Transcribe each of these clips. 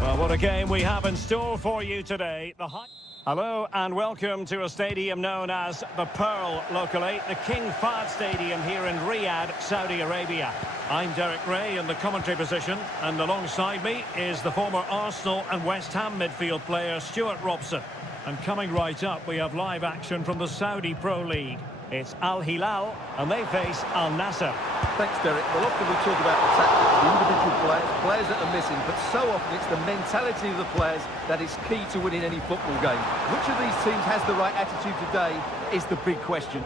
Well, what a game we have in store for you today. Hello and welcome to a stadium known as the Pearl locally, the King Fahd Stadium here in Riyadh, Saudi Arabia. I'm Derek Ray in the commentary position, and alongside me is the former Arsenal and West Ham midfield player Stuart Robson. And coming right up, we have live action from the Saudi Pro League. It's Al Hilal, and they face Al Nassr. Thanks, Derek. Well, often we talk about the tactics, the individual players that are missing, but so often it's the mentality of the players that is key to winning any football game. Which of these teams has the right attitude today is the big question.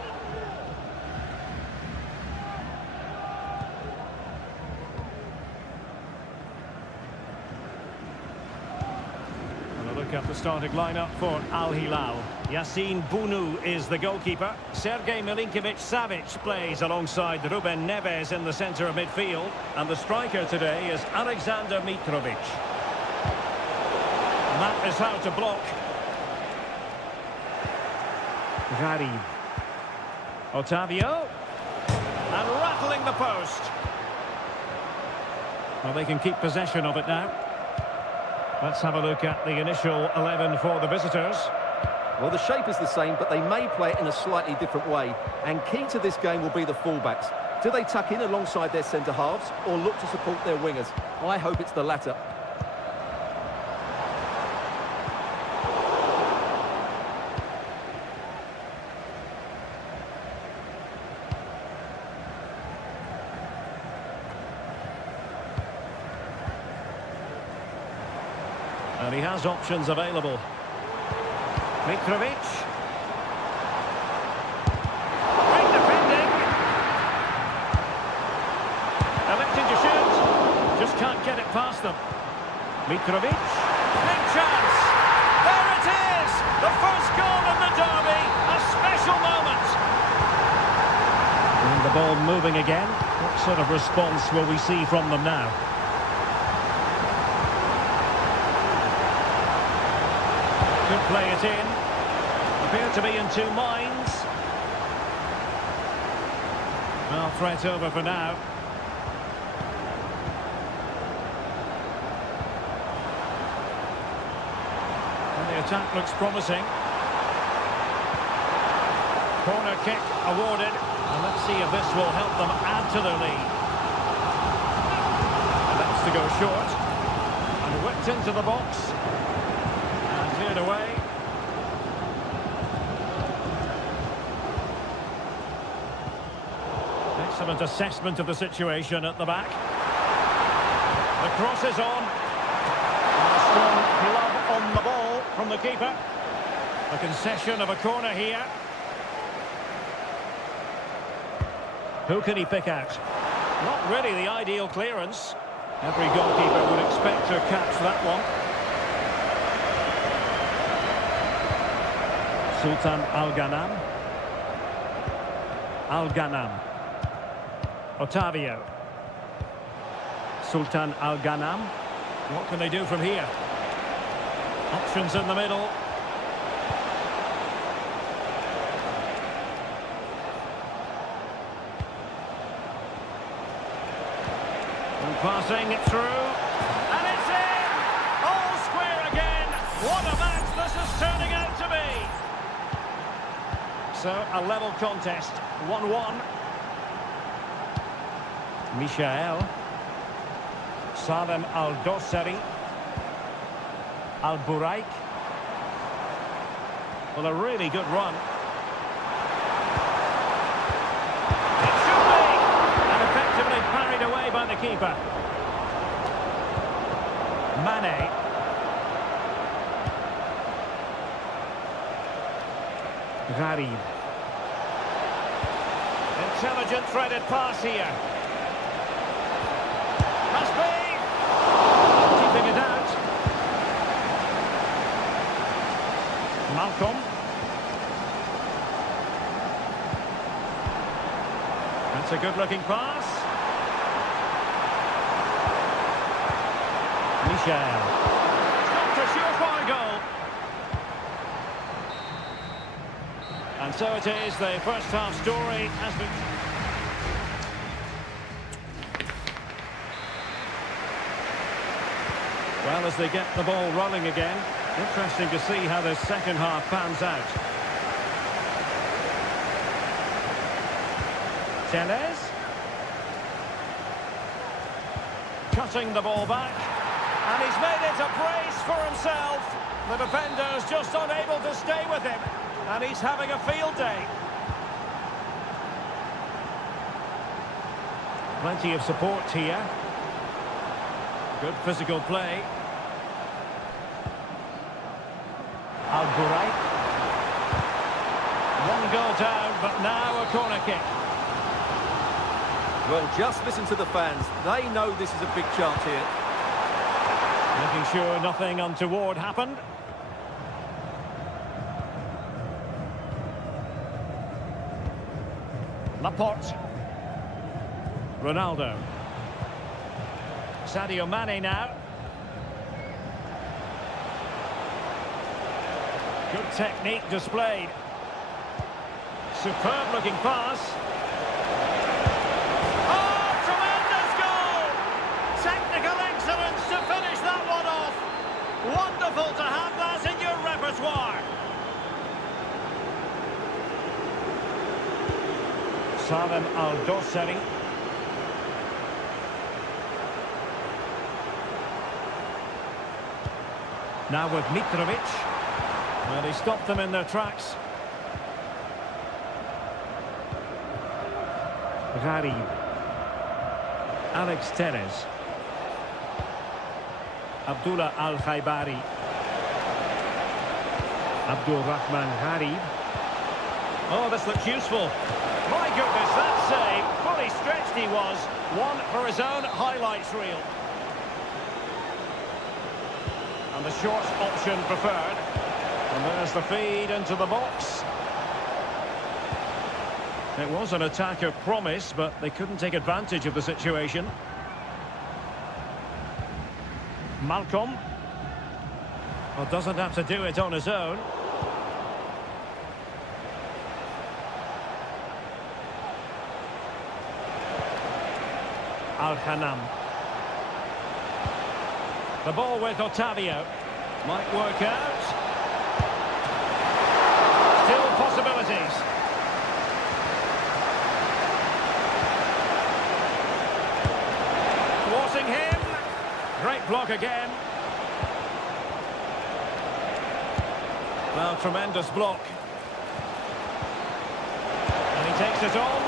Look at the starting lineup for Al Hilal. Yassine Bounou is the goalkeeper. Sergej Milinkovic-Savic plays alongside Ruben Neves in the centre of midfield. And the striker today is Alexander Mitrovic. And that is how to block. Gharib. Otavio. And rattling the post. Well, they can keep possession of it now. Let's have a look at the initial 11 for the visitors. Well, the shape is the same, but they may play it in a slightly different way. And key to this game will be the fullbacks. Do they tuck in alongside their centre-halves or look to support their wingers? I hope it's the latter. And he has options available. Mitrovic. Great defending. Electing to shoot. Just can't get it past them. Mitrovic. Big chance. There it is. The first goal in the derby. A special moment. And the ball moving again. What sort of response will we see from them now? Could play it in. Appear to be in two minds. Well, threat over for now. And the attack looks promising. Corner kick awarded. And let's see if this will help them add to their lead. And that's to go short. And whipped into the box. Cleared away. Excellent assessment of the situation at the back. The cross is on. And a strong glove on the ball from the keeper. A concession of a corner here. Who can he pick out? Not really the ideal clearance. Every goalkeeper would expect to catch that one. Sultan Al-Ghanam. Al-Ghanam. Otavio. Sultan Al-Ghanam. What can they do from here? Options in the middle. And passing it through. And it's in! All square again. What a match this is turning out to be. So, a level contest, 1-1. Michael. Salem Al-Dossari. Al-Buraik. Well, a really good run. It should be! And effectively parried away by the keeper. Mane. Gharib. Intelligent threaded pass here. Must be! Keeping it out. Malcolm. That's a good-looking pass. Michel. Stopped a surefire goal. And so it is, the first half story has been... Well, as they get the ball rolling again, interesting to see how the second half pans out. Teles. Cutting the ball back. And he's made it a brace for himself. The defender's just unable to stay with him. And he's having a field day. Plenty of support here. Good physical play. Al-Burai. One goal down, but now a corner kick. Well, just listen to the fans. They know this is a big chance here. Making sure nothing untoward happened. Laporte. Ronaldo. Sadio Mane now. Good technique displayed. Superb looking pass. Oh, tremendous goal! Technical excellence to finish that one off. Wonderful to have that in your repertoire. Salem Al-Dosseri. Now with Mitrovic. Well, he stopped them in their tracks. Gharib. Alex Teres. Abdullah Al-Khaibari. Abdul Rahman Gharib. Oh, this looks useful. My goodness, that save. Fully stretched he was. One for his own highlights reel. And the short option preferred. And there's the feed into the box. It was an attack of promise, but they couldn't take advantage of the situation. Malcolm. Well, doesn't have to do it on his own. Al-Hanam. The ball with Otavio. Might work out. Still possibilities. Thwarting him. Great block again. Well, tremendous block. And he takes it on.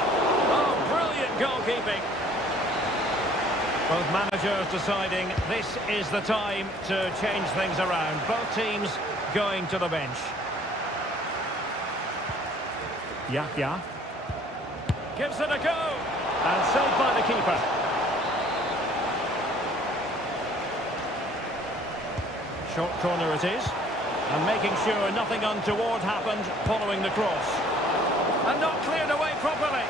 Oh, brilliant goalkeeping. Both managers deciding this is the time to change things around. Both teams going to the bench. Yahya. Gives it a go. And saved by the keeper. Short corner it is. And making sure nothing untoward happened following the cross. And not cleared away properly.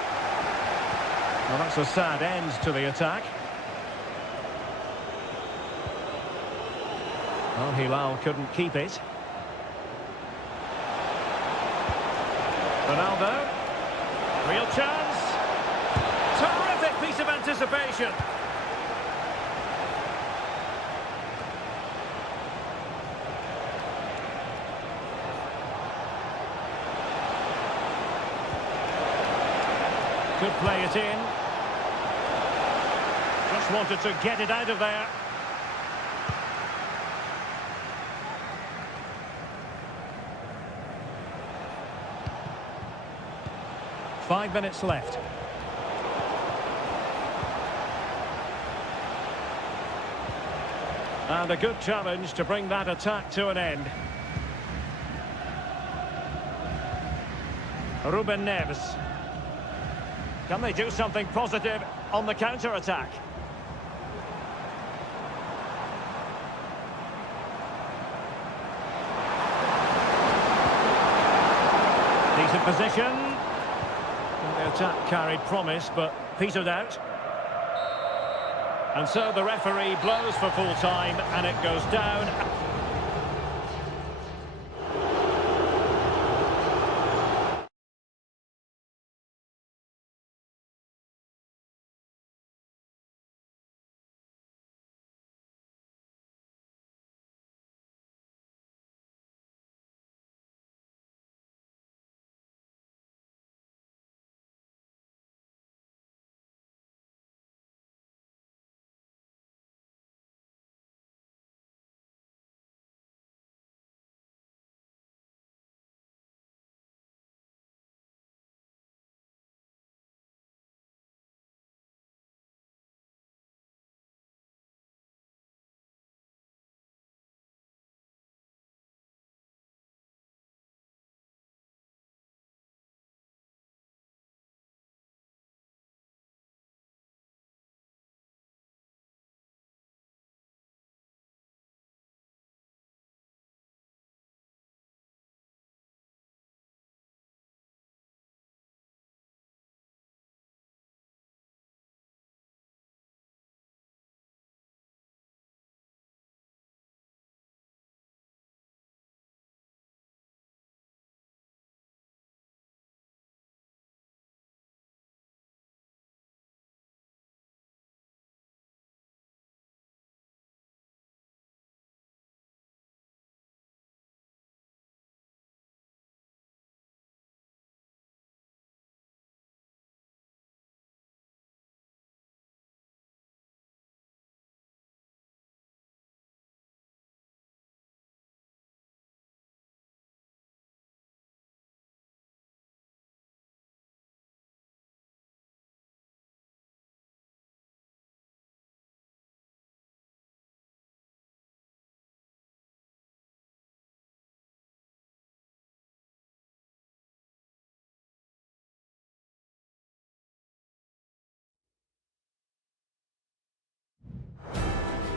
Well, that's a sad end to the attack. Well, Hilal couldn't keep it. Ronaldo. Real chance. Terrific piece of anticipation. Could play it in. Just wanted to get it out of there. Five minutes left. And a good challenge to bring that attack to an end. Ruben Neves. Can they do something positive on the counter-attack? Decent position. The attack carried promise, but petered out. And so the referee blows for full time, and it goes down.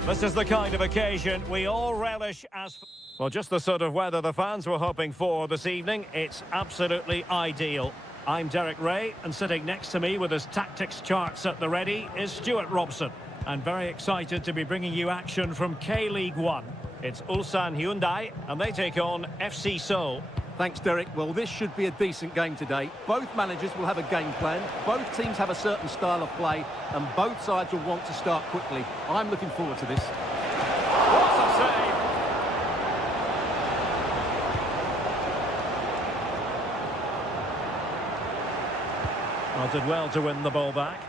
This is the kind of occasion we all relish as... Well, just the sort of weather the fans were hoping for this evening. It's absolutely ideal. I'm Derek Ray, and sitting next to me with his tactics charts at the ready is Stuart Robson. And very excited to be bringing you action from K-League 1. It's Ulsan Hyundai, and they take on FC Seoul. Thanks, Derek. Well, this should be a decent game today. Both managers will have a game plan. Both teams have a certain style of play, and both sides will want to start quickly. I'm looking forward to this. What's a save! Well, did well to win the ball back.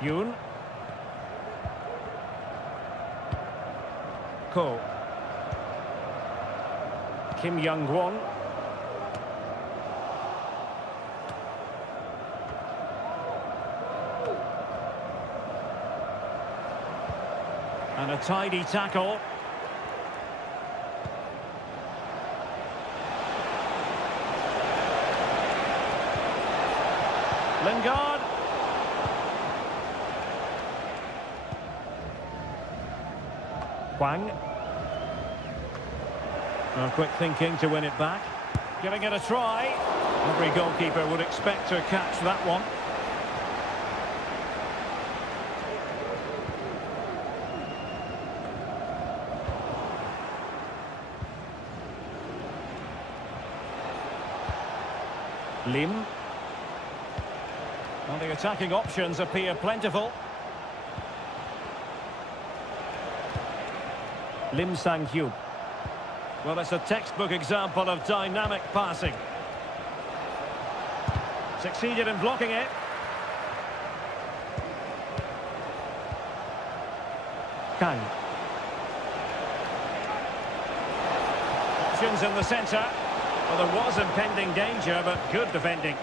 Yoon. Ko. Kim Young-won. And a tidy tackle. Lingard. Hwang. Well, quick thinking to win it back. Giving it a try. Every goalkeeper would expect to catch that one. Lim. Well, the attacking options appear plentiful. Lim Sang-hyuk. Well, it's a textbook example of dynamic passing. Succeeded in blocking it. Kang. Options in the centre. Well, there was impending danger, but good defending.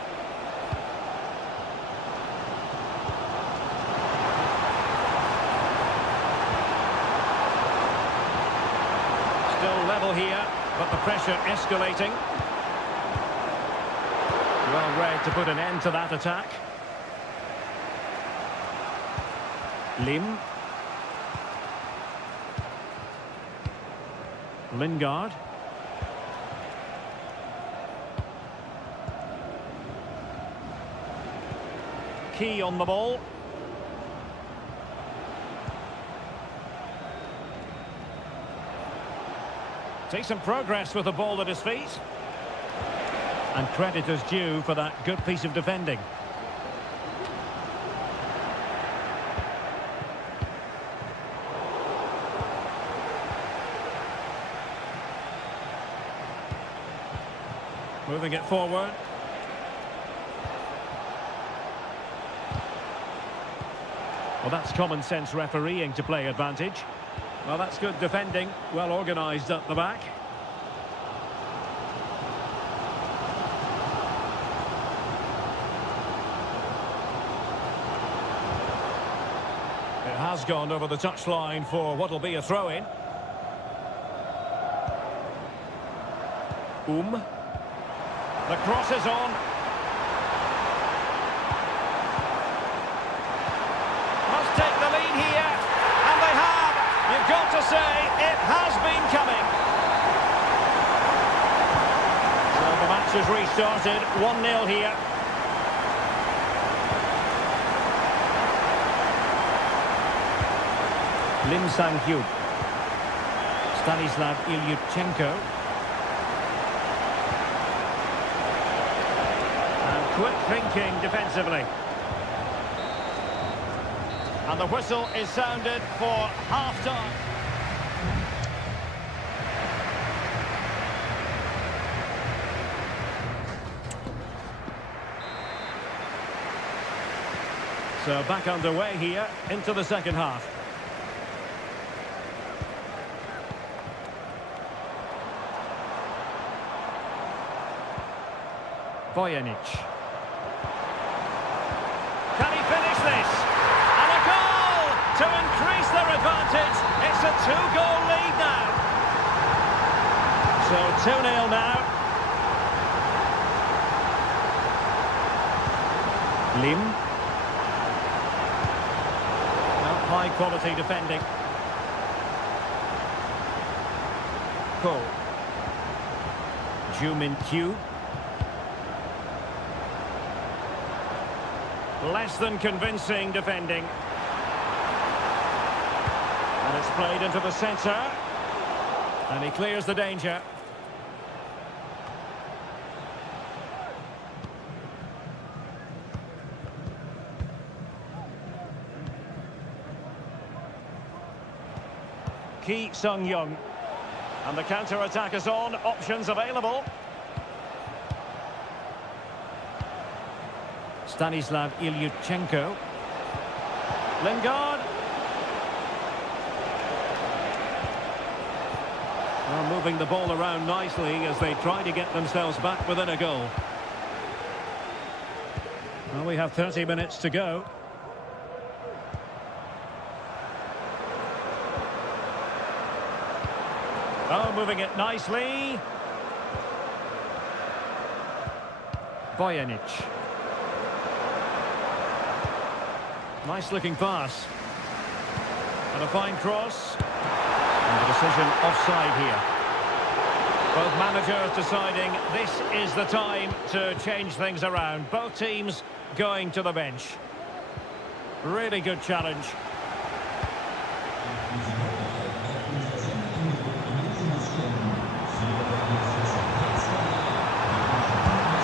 Still level here, but the pressure escalating. Well read to put an end to that attack. Lim. Lingard. Key on the ball. Takes some progress with the ball at his feet. And credit is due for that good piece of defending. Moving it forward. Well, that's common sense refereeing to play advantage. Well, that's good defending, well organised at the back. It has gone over the touchline for what will be a throw-in. The cross is on. Take the lead here, and they have. You've got to say, it has been coming. So the match has restarted, 1-0 here. Lim Sang-hyuk. Stanislav Ilyutchenko. And quick thinking defensively. And the whistle is sounded for half-time. So back underway here into the second half. Vojanic. Can he finish this? To increase their advantage, it's a 2-goal lead now. So 2-0 now. Lim. Well, high quality defending. Ko. Jumin Q. Less than convincing defending. And it's played into the centre. And he clears the danger. Ki Sung-young. And the counter-attack is on. Options available. Stanislav Ilyutchenko. Lingard. Well, moving the ball around nicely as they try to get themselves back within a goal. Well, we have 30 minutes to go. Oh, moving it nicely. Bojanic. Nice looking pass. And a fine cross. And the decision offside here. Both managers deciding this is the time to change things around. Both teams going to the bench. Really good challenge.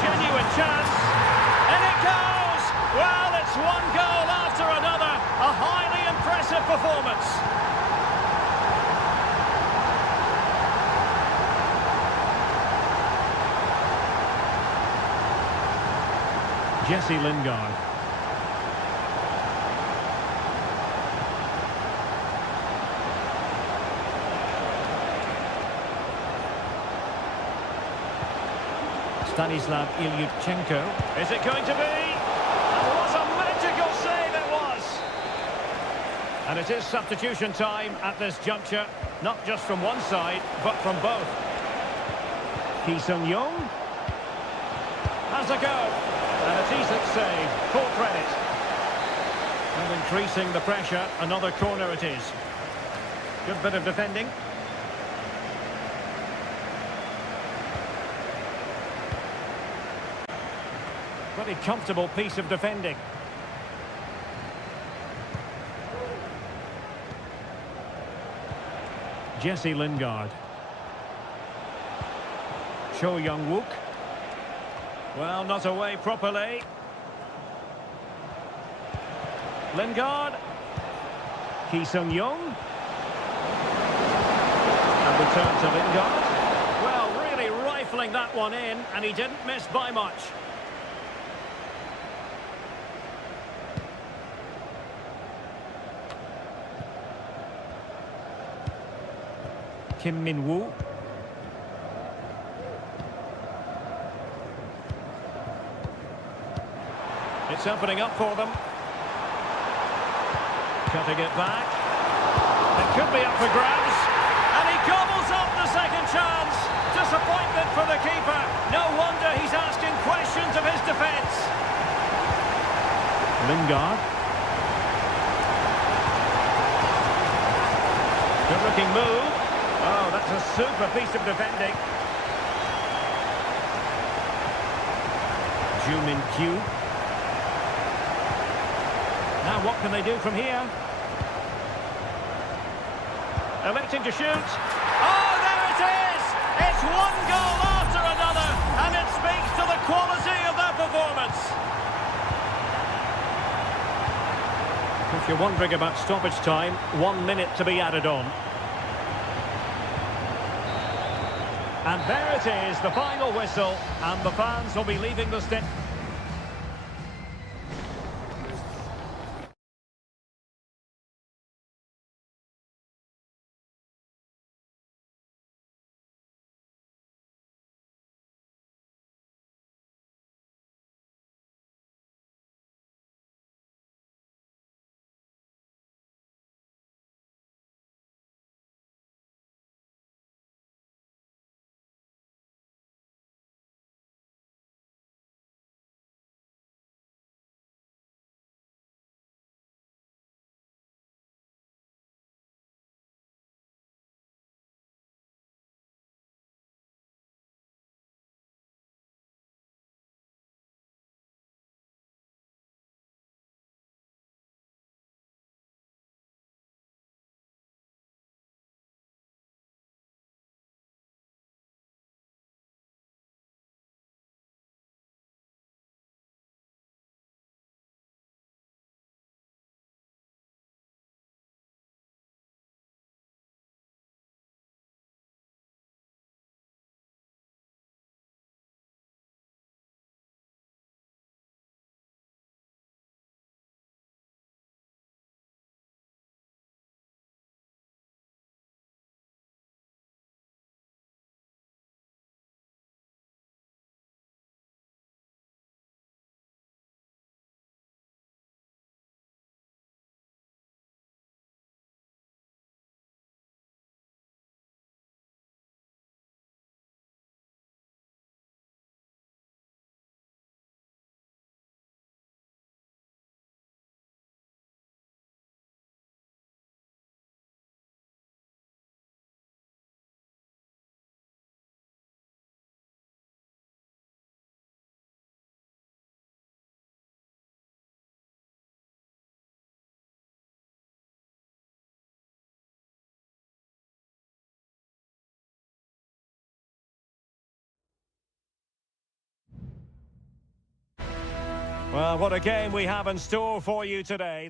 Genuine chance. And it goes! Well, it's one goal after another. A highly impressive performance. Jesse Lingard. Stanislav Ilyutchenko. Is it going to be? And what a magical save it was! And it is substitution time at this juncture, not just from one side, but from both. Ki Sung-young has a go. And a decent save, full credit. And increasing the pressure, another corner it is. Good bit of defending. Pretty comfortable piece of defending. Jesse Lingard. Cho Young-wook. Well, not away properly. Lingard. Ki Sung-young. And return to Lingard. Well, really rifling that one in, and he didn't miss by much. Kim Min-woo. It's opening up for them. Cutting it back. It could be up for grabs. And he gobbles up the second chance. Disappointment for the keeper. No wonder he's asking questions of his defence. Lingard. Good looking move. Oh, that's a super piece of defending. Jumin Q. Now what can they do from here? Electing to shoot. Oh, there it is! It's one goal after another, and it speaks to the quality of their performance. If you're wondering about stoppage time, 1 minute to be added on. And there it is, the final whistle, and the fans will be leaving the stadium. Well, what a game we have in store for you today.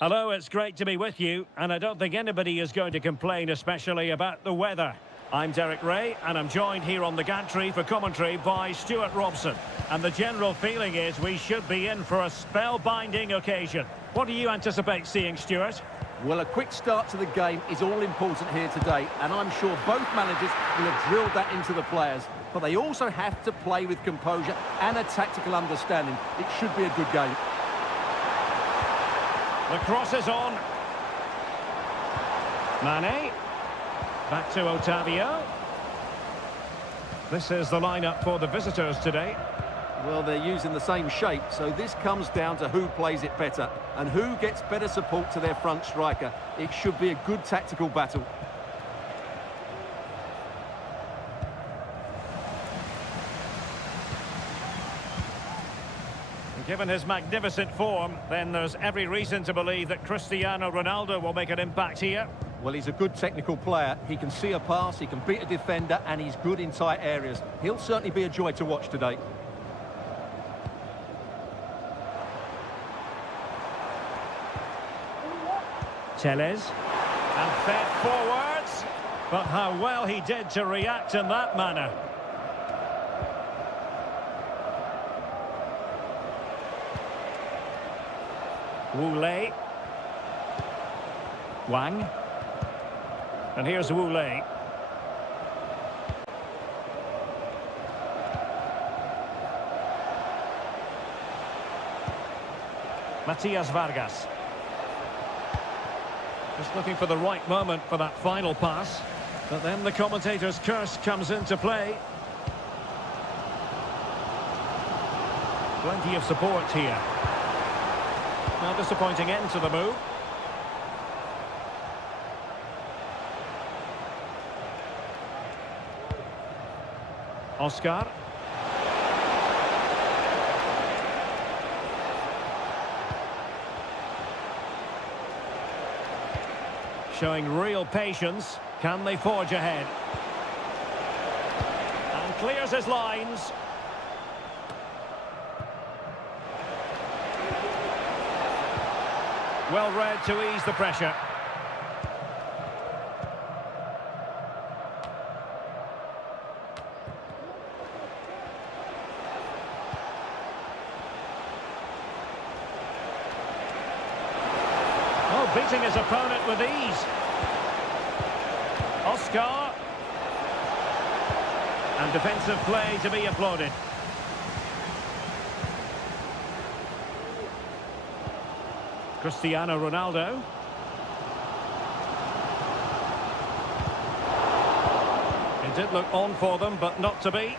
Hello, it's great to be with you, and I don't think anybody is going to complain, especially about the weather. I'm Derek Ray, and I'm joined here on the gantry for commentary by Stuart Robson. And the general feeling is we should be in for a spellbinding occasion. What do you anticipate seeing, Stuart? Well, a quick start to the game is all important here today, and I'm sure both managers will have drilled that into the players. But they also have to play with composure and a tactical understanding. It should be a good game. The cross is on. Mane. Back to Otavio. This is the lineup for the visitors today. Well, they're using the same shape, so this comes down to who plays it better and who gets better support to their front striker. It should be a good tactical battle. Given his magnificent form, then there's every reason to believe that Cristiano Ronaldo will make an impact here. Well, he's a good technical player. He can see a pass, he can beat a defender, and he's good in tight areas. He'll certainly be a joy to watch today. Tellez. And fed forwards. But how well he did to react in that manner. Wu Lei. Wang. And here's Wu Lei. Matias Vargas. Just looking for the right moment for that final pass. But then the commentator's curse comes into play. Plenty of support here. Now, disappointing end to the move. Oscar. Showing real patience. Can they forge ahead? And clears his lines. Well read to ease the pressure. Oh, beating his opponent with ease. Oscar. And defensive play to be applauded. Cristiano Ronaldo. It did look on for them, but not to be.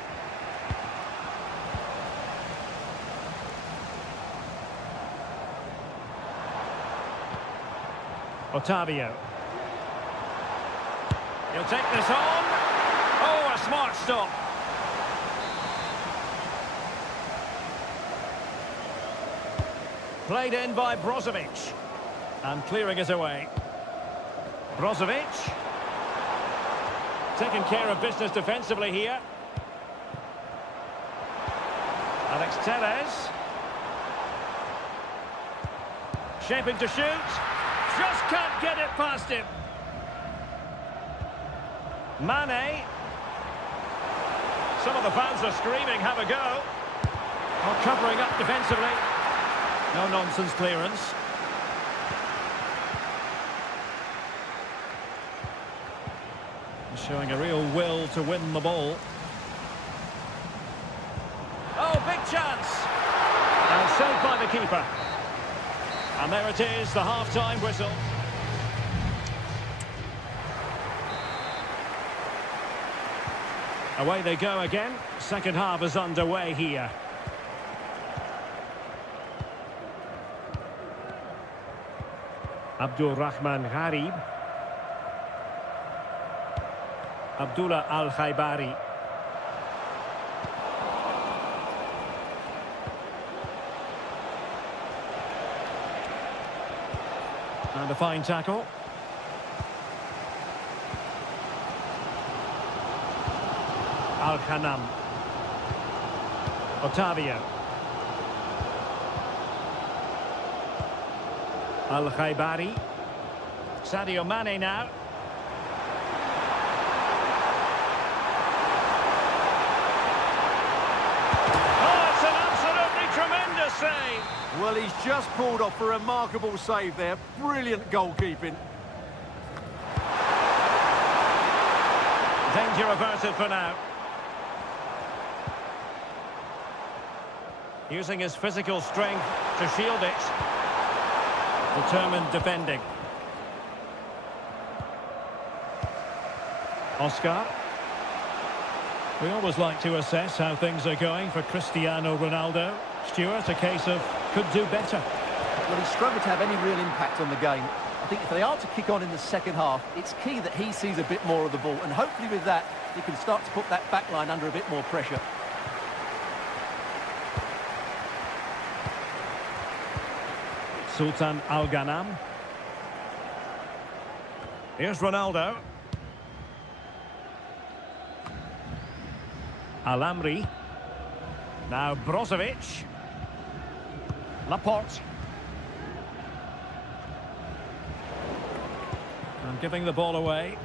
Otavio. He'll take this on. Oh, a smart stop. Played in by Brozovic. And clearing it away. Brozovic. Taking care of business defensively here. Alex Tellez. Shaping to shoot. Just can't get it past him. Mane. Some of the fans are screaming, have a go. Oh, covering up defensively. No nonsense clearance. Showing a real will to win the ball. Oh, big chance! And saved by the keeper. And there it is, the half-time whistle. Away they go again. Second half is underway here. Abdul Rahman Gharib. Abdullah Al-Khaibari. And a fine tackle. Al-Khanam. Otavio. Al-Khaibari. Sadio Mane now. Oh, it's an absolutely tremendous save. Well, he's just pulled off a remarkable save there. Brilliant goalkeeping. Danger averted for now. Using his physical strength to shield it. Determined defending. Oscar. We always like to assess how things are going for Cristiano Ronaldo. Stuart, a case of could do better. Well, he's struggled to have any real impact on the game. I think if they are to kick on in the second half, it's key that he sees a bit more of the ball, and hopefully with that, he can start to put that back line under a bit more pressure. Sultan Al-Ghanam. Here's Ronaldo. Al-Amri. Now Brozovic. Laporte. And giving the ball away.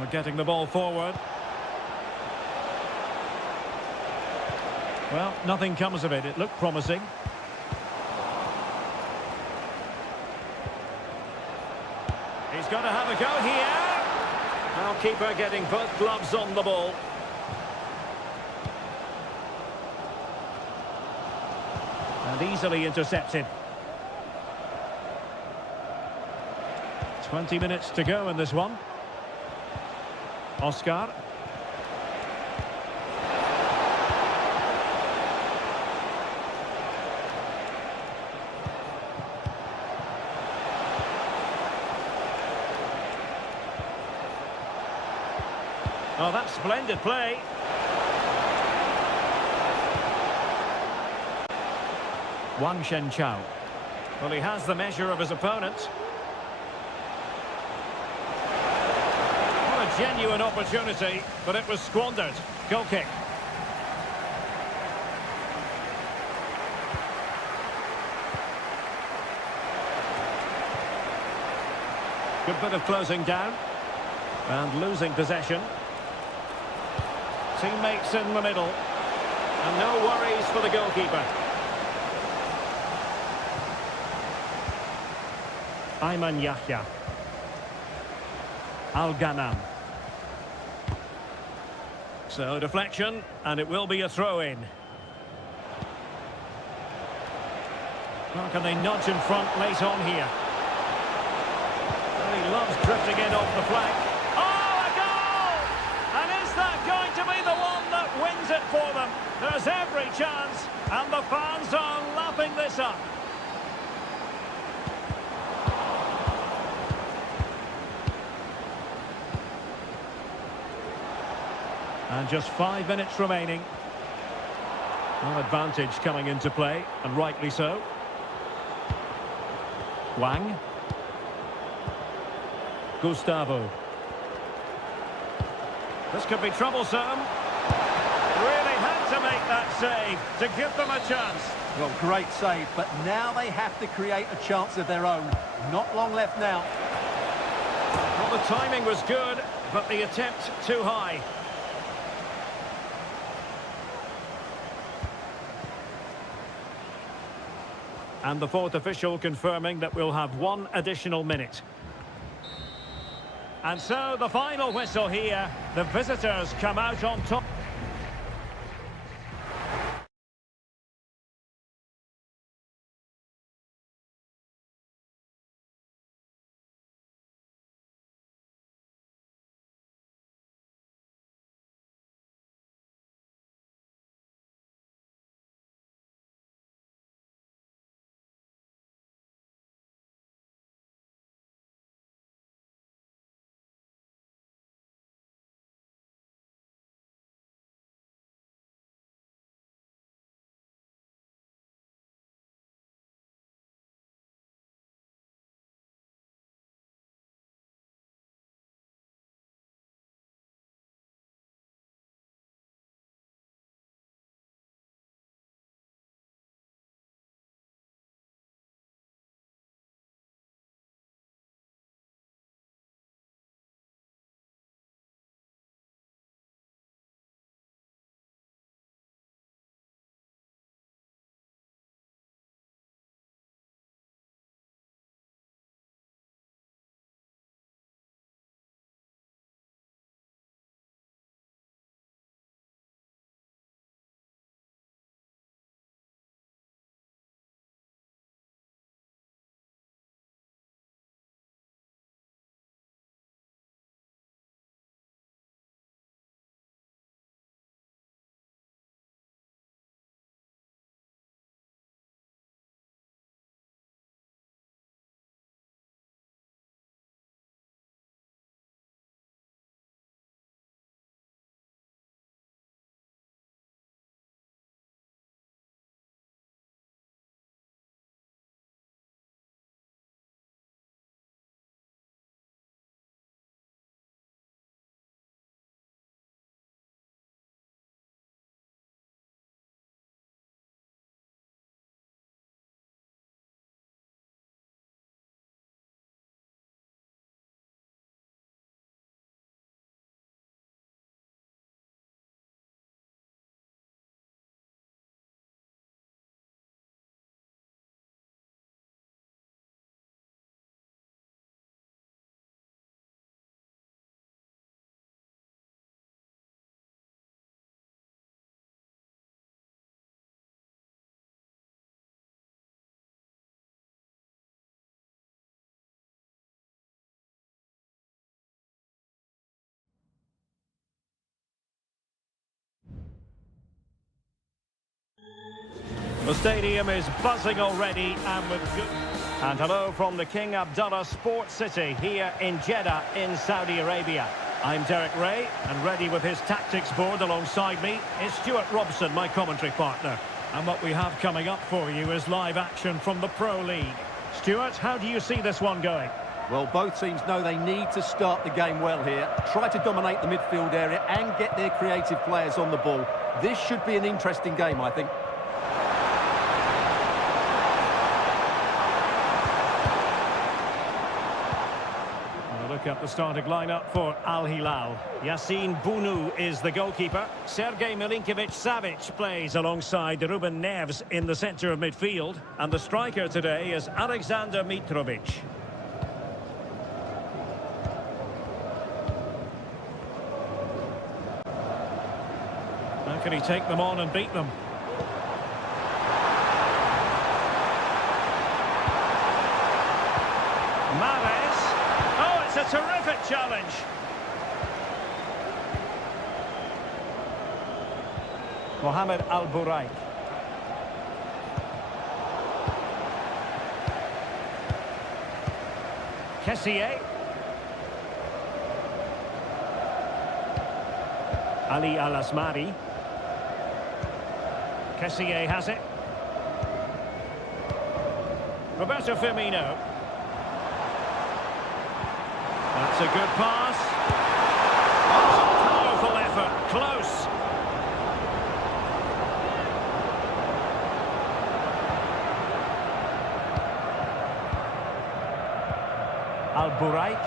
Or getting the ball forward. Well, nothing comes of it. It looked promising. He's got to have a go here. Now keeper getting both gloves on the ball. And easily intercepted. 20 minutes to go in this one. Oscar. Oh, that's splendid play. Wang Shenchao. Well, he has the measure of his opponent. What a genuine opportunity, but it was squandered. Goal kick. Good bit of closing down. And losing possession. Teammates in the middle. And no worries for the goalkeeper. Ayman Yahya. Al-Ghanam. So deflection, and it will be a throw-in. How can they nudge in front late on here? Well, he loves drifting in off the flank. Oh, a goal! And is that going to be the one that wins it for them? There's every chance, and the fans are lapping this up. And just 5 minutes remaining. An advantage coming into play, and rightly so. Wang. Gustavo. This could be troublesome. Really had to make that save to give them a chance. Well, great save, but now they have to create a chance of their own. Not long left now. Well, the timing was good, but the attempt too high. And the fourth official confirming that we'll have 1 additional minute. And so the final whistle here. The visitors come out on top. The stadium is buzzing already and with good... And hello from the King Abdullah Sports City here in Jeddah in Saudi Arabia. I'm Derek Ray, and ready with his tactics board alongside me is Stuart Robson, my commentary partner. And what we have coming up for you is live action from the Pro League. Stuart, how do you see this one going? Well, both teams know they need to start the game well here. Try to dominate the midfield area and get their creative players on the ball. This should be an interesting game, I think. Look at the starting lineup for Al Hilal. Yassine Bounou is the goalkeeper. Sergej Milinkovic-Savic plays alongside Ruben Neves in the centre of midfield. And the striker today is Alexander Mitrovic. How can he take them on and beat them? Mahrez. Oh, it's a terrific challenge. Mohamed Al-Buraik. Kessié. Ali Al-Asmari. Kessié has it. Roberto Firmino. That's a good pass. Powerful effort. Close. Al-Buraik.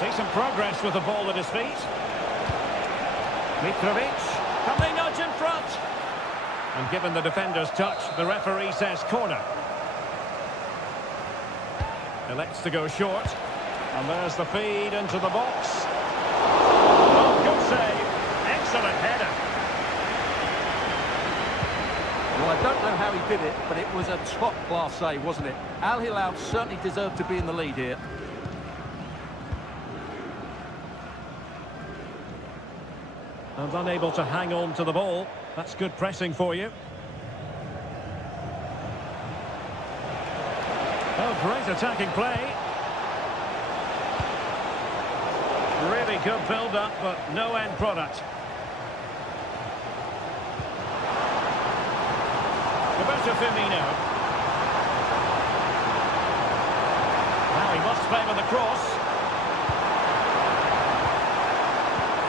Decent progress with the ball at his feet. Mitrovic. Can they nudge in front? And given the defender's touch, the referee says corner. Elects to go short. And there's the feed into the box. Oh, good save. Excellent header. Well, I don't know how he did it, but it was a top-class save, wasn't it? Al Hilal certainly deserved to be in the lead here. And unable to hang on to the ball. That's good pressing for you. Oh, great attacking play. Really good build-up, but no end product. Roberto Firmino. Now he must favour the cross.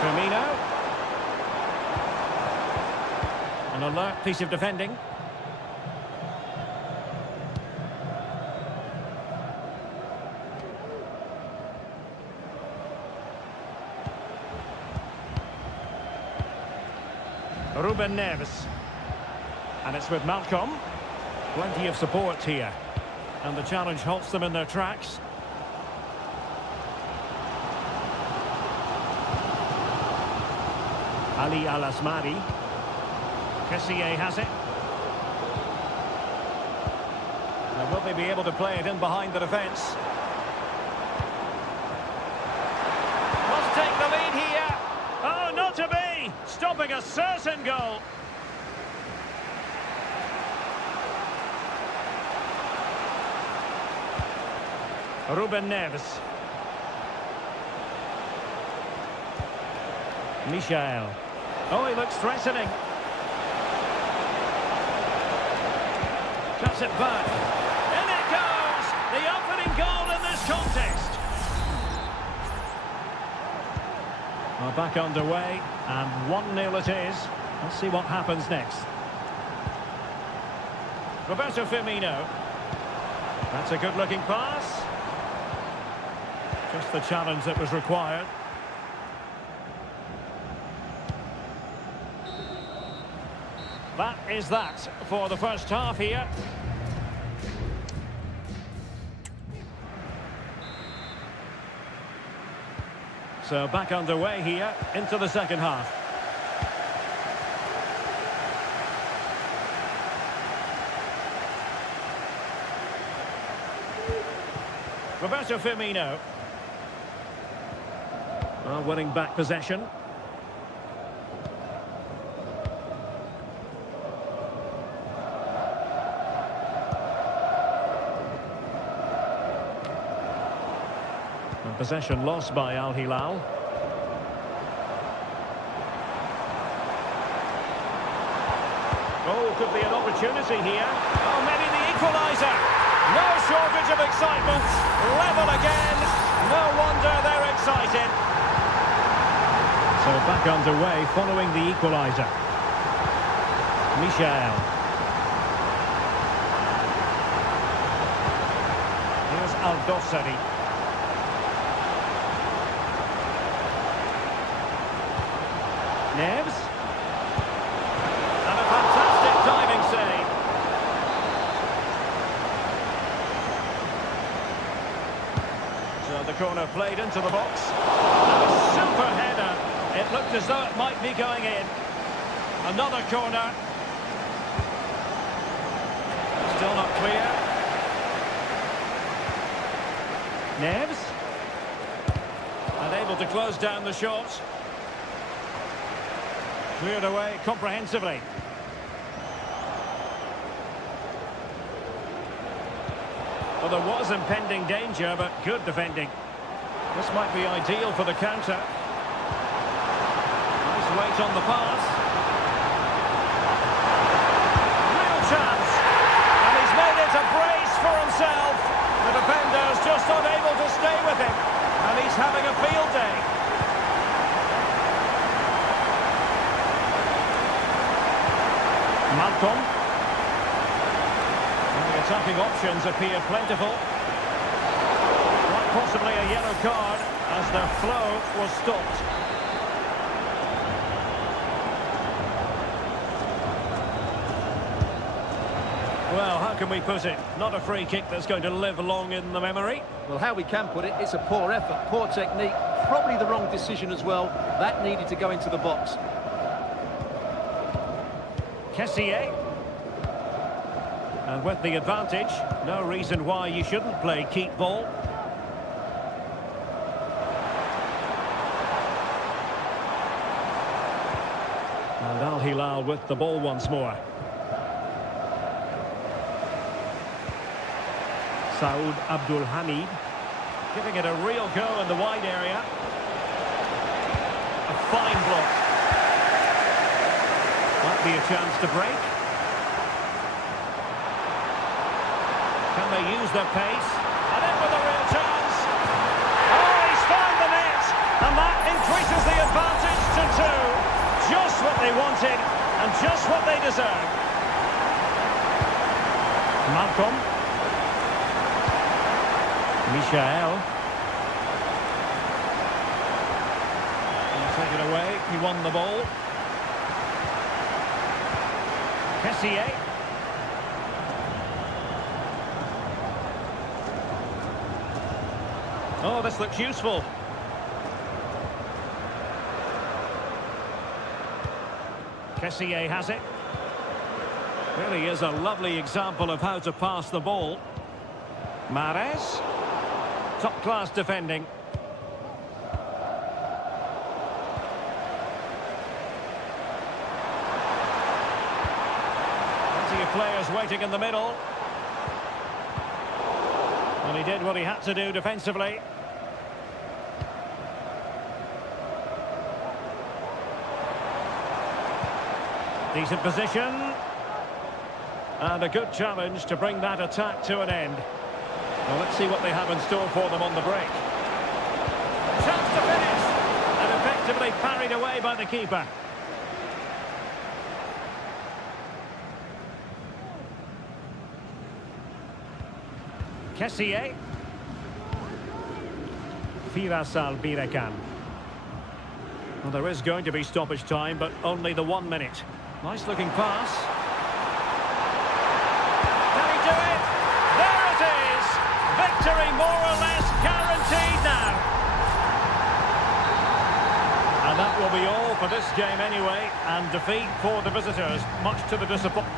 Firmino. An alert piece of defending. Ruben Neves. And it's with Malcolm. Plenty of support here. And the challenge halts them in their tracks. Ali Al-Asmari. Kessié has it. Now, will they be able to play it in behind the defence? Must take the lead here. Oh, not to be! Stopping a certain goal. Ruben Neves. Michael. Oh, he looks threatening. Cuts it back. In it goes! The opening goal in this contest. Well, back underway, and 1-0 it is. Let's see what happens next. Roberto Firmino. That's a good-looking pass. Just the challenge that was required. That is that for the first half here. So back underway here into the second half. Roberto Firmino. Well, winning back possession. possession lost by Al Hilal. Oh, could be an opportunity here. Oh, maybe the equaliser. No shortage of excitement. Level again. No wonder they're excited. So back underway following the equaliser. Michel. Here's Al-Dossari. Neves. And a fantastic diving save. So the corner played into the box. And a super header. It looked as though it might be going in. Another corner. Still not clear. Neves. Unable to close down the shot. Cleared away comprehensively. Well, there was impending danger, but good defending. This might be ideal for the counter. Nice weight on the pass. Real chance. And he's made it a brace for himself. The defender's just unable to stay with him. And he's having a field day. Malcolm. And the attacking options appear plentiful. Quite possibly a yellow card as their flow was stopped. Well, how can we put it? Not a free kick that's going to live long in the memory. Well, how we can put it, it's a poor effort, poor technique, probably the wrong decision as well. That needed to go into the box. Kessié. And with the advantage, no reason why you shouldn't play keep ball. And Al Hilal with the ball once more. Saud Abdul Hamid giving it a real go in the wide area. A fine block. Might be a chance to break. Can they use their pace? And in with a real chance. Oh, he's found the net. And that increases the advantage to 2. Just what they wanted and just what they deserve. Malcolm. Michel. He'll take it away. He won the ball. Kessié. Oh, this looks useful. Kessié has it. Really is a lovely example of how to pass the ball. Mahrez. Top-class defending. Plenty of players waiting in the middle. And he did what he had to do defensively. Decent position. And a good challenge to bring that attack to an end. Well, let's see what they have in store for them on the break. Chance to finish. And effectively parried away by the keeper. Kessié. Firas Al-Birekan. Well, there is going to be stoppage time, but only the 1 minute. Nice looking pass. Can he do it? There it is! Victory more or less guaranteed now. And that will be all for this game anyway, and defeat for the visitors, much to the disappointment.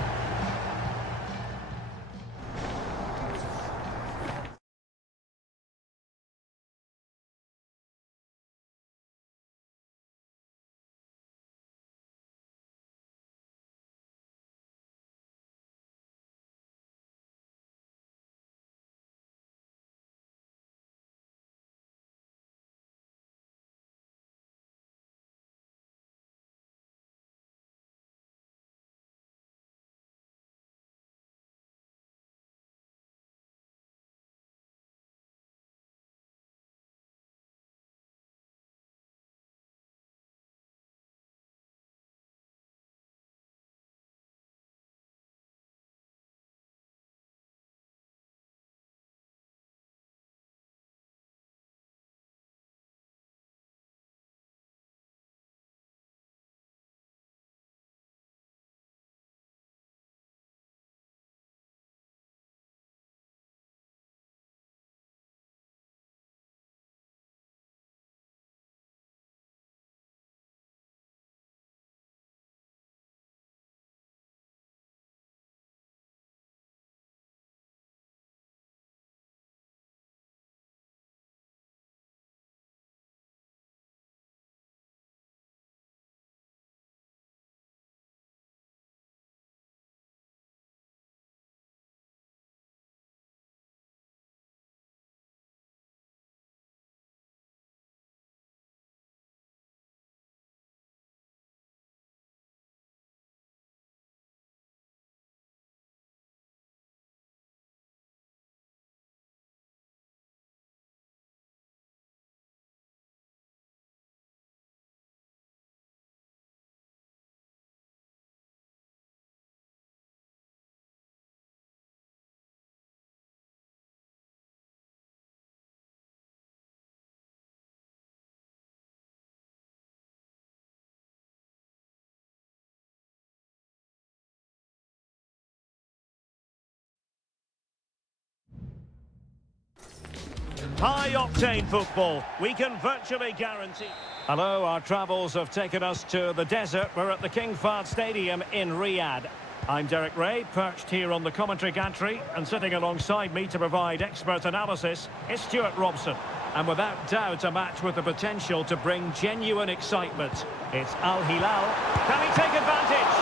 High-octane football, we can virtually guarantee. Hello, our travels have taken us to the desert. We're at the King Fahd Stadium in Riyadh. I'm Derek Ray, perched here on the commentary gantry, and sitting alongside me to provide expert analysis is Stuart Robson. And without doubt, a match with the potential to bring genuine excitement. It's Al Hilal. Can he take advantage?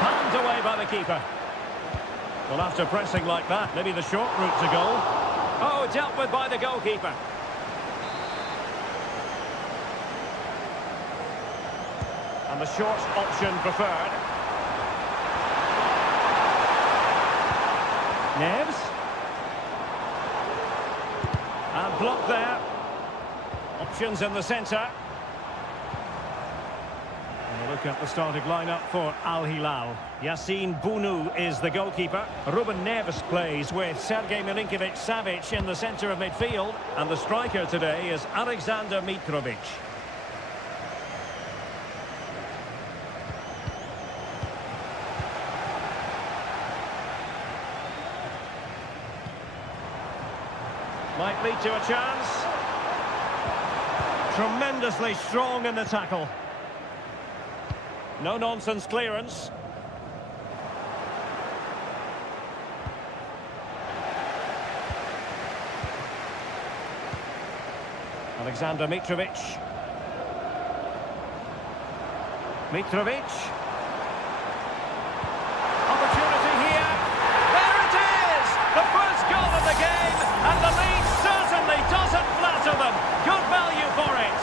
Palmed away by the keeper. Well, after pressing like that, maybe the short route to goal. Oh, dealt with by the goalkeeper. And the short option preferred. Neves. And blocked there. Options in the centre. And a look at the starting lineup for Al Hilal. Yassine Bounou is the goalkeeper. Ruben Neves plays with Sergej Milinkovic-Savic in the centre of midfield. And the striker today is Alexander Mitrovic. Might lead to a chance. Tremendously strong in the tackle. No-nonsense clearance. Alexander Mitrovic. Mitrovic. Opportunity here. There it is! The first goal of the game, and the lead certainly doesn't flatter them. Good value for it.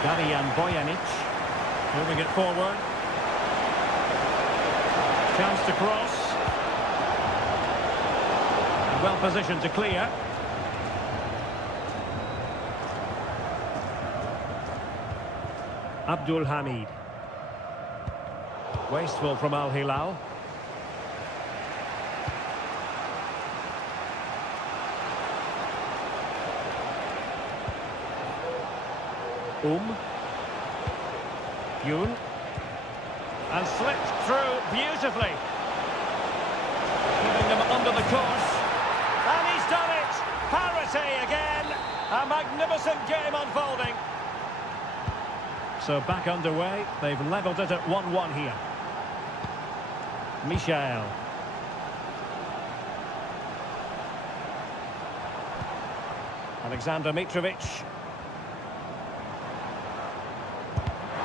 Darijan Bojanic moving it forward. Chance to cross. And well positioned to clear. Abdul Hamid. Wasteful from Al Hilal. Yoon. And slipped through beautifully. Keeping them under the course. And he's done it! Parity again! A magnificent game unfolding. So back underway. They've levelled it at 1-1 here. Michael. Alexander Mitrovic.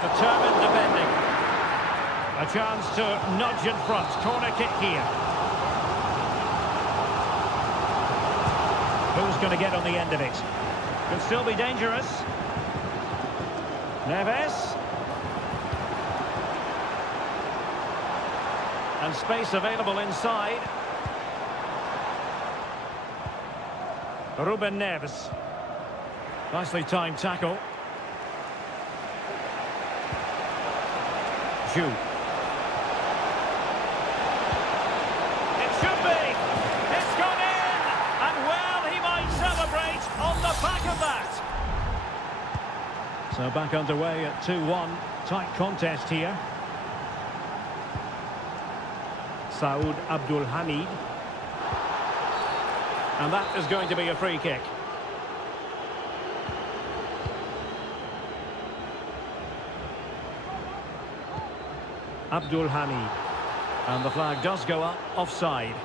Determined defending. A chance to nudge in front. Corner kick here. Who's going to get on the end of it? Could still be dangerous. Neves. And space available inside. Ruben Neves. Nicely timed tackle. It should be. It's gone in. And well, he might celebrate on the back of that. So back underway at 2-1. Tight contest here. Saud Abdul Hamid. And that is going to be a free kick. Abdul Hamid. And the flag does go up, offside.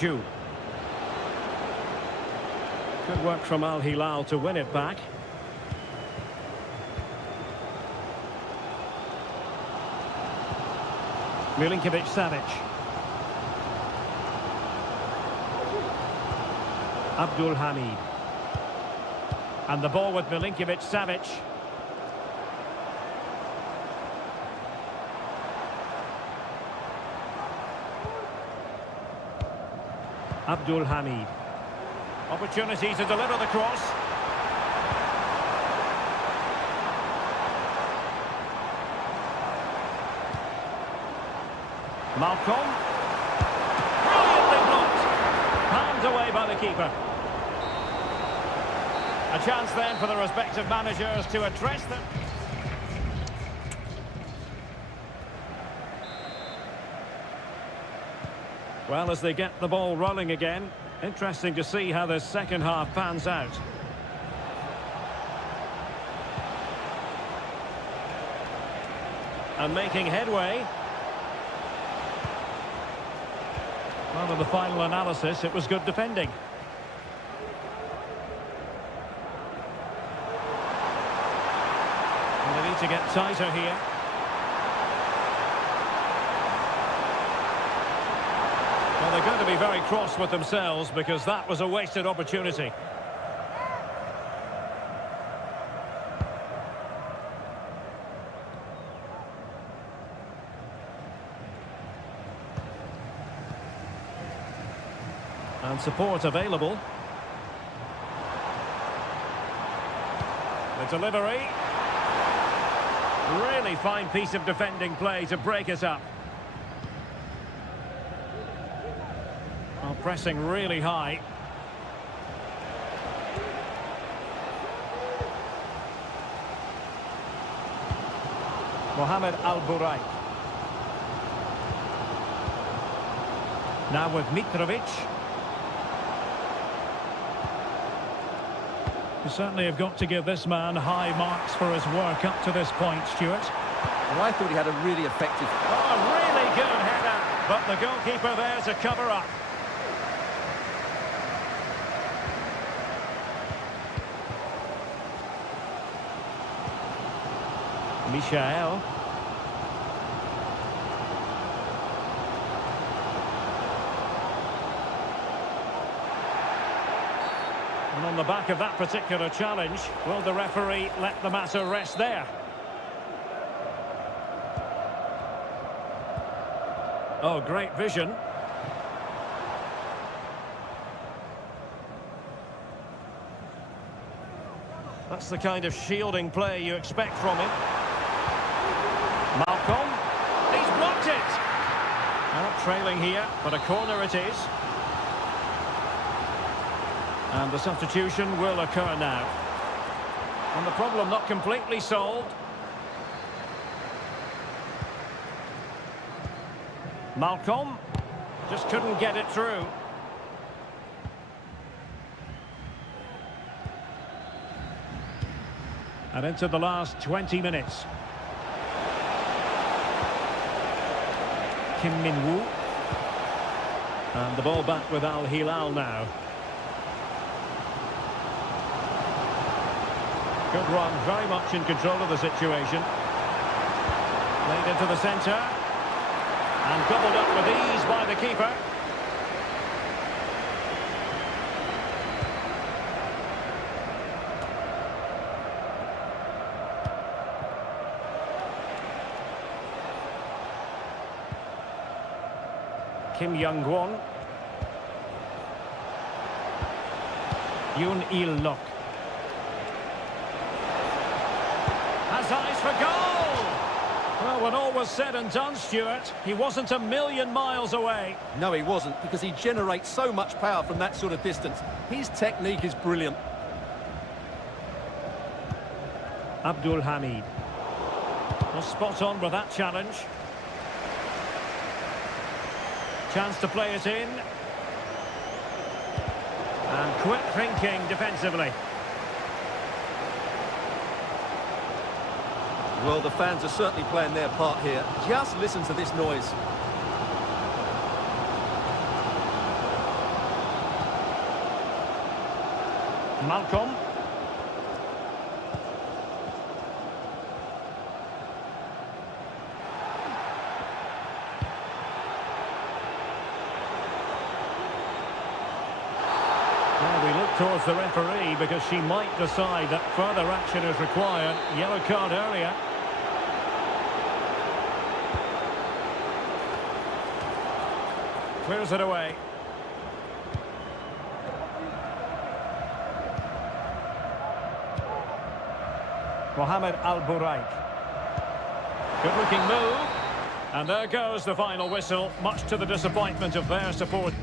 Good work from Al Hilal to win it back. Milinkovic-Savic. Abdul Hamid. And the ball with Milinkovic-Savic. Abdul Hamid. Opportunity to deliver the cross. Malcolm. Brilliantly blocked. Palmed away by the keeper. A chance then for the respective managers to address them. Well, as they get the ball rolling again, interesting to see how the second half pans out. And making headway. Well, in the final analysis, it was good defending. And they need to get tighter here. Well, they're going to be very cross with themselves because that was a wasted opportunity. And support available. The delivery. Really fine piece of defending play to break it up. Well, pressing really high. Mohamed Al-Buraik. Now with Mitrovic. You certainly have got to give this man high marks for his work up to this point, Stuart. Well, I thought he had a really effective... Oh, really good header, but the goalkeeper there to cover up. Michael. And on the back of that particular challenge, will the referee let the matter rest there? Oh, great vision. That's the kind of shielding play you expect from him. Malcolm, he's blocked it! Well, trailing here, but a corner it is. And the substitution will occur now. And the problem not completely solved. Malcolm just couldn't get it through. And into the last 20 minutes. Kim Min-woo. And the ball back with Al Hilal now. Good run, very much in control of the situation. Played into the centre. And gobbled up with ease by the keeper. Kim Young-won. Yoon Il-lok. Has eyes for goal! Well, when all was said and done, Stuart, he wasn't a million miles away. No, he wasn't, because he generates so much power from that sort of distance. His technique is brilliant. Abdul Hamid. Well, spot on with that challenge. Chance to play it in. And quick thinking defensively. Well, the fans are certainly playing their part here. Just listen to this noise. Malcolm. Well, we look towards the referee because she might decide that further action is required. Yellow card area. Clears it away. Mohamed Al-Buraik. Good-looking move. And there goes the final whistle, much to the disappointment of their support.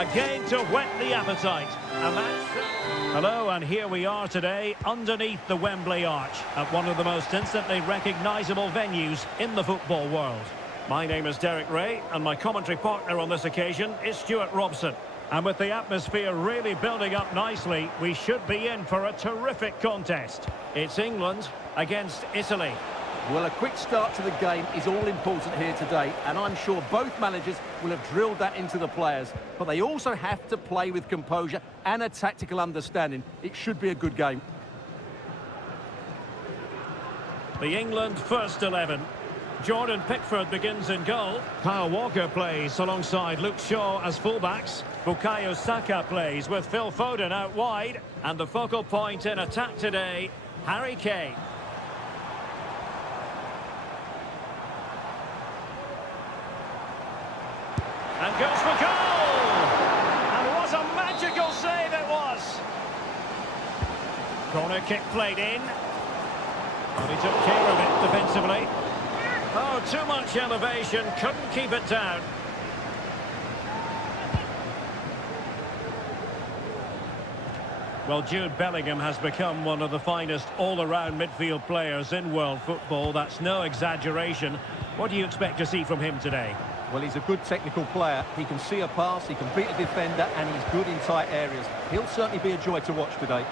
Again to whet the appetite. And that's... Hello, and here we are today underneath the Wembley Arch at one of the most instantly recognisable venues in the football world. My name is Derek Ray, and my commentary partner on this occasion is Stuart Robson. And with the atmosphere really building up nicely, we should be in for a terrific contest. It's England against Italy. Well, a quick start to the game is all important here today, and I'm sure both managers will have drilled that into the players. But they also have to play with composure and a tactical understanding. It should be a good game. The England first 11. Jordan Pickford begins in goal. Kyle Walker plays alongside Luke Shaw as fullbacks. Bukayo Saka plays with Phil Foden out wide. And the focal point in attack today, Harry Kane. And goes for goal! And what a magical save it was! Corner kick played in. And he took care of it defensively. Oh, too much elevation, couldn't keep it down. Well, Jude Bellingham has become one of the finest all-around midfield players in world football. That's no exaggeration. What do you expect to see from him today? Well, he's a good technical player. He can see a pass, he can beat a defender, and he's good in tight areas. He'll certainly be a joy to watch today.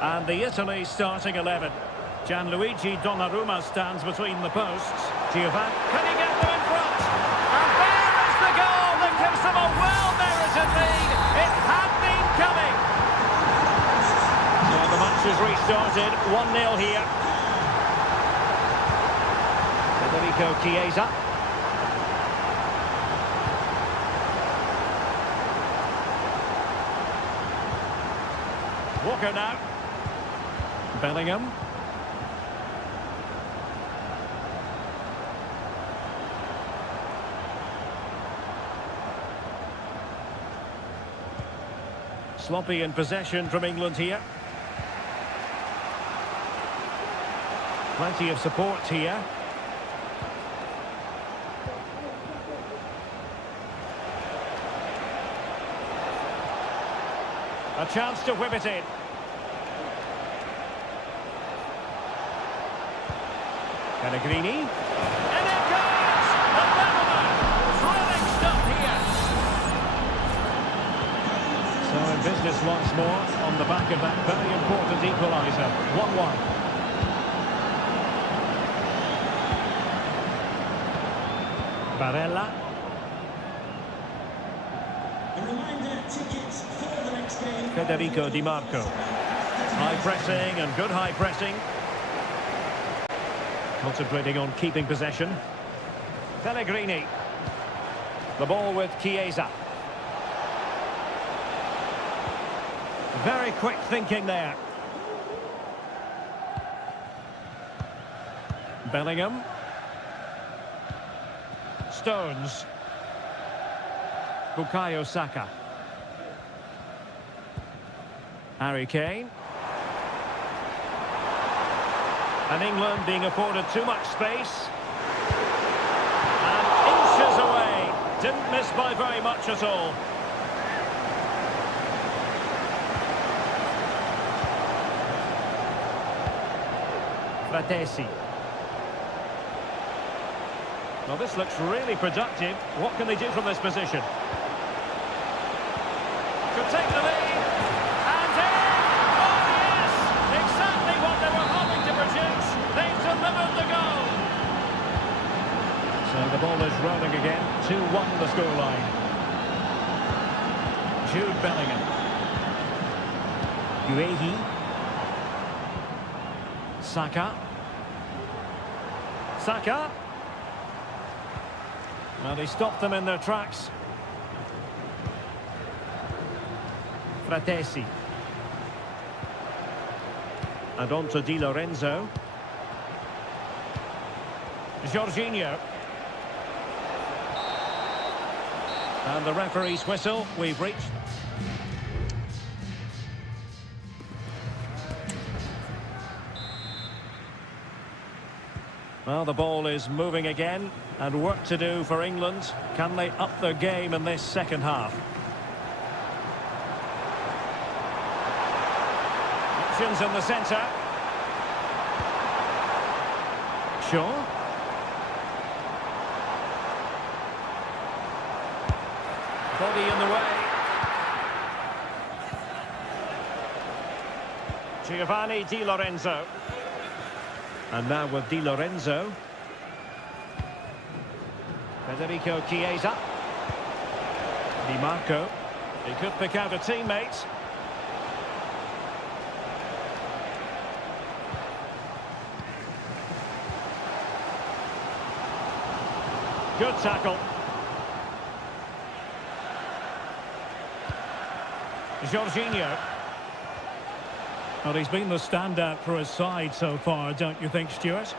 And the Italy starting 11. Gianluigi Donnarumma stands between the posts. Giovanni, can he get them in front? And there is the goal that gives them a well-merited lead. It had been coming. So the match is restarted. 1-0 here. Federico Chiesa. Walker now. Bellingham. Sloppy in possession from England here. Plenty of support here. A chance to whip it in. Pellegrini. And it goes! The Lebanon! Thrilling stuff here. So in business once more on the back of that very important equaliser. 1-1. Barella. A reminder, tickets for the next game. Federico Di Marco. High pressing and good high pressing. Concentrating on keeping possession. Pellegrini. The ball with Chiesa. Very quick thinking there. Bellingham. Stones. Bukayo Saka. Harry Kane. And England being afforded too much space. And inches away. Didn't miss by very much at all. Fratesi. Well, this looks really productive. What can they do from this position? Could take the lead. And in! Oh, yes! Exactly what they were hoping to produce. They've delivered the goal. So the ball is rolling again. 2-1 the scoreline. Jude Bellingham. Guehi. Saka. Saka. Well, they stopped them in their tracks. Fratesi. And on to Di Lorenzo. Jorginho. And the referee's whistle. We've reached... Well, the ball is moving again, and work to do for England. Can they up their game in this second half? Options in the centre. Shaw. Body in the way. Giovanni Di Lorenzo. And now with Di Lorenzo. Federico Chiesa. Di Marco. He could pick out a teammate. Good tackle. Jorginho. Well, he's been the standout for his side so far, don't you think, Stuart?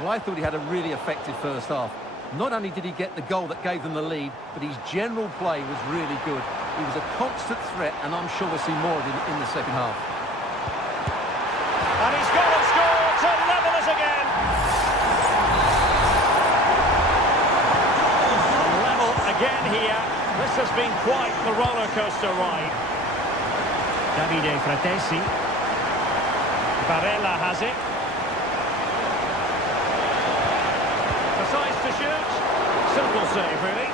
Well, I thought he had a really effective first half. Not only did he get the goal that gave them the lead, but his general play was really good. He was a constant threat, and I'm sure we'll see more of him in the second half. And he's got to score to level us again. Level again here. This has been quite the roller coaster ride. Davide Fratesi. Barella has it. Decides to shoot. Simple save, really.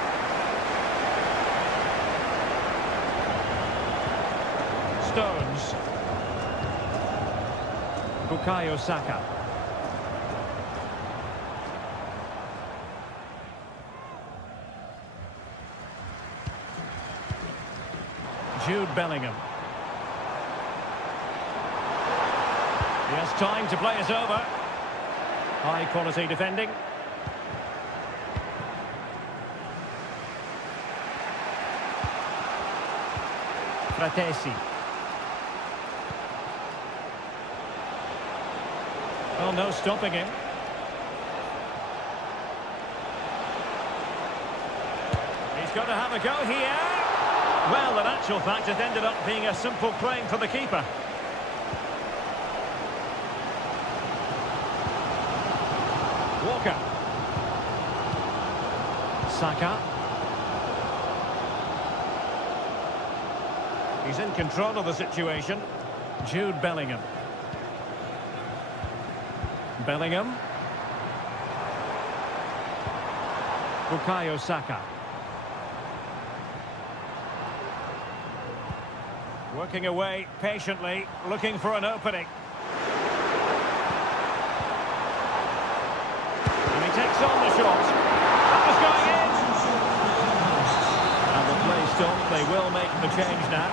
Stones. Bukayo Saka. Jude Bellingham. He has time to play us over. High quality defending. Fratesi. Oh, no stopping him. He's got to have a go here. Well, in actual fact, it ended up being a simple claim for the keeper. Walker. Saka. He's in control of the situation. Jude Bellingham. Bellingham. Bukayo Saka. Working away patiently, looking for an opening. And he takes on the shot. That was going in. And the play stopped. They will make the change now.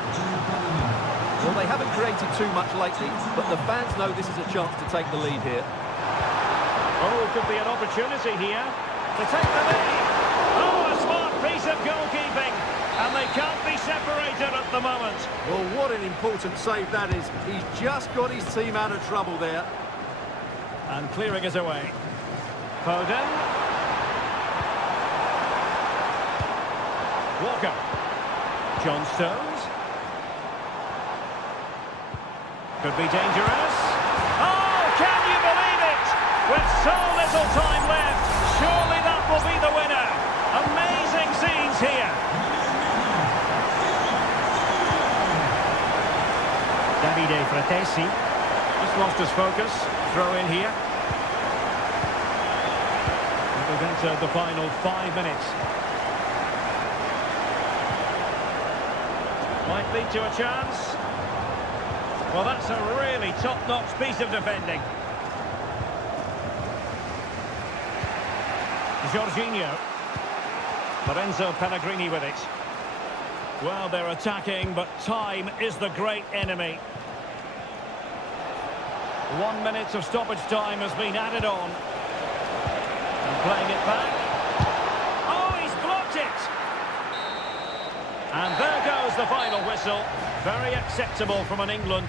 Well, they haven't created too much lately, but the fans know this is a chance to take the lead here. Oh, could be an opportunity here to take the lead. Oh, a smart piece of goalkeeping. And they can't be separated at the moment. Well, what an important save that is. He's just got his team out of trouble there. And clearing us away. Foden. Walker. John Stones. Could be dangerous. Oh, can you believe it? With so little time left, surely that will be the winner. Amazing scenes here. Davide Fratesi just lost his focus. Throw in here. We've entered the final 5 minutes. Might lead to a chance. Well, that's a really top-notch piece of defending. Jorginho. Lorenzo Pellegrini with it. Well, they're attacking, but time is the great enemy. 1 minute of stoppage time has been added on. And playing it back. Oh, he's blocked it! And there goes the final whistle. Very acceptable from an England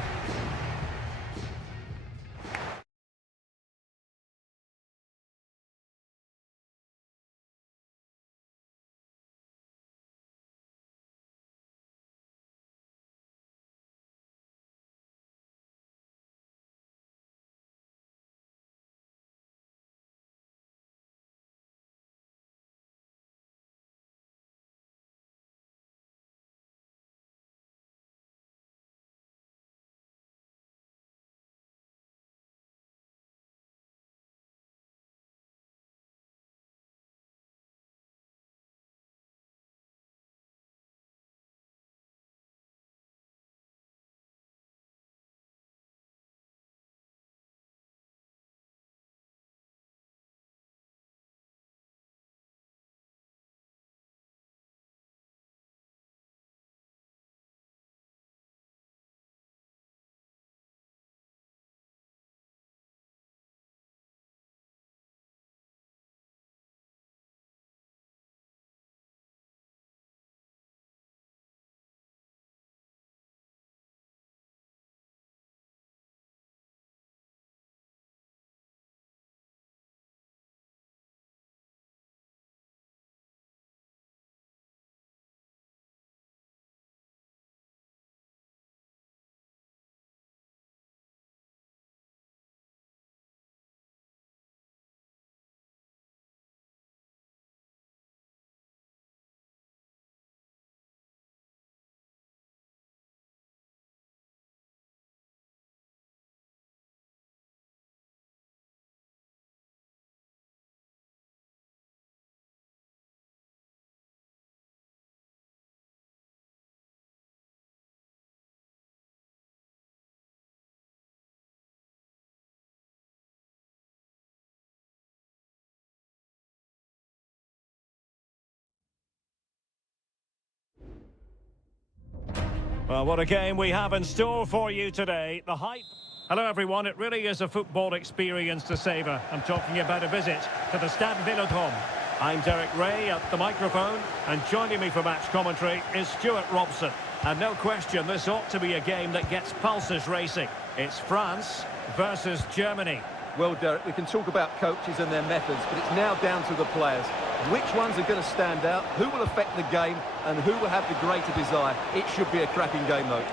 Well, what a game we have in store for you today. The hype. Hello, everyone. It really is a football experience to savour. I'm talking about a visit to the Stade Vélodrome. I'm Derek Ray at the microphone, and joining me for match commentary is Stuart Robson. And no question, this ought to be a game that gets pulses racing. It's France versus Germany. Well, Derek, we can talk about coaches and their methods, but it's now down to the players. Which ones are going to stand out, who will affect the game, and who will have the greater desire? It should be a cracking game, though.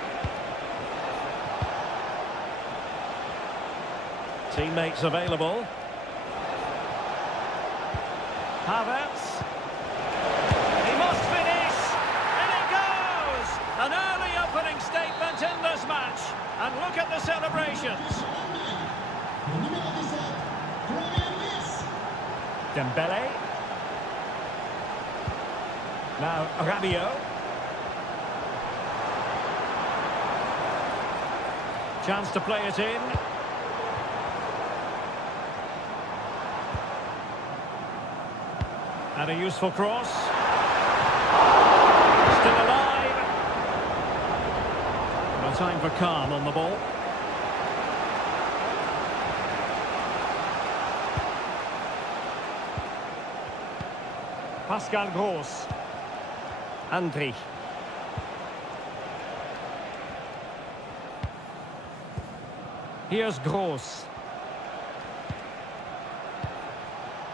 Teammates available. Havertz. He must finish! And it goes! An early opening statement in this match. And look at the celebrations. Dembele. Now Rabiot. Chance to play it in. And a useful cross. Still alive. No time for calm on the ball. Pascal Gross. Andri. Here's Gross.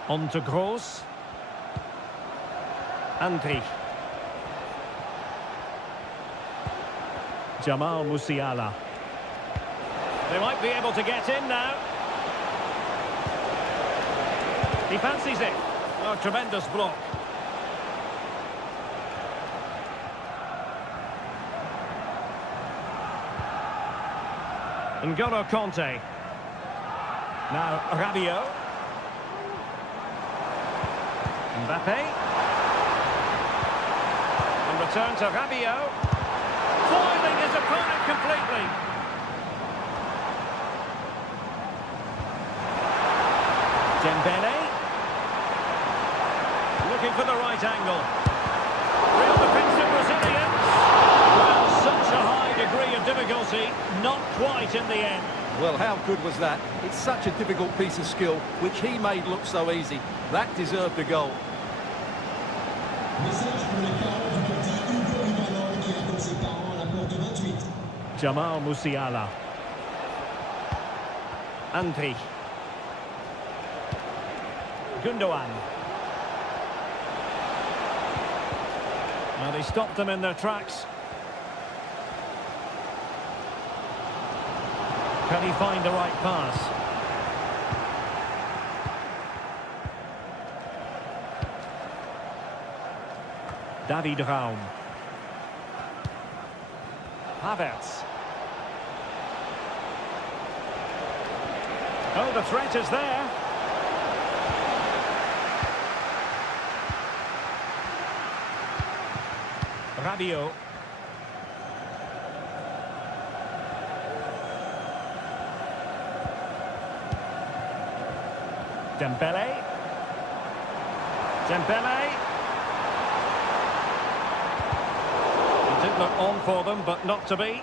On to Gross. Andri. Jamal Musiala. They might be able to get in now. He fancies it. Oh, tremendous block. N'Golo Kanté. Now Rabiot. Mbappe. And return to Rabiot. Foiling his opponent completely. Dembele. Looking for the right angle. Real defensive Brazilians. Well, such a high degree of difficulty, not quite in the end. Well, how good was that? It's such a difficult piece of skill, which he made look so easy. That deserved a goal. Jamal Musiala. Andri. Gundogan. Now they stopped them in their tracks. Can he find the right pass? David Raum. Havertz. Oh, the threat is there. Rabiot. Dembele. Dembele. He did look on for them, but not to be.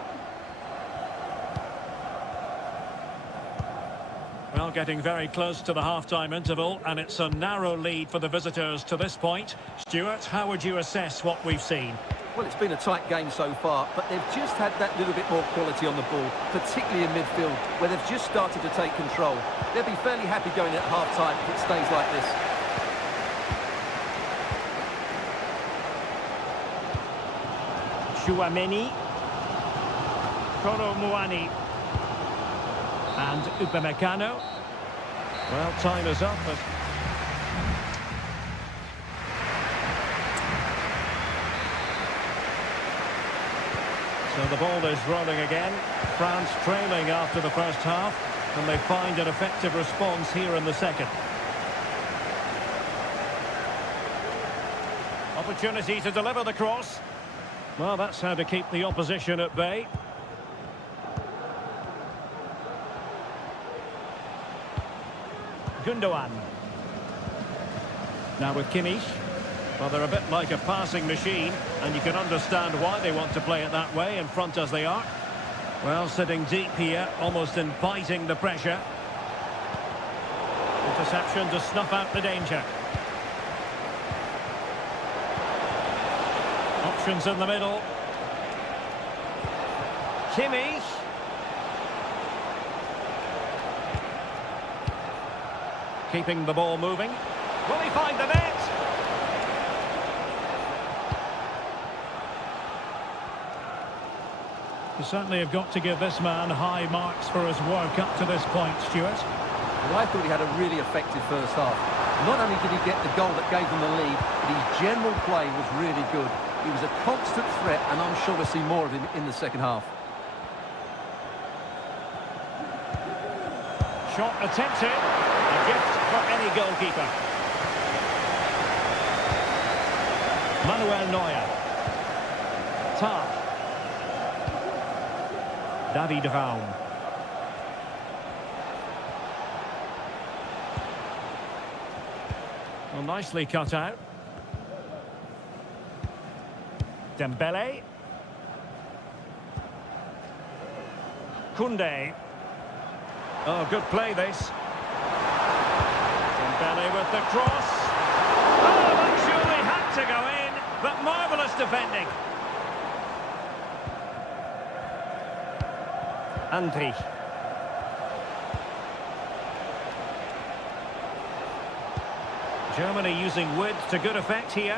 Well, getting very close to the half-time interval, and it's a narrow lead for the visitors to this point. Stuart, how would you assess what we've seen? Well, it's been a tight game so far, but they've just had that little bit more quality on the ball, particularly in midfield, where they've just started to take control. They'll be fairly happy going at half-time if it stays like this. Chouameni. Kolo Muani. And Upamecano. Well, time is up, but... So the ball is rolling again. France trailing after the first half, and they find an effective response here in the second. Opportunity to deliver the cross. Well, that's how to keep the opposition at bay. Gundogan. Now with Kimmich. Well, they're a bit like a passing machine, and you can understand why they want to play it that way, in front as they are. Well, sitting deep here, almost inviting the pressure. Interception to snuff out the danger. Options in the middle. Kimmich. Keeping the ball moving. Will he find the net? You certainly have got to give this man high marks for his work up to this point, Stuart. Well, I thought he had a really effective first half. Not only did he get the goal that gave them the lead, but his general play was really good. He was a constant threat, and I'm sure we'll see more of him in the second half. Shot attempted. A gift for any goalkeeper. Manuel Neuer. Tar. David Raum. Well, nicely cut out. Dembele. Koundé. Oh, good play this. Dembele with the cross. Oh, that surely had to go in, but marvellous defending. Andri. Germany using width to good effect here.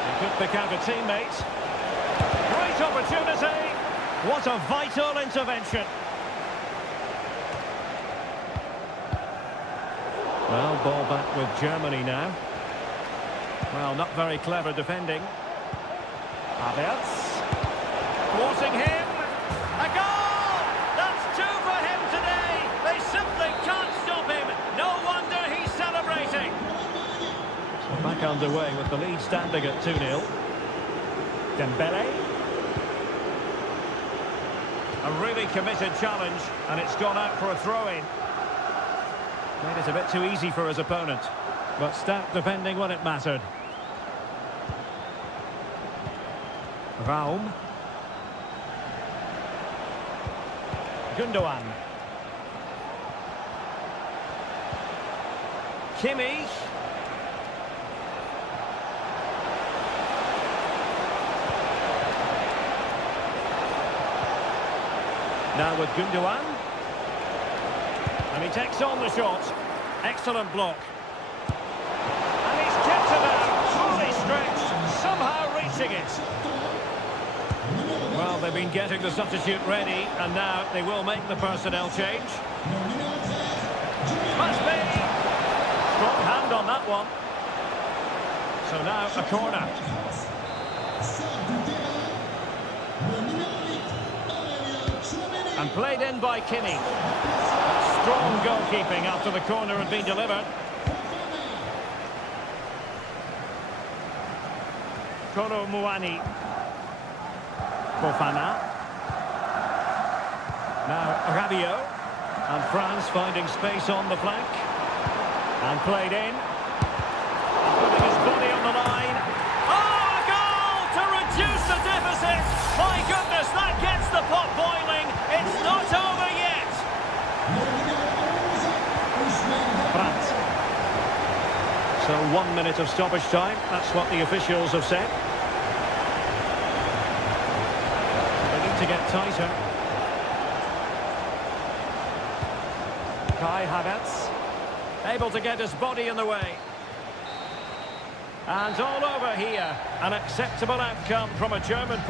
They could pick out a teammate. Great opportunity. What a vital intervention. Well, ball back with Germany now. Well, not very clever defending. Havertz. Thwarting him. A goal! That's two for him today. They simply can't stop him. No wonder he's celebrating. So back underway with the lead standing at 2-0. Dembele. A really committed challenge, and it's gone out for a throw-in. Made it a bit too easy for his opponent, but stout defending when it mattered. Raum. Gundogan. Kimmich. Now with Gundogan. And he takes on the shot. Excellent block. And he's kept it out. Fully stretched. Somehow reaching it. Well, they've been getting the substitute ready, and now they will make the personnel change. Must be. Strong hand on that one. So now a corner. And played in by Kimmich. Strong goalkeeping after the corner had been delivered. Kolo Muani. Fofana. Now Rabiot. And France finding space on the flank. And played in. Putting his body on the line. Oh, a goal to reduce the deficit. My goodness, that gets the pot boiling. It's not over yet. France. So 1 minute of stoppage time. That's what the officials have said. To get tighter. Kai Havertz, able to get his body in the way. And all over here, an acceptable outcome from a German...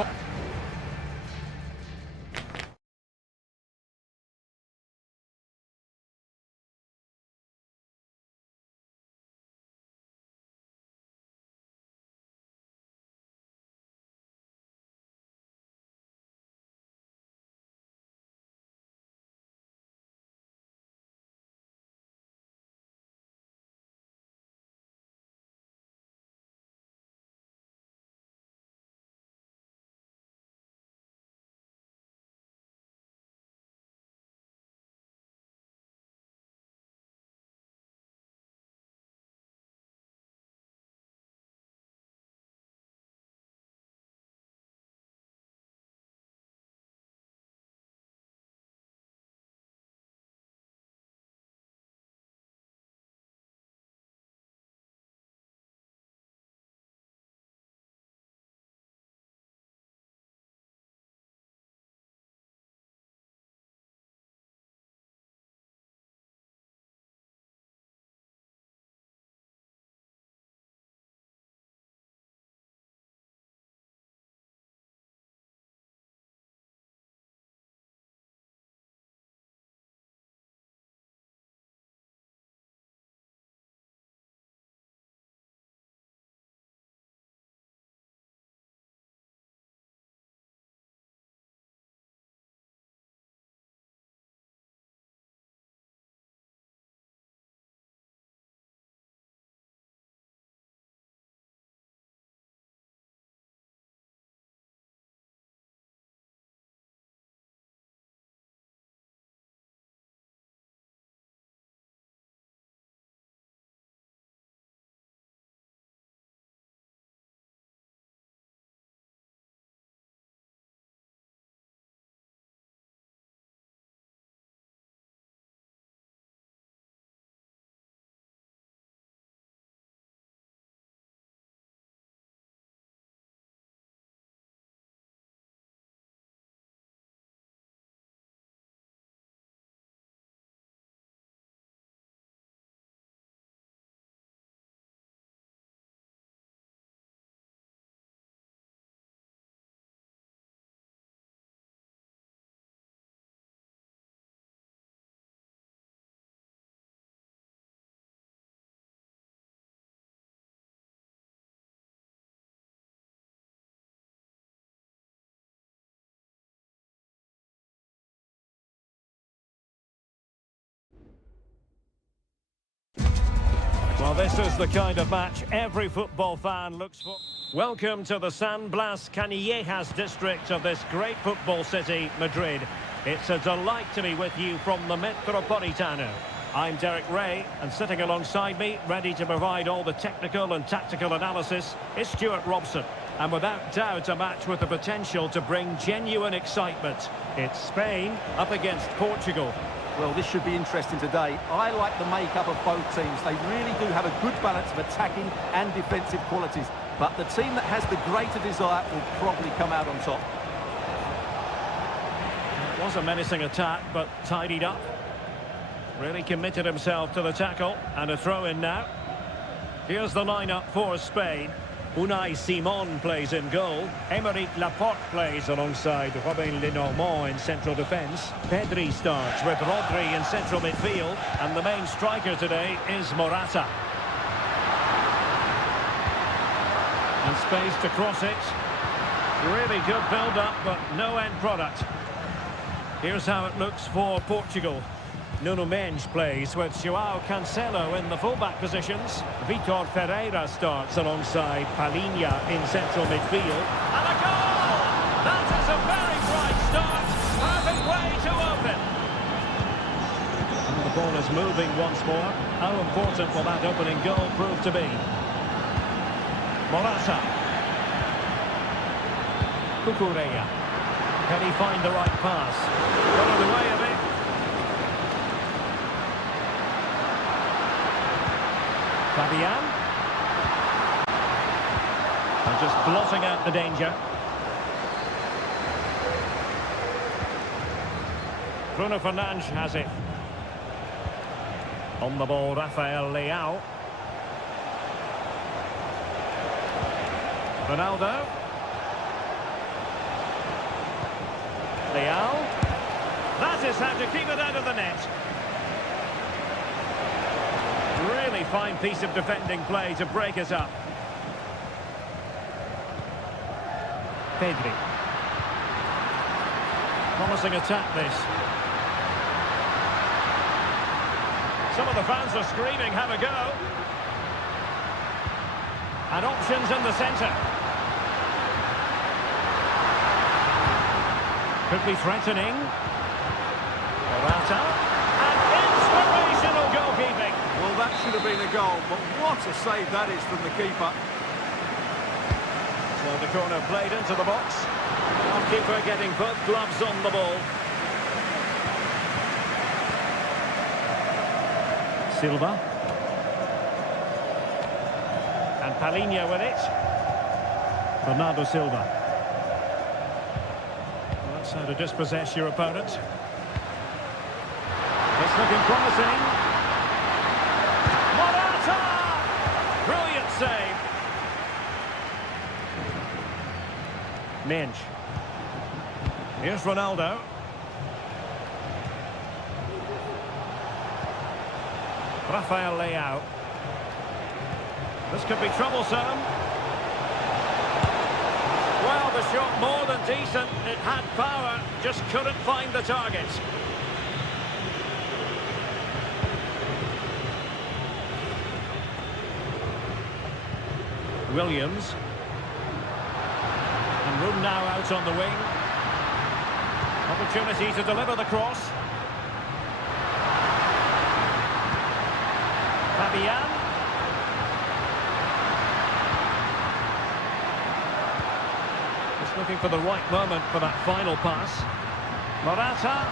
This is the kind of match every football fan looks for. Welcome to the San Blas Canillejas district of this great football city, Madrid. It's a delight to be with you from the Metropolitano. I'm Derek Ray, and sitting alongside me, ready to provide all the technical and tactical analysis, is Stuart Robson. And without doubt, a match with the potential to bring genuine excitement. It's Spain up against Portugal. Well, this should be interesting today. I like the makeup of both teams. They really do have a good balance of attacking and defensive qualities. But the team that has the greater desire will probably come out on top. It was a menacing attack, but tidied up. Really committed himself to the tackle, and a throw-in now. Here's the lineup for Spain. Unai Simon plays in goal. Aymeric Laporte plays alongside Robin Lenormand in central defence. Pedri starts with Rodri in central midfield. And the main striker today is Morata. And space to cross it. Really good build-up, but no end product. Here's how it looks for Portugal. Nuno Mendes plays with João Cancelo in the fullback positions. Vitor Ferreira starts alongside Palhinha in central midfield. And a goal! That is a very bright start. Perfect way to open. And the ball is moving once more. How important will that opening goal prove to be? Morata. Cucurella. Can he find the right pass? Got in the way of it. Fabian. And just blotting out the danger. Bruno Fernandes has it. On the ball, Rafael Leao. Ronaldo. Leao. That is how to keep it out of the net. Really fine piece of defending play to break us up. Pedri. Promising attack this. Some of the fans are screaming, have a go. And options in the centre. Could be threatening. Morata. And inspirational goalkeeping. Well, that should have been a goal, but what a save that is from the keeper. So the corner played into the box. Keeper getting both gloves on the ball. Silva. And Palhinha with it. Bernardo Silva. Well, that's how to dispossess your opponent. It's looking promising. Morata! Brilliant save. Mendes. Here's Ronaldo. Rafael Leao. This could be troublesome. Well, the shot more than decent. It had power, just couldn't find the target. Williams. And room now out on the wing. Opportunity to deliver the cross. Fabian. Just looking for the right moment for that final pass. Morata.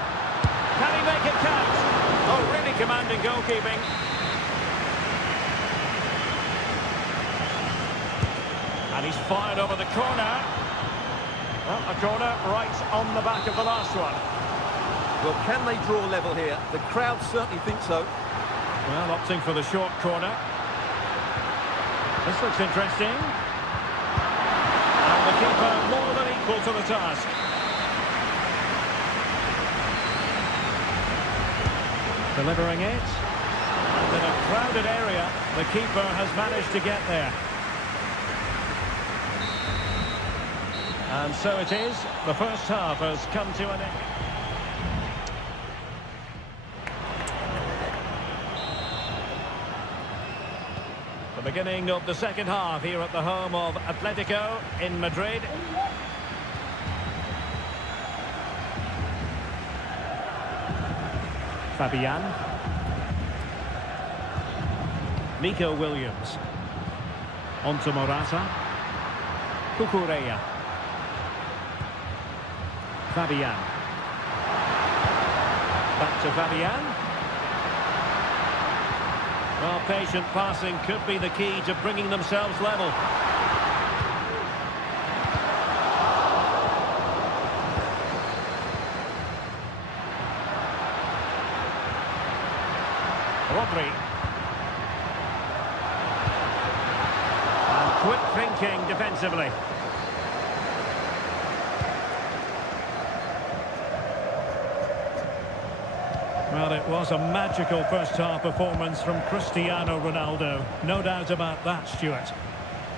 Can he make it count? Oh, really commanding goalkeeping. And he's fired over the corner. Well, a corner right on the back of the last one. Well, can they draw level here? The crowd certainly think so. Well, opting for the short corner. This looks interesting. And the keeper more than equal to the task. Delivering it. And in a crowded area, the keeper has managed to get there. And so it is. The first half has come to an end. Beginning of the second half here at the home of Atletico in Madrid. Fabian. Nico Williams. On to Morata. Cucurella. Fabian. Back to Fabian. Well, patient passing could be the key to bringing themselves level. Rodri. And quick thinking defensively. Well, it was a magical first-half performance from Cristiano Ronaldo. No doubt about that, Stuart.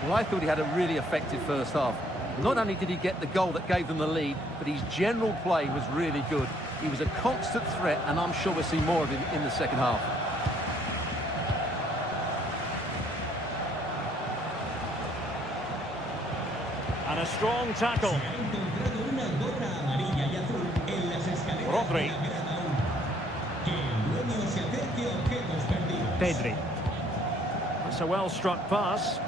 Well, I thought he had a really effective first half. Not only did he get the goal that gave them the lead, but his general play was really good. He was a constant threat, and I'm sure we'll see more of him in the second half. And a strong tackle. Rodri. Pedri. That's a well-struck pass.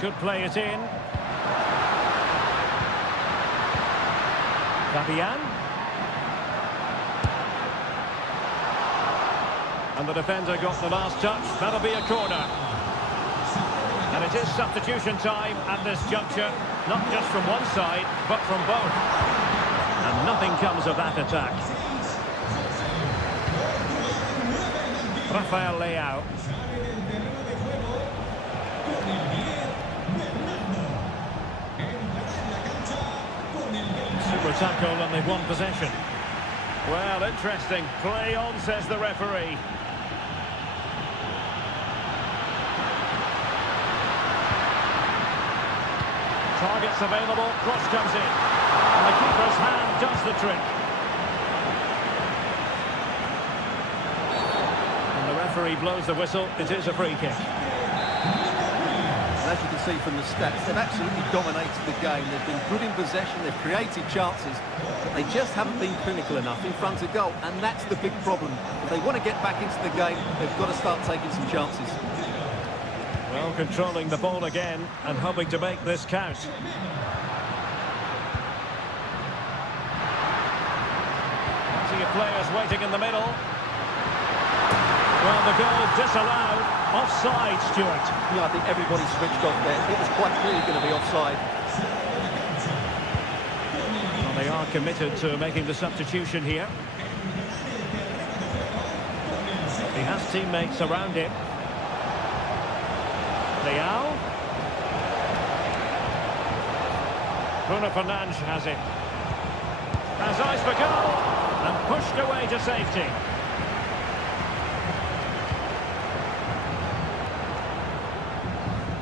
Could play it in. Fabian. And the defender got the last touch. That'll be a corner. And it is substitution time at this juncture. Not just from one side, but from both. And nothing comes of that attack. Rafael Leao. Super tackle and they've won possession. Well, interesting. Play on, says the referee. Targets available, cross comes in. And the keeper's hand does the trick. And the referee blows the whistle. It is a free kick. And as you can see from the stats, they've absolutely dominated the game. They've been good in possession, they've created chances, but they just haven't been clinical enough in front of goal, and that's the big problem. If they want to get back into the game, they've got to start taking some chances. Well, controlling the ball again and hoping to make this count. Plenty of players waiting in the middle. Well, the goal disallowed. Offside, Stuart. Yeah, I think everybody switched off there. It was quite clearly going to be offside. Well, they are committed to making the substitution here. He has teammates around him. Leao. Bruno Fernandes has it. Has eyes for goal. And pushed away to safety.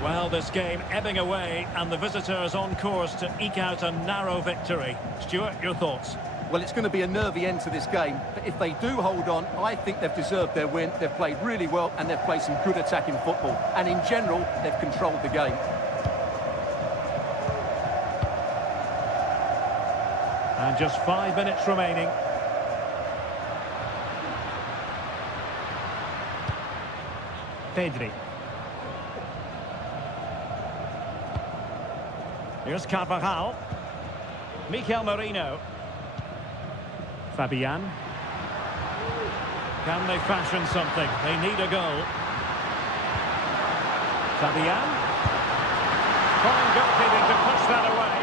Well, this game ebbing away, and the visitors on course to eke out a narrow victory. Stuart, your thoughts? Well, it's going to be a nervy end to this game, but if they do hold on, I think they've deserved their win. They've played really well, and they've played some good attacking football. And in general, they've controlled the game. And just 5 minutes remaining. Pedri. Here's Carvajal. Mikel Merino. Fabian. Can they fashion something? They need a goal. Fabian. Fine goalkeeping to push that away.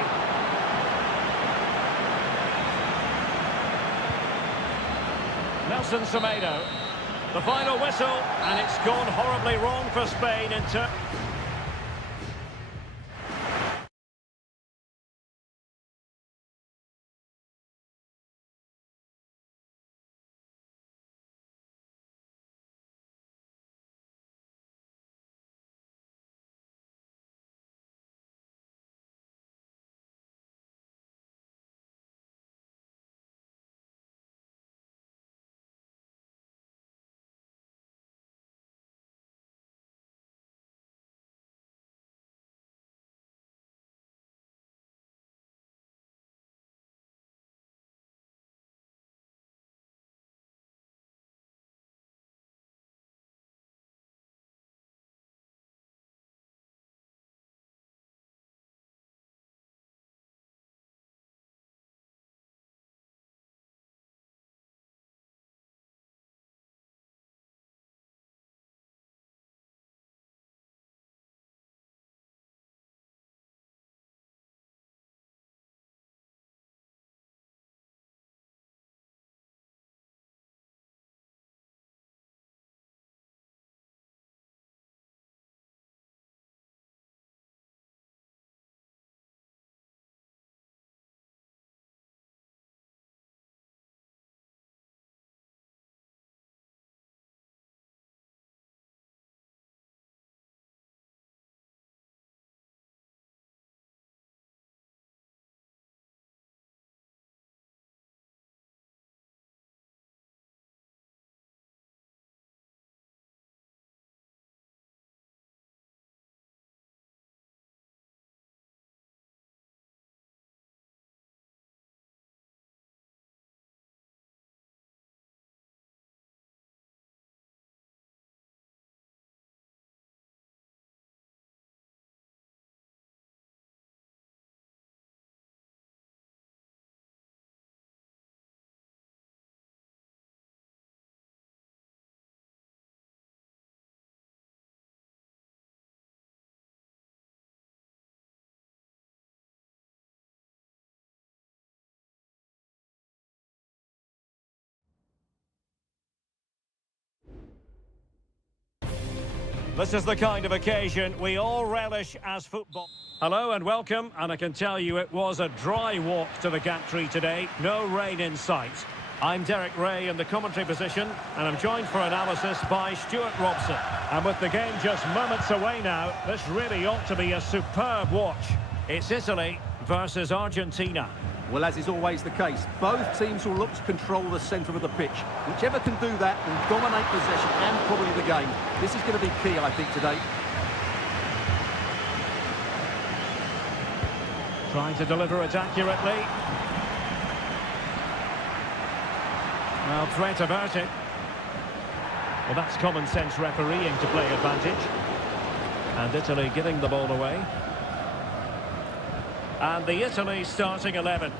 Nelson Semedo. The final whistle, and it's gone horribly wrong for Spain in turn. This is the kind of occasion we all relish as football. Hello and welcome, and I can tell you it was a dry walk to the gantry today. No rain in sight. I'm Derek Ray in the commentary position, and I'm joined for analysis by Stuart Robson. And with the game just moments away now, this really ought to be a superb watch. It's Italy versus Argentina. Well, as is always the case, both teams will look to control the centre of the pitch. Whichever can do that will dominate possession and probably the game. This is going to be key, I think, today. Trying to deliver it accurately. Well, threat averted. Well, that's common sense refereeing to play advantage. And Italy giving the ball away. And the Italy starting 11.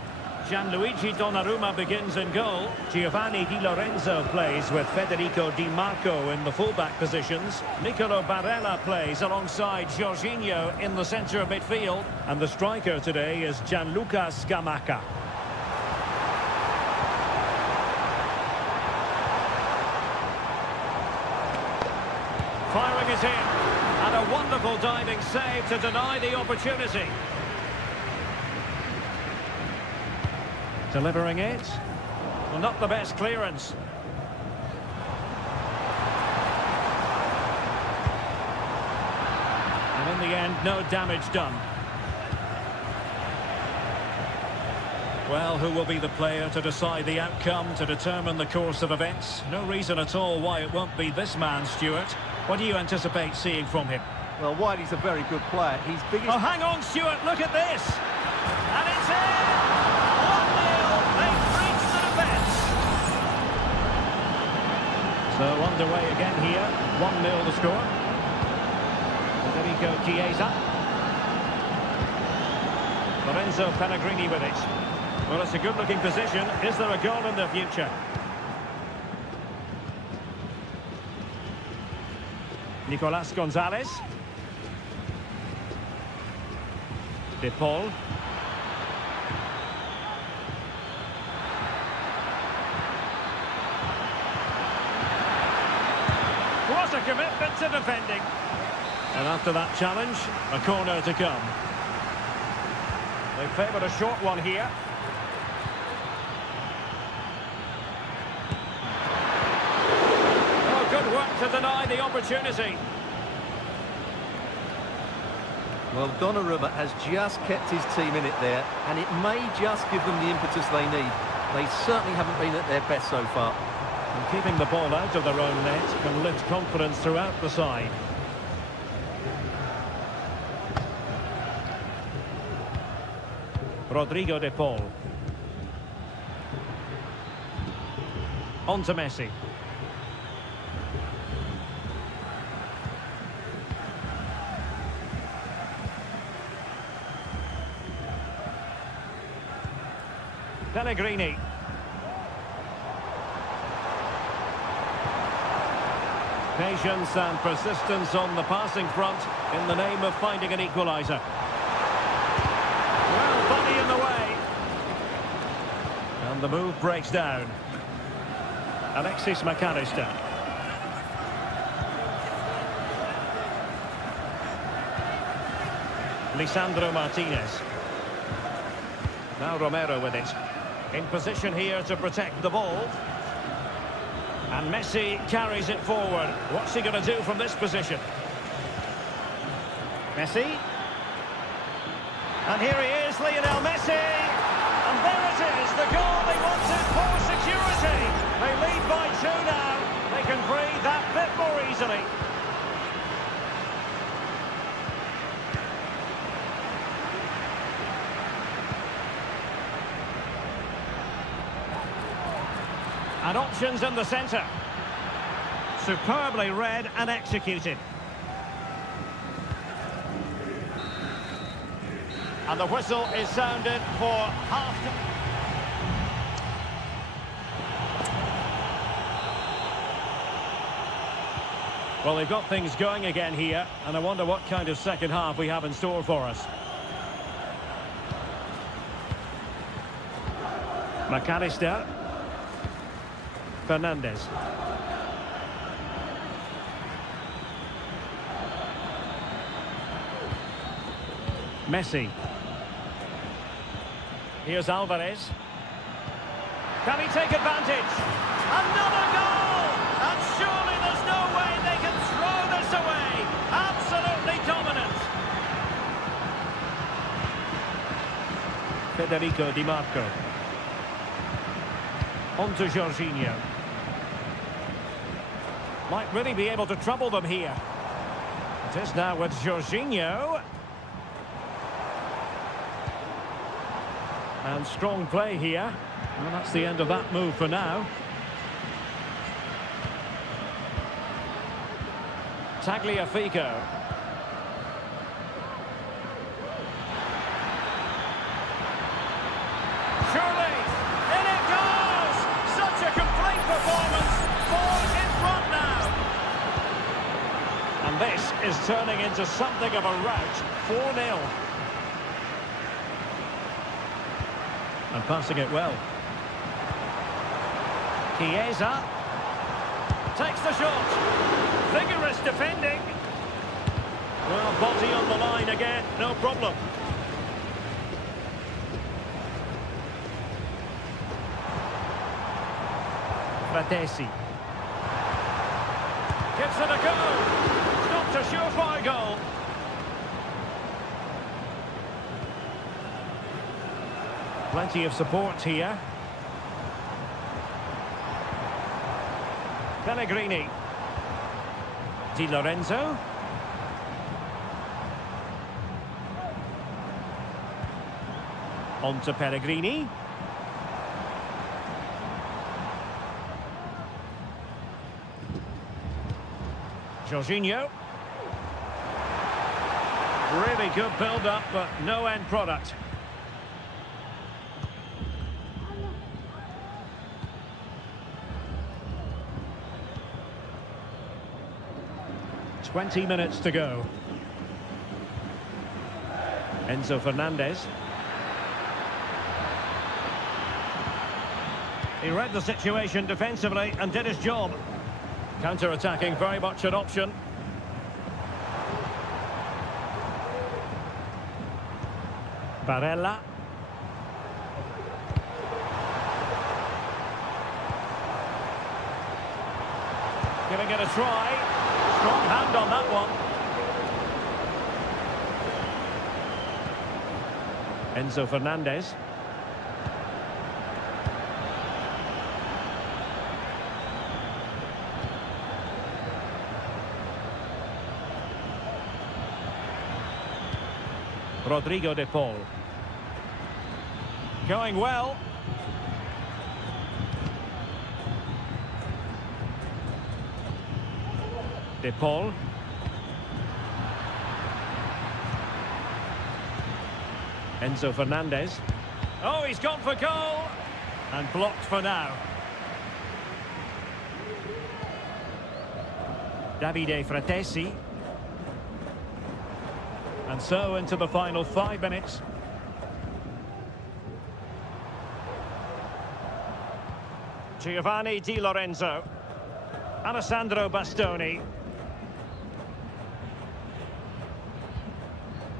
Gianluigi Donnarumma begins in goal. Giovanni Di Lorenzo plays with Federico Di Marco in the fullback positions. Nicolo Barella plays alongside Jorginho in the centre of midfield. And the striker today is Gianluca Scamacca. Firing it in. And a wonderful diving save to deny the opportunity. Delivering it. Well, not the best clearance. And in the end, no damage done. Well, who will be the player to decide the outcome, to determine the course of events? No reason at all why it won't be this man, Stuart. What do you anticipate seeing from him? Well, Whitey's a very good player. He's biggest... Oh, hang on, Stuart, look at this! And it's in! 1-0, they've reached the defence! So underway again here, 1-0 the score. Federico Chiesa. Lorenzo Pellegrini with it. Well, it's a good-looking position. Is there a goal in the future? Nicolas Gonzalez. De Paul. What a commitment to defending. And after that challenge, a corner to come. They favoured a short one here. Oh, good work to deny the opportunity. Well, Donnarumma has just kept his team in it there, and it may just give them the impetus they need. They certainly haven't been at their best so far. And keeping the ball out of their own net can lift confidence throughout the side. Rodrigo de Paul. On to Messi. Pellegrini. Patience and persistence on the passing front in the name of finding an equaliser. Well, body in the way. And the move breaks down. Alexis McAllister. Lisandro Martinez. Now Romero with it. In position here to protect the ball. And Messi carries it forward. What's he going to do from this position? Messi. And here he is, Lionel Messi. And there it is, the goal they wanted for security. They lead by 2 now. They can breathe that bit more easily. And options in the centre. Superbly read and executed. And the whistle is sounded for half-time. Well, they've got things going again here, and I wonder what kind of second half we have in store for us. McAllister. Fernandes. Messi. Here's Alvarez. Can he take advantage? Another goal! And surely there's no way they can throw this away. Absolutely dominant. Federico Di Marco. On to Jorginho. Might really be able to trouble them here. It is now with Jorginho. And strong play here. Well, that's the end of that move for now. Tagliafico. Surely, in it goes! Such a complete performance. 4 in front now. And this is turning into something of a rout. 4-0. And passing it well. Chiesa takes the shot. Vigorous defending. Well, body on the line again, no problem. Fratesi. Gives it a go. It's not a surefire goal. Plenty of support here. Pellegrini. Di Lorenzo. On to Pellegrini. Jorginho. Really good build-up, but no end product. "20 minutes to go. Enzo Fernandez. He read the situation defensively and did his job. Counter-attacking, very much an option. Barella. Giving it a try. Strong hand on that one. Enzo Fernandez. Rodrigo de Paul. Going well. De Paul. Enzo Fernandez. Oh, he's gone for goal. And blocked for now. Davide Fratesi. And so into the final 5 minutes. Giovanni Di Lorenzo. Alessandro Bastoni.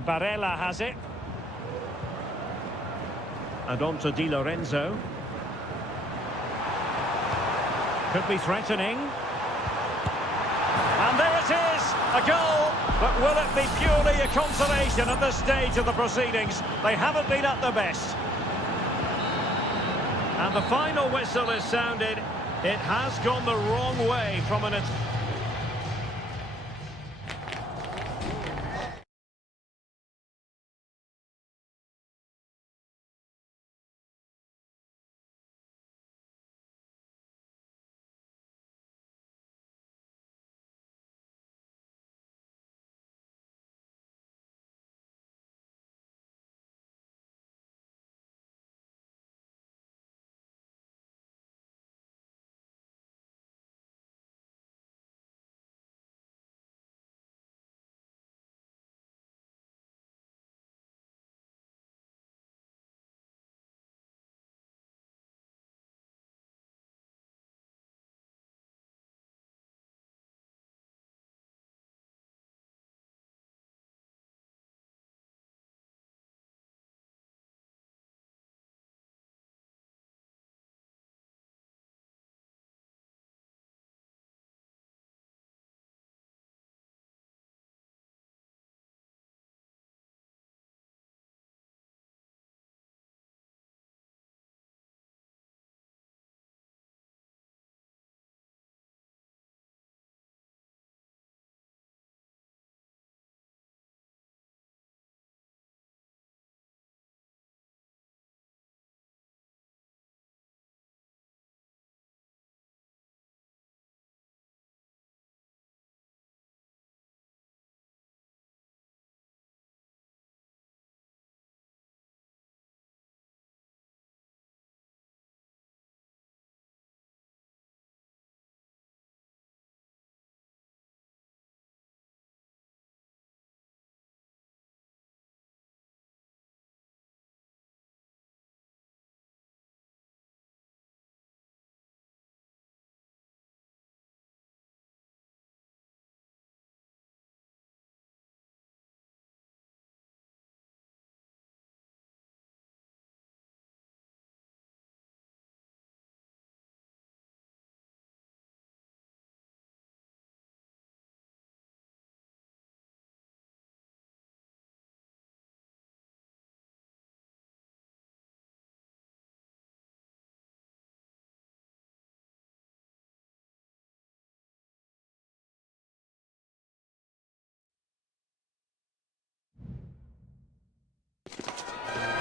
Barella has it. And on to Di Lorenzo. Could be threatening. And there it is, a goal. But will it be purely a consolation at this stage of the proceedings? They haven't been at their best. And the final whistle is sounded. It has gone the wrong way from an...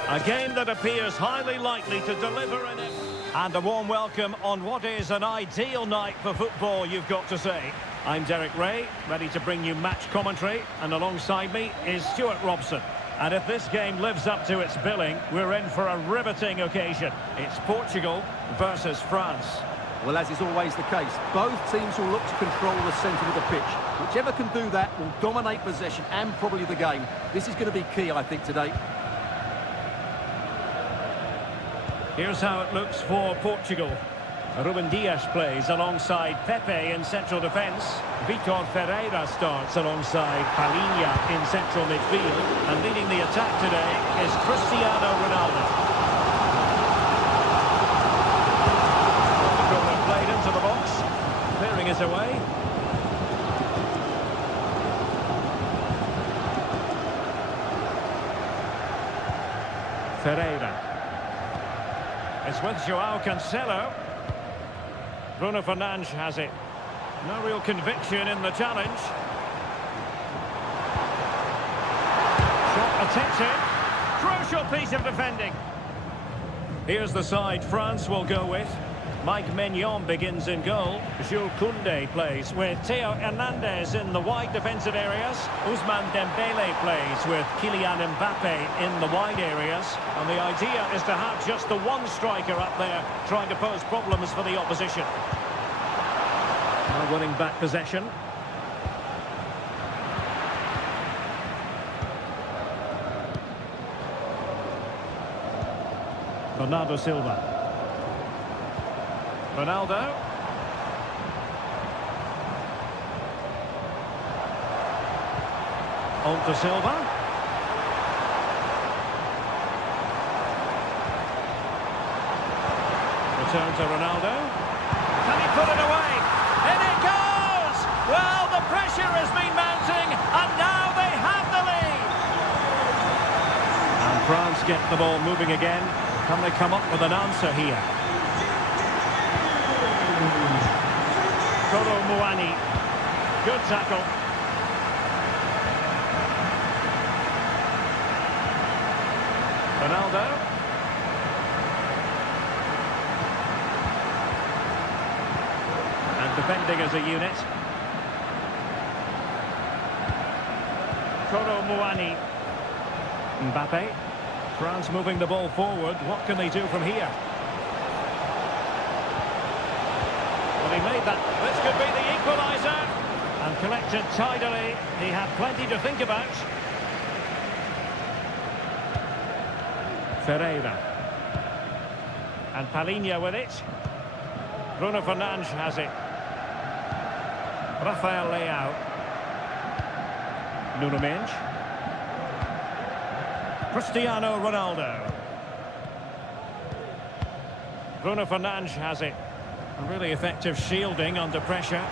A game that appears highly likely to deliver in it. And a warm welcome on what is an ideal night for football, you've got to say. I'm Derek Ray, ready to bring you match commentary, and alongside me is Stuart Robson. And if this game lives up to its billing, we're in for a riveting occasion. It's Portugal versus France. Well, as is always the case, both teams will look to control the centre of the pitch. Whichever can do that will dominate possession and probably the game. This is going to be key, I think, today. Here's how it looks for Portugal. Ruben Dias plays alongside Pepe in central defence. Vitor Ferreira starts alongside Palhinha in central midfield. And leading the attack today is Cristiano Ronaldo. The corner played into the box. Clearing it away. Ferreira. It's with Joao Cancelo. Bruno Fernandes has it. No real conviction in the challenge. Shot attempted. Crucial piece of defending. Here's the side France will go with. Mike Maignan begins in goal. Jules Koundé plays with Theo Hernandez in the wide defensive areas. Ousmane Dembele plays with Kylian Mbappe in the wide areas. And the idea is to have just the one striker up there trying to pose problems for the opposition. Now winning back possession. Bernardo Silva. Ronaldo. On to Silva. Return to Ronaldo. Can he put it away? In it goes! Well, the pressure has been mounting, and now they have the lead. And France get the ball moving again. Can they come up with an answer here? Kolo Muani. Good tackle. Ronaldo. And defending as a unit. Kolo Muani. Mbappe. France moving the ball forward. What can they do from here? Well, he made that. This could be the equaliser. And collected tidily. He had plenty to think about. Ferreira. And Palhinha with it. Bruno Fernandes has it. Rafael Leao. Nuno Mendes. Cristiano Ronaldo. Bruno Fernandes has it. A really effective shielding under pressure.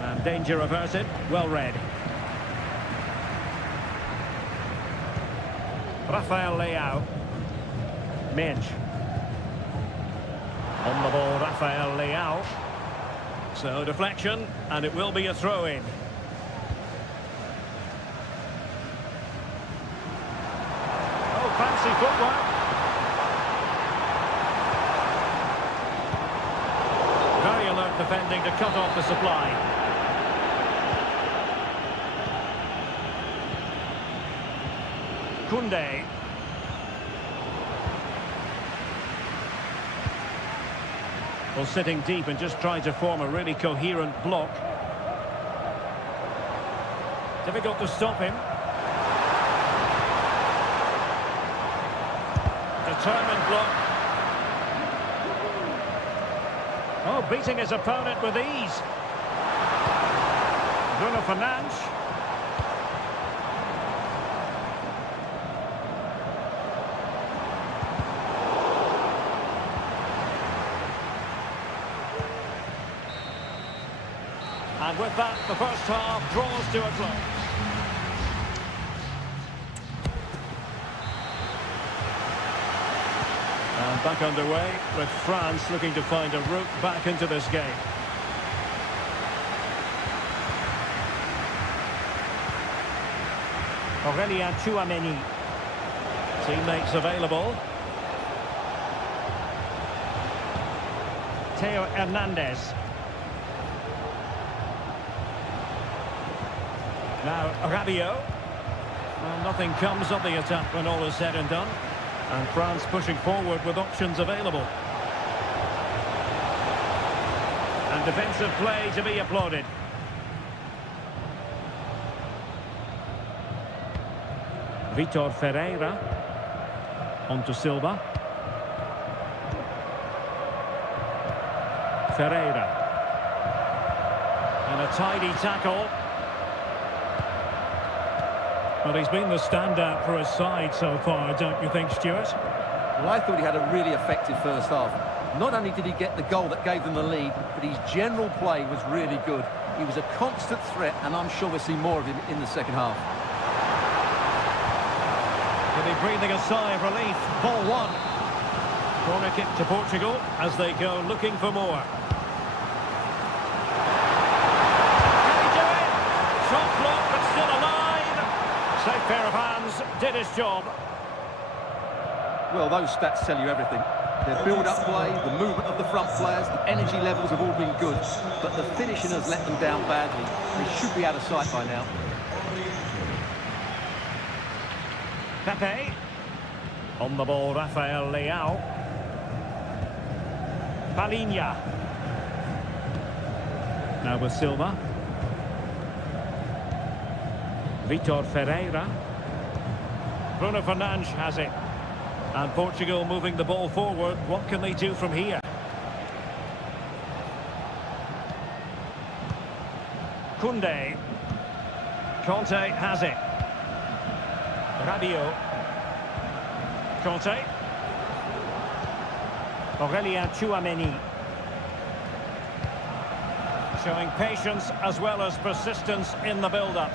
And danger averted. Well read. Rafael Leao. Mendes. On the ball, Rafael Leao. So deflection, and it will be a throw-in. Oh, fancy footwork. Very alert defending to cut off the supply. Koundé. Well, sitting deep and just trying to form a really coherent block. Difficult to stop him. Determined block. Oh, beating his opponent with ease. Bruno Fernandes. And with that, the first half draws to a close. And back underway with France looking to find a route back into this game. Teammates available. Theo Hernandez. Now Rabiot. Well, nothing comes of the attack when all is said and done. And France pushing forward with options available. And defensive play to be applauded. Vitor Ferreira. On to Silva. Ferreira. And a tidy tackle. Well, he's been the standout for his side so far, don't you think, Stuart? Well, I thought he had a really effective first half. Not only did he get the goal that gave them the lead, but his general play was really good. He was a constant threat, and I'm sure we'll see more of him in the second half. He'll be breathing a sigh of relief. Ball one. Corner kick to Portugal as they go looking for more. Can he do it? Shot blocked, but still alive. Safe pair of hands, did his job. Well, those stats tell you everything. Their build-up play, the movement of the front players, the energy levels have all been good, but the finishing has let them down badly. They should be out of sight by now. Pepe. On the ball, Rafael Leao. Palinha. Now with Silva. Vitor Ferreira. Bruno Fernandes has it. And Portugal moving the ball forward. What can they do from here? Koundé. Conte has it. Rabiot. Conte. Aurélien Tchouameni. Showing patience as well as persistence in the build-up.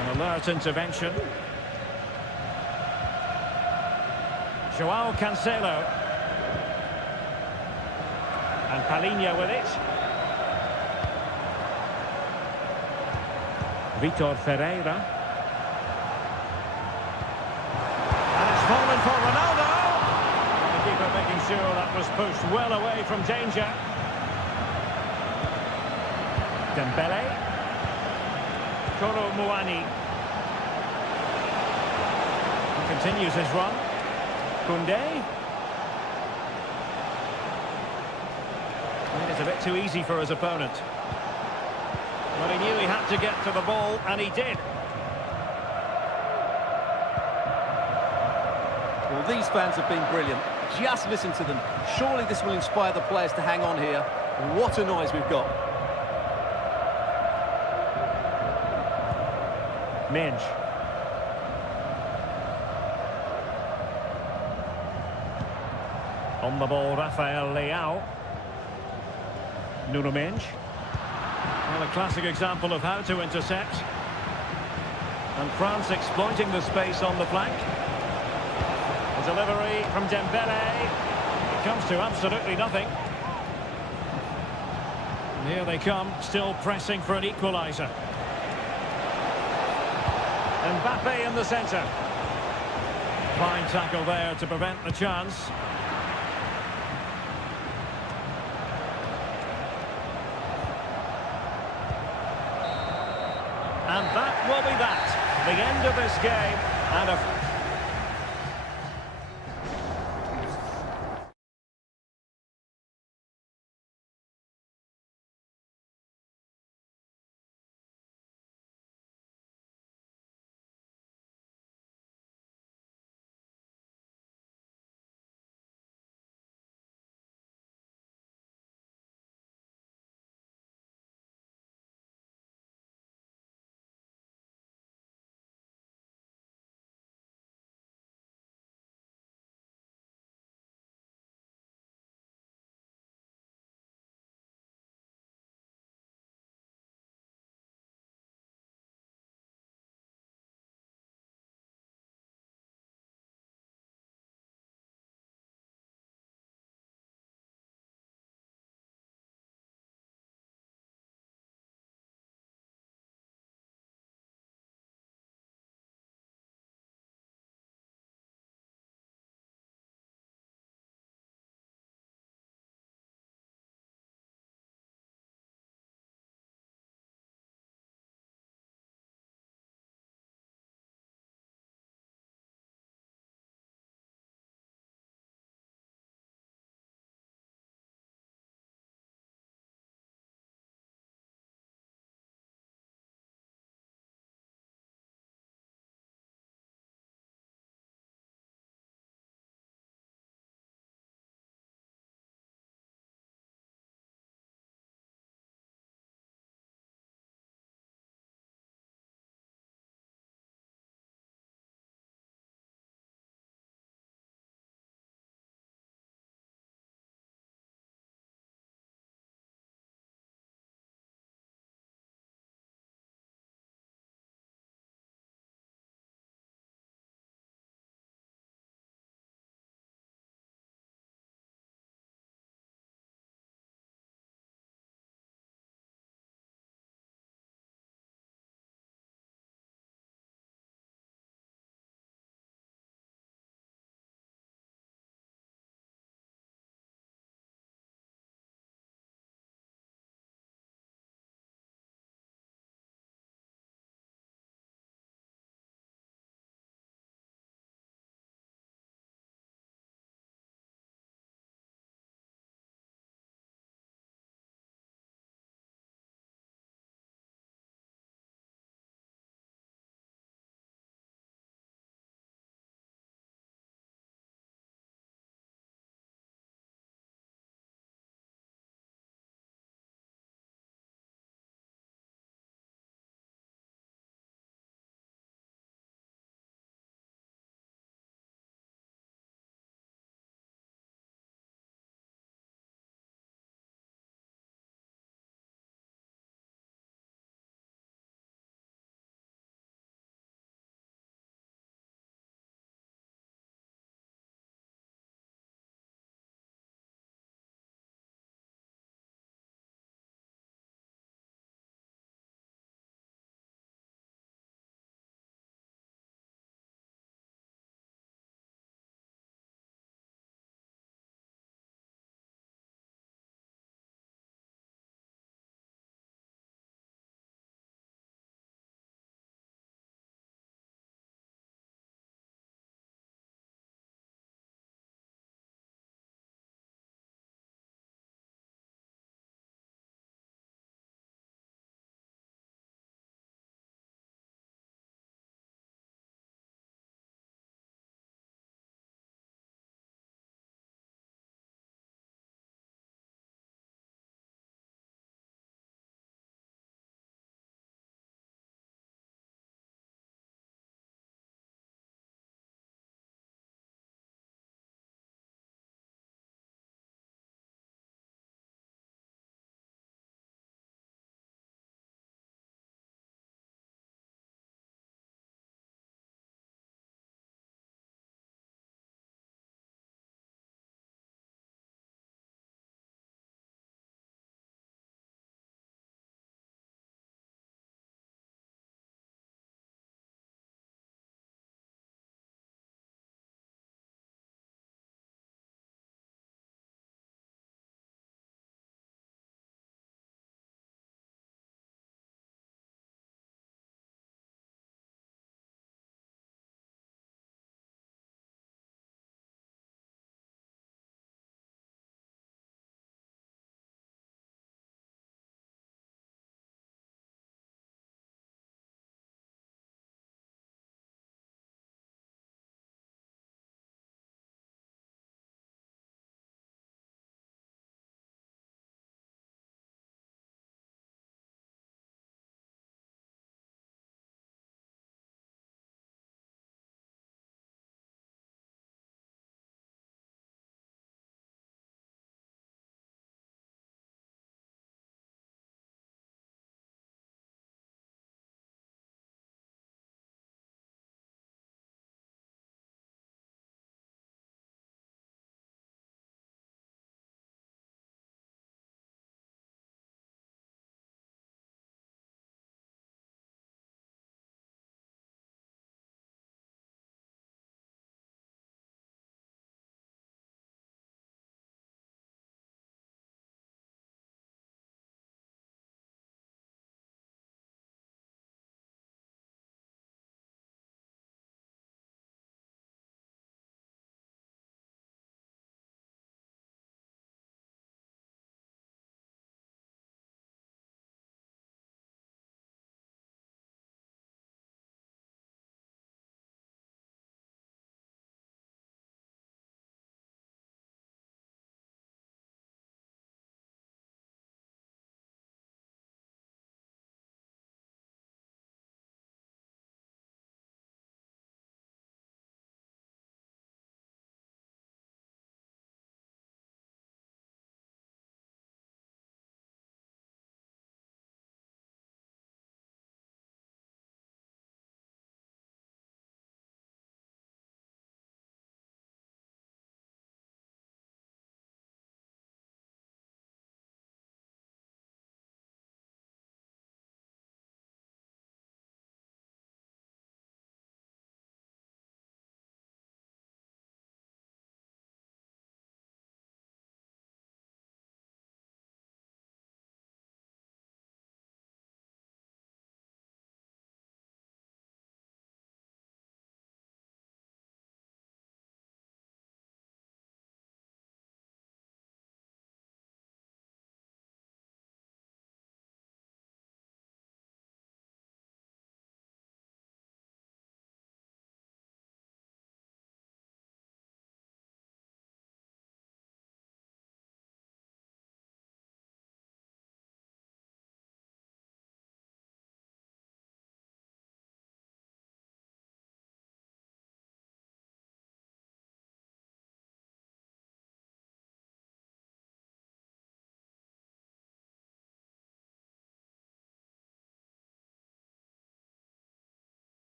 An alert intervention. João Cancelo. And Palinha with it. Vitor Ferreira. And it's fallen for Ronaldo. And the keeper making sure that was pushed well away from danger. Dembele. Koro Muani. He continues his run. Koundé. It's a bit too easy for his opponent. Well, he knew he had to get to the ball, and he did. Well, these fans have been brilliant. Just listen to them. Surely this will inspire the players to hang on here. What a noise we've got. Minge. On the ball, Rafael Leao. Nuno Minge. Well, a classic example of how to intercept. And France exploiting the space on the flank. A delivery from Dembele. It comes to absolutely nothing. And here they come, still pressing for an equaliser. Mbappe in the centre. Fine tackle there to prevent the chance. And that will be that. The end of this game. And a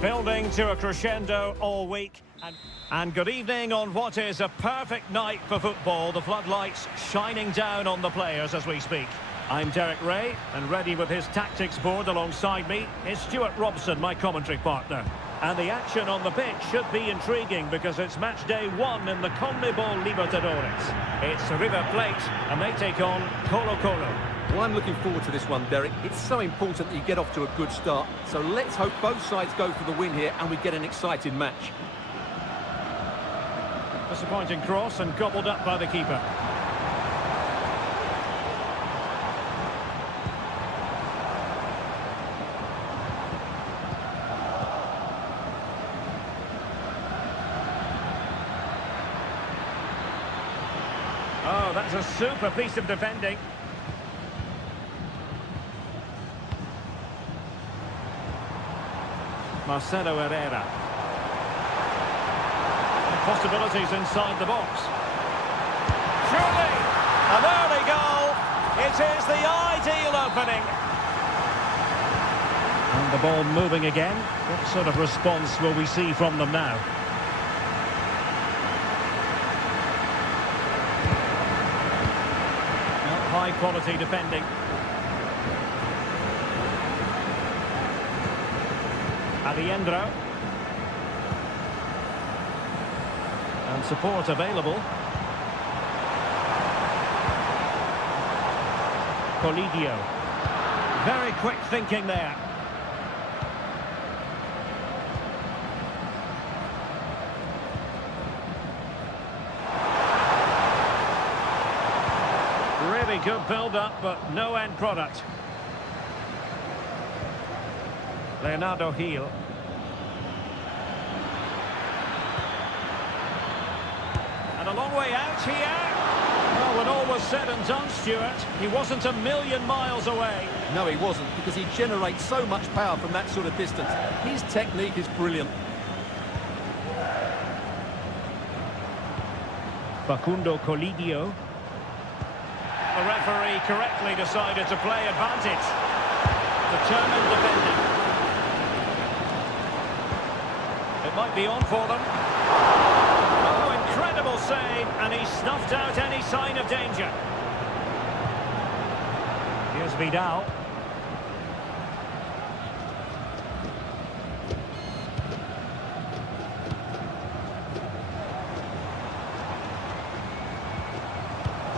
Building to a crescendo all week. And good evening on what is a perfect night for football. The floodlights shining down on the players as we speak. I'm Derek Ray, and ready with his tactics board alongside me is Stuart Robson, my commentary partner. And the action on the pitch should be intriguing because it's match day 1 in the CONMEBOL Libertadores. It's River Plate, and they take on Colo-Colo. Well, I'm looking forward to this one, Derek. It's so important that you get off to a good start. So let's hope both sides go for the win here and we get an exciting match. Disappointing cross and gobbled up by the keeper. Oh, that's a super piece of defending. Marcelo Herrera. Possibilities inside the box. Surely, an early goal. It is the ideal opening. And the ball moving again. What sort of response will we see from them now? Well, high quality defending. Aliendro. And support available. Colidio. Very quick thinking there. Really good build-up, but no end product. Leonardo Gil. And a long way out here. Well, when all was said and done, Stuart, he wasn't a million miles away. No, he wasn't, because he generates so much power from that sort of distance. His technique is brilliant. Facundo Colidio. The referee correctly decided to play advantage. Determined defending. It might be on for them. Oh, incredible save, and he snuffed out any sign of danger. Here's Vidal.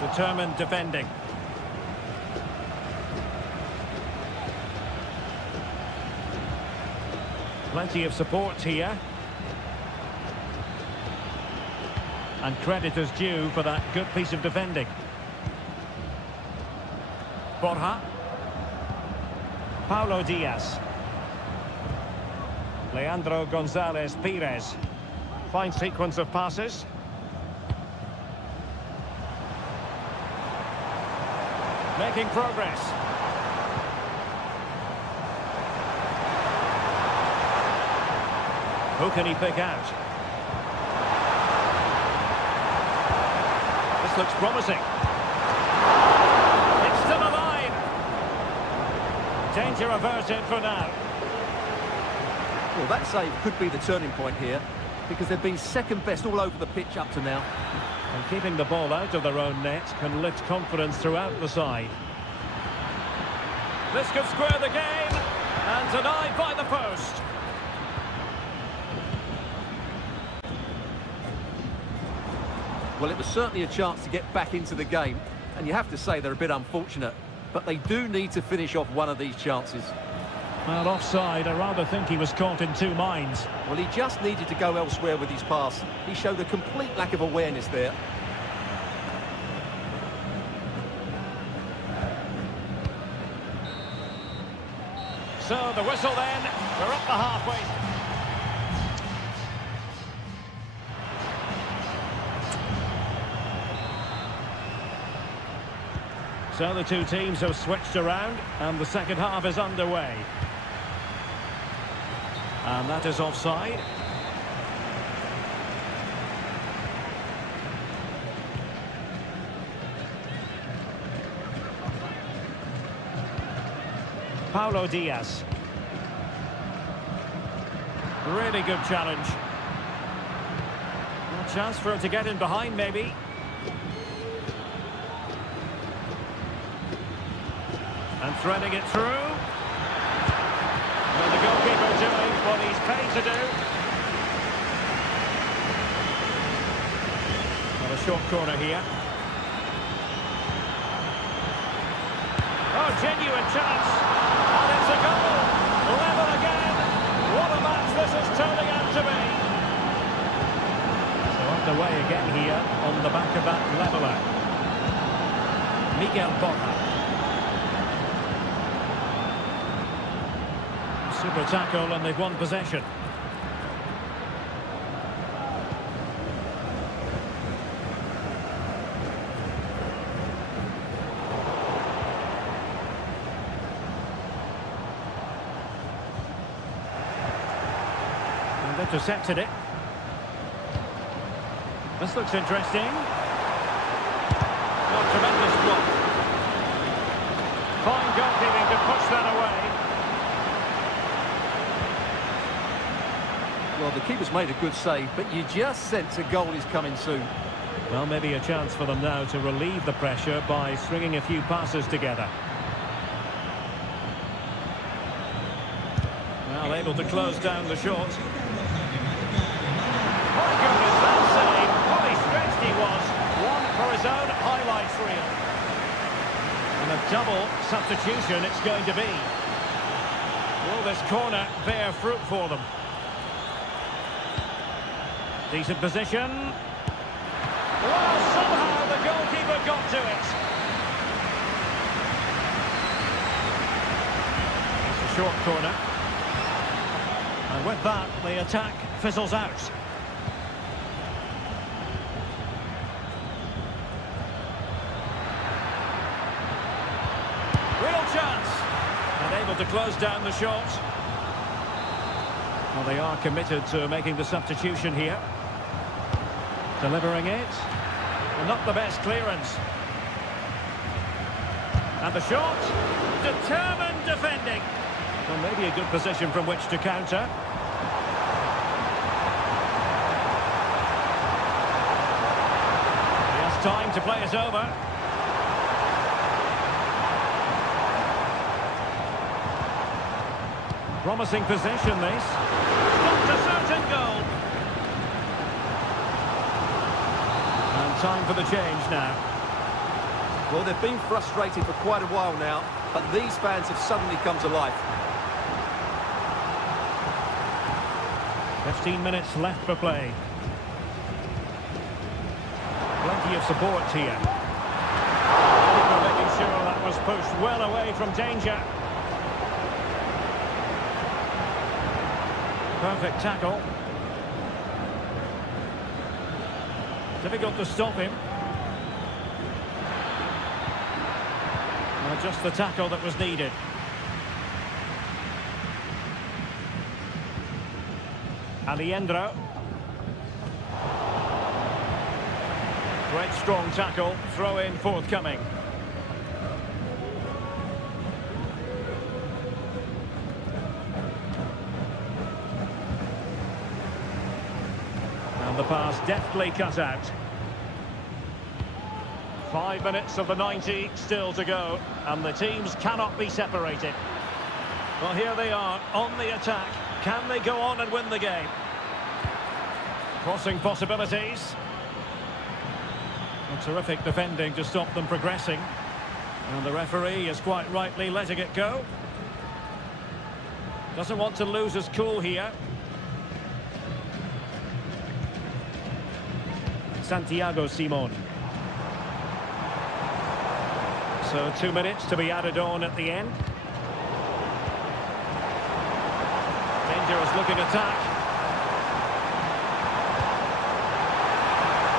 Determined defending. Plenty of support here. And credit is due for that good piece of defending. Borja. Paulo Diaz. Leandro Gonzalez Pires. Fine sequence of passes. Making progress. Who can he pick out? This looks promising. It's still alive. Danger averted for now. Well, that save could be the turning point here, because they've been second best all over the pitch up to now. And keeping the ball out of their own net can lift confidence throughout the side. This could square the game, and denied by the post. Well, it was certainly a chance to get back into the game, and you have to say they're a bit unfortunate, but they do need to finish off one of these chances. Well, offside, I rather think he was caught in two minds. Well, he just needed to go elsewhere with his pass. He showed a complete lack of awareness there. So the whistle then, we're up the halfway. So the two teams have switched around and the second half is underway. And that is offside. Paulo Diaz. Really good challenge. A chance for him to get in behind, maybe. And threading it through. And the goalkeeper doing what he's paid to do. Well, a short corner here. Oh, genuine chance. And it's a goal. Level again. What a match this is turning out to be. So underway again here on the back of that leveller. Miguel Borja. Super tackle and they've won possession. And intercepted it. This looks interesting. Oh, tremendous block. Fine goalkeeping to push that away. Well, the keeper's made a good save, but you just sense a goal is coming soon. Well, maybe a chance for them now to relieve the pressure by stringing a few passes together. Well, able to close down the shot. My goodness, that save! Fully stretched he was. One for his own highlights reel. And a double substitution it's going to be. Will this corner bear fruit for them? Decent position. Well, somehow the goalkeeper got to it. It's a short corner. And with that, the attack fizzles out. Real chance. And able to close down the shot. Well, they are committed to making the substitution here. Delivering it. Well, not the best clearance. And the shot. Determined defending. Well, maybe a good position from which to counter. He has time to play it over. Promising possession, this. Not a certain goal. And time for the change now. Well, they've been frustrated for quite a while now, but these fans have suddenly come to life. 15 minutes left for play. Plenty of support here. Keeper making sure that was pushed well away from danger. Perfect tackle. Difficult to stop him. Well, just the tackle that was needed. Alejandro. Great strong tackle. Throw in forthcoming. And the pass deftly cut out. 5 minutes of the 90 still to go, and the teams cannot be separated. Well, here they are on the attack. Can they go on and win the game? Crossing possibilities. Well, terrific defending to stop them progressing. And the referee is quite rightly letting it go. Doesn't want to lose his cool here. Santiago Simon. So 2 minutes to be added on at the end. Dangerous looking attack.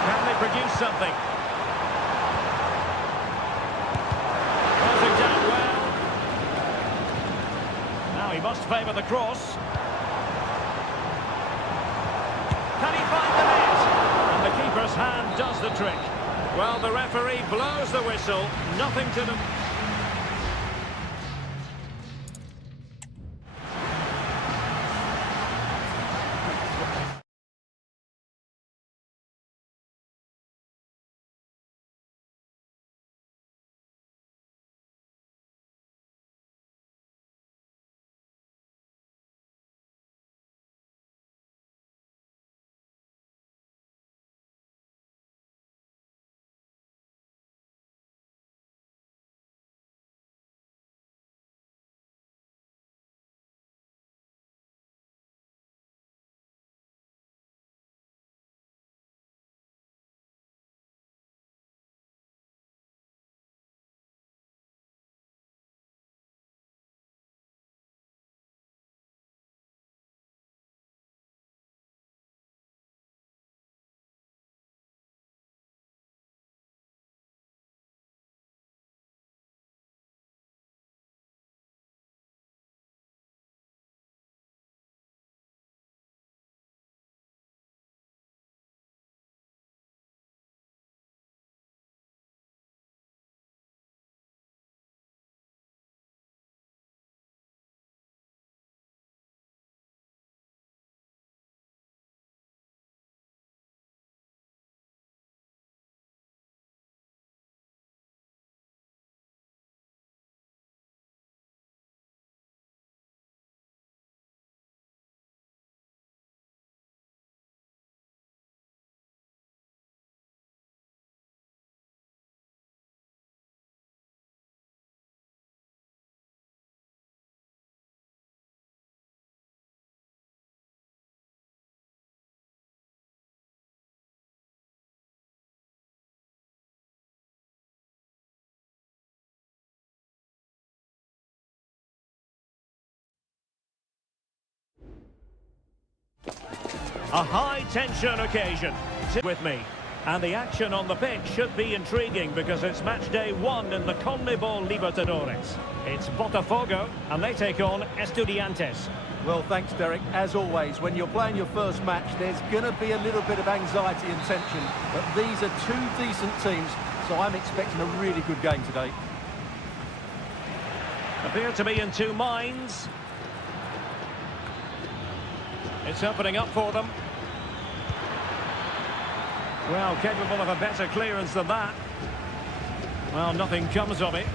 Can they produce something? Closing down well. Now he must favour the cross. Can he find the net? And the keeper's hand does the trick. Well, the referee blows the whistle. Nothing to them. A high-tension occasion. With me. And the action on the pitch should be intriguing because it's match day 1 in the CONMEBOL Libertadores. It's Botafogo and they take on Estudiantes. Well, thanks, Derek. As always, when you're playing your first match, there's going to be a little bit of anxiety and tension. But these are two decent teams, so I'm expecting a really good game today. Appear to be in two minds. It's opening up for them. Well, capable of a better clearance than that. Well, nothing comes of it.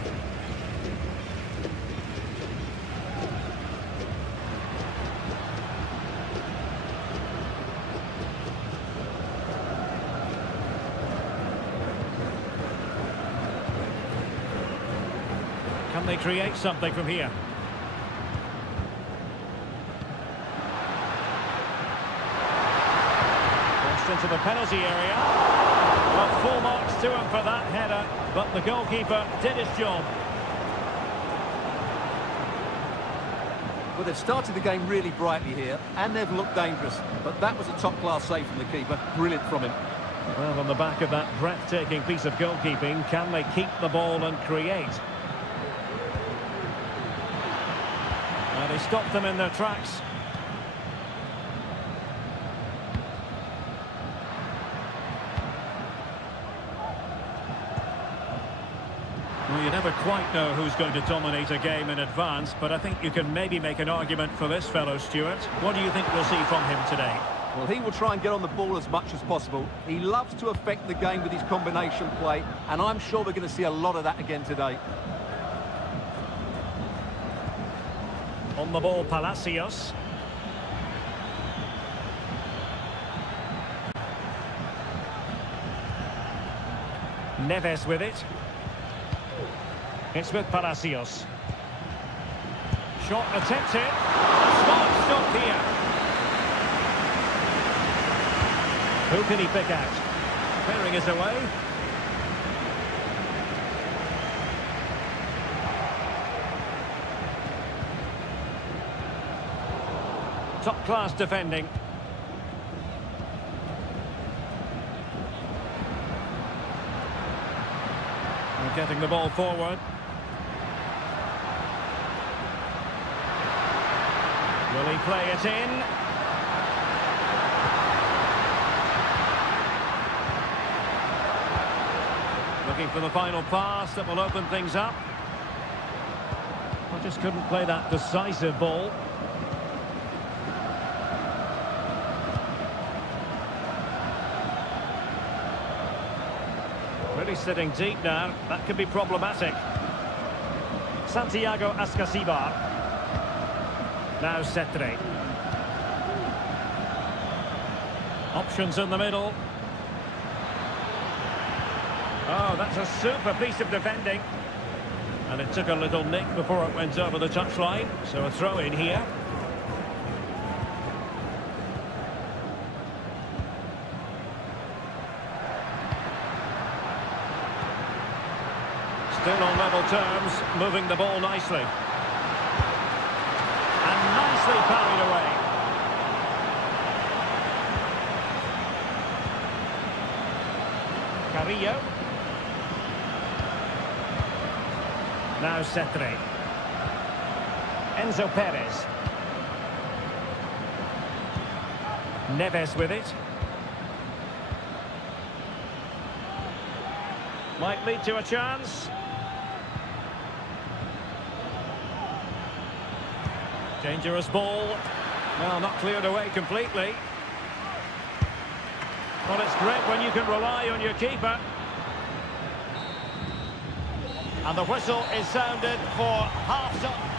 Can they create something from here? Into the penalty area. Well, full marks to him for that header, but the goalkeeper did his job. Well, they've started the game really brightly here, and they've looked dangerous. But that was a top-class save from the keeper. Brilliant from him. Well, on the back of that breathtaking piece of goalkeeping, can they keep the ball and create? Well, they stopped them in their tracks. Well, you never quite know who's going to dominate a game in advance, but I think you can maybe make an argument for this fellow, Stuart. What do you think we'll see from him today? Well, he will try and get on the ball as much as possible. He loves to affect the game with his combination play, and I'm sure we're going to see a lot of that again today. On the ball, Palacios. Neves with it. It's with Palacios. Shot attempted. A smart stop here. Who can he pick out? Clearing is away. Top-class defending. And getting the ball forward. Will he play it in? Looking for the final pass that will open things up. I just couldn't play that decisive ball. Really sitting deep now. That could be problematic. Santiago Ascasibar. Now Cetre. Options in the middle. Oh, that's a super piece of defending. And it took a little nick before it went over the touchline. So a throw in here. Still on level terms, moving the ball nicely. And nicely parried away. Carrillo. Now Cetre. Enzo Perez. Neves with it. Might lead to a chance. Dangerous ball. Well, not cleared away completely. Well, it's great when you can rely on your keeper. And the whistle is sounded for half-time.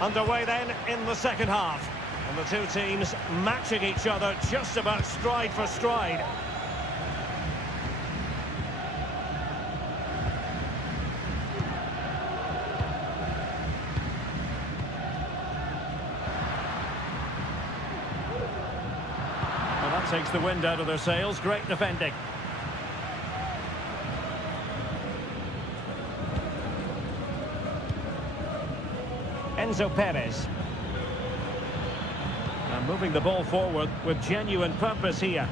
Underway then in the second half. And the two teams matching each other just about stride for stride. Takes the wind out of their sails. Great defending. Enzo Perez. And moving the ball forward with genuine purpose here.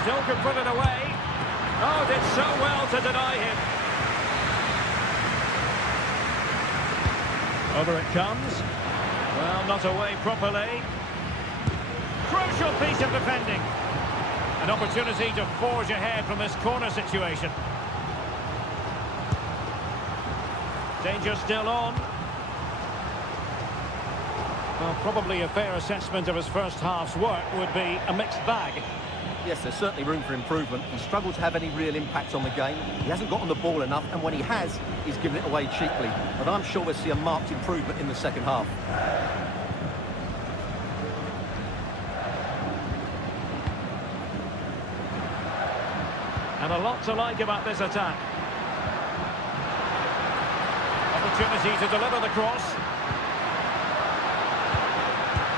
Still can put it away. Oh, did so well to deny him. Over it comes. Well, not away properly. Crucial piece of defending. An opportunity to forge ahead from this corner situation. Danger still on. Well, probably a fair assessment of his first half's work would be a mixed bag. Yes, there's certainly room for improvement. He struggled to have any real impact on the game. He hasn't got on the ball enough, and when he has, he's given it away cheaply. But I'm sure we'll see a marked improvement in the second half. And a lot to like about this attack. Opportunity to deliver the cross.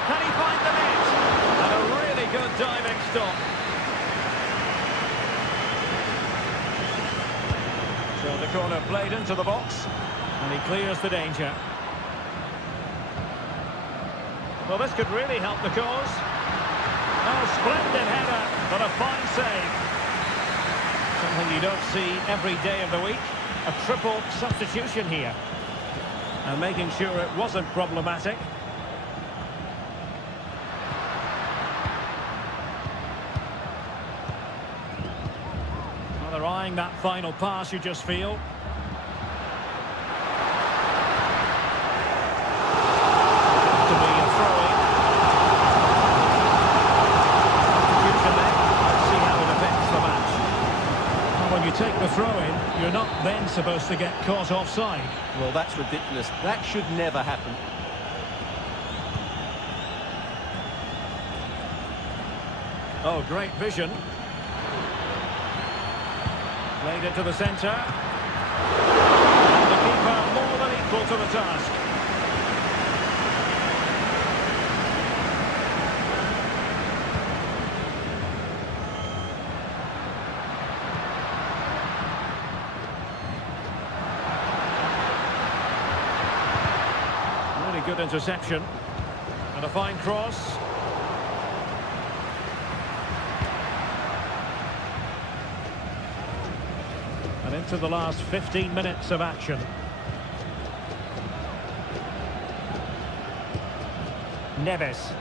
Can he find the net? And a really good diving stop. So the corner played into the box, and he clears the danger. Well, this could really help the cause. Oh, splendid header, but a fine save. Something you don't see every day of the week. A triple substitution here. And making sure it wasn't problematic. Well, they're eyeing that final pass, you just feel. To be a throw-in. Substitution there. Let's see how it affects the match. When you take the throw-in, you're not then supposed to get caught offside. Well, that's ridiculous. That should never happen. Oh, great vision. Played it to the centre. And the keeper more than equal to the task. Good interception and a fine cross. And into the last 15 minutes of action. Neves.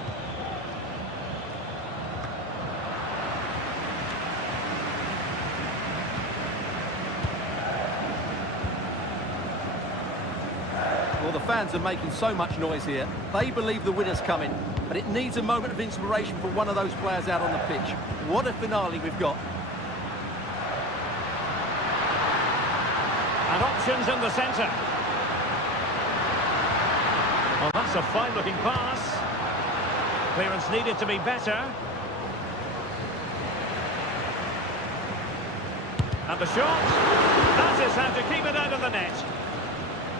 Well, the fans are making so much noise here. They believe the winner's coming, but it needs a moment of inspiration for one of those players out on the pitch. What a finale we've got. And options in the centre. Well, that's a fine-looking pass. Clearance needed to be better. And the shot. That is how to keep it out of the net.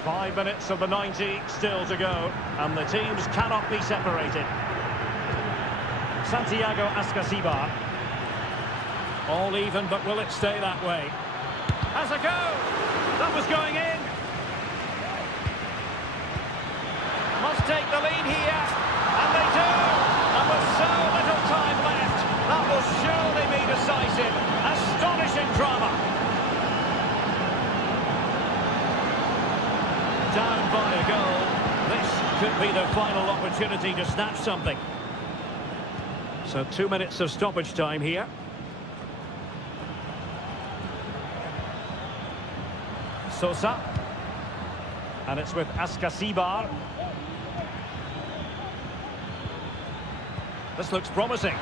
5 minutes of the 90 still to go, and the teams cannot be separated. Santiago Ascasibar. All even, but will it stay that way? Has a go! That was going in! Must take the lead here, and they do! And with so little time left, that will surely be decisive. Astonishing drama. Down by a goal. This could be the final opportunity to snatch something. So 2 minutes of stoppage time here. Sosa. And it's with Ascasibar. This looks promising.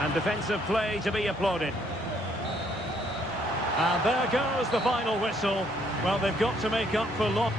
And defensive play to be applauded. And there goes the final whistle. Well, they've got to make up for loss.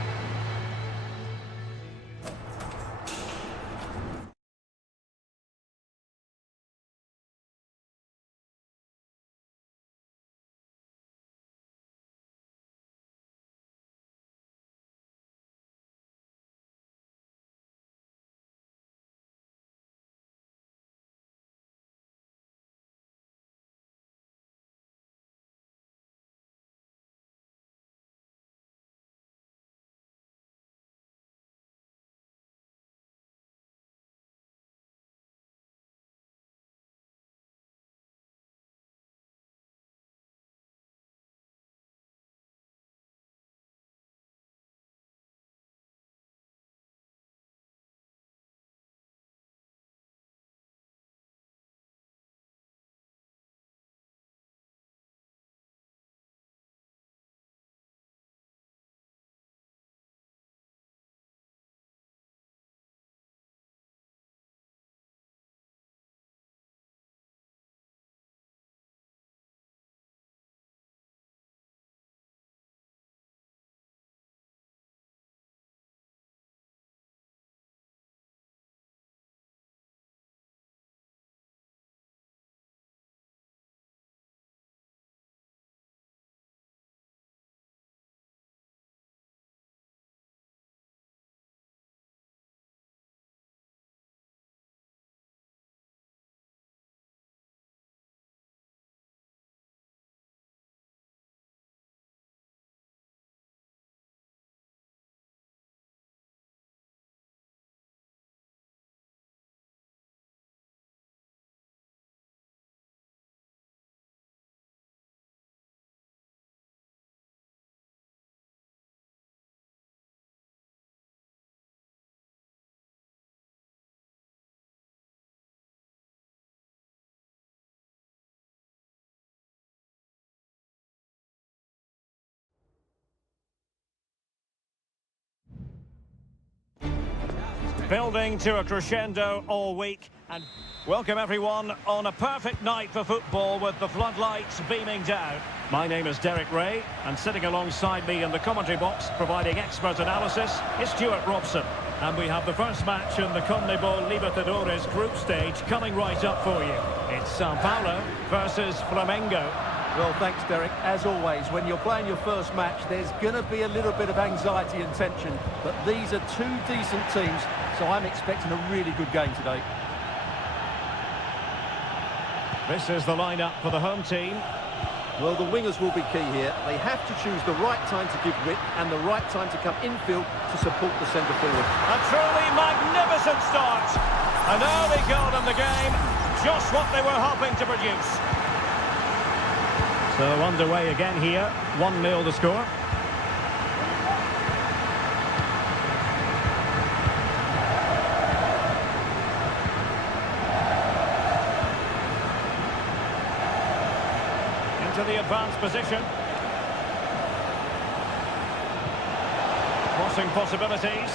Building to a crescendo all week. And welcome everyone on a perfect night for football with the floodlights beaming down. My name is Derek Ray, and sitting alongside me in the commentary box providing expert analysis is Stuart Robson. And we have the first match in the CONMEBOL Libertadores group stage coming right up for you. It's Sao Paulo versus Flamengo. Well, thanks, Derek. As always, when you're playing your first match, there's going to be a little bit of anxiety and tension. But these are two decent teams, so I'm expecting a really good game today. This is the lineup for the home team. Well, the wingers will be key here. They have to choose the right time to give width and the right time to come infield to support the centre forward. A truly magnificent start. An early goal in the game, just what they were hoping to produce. So underway again here, 1-0 the score. Into the advanced position. Crossing possibilities.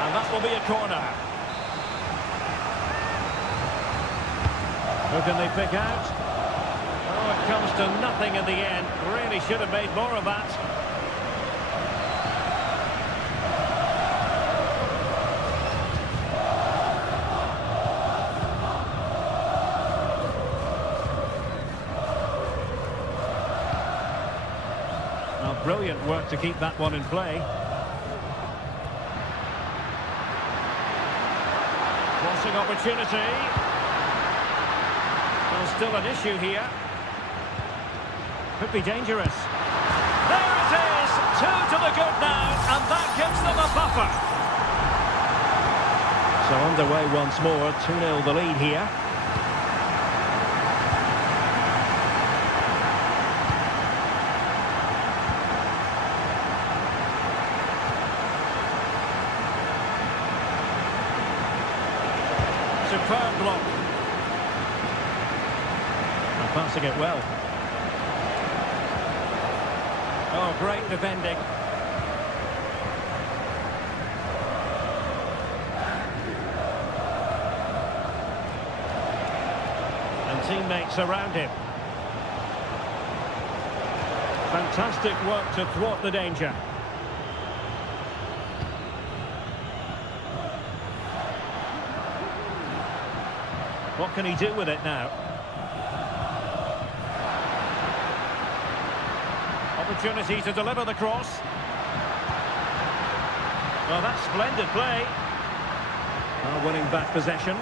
And that will be a corner. Who can they pick out? Oh, it comes to nothing in the end. Really should have made more of that. Well, brilliant work to keep that one in play. Crossing opportunity. Well, still an issue here. Could be dangerous. There it is! 2 to the good now, and that gives them a buffer. So underway once more, 2-0 the lead here. Superb block. Passing it well. Oh, great defending. And teammates around him. Fantastic work to thwart the danger. What can he do with it now? Opportunity to deliver the cross. Well, that's splendid play. Well, winning back possession.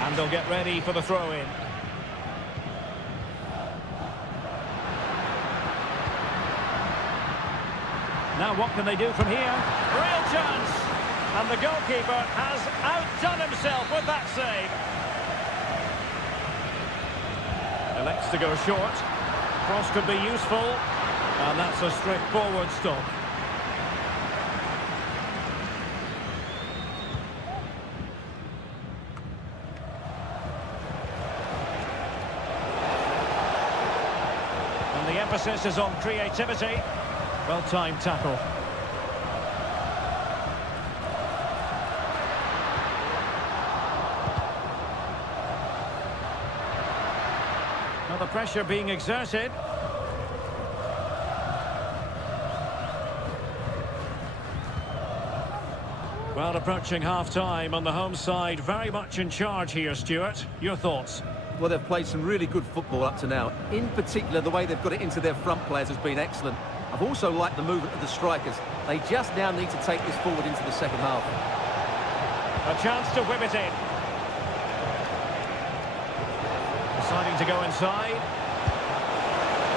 And they'll get ready for the throw-in. Now what can they do from here? Real chance! And the goalkeeper has outdone himself with that save. Elects to go short. Cross could be useful. And that's a straightforward stop. And the emphasis is on creativity. Well-timed tackle. Now the pressure being exerted. Well, approaching half-time on the home side, very much in charge here, Stuart. Your thoughts? Well, they've played some really good football up to now. In particular, the way they've got it into their front players has been excellent. I've also liked the movement of the strikers. They just now need to take this forward into the second half. A chance to whip it in. Deciding to go inside.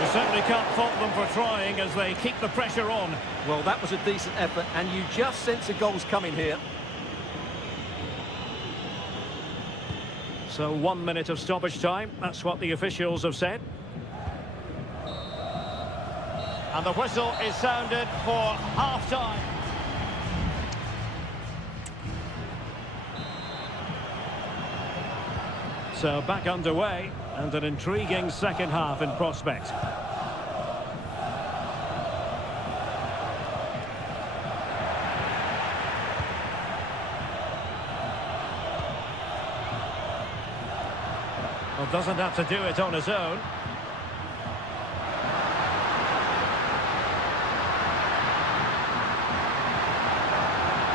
You certainly can't fault them for trying as they keep the pressure on. Well, that was a decent effort, and you just sense a goal's coming here. So 1 minute of stoppage time. That's what the officials have said. And the whistle is sounded for half-time. So back underway, and an intriguing second half in prospect. Well, doesn't have to do it on his own.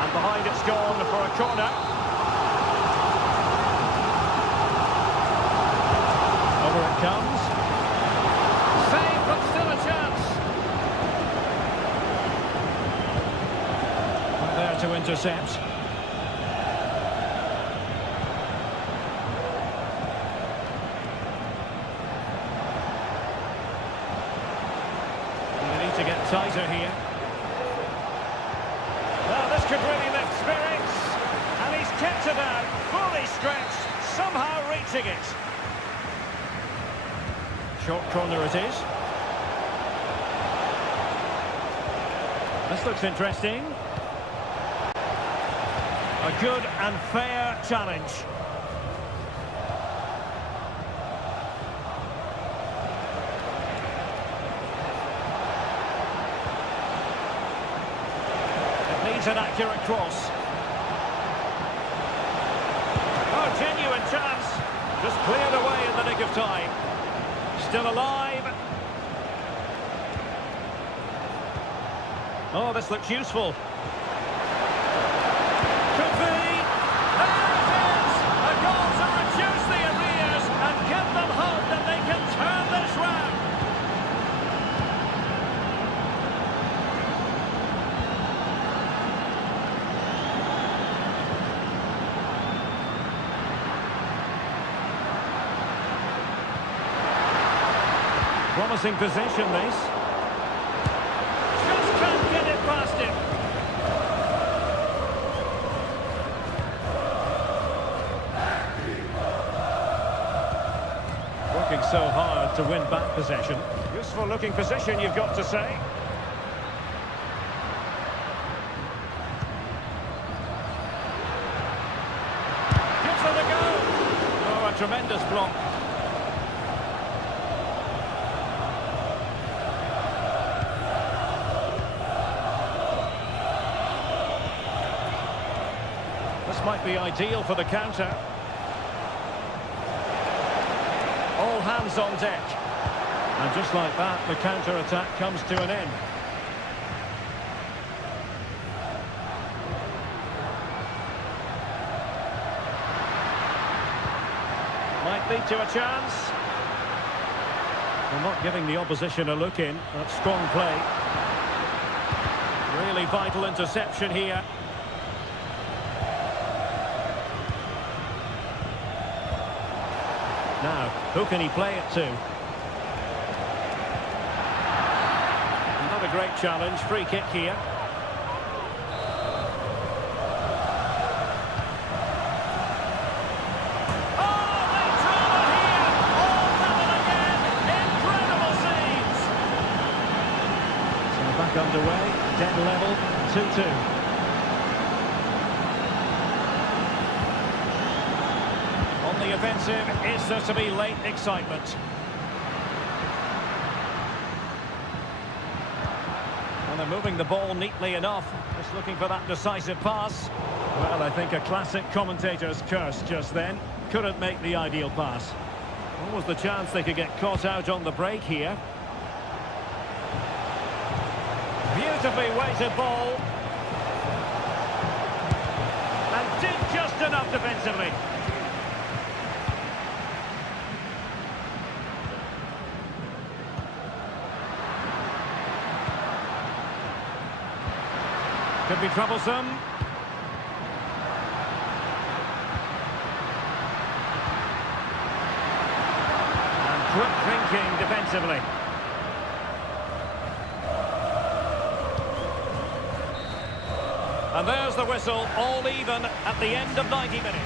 And behind it's gone for a corner. Over it comes. Save, but still a chance. Right there to intercept. To get tighter here. Well, this could really lift spirits. And he's kept it out, fully stretched, somehow reaching it. Short corner it is. This looks interesting. A good and fair challenge. An accurate cross. Oh, genuine chance. Just cleared away in the nick of time. Still alive. Oh, this looks useful. Could be. There it is! A goal to reduce the arrears and give them hope that they can turn this round. Promising possession, this. Just can't get it past him. Working so hard to win back possession. Useful looking position, you've got to say. Gives it a go. Oh, a tremendous block. Might be ideal for the counter. All hands on deck. And just like that, the counter-attack comes to an end. Might lead to a chance. Well, not giving the opposition a look in. That's strong play. Really vital interception here. Now, who can he play it to? Another great challenge, free kick here. Oh, they drama here! All level again! Incredible scenes! So back underway, dead level, 2-2. The offensive, is there to be late excitement? And they're moving the ball neatly enough, just looking for that decisive pass. Well, I think a classic commentator's curse just then. Couldn't make the ideal pass. What was the chance they could get caught out on the break here? Beautifully weighted ball. And did just enough defensively. Could be troublesome. And quick thinking defensively. And there's the whistle, all even at the end of 90 minutes.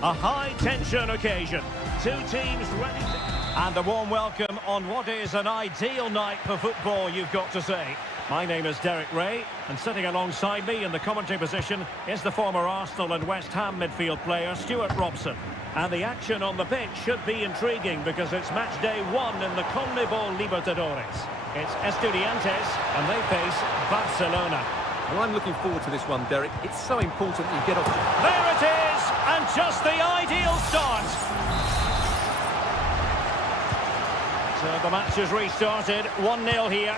A high-tension occasion. Two teams ready to... And a warm welcome on what is an ideal night for football, you've got to say. My name is Derek Ray, and sitting alongside me in the commentary position is the former Arsenal and West Ham midfield player, Stuart Robson. And the action on the pitch should be intriguing because it's match day 1 in the CONMEBOL Libertadores. It's Estudiantes, and they face Barcelona. Well, I'm looking forward to this one, Derek. It's so important that you get off... There it is, and just the ideal start. So the match has restarted, 1-0 here.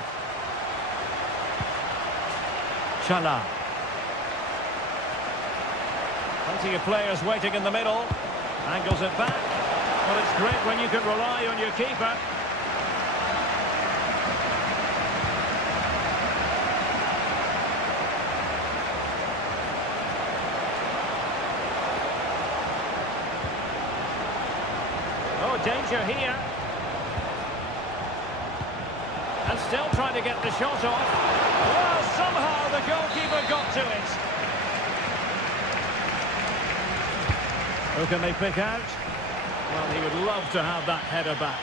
Chala. Plenty of players waiting in the middle. Angles it back. Well, it's great when you can rely on your keeper. Oh, danger here. And still trying to get the shot off. Well, somehow the goalkeeper got to it. Who can they pick out? Well, he would love to have that header back.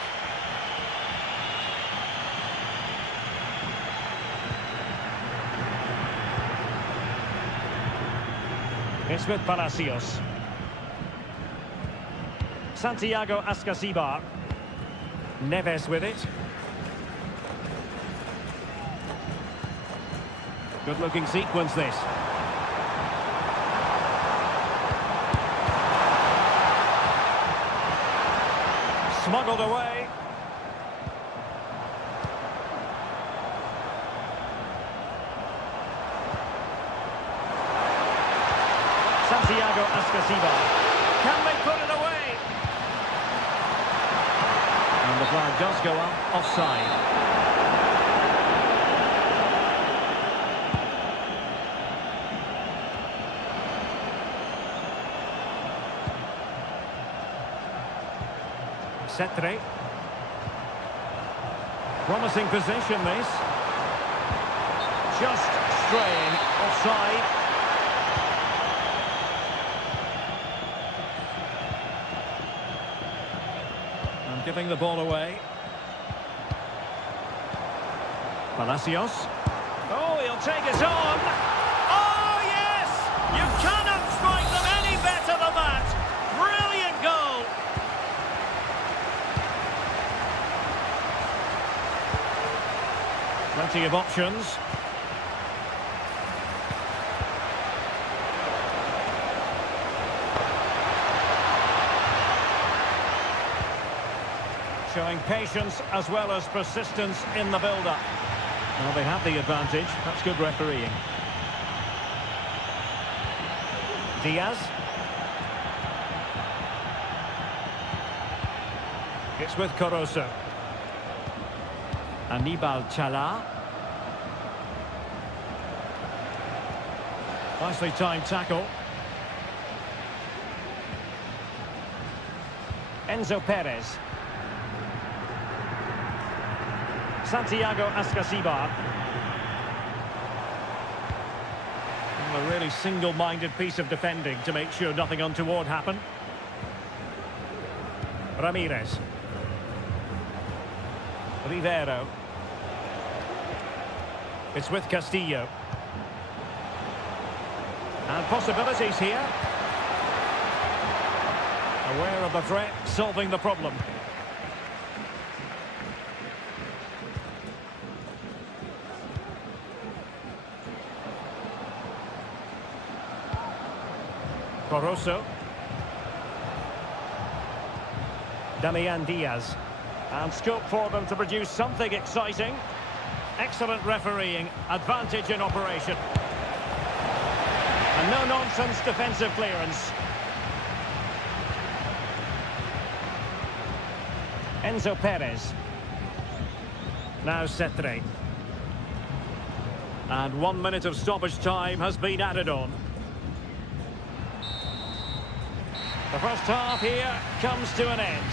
It's with Palacios. Santiago Ascasibar. Neves with it. Good-looking sequence, this. Smuggled away. Santiago Ascasibar. Can they put it away? And the flag does go up, offside. Cetre. Promising position, this. Just straying offside. And giving the ball away. Palacios. Oh, he'll take it on. Oh, yes! You cannot strike them any better than that. Brilliant goal. Plenty of options. Showing patience as well as persistence in the build-up. Well, they have the advantage. That's good refereeing. Diaz. It's with Corozo. Anibal Chala. Nicely timed tackle. Enzo Perez. Santiago Ascasibar. A really single-minded piece of defending to make sure nothing untoward happened. Ramirez. Rivero. It's with Castillo. And possibilities here. Aware of the threat, solving the problem. Corozo. Damian Diaz. And scope for them to produce something exciting. Excellent refereeing, advantage in operation. And no-nonsense defensive clearance. Enzo Perez. Now Cetre. And 1 minute of stoppage time has been added on. The first half here comes to an end.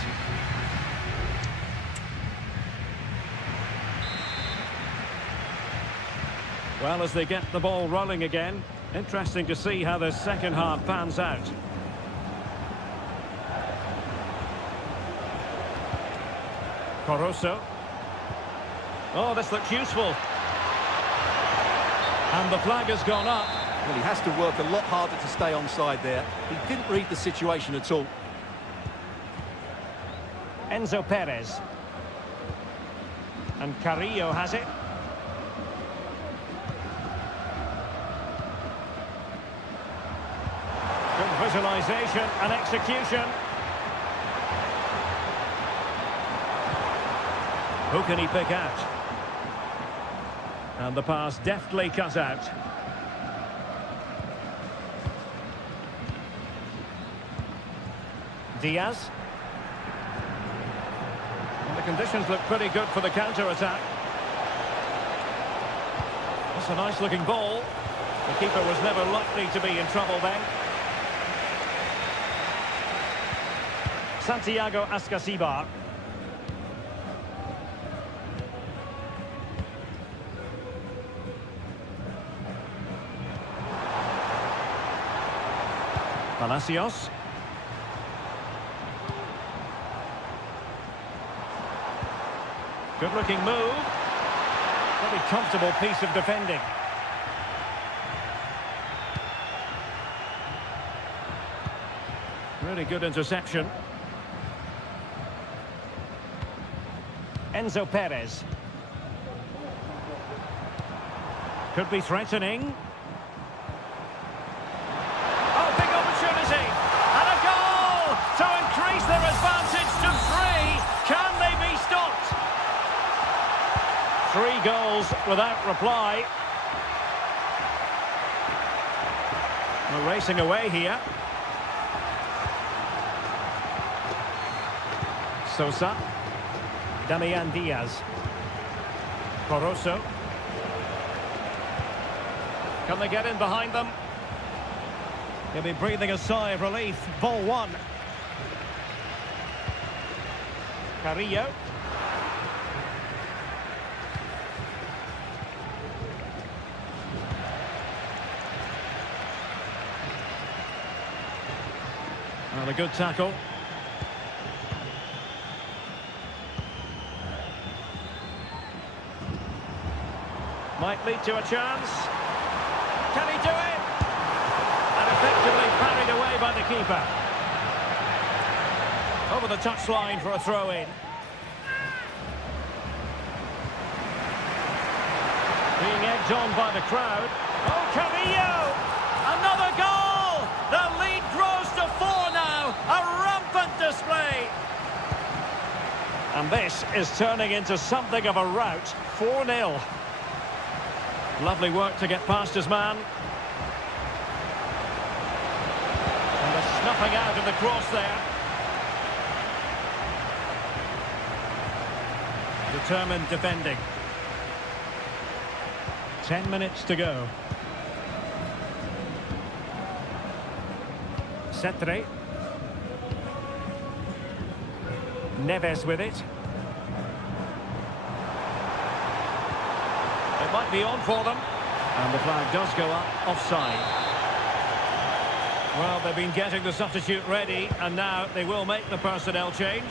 Well, as they get the ball rolling again, interesting to see how the second half pans out. Caruso. Oh, this looks useful. And the flag has gone up. Well, he has to work a lot harder to stay onside there. He didn't read the situation at all. Enzo Perez. And Carrillo has it. Good visualisation and execution. Who can he pick out? And the pass deftly cut out. Diaz. And the conditions look pretty good for the counter-attack. That's a nice-looking ball. The keeper was never likely to be in trouble then. Santiago Ascasibar. Palacios. Good-looking move. Very comfortable piece of defending. Really good interception. Enzo Perez. Could be threatening. Oh, big opportunity. And a goal to increase their advantage to 3. Can they be stopped? 3 goals without reply. We're racing away here. Sosa. Damian Diaz. Caruso. Can they get in behind them? They'll be breathing a sigh of relief. Ball 1. Carrillo. Well, a good tackle. Might lead to a chance. Can he do it? And effectively parried away by the keeper. Over the touchline for a throw-in. Being egged on by the crowd. Oh, Carrillo! Another goal! The lead grows to 4 now. A rampant display. And this is turning into something of a rout. 4-0. Lovely work to get past his man. And the snuffing out of the cross there. Determined defending. 10 minutes to go. Cetre. Neves with it. It might be on for them. And the flag does go up, offside. Well, they've been getting the substitute ready, and now they will make the personnel change.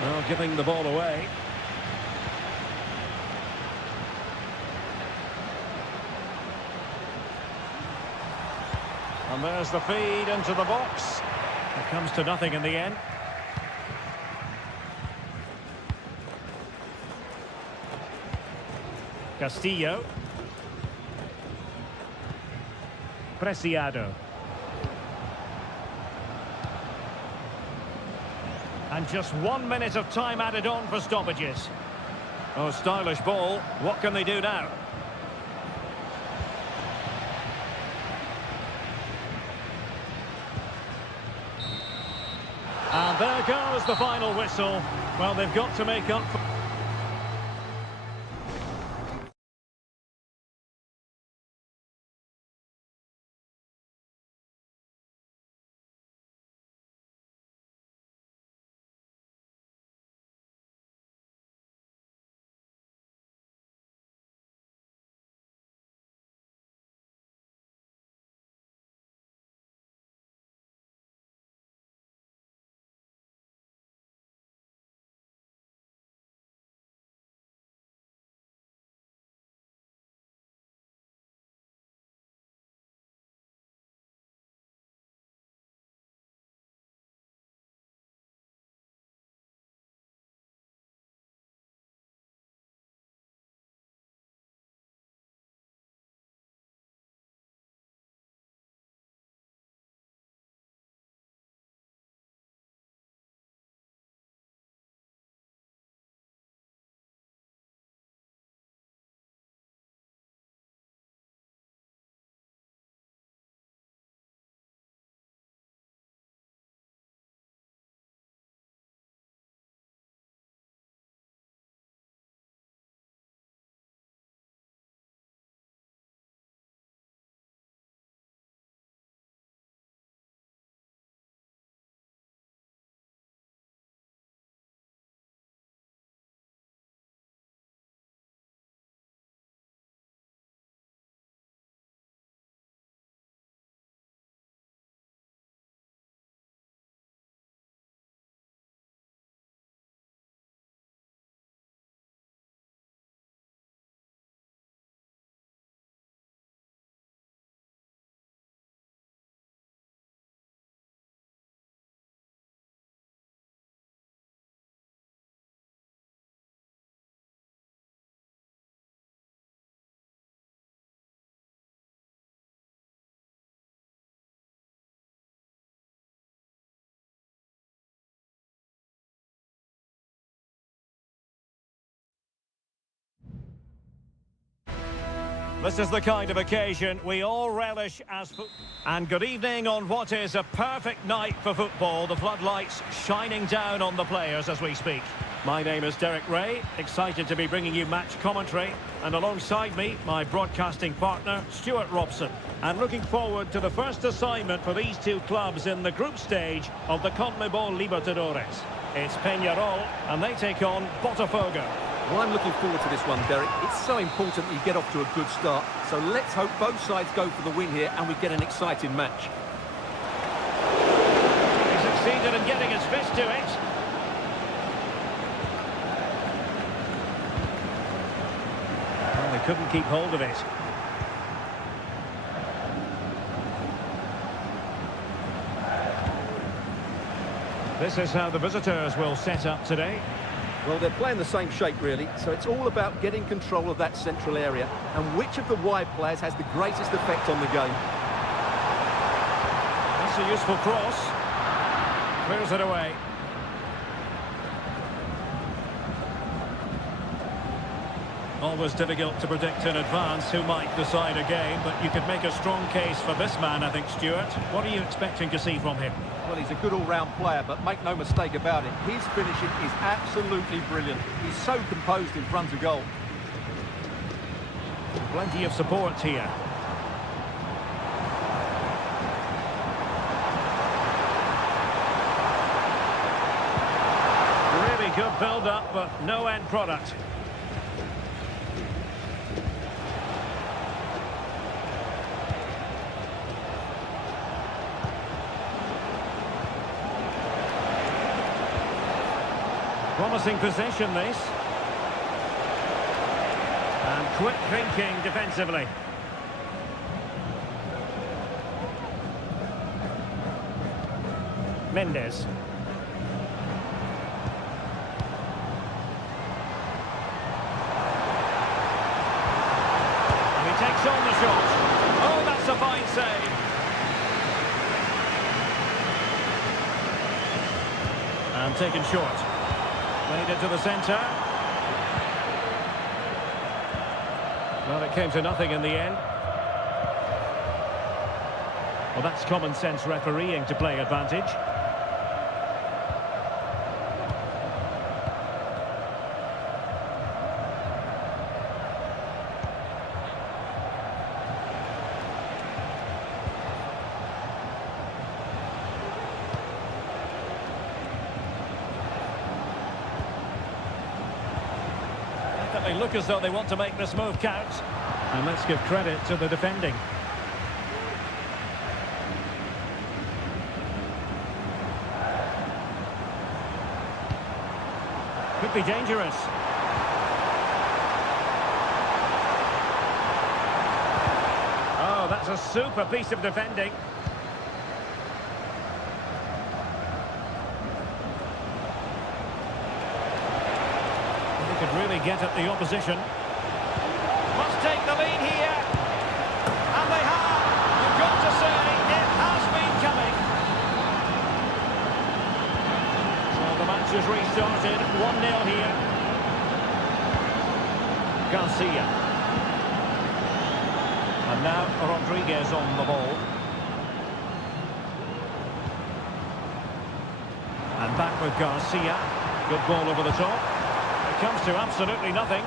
Well, giving the ball away. And there's the feed into the box. It comes to nothing in the end. Castillo. Preciado. And just 1 minute of time added on for stoppages. Oh, stylish ball. What can they do now? And there goes the final whistle. Well, they've got to make up for... This is the kind of occasion we all relish as And good evening on what is a perfect night for football. The floodlights shining down on the players as we speak. My name is Derek Ray, excited to be bringing you match commentary. And alongside me, my broadcasting partner, Stuart Robson. And looking forward to the first assignment for these two clubs in the group stage of the CONMEBOL Libertadores. It's Peñarol, and they take on Botafogo. Well, I'm looking forward to this one, Derek. It's so important that you get off to a good start. So let's hope both sides go for the win here and we get an exciting match. He succeeded in getting his fist to it. Well, they couldn't keep hold of it. This is how the visitors will set up today. Well, they're playing the same shape, really, so it's all about getting control of that central area and which of the wide players has the greatest effect on the game. That's a useful cross. Clears it away. Always difficult to predict in advance who might decide a game, but you could make a strong case for this man, I think, Stuart. What are you expecting to see from him? Well, he's a good all-round player, but make no mistake about it, his finishing is absolutely brilliant. He's so composed in front of goal. Plenty of support here. Really good build-up, but no end product. Promising possession, this. And quick thinking defensively. Mendes. And he takes on the shot. Oh, that's a fine save. And taken short. Played it to the centre. Well, it came to nothing in the end. Well, that's common sense refereeing to play advantage. They look as though they want to make this move count. And let's give credit to the defending. Could be dangerous. Oh, that's a super piece of defending. Could really get at the opposition. Must take the lead here. And they have. You've got to say, it has been coming. So the match has restarted. 1-0 here. Garcia. And now Rodriguez on the ball. And back with Garcia. Good ball over the top. Comes to absolutely nothing.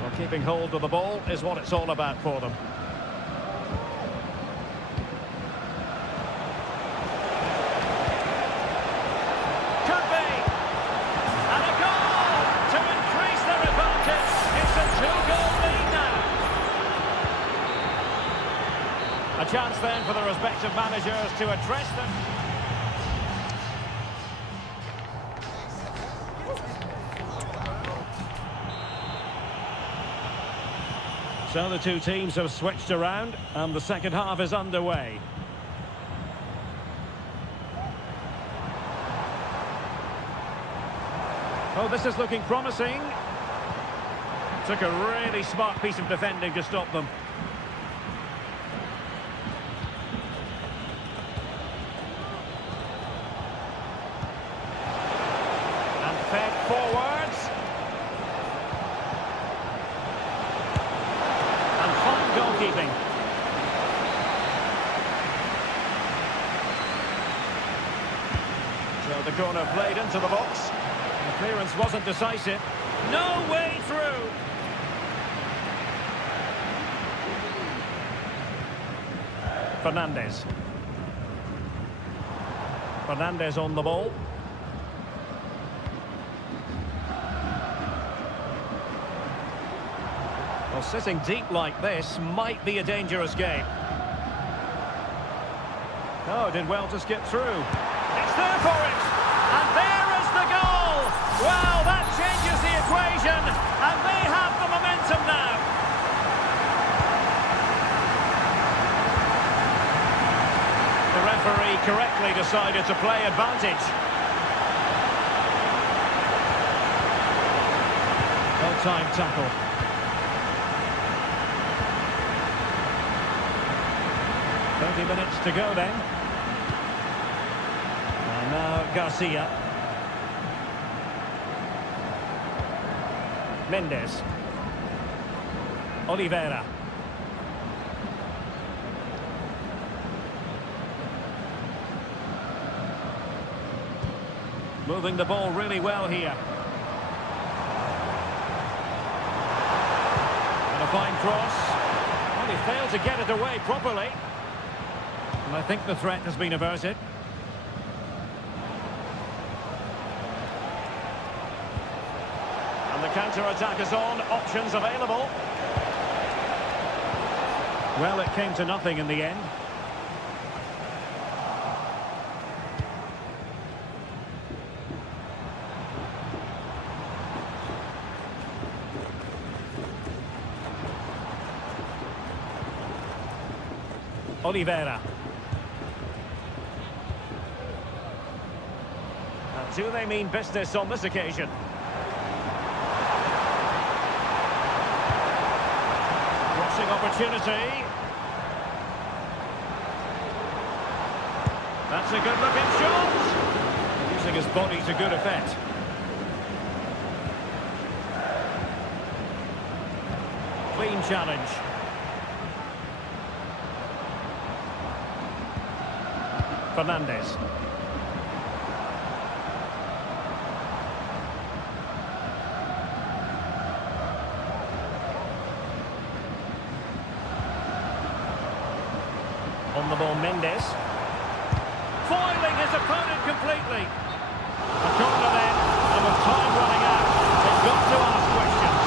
Well, keeping hold of the ball is what it's all about for them. A chance then for the respective managers to address them. So the two teams have switched around and the second half is underway. Oh, this is looking promising. Took a really smart piece of defending to stop them. And fed forwards. And fine goalkeeping. So the corner played into the box. The clearance wasn't decisive. No way through. Fernandez. Fernandez on the ball. Well, sitting deep like this might be a dangerous game. Oh, did well to skip through. It's there for it! And there is the goal! Wow, that changes the equation, and they have the momentum now. The referee correctly decided to play advantage. Well-timed tackle. Minutes to go then. And now Garcia. Mendes. Oliveira. Moving the ball really well here. And a fine cross. Well, he failed to get it away properly. And I think the threat has been averted. And the counter-attack is on. Options available. Well, it came to nothing in the end. Oliveira. Do they mean business on this occasion? Crossing opportunity. That's a good-looking shot. Using his body to good effect. Clean challenge. Fernandez. On the ball, Mendes. Foiling his opponent completely. A corner then, and with time running out, they've got to ask questions.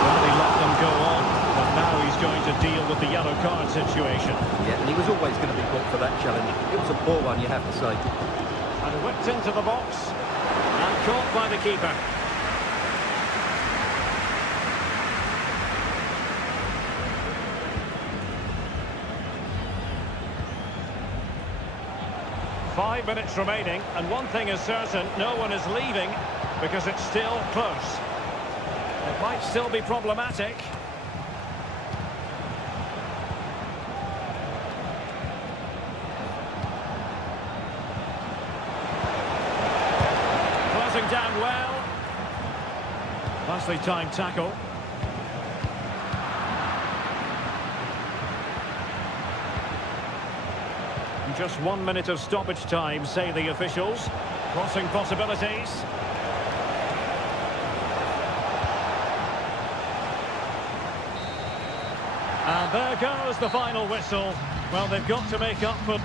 Well, he let them go on, but now he's going to deal with the yellow card situation. Yeah, and he was always going to be booked for that challenge. It was a poor one, you have to say. And whipped into the box, and caught by the keeper. Five minutes remaining, and one thing is certain, no one is leaving because it's still close. It might still be problematic. Closing down well. Nicely timed tackle. Just 1 minute of stoppage time, say the officials. Crossing possibilities. And there goes the final whistle. Well, they've got to make up for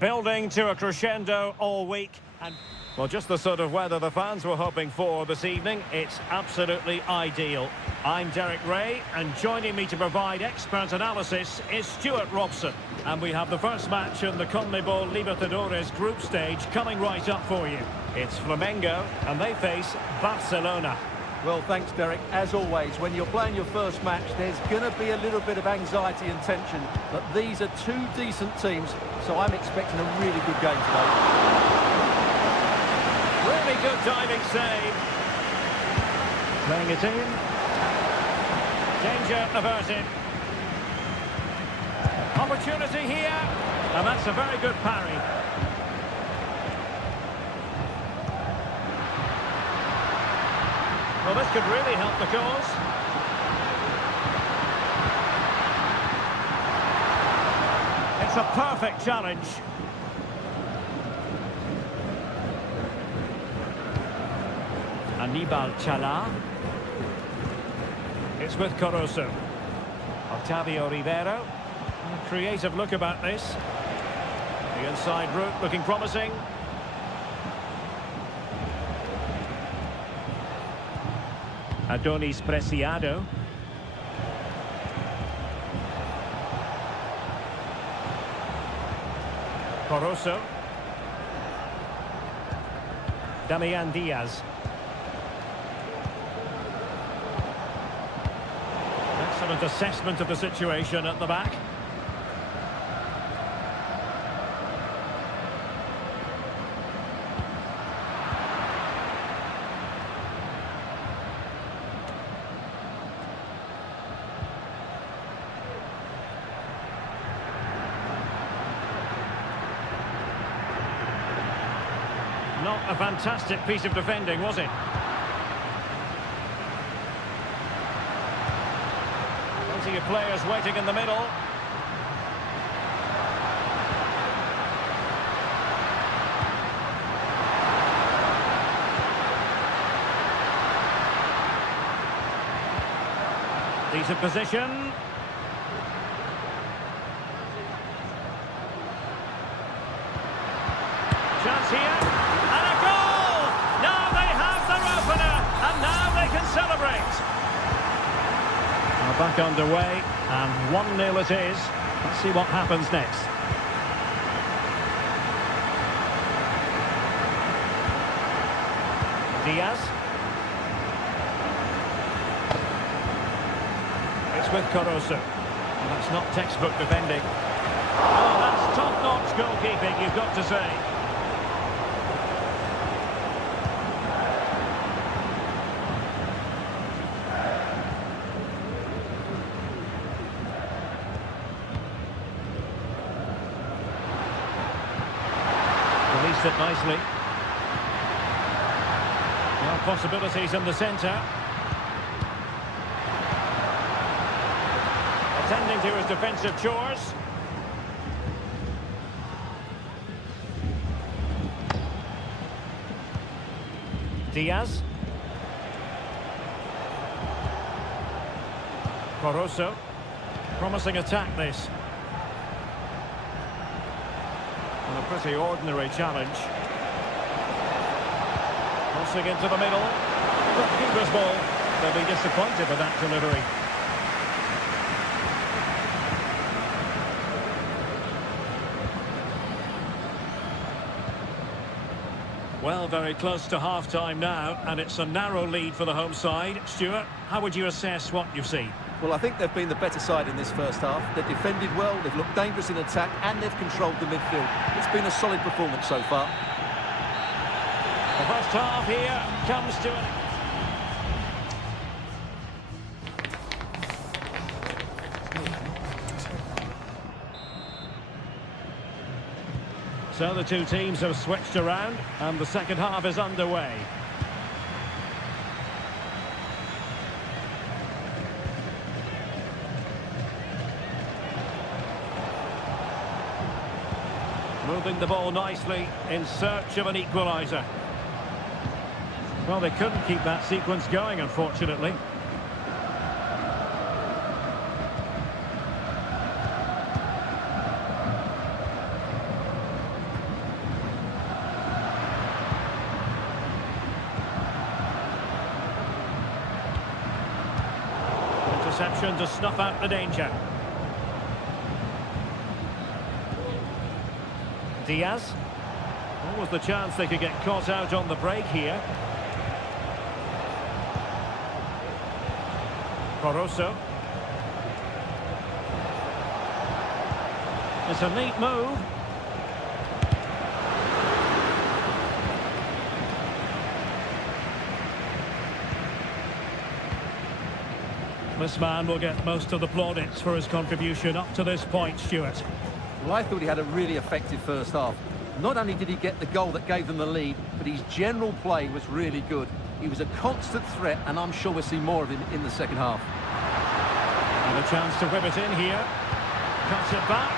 Building to a crescendo all week. And well, just the sort of weather the fans were hoping for this evening. It's absolutely ideal. I'm Derek Ray, and joining me to provide expert analysis is Stuart Robson. And we have the first match in the CONMEBOL Libertadores group stage coming right up for you. It's Flamengo, and they face Barcelona. Well, thanks, Derek. As always, when you're playing your first match, there's going to be a little bit of anxiety and tension. But these are two decent teams, so I'm expecting a really good game today. Really good diving save. Playing it in. Danger averted. Opportunity here. And that's a very good parry. Well, this could really help the cause. It's a perfect challenge. Aníbal Chala. It's with Caruso. Octavio Rivero. Creative look about this. The inside route looking promising. Adonis Preciado. Caruso. Damian Diaz. Excellent assessment of the situation at the back. Not a fantastic piece of defending, was it? Plenty of players waiting in the middle. Decent position. Chance here. Celebrate. Now back underway, and 1-0 it is. Let's see what happens next. Diaz. It's with Caruso. And that's not textbook defending. Oh, that's top-notch goalkeeping, you've got to say. Released it nicely. Well, possibilities in the centre. Attending to his defensive chores. Diaz. Caruso. Promising attack this. And a pretty ordinary challenge. Crossing into the middle. The keeper's ball. They'll be disappointed with that delivery. Well, very close to half-time now, and it's a narrow lead for the home side. Stuart, how would you assess what you've seen? Well, I think they've been the better side in this first half. They've defended well, they've looked dangerous in attack, and they've controlled the midfield. It's been a solid performance so far. The first half here comes to an... So the two teams have switched around, and the second half is underway. Moving the ball nicely in search of an equaliser. Well, they couldn't keep that sequence going, unfortunately. Interception to snuff out the danger. Diaz. What was the chance they could get caught out on the break here? Caruso. It's a neat move. This man will get most of the plaudits for his contribution up to this point, Stuart. Well, I thought he had a really effective first half. Not only did he get the goal that gave them the lead, but his general play was really good. He was a constant threat, and I'm sure we'll see more of him in the second half. And a chance to whip it in here. Cuts it back.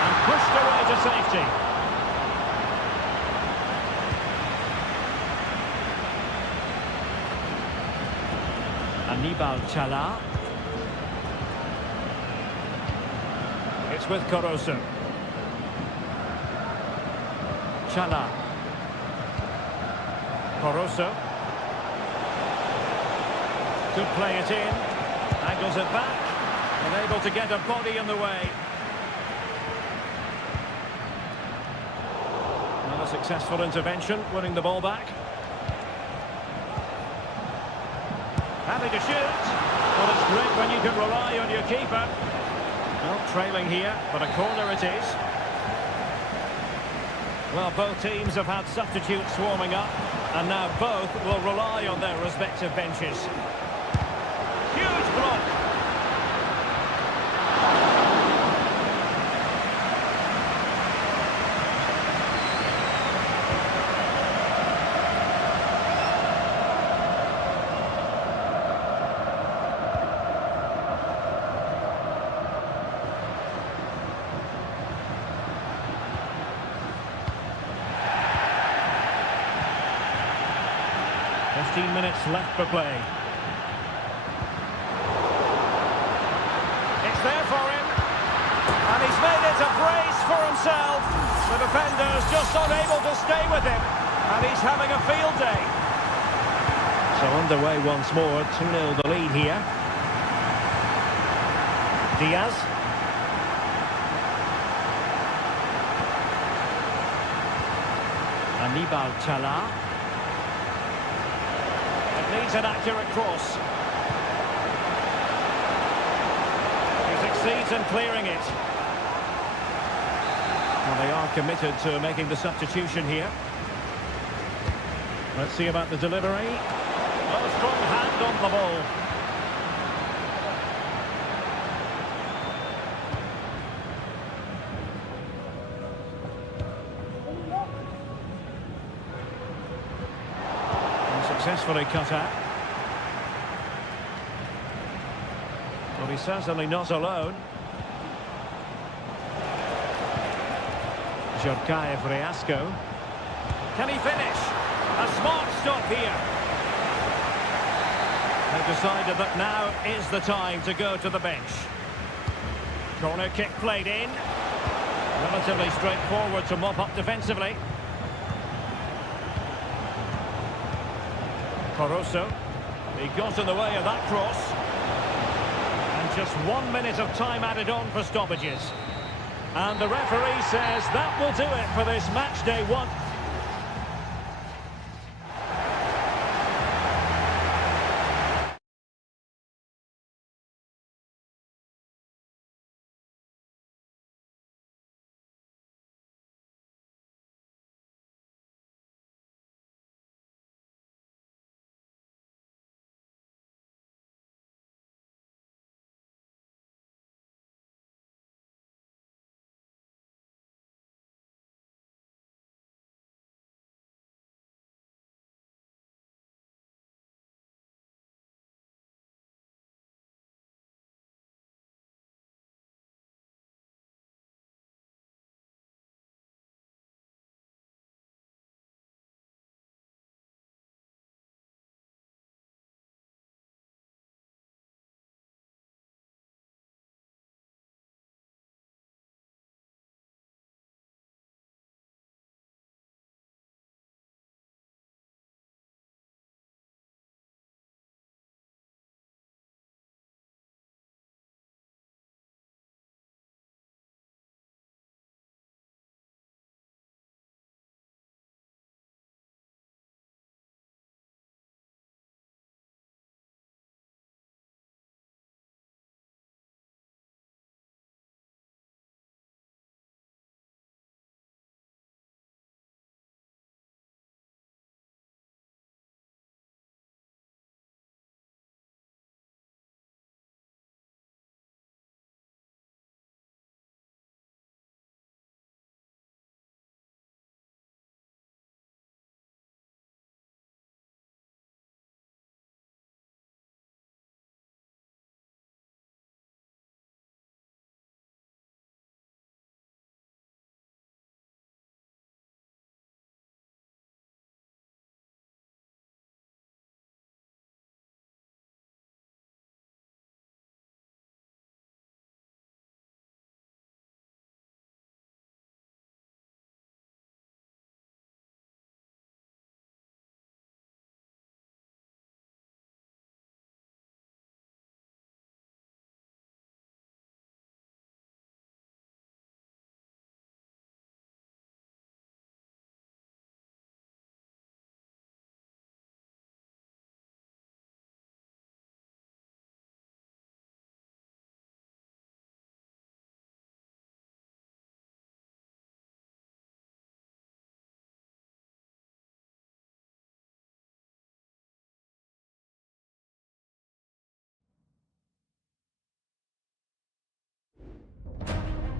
And pushed away to safety. Aníbal Chala. It's with Caruso. Chala. Caruso. Could play it in. Angles it back. Unable to get a body in the way. Another successful intervention, winning the ball back. Happy to shoot. Well, it's great when you can rely on your keeper. Well, trailing here, but a corner it is. Well, both teams have had substitutes warming up, and now both will rely on their respective benches. Huge block. Minutes left for play. It's there for him, and he's made it a brace for himself. The defender's just unable to stay with him, and he's having a field day. So underway once more, 2-0 the lead here. Diaz. Aníbal Chala. Needs an accurate cross. He succeeds in clearing it. Well, they are committed to making the substitution here. Let's see about the delivery. Oh, strong hand on the ball. Successfully cut out. Well, he's certainly not alone. Jorkaev Reasco. Can he finish? A smart stop here. They've decided that now is the time to go to the bench. Corner kick played in. Relatively straightforward to mop up defensively. Caruso, he got in the way of that cross. And just 1 minute of time added on for stoppages. And the referee says that will do it for this match day 1.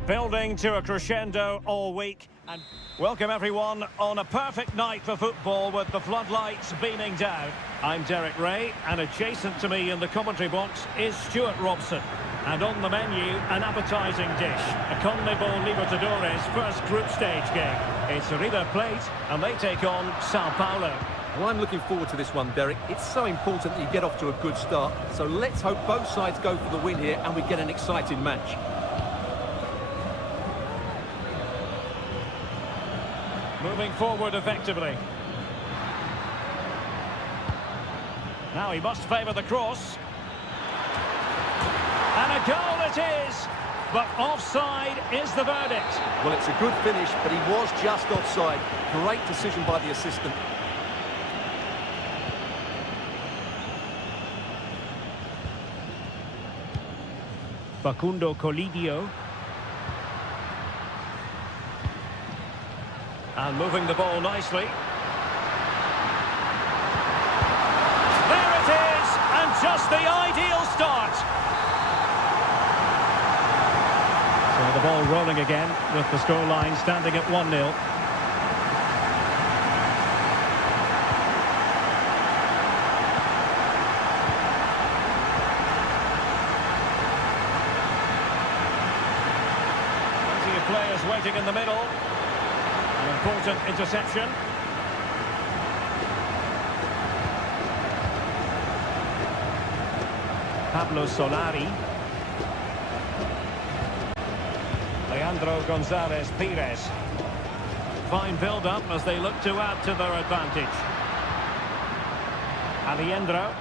Building to a crescendo all week. And welcome everyone on a perfect night for football with the floodlights beaming down. I'm Derek Ray, and adjacent to me in the commentary box is Stuart Robson. And on the menu, an appetising dish, a CONMEBOL Libertadores first group stage game. It's River Plate, and they take on Sao Paulo. Well, I'm looking forward to this one, Derek. It's so important that you get off to a good start. So let's hope both sides go for the win here and we get an exciting match. Moving forward effectively. Now he must favour the cross. And a goal it is! But offside is the verdict. Well, it's a good finish, but he was just offside. Great decision by the assistant. Facundo Colidio. And moving the ball nicely. There it is! And just the ideal start. So the ball rolling again with the scoreline standing at 1-0. Plenty of players waiting in the middle. An important interception. Pablo Solari. Leandro Gonzalez Pires. Fine build-up as they look to add to their advantage. Aliendro.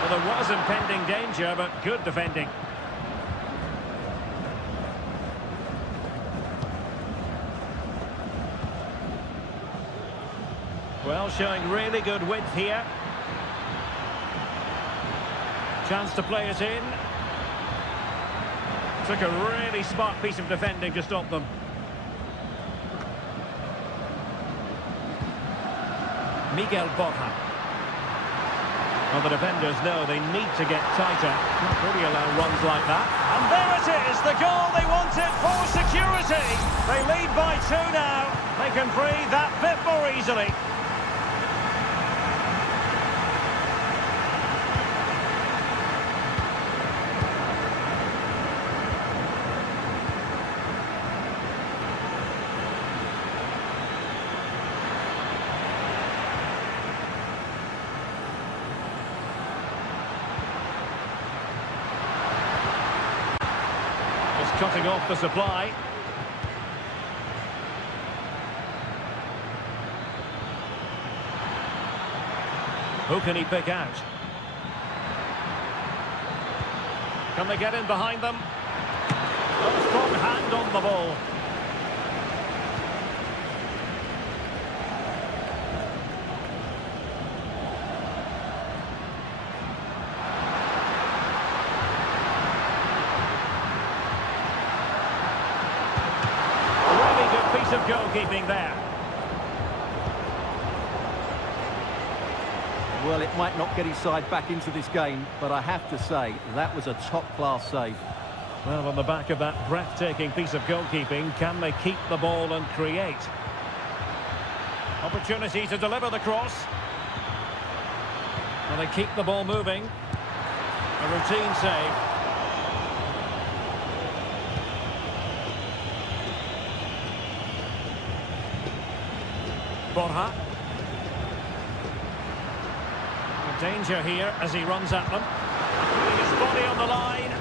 Well, there was impending danger, but good defending. Well, showing really good width here. Chance to play it in. Took a really smart piece of defending to stop them. Miguel Borja. Well, the defenders know they need to get tighter. Can't really allow runs like that. And there it is, the goal they wanted for security. They lead by 2 now. They can breathe that bit more easily. Cutting off the supply. Who can he pick out? Can they get in behind them? A strong hand on the ball. Of goalkeeping there. Well, it might not get his side back into this game, but I have to say, that was a top-class save. Well, on the back of that breathtaking piece of goalkeeping, can they keep the ball and create? Opportunity to deliver the cross. Well, they keep the ball moving. A routine save. Borja. Danger here as he runs at them. Putting his body on the line.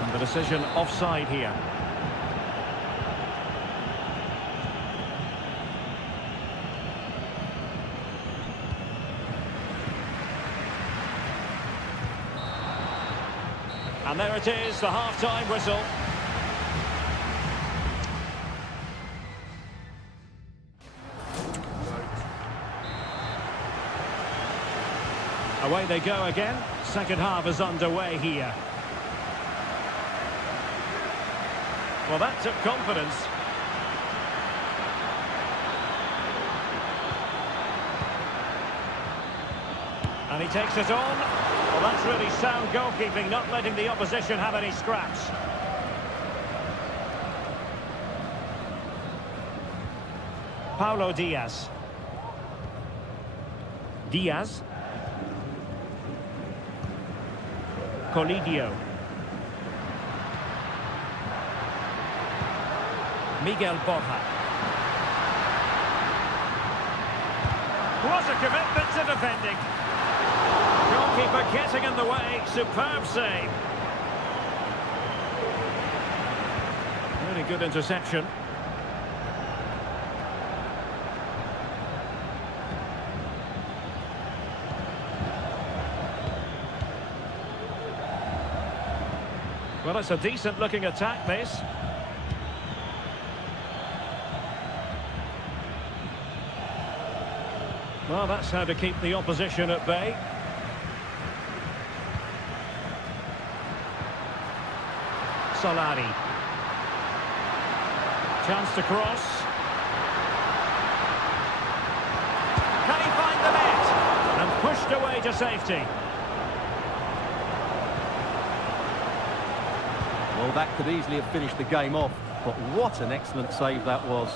And the decision offside here. And there it is, the half-time whistle. Away they go again. Second half is underway here. Well, that took confidence. And And he takes it on. Well, that's really sound goalkeeping, not letting the opposition have any scraps. Paulo Diaz. Diaz. Colidio. Miguel Borja. What a commitment to defending. Goalkeeper getting in the way. Superb save. Really good interception. Well, it's a decent-looking attack, this. Well, that's how to keep the opposition at bay. Solari. Chance to cross. Can he find the net? And pushed away to safety. Well, that could easily have finished the game off, but what an excellent save that was.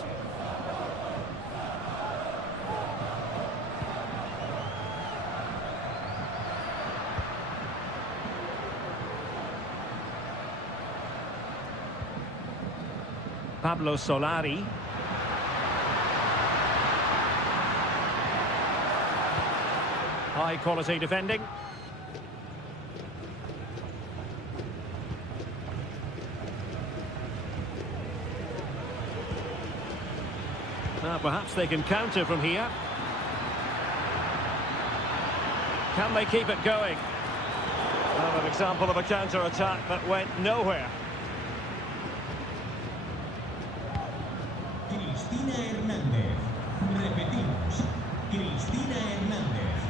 Pablo Solari. High quality defending. Perhaps they can counter from here. Can they keep it going? Well, an example of a counter-attack that went nowhere. Cristina Hernández. Repetimos. Cristina Hernández.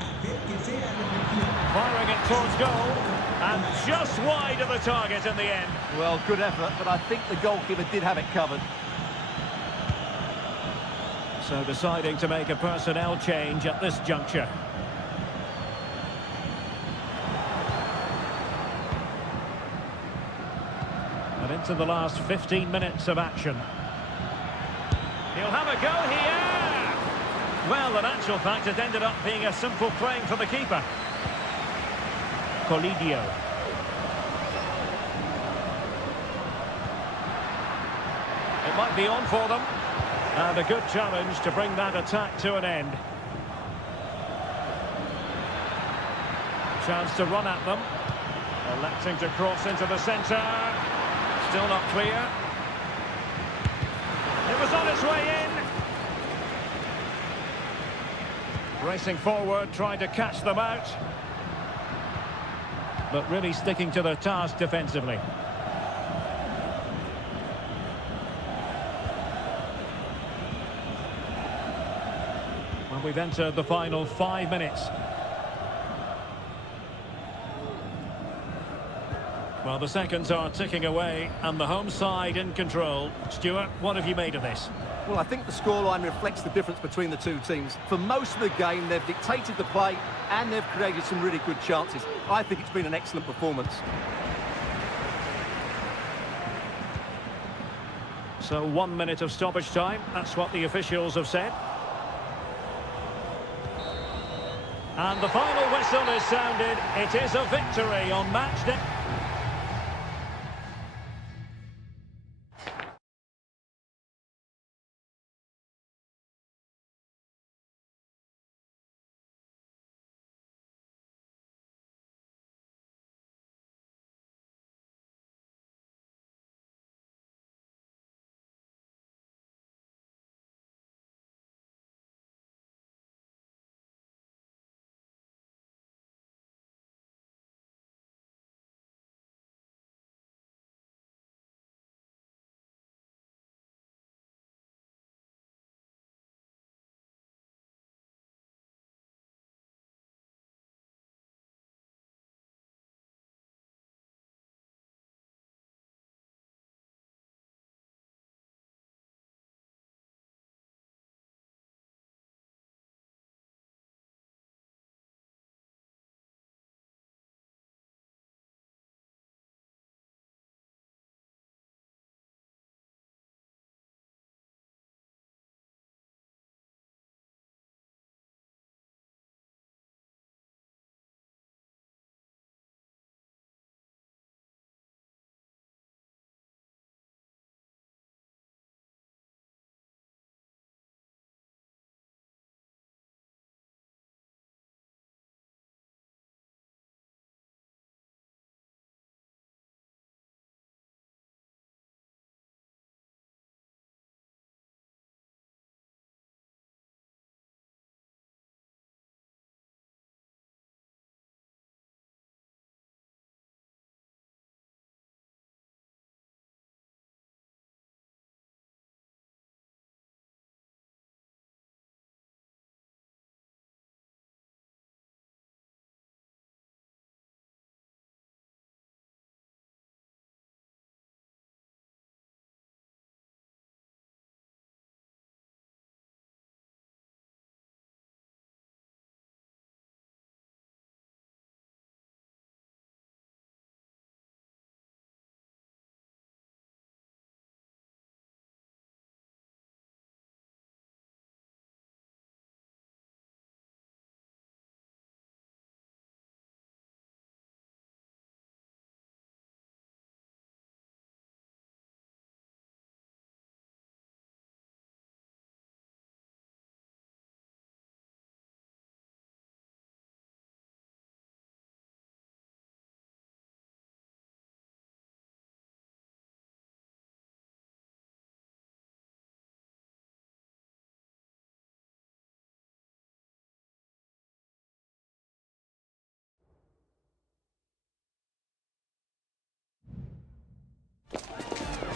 Acérquese a recepción. Firing it towards goal. And just wide of the target in the end. Well, good effort, but I think the goalkeeper did have it covered. So deciding to make a personnel change at this juncture. And into the last 15 minutes of action. He'll have a go here! Well, in actual fact, it ended up being a simple claim for the keeper. Colidio. It might be on for them. And a good challenge to bring that attack to an end. Chance to run at them. Electing to cross into the centre. Still not clear. It was on its way in. Racing forward, trying to catch them out. But really sticking to their task defensively. We've entered the final 5 minutes. Well, the seconds are ticking away and the home side in control. Stuart, what have you made of this? Well, I think the scoreline reflects the difference between the two teams. For most of the game, they've dictated the play and they've created some really good chances. I think it's been an excellent performance. So 1 minute of stoppage time. That's what the officials have said. And the final whistle is sounded. It is a victory on match day.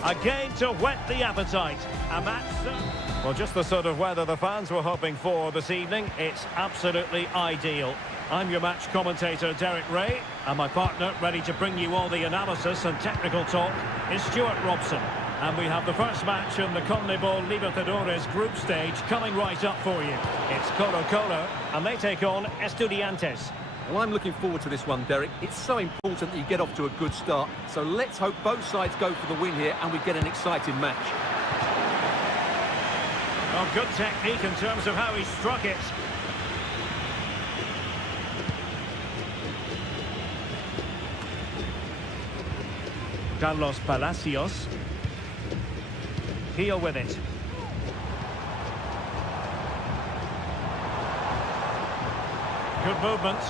Again to whet the appetite. A match... Well, just the sort of weather the fans were hoping for this evening. It's absolutely ideal. I'm your match commentator, Derek Ray, and my partner, ready to bring you all the analysis and technical talk, is Stuart Robson. And we have the first match in the CONMEBOL Libertadores group stage coming right up for you. It's Colo-Colo, and they take on Estudiantes. Well, I'm looking forward to this one, Derek. It's so important that you get off to a good start. So let's hope both sides go for the win here and we get an exciting match. Well, good technique in terms of how he struck it. Carlos Palacios. Heel with it. Good movement.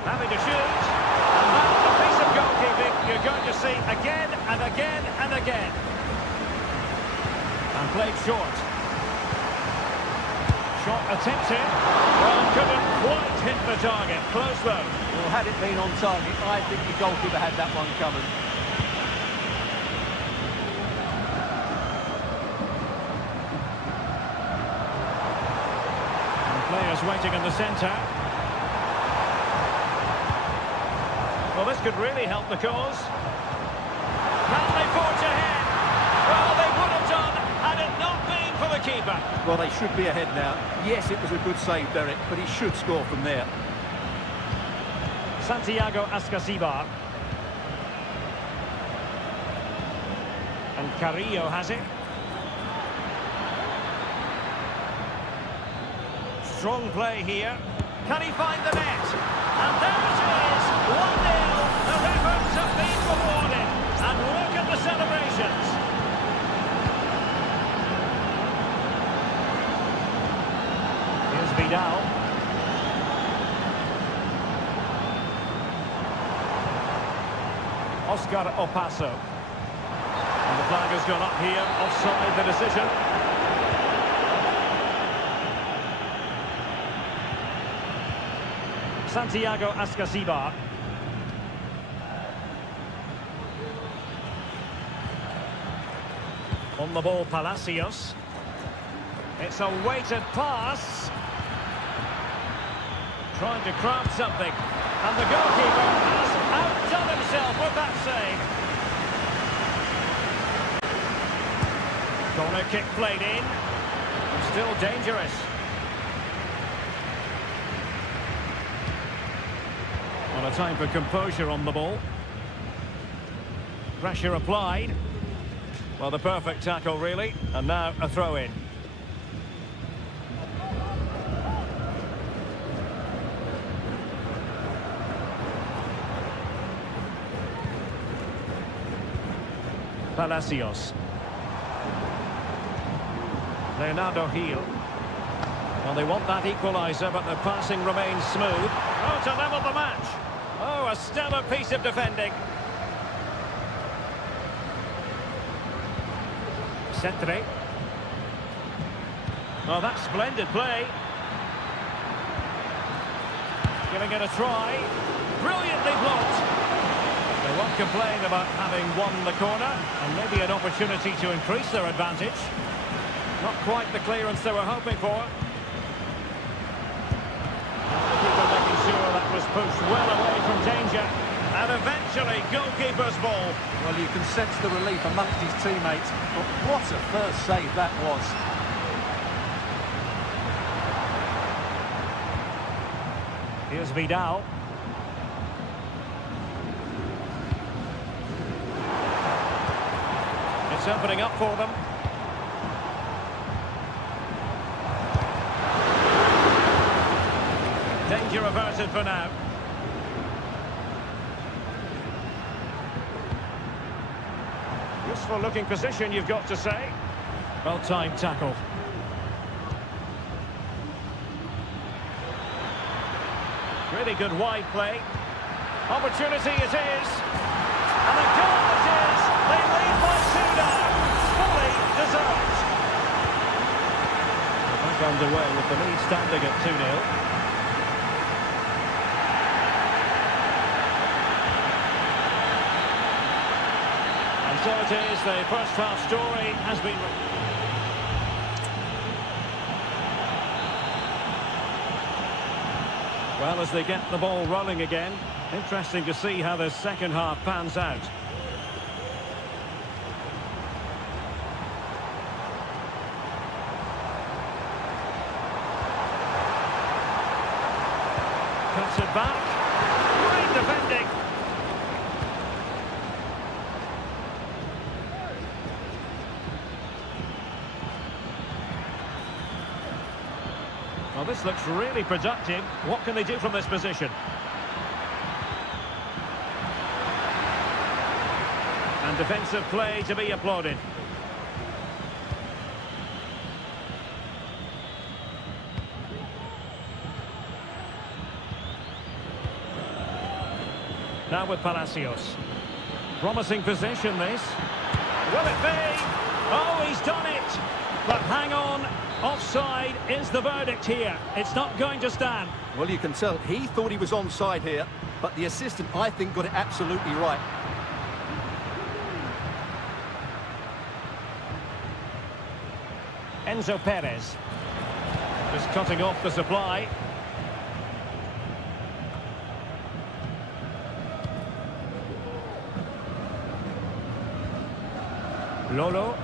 Having to shoot. And that's a piece of goalkeeping you're going to see again and again and again. And played short. Shot attempted. Well, couldn't quite hit the target. Close though. Well, had it been on target, I think the goalkeeper had that one covered. And players waiting in the centre. Well, this could really help the cause. Can they forge ahead? Well, they would have done had it not been for the keeper. Well, they should be ahead now. Yes, it was a good save, Derek, but he should score from there. Santiago Ascasibar. And Carrillo has it. Strong play here. Can he find the net? And there it is! 1-0. Their efforts have been rewarded. And look at the celebrations. Here's Vidal. Oscar Opaso. And the flag has gone up here, offside the decision. Santiago Ascasibar. On the ball, Palacios. It's a weighted pass. Trying to craft something. And the goalkeeper has outdone himself with that save. Corner kick played in. Still dangerous. Well, a time for composure on the ball. Pressure applied. Well, the perfect tackle, really. And now a throw-in. Palacios. Leonardo Gil. Well, they want that equaliser, but the passing remains smooth. Oh, to level the match. Oh, a stellar piece of defending. Cetre. Oh, that's splendid play. Giving it a try. Brilliantly blocked. They won't complain about having won the corner, and maybe an opportunity to increase their advantage. Not quite the clearance they were hoping for. Keeper making sure that was pushed well away from danger. And eventually, goalkeeper's ball. Well, you can sense the relief amongst his teammates, but what a first save that was. Here's Vidal. It's opening up for them. Danger averted for now. Useful looking position, you've got to say. Well-timed tackle. Really good wide play. Opportunity it is. And a goal it is. They lead by 2 now. Fully deserved. Back underway with the lead standing at 2-0. so it is. The first half story has been... Well, as they get the ball rolling again, interesting to see how the second half pans out. Cuts it back. Great defending. Well, this looks really productive. What can they do from this position? And defensive play to be applauded. Now with Palacios. Promising position, this. Will it be? Oh, he's done it! But hang on. Offside is the verdict here. It's not going to stand. Well, you can tell he thought he was onside here, but the assistant, I think, got it absolutely right. Enzo Perez. Just cutting off the supply. Lolo.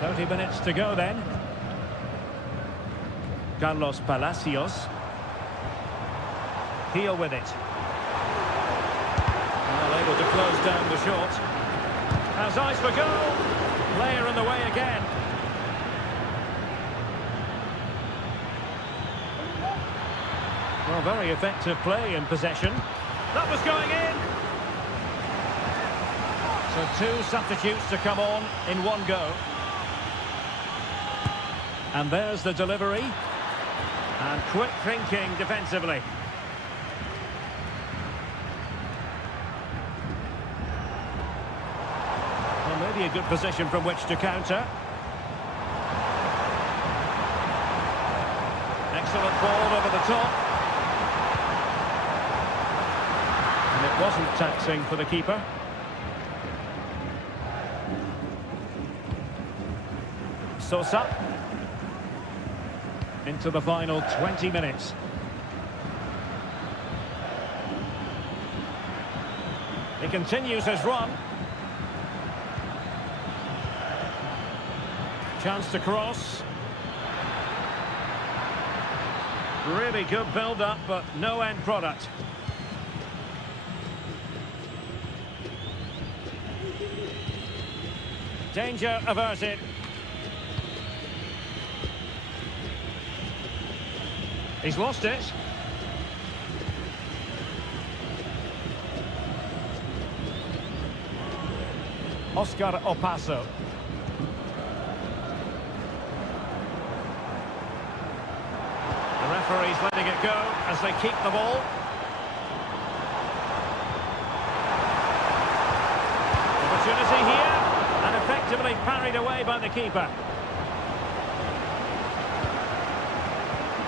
30 minutes to go then. Carlos Palacios. Heel with it. Well, able to close down the shot. Has eyes for goal. Player in the way again. Well, very effective play in possession. That was going in. So two substitutes to come on in one go. And there's the delivery. And quick thinking defensively. Well, maybe a good position from which to counter. Excellent ball over the top. And it wasn't taxing for the keeper. Sosa. Into the final 20 minutes. He continues his run. Chance to cross. Really good build-up, but no end product. Danger averted. He's lost it. Oscar Opaso. The referee's letting it go as they keep the ball. Opportunity here, and effectively parried away by the keeper.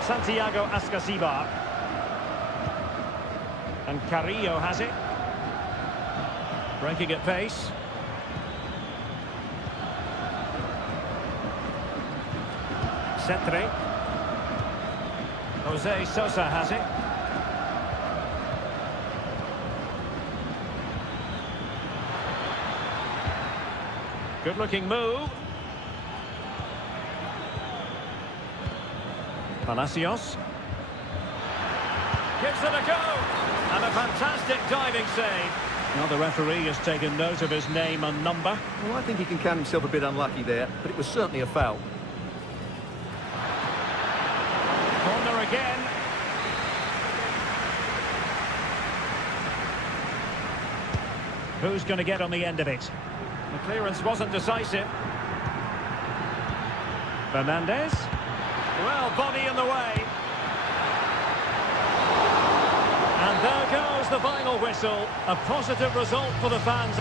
Santiago Ascasibar. And Carrillo has it. Breaking at pace. Cetre. Jose Sosa has it. Good looking move. Palacios. Gives it a go. And a fantastic diving save. Now the referee has taken note of his name and number. Well, I think he can count himself a bit unlucky there, but it was certainly a foul. Corner again. Who's going to get on the end of it? The clearance wasn't decisive. Fernandez. Well, body in the way. And there goes the final whistle. A positive result for the fans.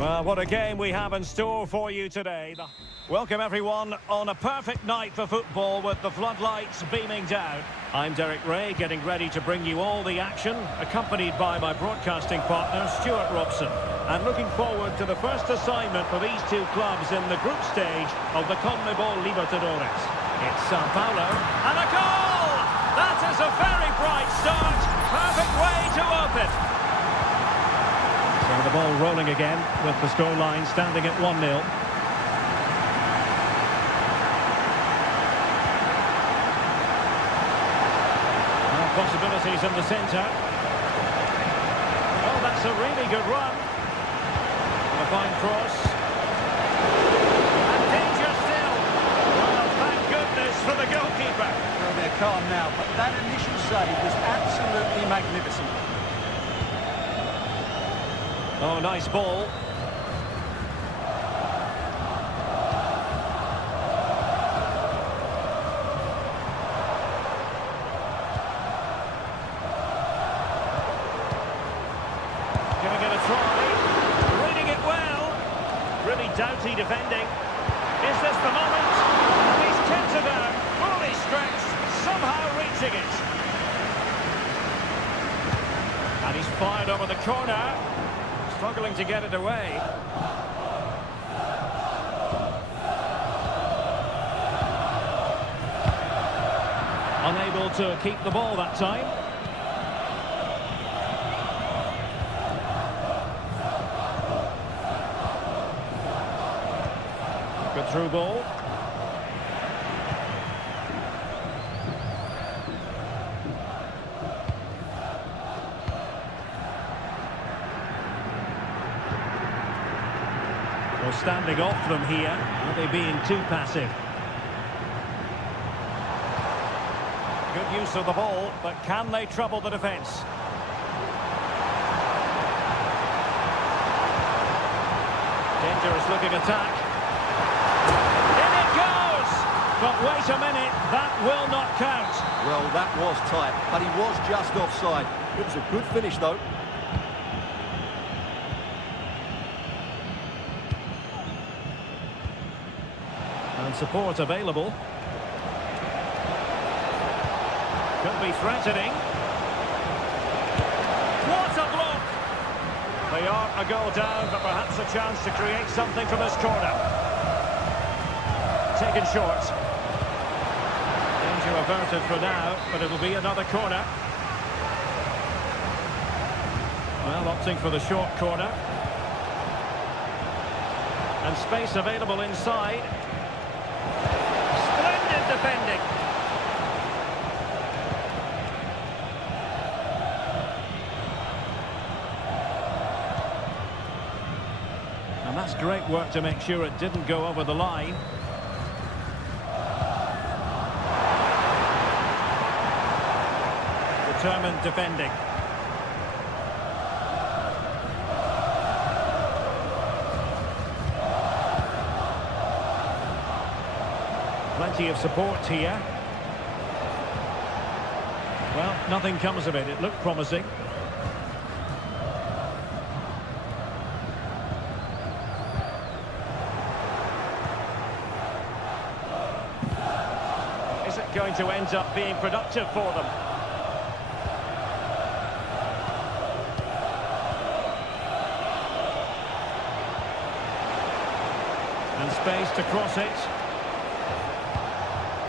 Well, what a game we have in store for you today. Welcome everyone on a perfect night for football with the floodlights beaming down. I'm Derek Ray, getting ready to bring you all the action, accompanied by my broadcasting partner, Stuart Robson. And looking forward to the first assignment for these two clubs in the group stage of the CONMEBOL Libertadores. It's Sao Paulo, and a goal! That is a very bright start. Perfect way to open. So the ball rolling again with the scoreline standing at 1-0. Possibilities in the centre. Oh, that's a really good run. A fine cross. And danger still. Well, thank goodness for the goalkeeper. Well, they're calm now, but that initial save was absolutely magnificent. Oh, nice ball. Giving it a try. Reading it well. Really doughty defending. Is this the moment? He's kept it out. Fully stretched. Somehow reaching it. And he's fired over the corner. Struggling to get it away. Unable to keep the ball that time. Good through ball. Well, standing off them here. Are they being too passive? Good use of the ball, but can they trouble the defence? Dangerous looking attack. In it goes! But wait a minute, that will not count. Well, that was tight, but he was just offside. It was a good finish, though. And support available. Could be threatening. What a block! They are a goal down, but perhaps a chance to create something from this corner. Taken short. Danger averted for now, but it'll be another corner. Well, opting for the short corner. And space available inside. Splendid defending. And that's great work to make sure it didn't go over the line. Determined defending. Plenty of support here. Well, nothing comes of it. It looked promising. Is it going to end up being productive for them? And space to cross it.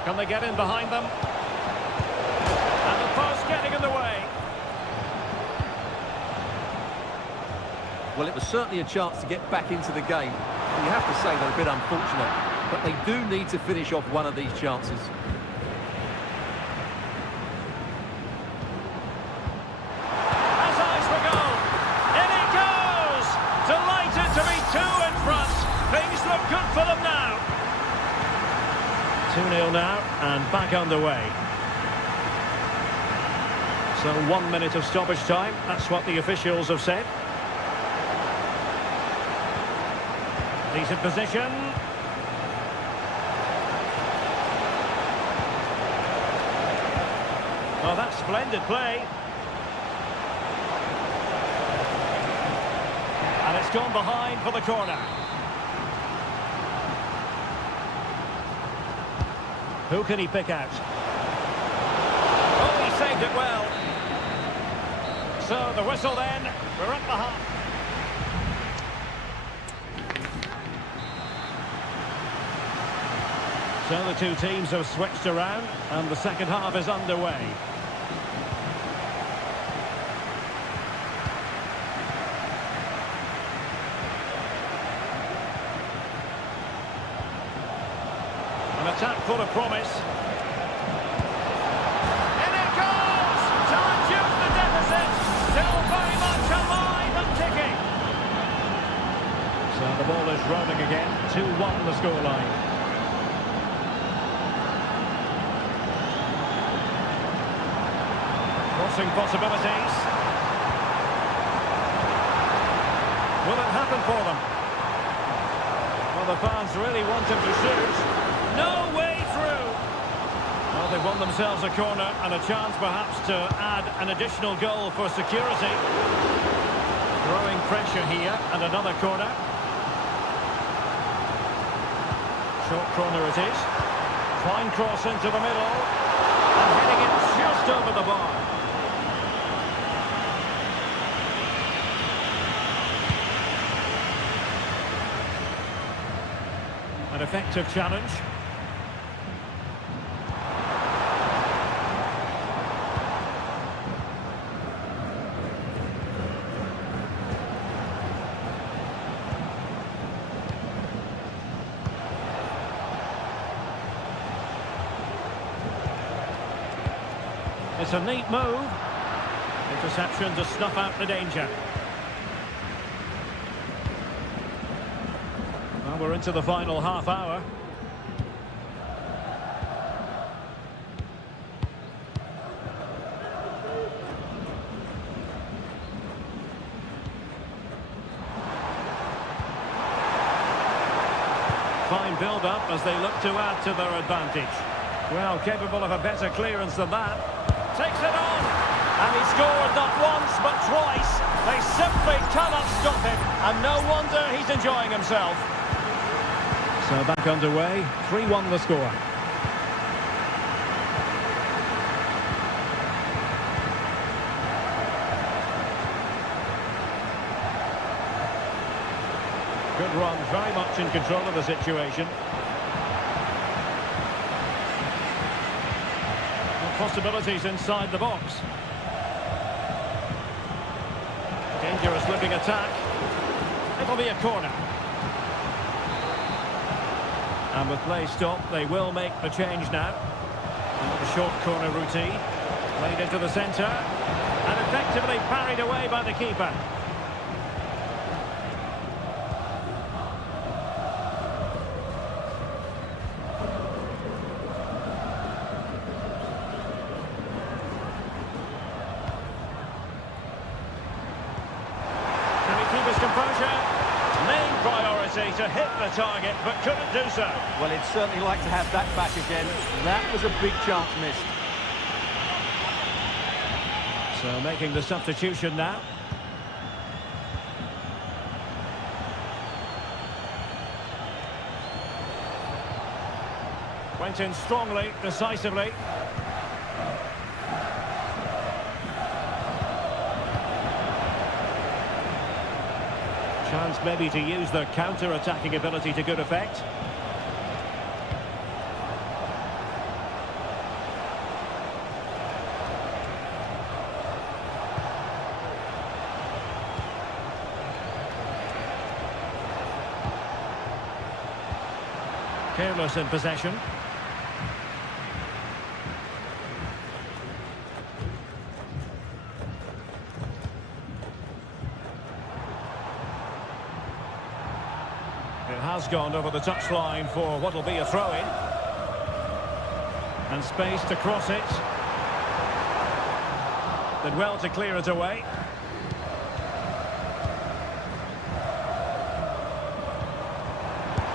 Can they get in behind them? And the post getting in the way. Well, it was certainly a chance to get back into the game. You have to say they're a bit unfortunate, but they do need to finish off one of these chances. Has eyes for goal. In it goes! Delighted to be two in front. Things look good for them now. 2-0 now, and back underway. So 1 minute of stoppage time, that's what the officials have said. Decent position. Well, that's splendid play. And it's gone behind for the corner. Who can he pick out? Oh, he saved it well. So the whistle then. We're at the half. So the two teams have switched around and the second half is underway. An attack full of promise. In it goes! Time to use the deficit. Still very much alive and ticking. So the ball is rolling again. 2-1 the scoreline. Crossing possibilities. Will it happen for them? Well, the fans really want him to shoot. No way through. Well, they've won themselves a corner and a chance perhaps to add an additional goal for security. Growing pressure here and another corner. Short corner it is. Fine cross into the middle. And heading it just over the bar. An effective challenge. It's a neat move. Interception to snuff out the danger. Well, we're into the final half hour. Fine build-up as they look to add to their advantage. Well, capable of a better clearance than that. Takes it on! And he scored not once, but twice. They simply cannot stop him. And no wonder he's enjoying himself. So back underway, 3-1 the score. Good run, very much in control of the situation. Possibilities inside the box. Dangerous looking attack. It'll be a corner. And with play stopped, they will make the change now. The short corner routine. Played into the centre. And effectively parried away by the keeper. To hit the target, but couldn't do so. Well, he'd certainly like to have that back again. That was a big chance missed. So making the substitution now. Went in strongly, decisively. Chance maybe to use their counter-attacking ability to good effect. Careless in possession. Has gone over the touchline for what will be a throw-in. And space to cross it. Did well to clear it away.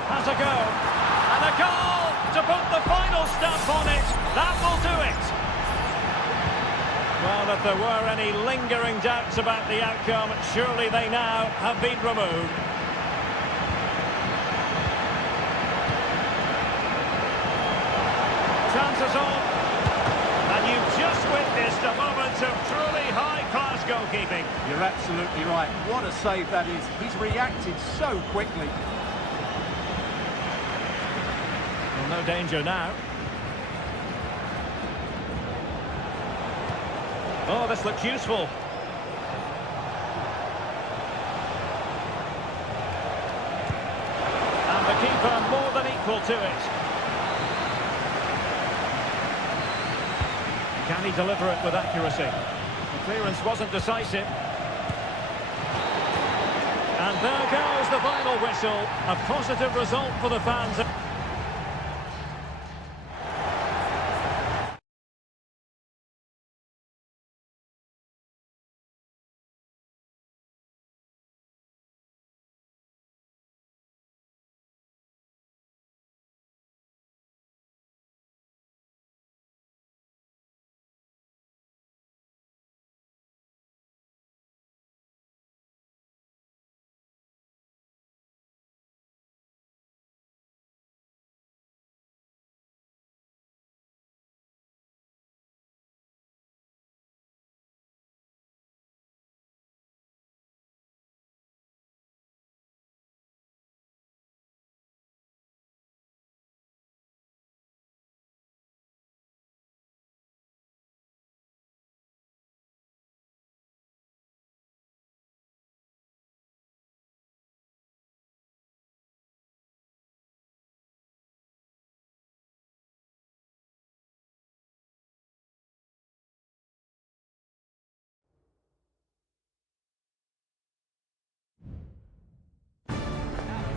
Has a go. And a goal to put the final stamp on it. That will do it. Well, Well, if there were any lingering doubts about the outcome, surely they now have been removed. Chances on. And you've just witnessed a moment of truly high-class goalkeeping. You're absolutely right. What a save that is. He's reacted so quickly. Well, no danger now. Oh, this looks useful. And the keeper more than equal to it. Can he deliver it with accuracy? The clearance wasn't decisive. And there goes the final whistle. A positive result for the fans.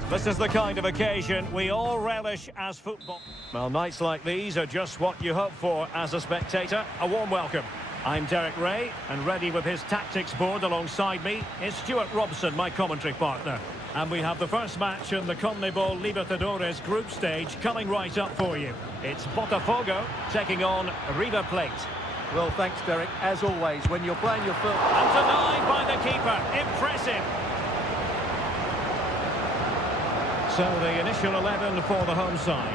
This is the kind of occasion we all relish as football. Well, nights like these are just what you hope for as a spectator. A warm welcome. I'm Derek Ray, and ready with his tactics board alongside me is Stuart Robson, my commentary partner. And we have the first match in the CONMEBOL Libertadores group stage coming right up for you. It's Botafogo taking on River Plate. Well, thanks, Derek. As always, when you're playing your first... And denied by the keeper. Impressive. So the initial 11 for the home side.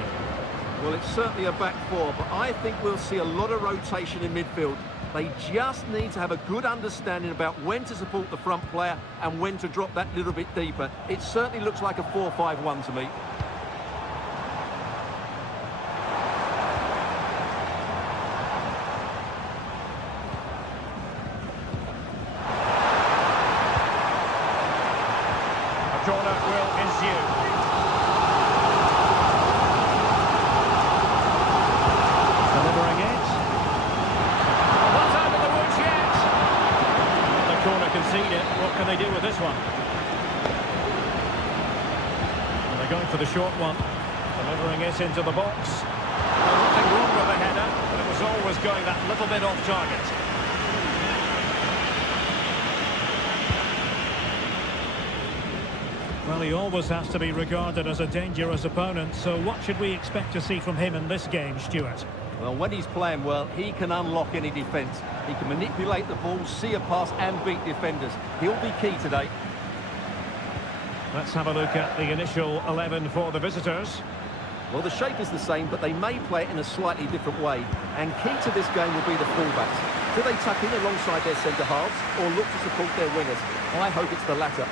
Well, it's certainly a back four, but I think we'll see a lot of rotation in midfield. They just need to have a good understanding about when to support the front player and when to drop that little bit deeper. It certainly looks like a 4-5-1 to me. A corner will ensue. Delivering it. Not out of the woods yet. The corner conceded. What can they do with this one? And they're going for the short one. Delivering it into the box. Nothing wrong with the header, but it was always going that little bit off target. Well, he always has to be regarded as a dangerous opponent, so what should we expect to see from him in this game, Stuart? Well, when he's playing well, he can unlock any defence. He can manipulate the ball, see a pass and beat defenders. He'll be key today. Let's have a look at the initial 11 for the visitors. Well, the shape is the same, but they may play it in a slightly different way. And key to this game will be the fullbacks. Do they tuck in alongside their centre-halves or look to support their wingers? I hope it's the latter.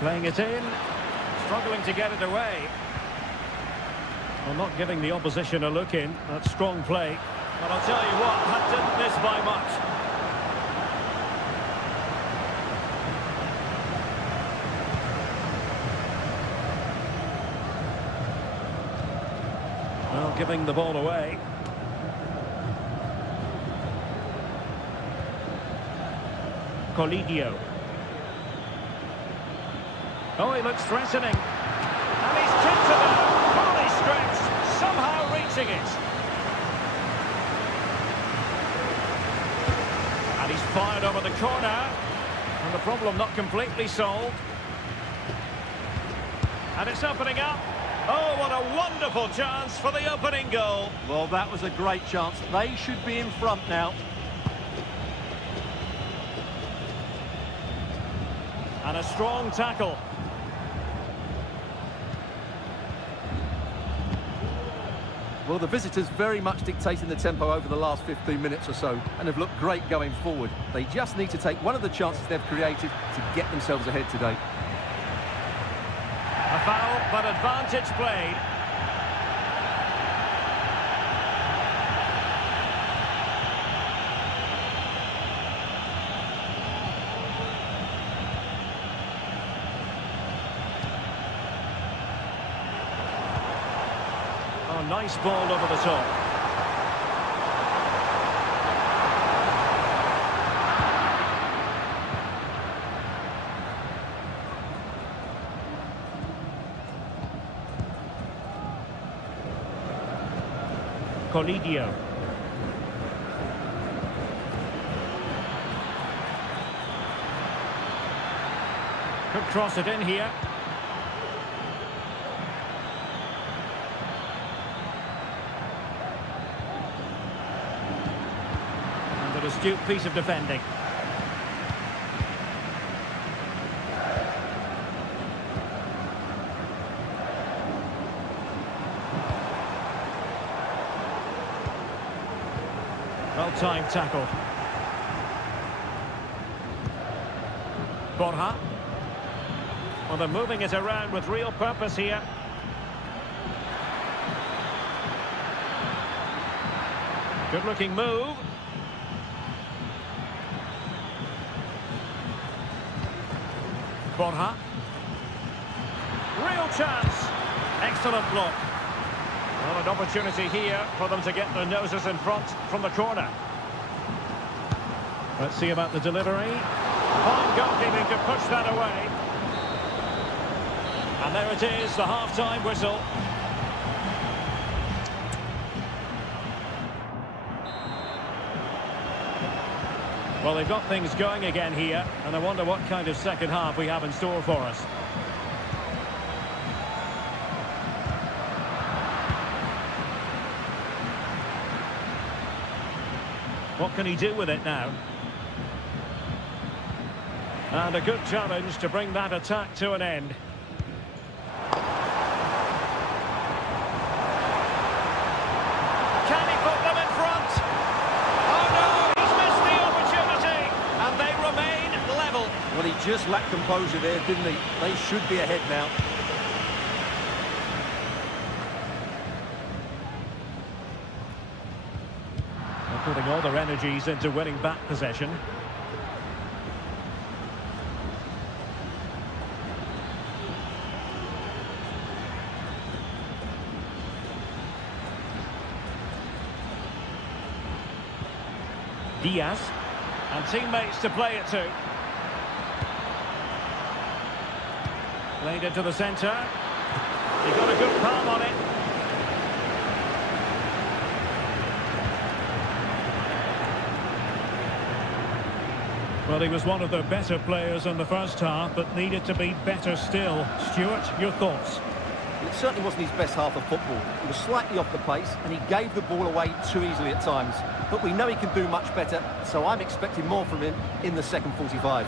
Playing it in, struggling to get it away. Well, not giving the opposition a look in. That's strong play. But I'll tell you what, that didn't miss by much. Well, giving the ball away. Colidio. Oh, he looks threatening. And he's kicked it out. Fully stretched. Somehow reaching it. And he's fired over the corner. And the problem not completely solved. And it's opening up. Oh, what a wonderful chance for the opening goal. Well, that was a great chance. They should be in front now. And a strong tackle. Well, the visitors very much dictating the tempo over the last 15 minutes or so and have looked great going forward. They just need to take one of the chances they've created to get themselves ahead today. A foul, but advantage played. Oh, nice ball over the top. Colidio. Could cross it in here. And an astute piece of defending. Well-timed tackle. Borja. Well, they're moving it around with real purpose here. Good-looking move. Borja. Real chance. Excellent block. Well, an opportunity here for them to get their noses in front from the corner. Let's see about the delivery. Fine goalkeeping to push that away. And there it is, the half-time whistle. Well, they've got things going again here, and I wonder what kind of second half we have in store for us. What can he do with it now? And a good challenge to bring that attack to an end. Can he put them in front? Oh no, he's missed the opportunity, and they remain level. Well, he just lacked composure there, didn't he? They should be ahead now. They're putting all their energies into winning back possession. Diaz, and teammates to play it to. Played into the centre. He got a good palm on it. Well, he was one of the better players in the first half, but needed to be better still. Stuart, your thoughts? It certainly wasn't his best half of football. He was slightly off the pace, and he gave the ball away too easily at times. But we know he can do much better, so I'm expecting more from him in the second 45.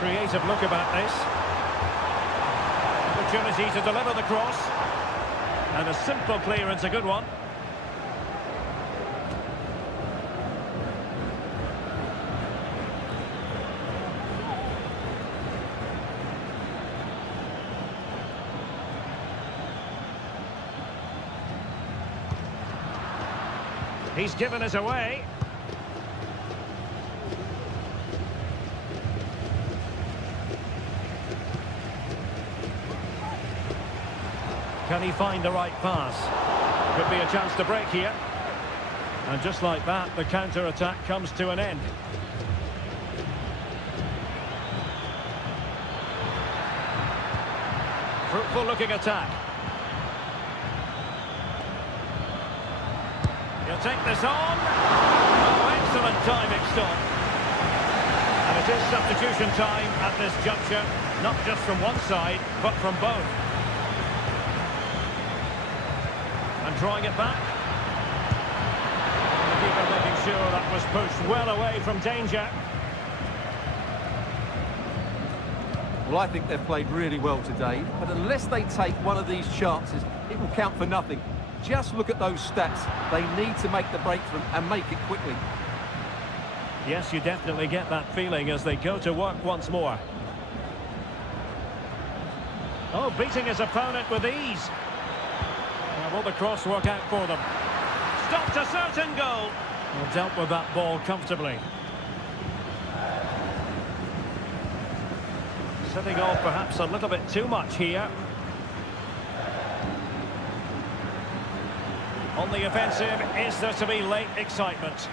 Creative look about this. Opportunity to deliver the cross. And a simple clearance, a good one. He's given us away. Can he find the right pass? Could be a chance to break here. And just like that, the counter-attack comes to an end. Fruitful-looking attack. He'll take this on. Oh, excellent timing stop. And it is substitution time at this juncture, not just from one side, but from both. And drawing it back. And the keeper making sure that was pushed well away from danger. Well, I think they've played really well today, but unless they take one of these chances, it will count for nothing. Just look at those stats. They need to make the breakthrough and make it quickly. Yes, you definitely get that feeling as they go to work once more. Oh, beating his opponent with ease. Will the cross work out for them? Stopped a certain goal. Well, dealt with that ball comfortably. Setting off perhaps a little bit too much here. On the offensive, is there to be late excitement?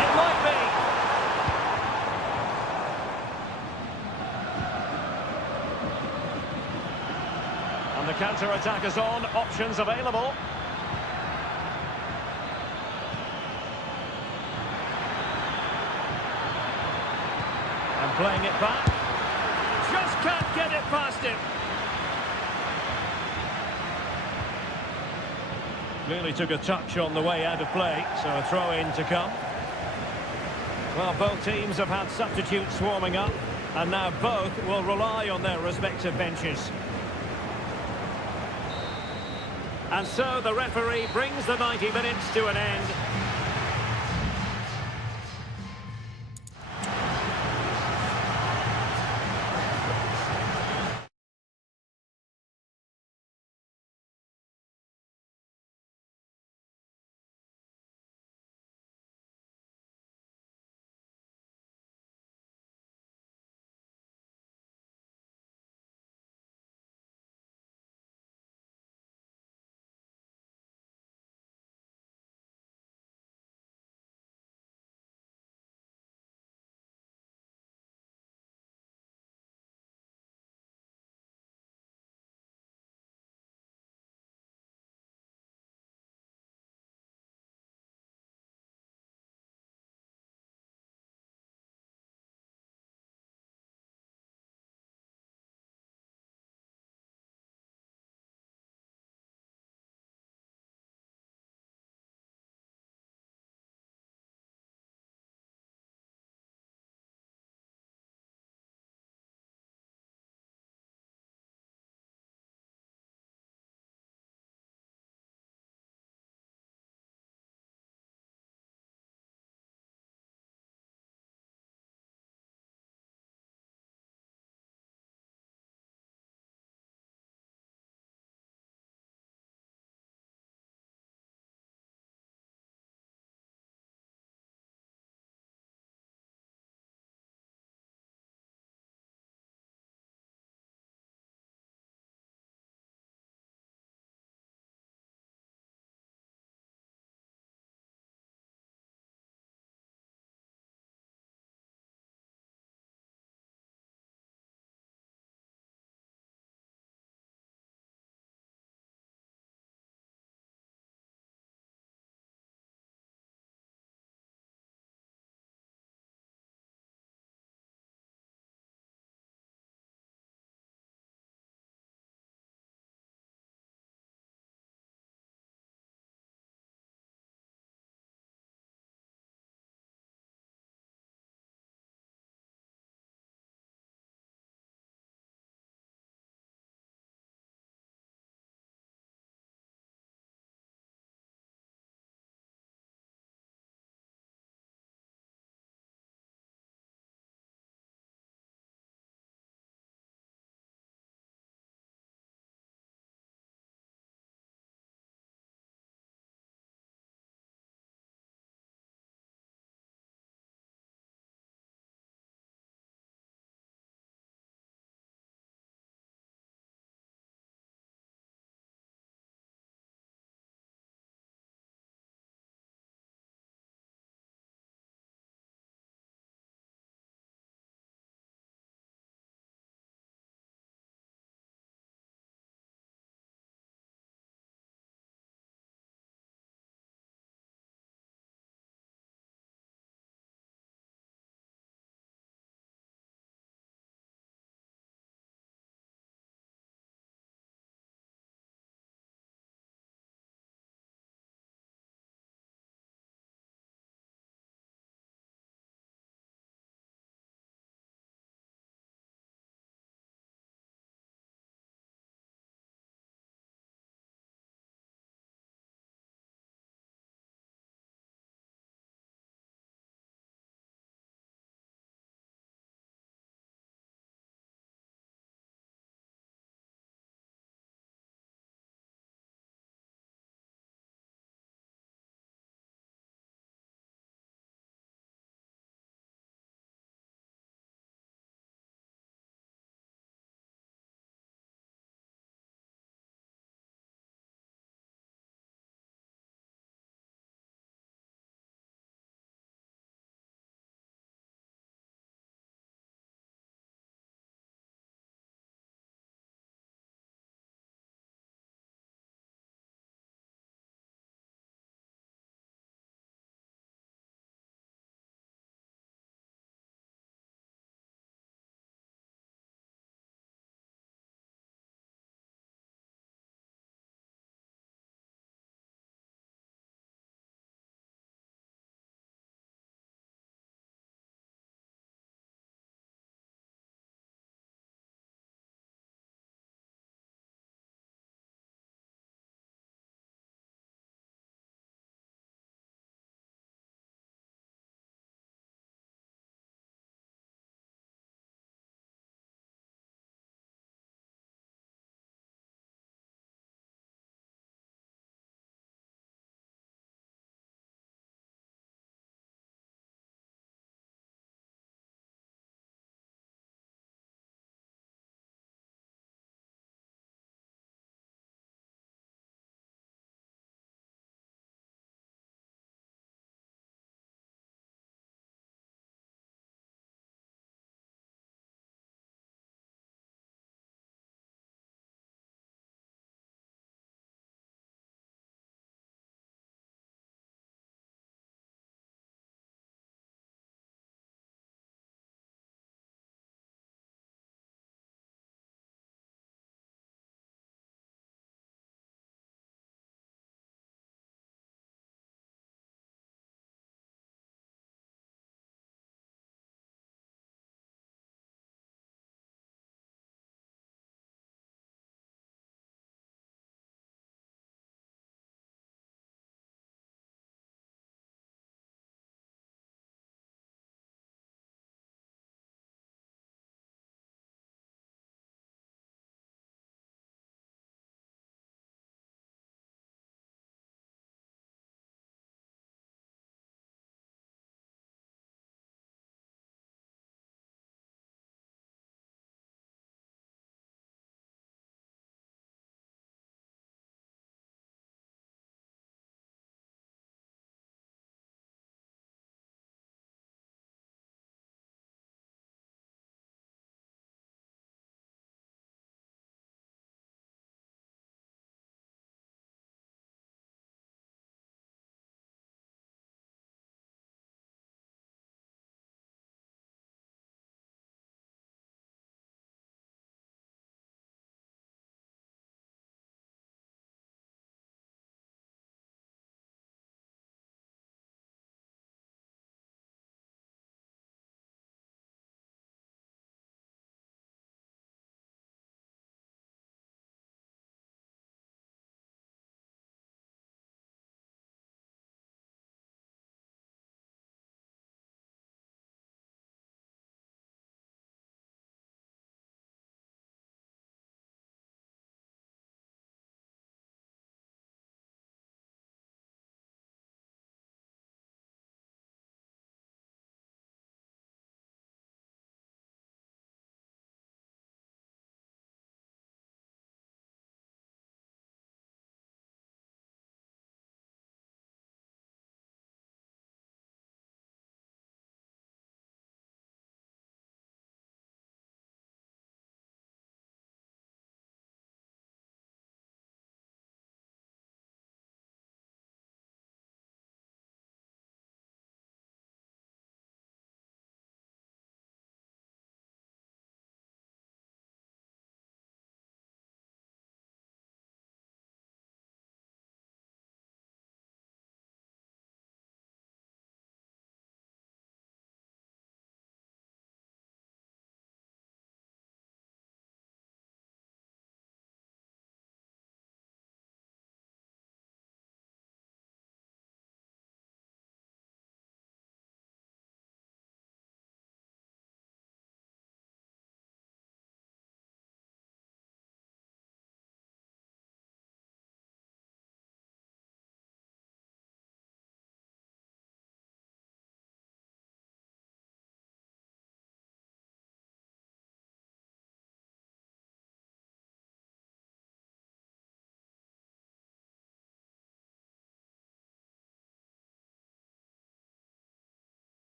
It might be. And the counter-attack is on, options available. And playing it back. Just can't get it past him. Clearly took a touch on the way out of play, so a throw-in to come. Well, both teams have had substitutes warming up, and now both will rely on their respective benches. And so the referee brings the 90 minutes to an end.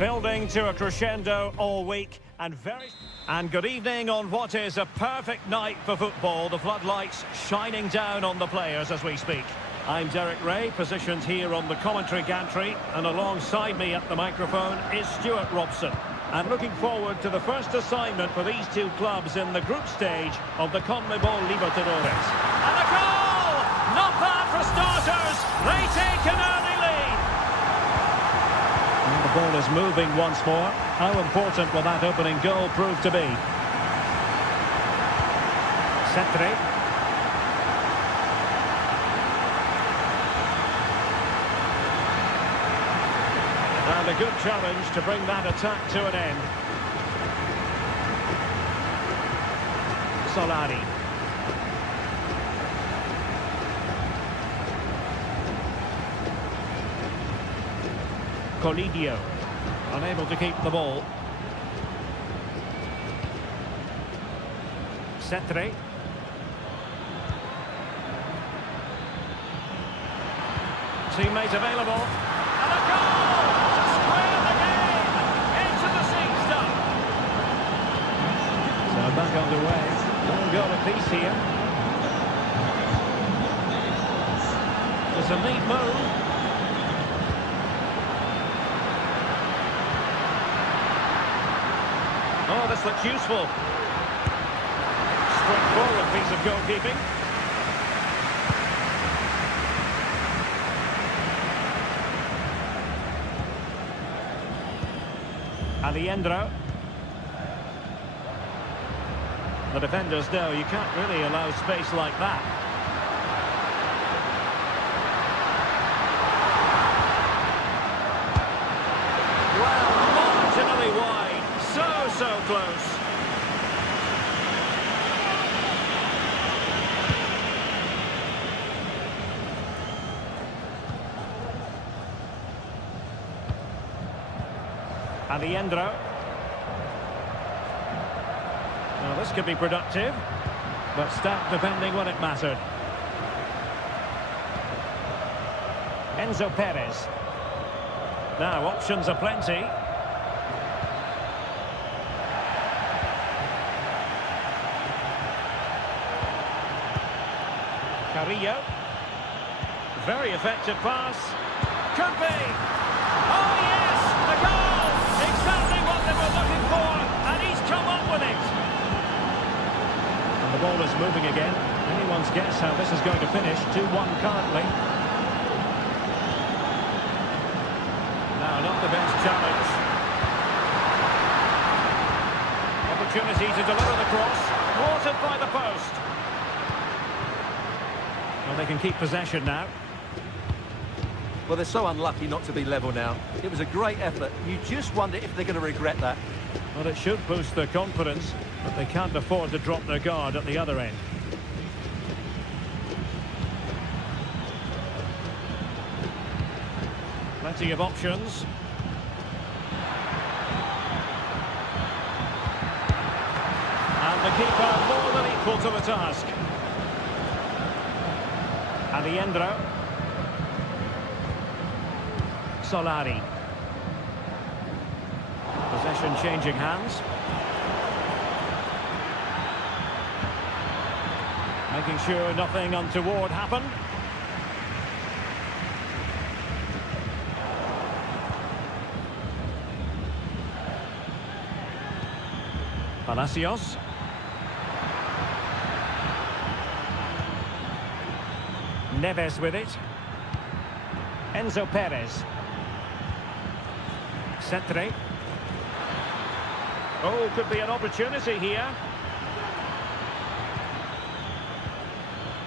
Building to a crescendo all week and good evening on what is a perfect night for football. The floodlights shining down on the players as we speak. I'm Derek Ray, positioned here on the commentary gantry, and alongside me at the microphone is Stuart Robson. And looking forward to the first assignment for these two clubs in the group stage of the CONMEBOL Libertadores. And a goal! Not bad for starters. They take an early lead. And the ball is moving once more. How important will that opening goal prove to be? Centre. And a good challenge to bring that attack to an end. Solari. Colidio, unable to keep the ball. Cetre. Teammate available. And a goal! To square the game! Into the seat stuff. So back underway. One goal apiece here. It's a neat move. Oh, this looks useful. Straightforward piece of goalkeeping. Aliendro. The defenders know you can't really allow space like that. Well, marginally wide. So close. Aliendro. Now this could be productive, but stat depending when it mattered. Enzo Perez. Now options are plenty. Carrillo. Very effective pass. Could be. Oh yes, the goal! Exactly what they were looking for, and he's come up with it. And the ball is moving again. Anyone's guess how this is going to finish. 2-1 currently. Now, not the best challenge. Opportunity to deliver the cross. Thwarted by the post. Well, they can keep possession now. Well, they're so unlucky not to be level now. It was a great effort. You just wonder if they're going to regret that. Well, it should boost their confidence, but they can't afford to drop their guard at the other end. Plenty of options. And the keeper more than equal to the task. Aliendro. Solari. Possession changing hands. Making sure nothing untoward happened. Palacios. Neves with it. Enzo Perez. Cetre. Oh, could be an opportunity here.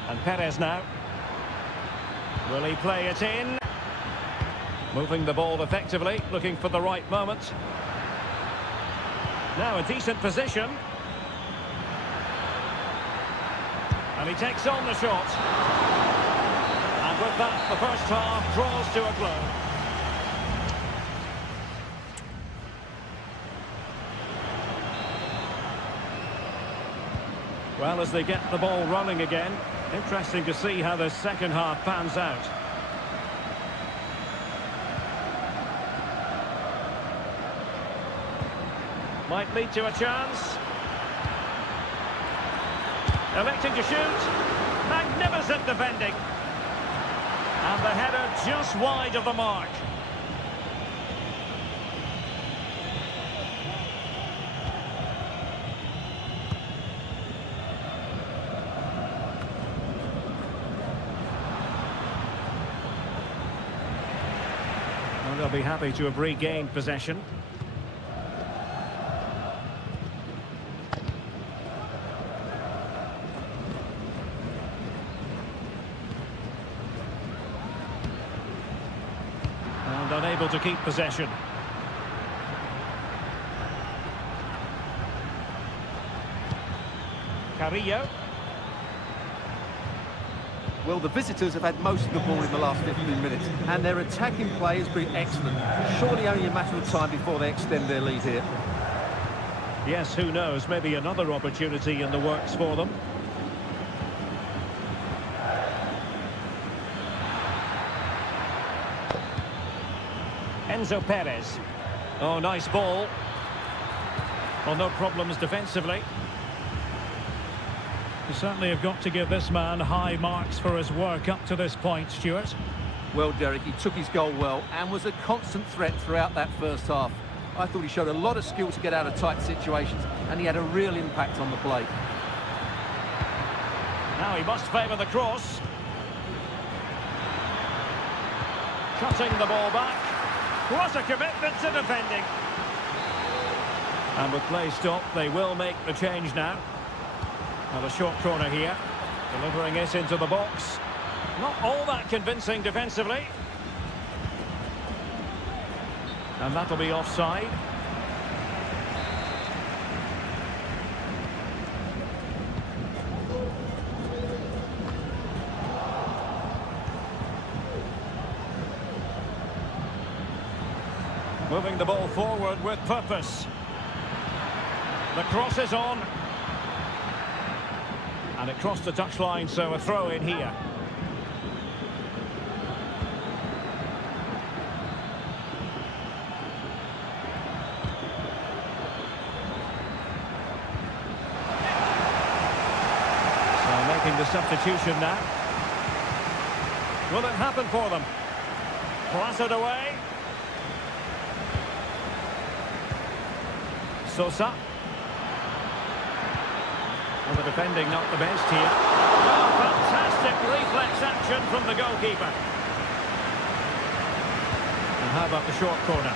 And Perez now. Will he play it in? Moving the ball effectively, looking for the right moment. Now a decent position. And he takes on the shot. And with that, the first half draws to a close. Well, as they get the ball running again, interesting to see how the second half pans out. Might lead to a chance. Electing to shoot. Magnificent defending. And the header just wide of the mark. Well, they'll be happy to have regained possession. And unable to keep possession. Carrillo. Well, the visitors have had most of the ball in the last 15 minutes, and their attacking play has been excellent. Surely only a matter of time before they extend their lead here. Yes, who knows, maybe another opportunity in the works for them. Enzo Perez. Oh, nice ball. Well, no problems defensively. You certainly have got to give this man high marks for his work up to this point, Stuart. Well, Derek, he took his goal well and was a constant threat throughout that first half. I thought he showed a lot of skill to get out of tight situations, and he had a real impact on the play. Now he must favour the cross. Cutting the ball back. What a commitment to defending. And with play stopped, they will make the change now. And a short corner here. Delivering it into the box. Not all that convincing defensively. And that'll be offside. Moving the ball forward with purpose. The cross is on. And it crossed the touchline, so a throw in here. So making the substitution now. Will it happen for them? Clattered away. Sosa. Well, the defending not the best here. Oh, fantastic reflex action from the goalkeeper. And how about the short corner?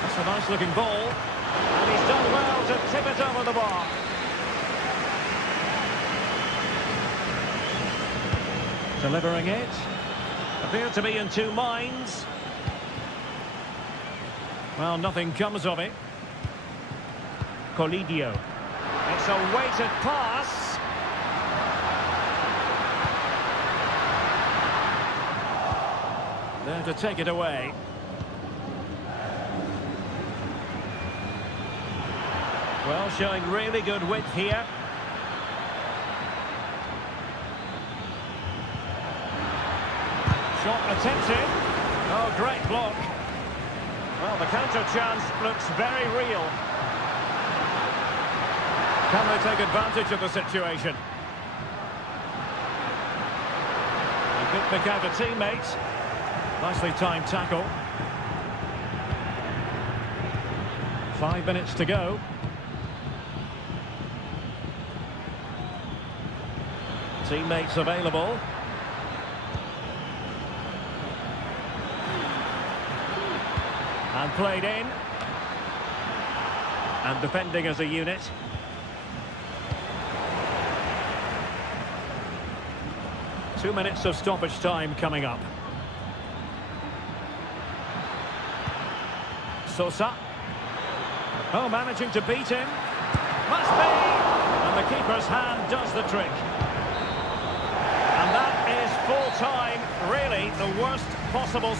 That's a nice looking ball. And he's done well to tip it over the bar. Delivering it. Appeared to be in two minds. Well, nothing comes of it. Colidio. It's a weighted pass. There to take it away. Well, showing really good width here. Shot attempted. Oh, great block. Well, the counter chance looks very real. Can they take advantage of the situation? He could pick out a teammate. Nicely timed tackle. 5 minutes to go. Teammates available. And played in. And defending as a unit. Two minutes of stoppage time coming up. Sosa. Oh, managing to beat him. Must be! And the keeper's hand does the trick. And that is full time, really the worst possible...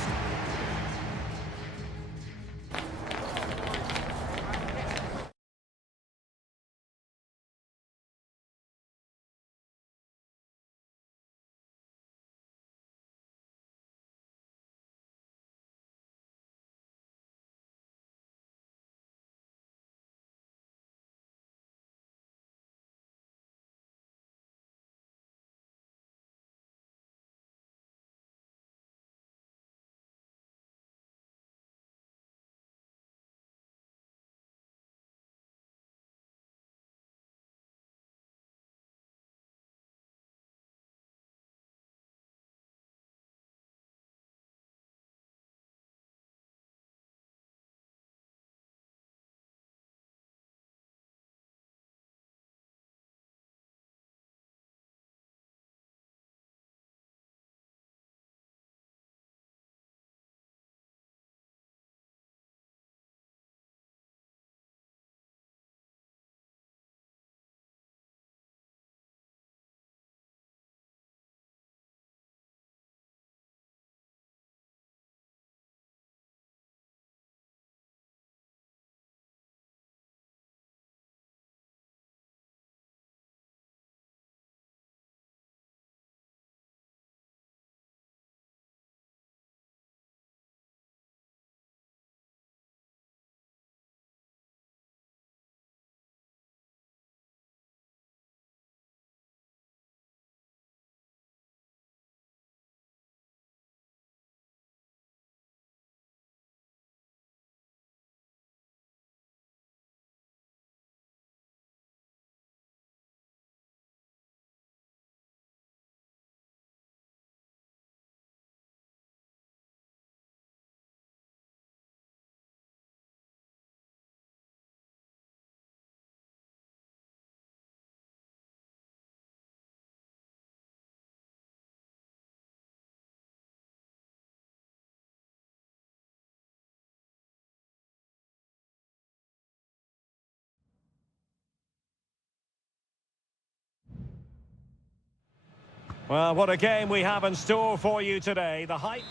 Well, what a game we have in store for you today. The hype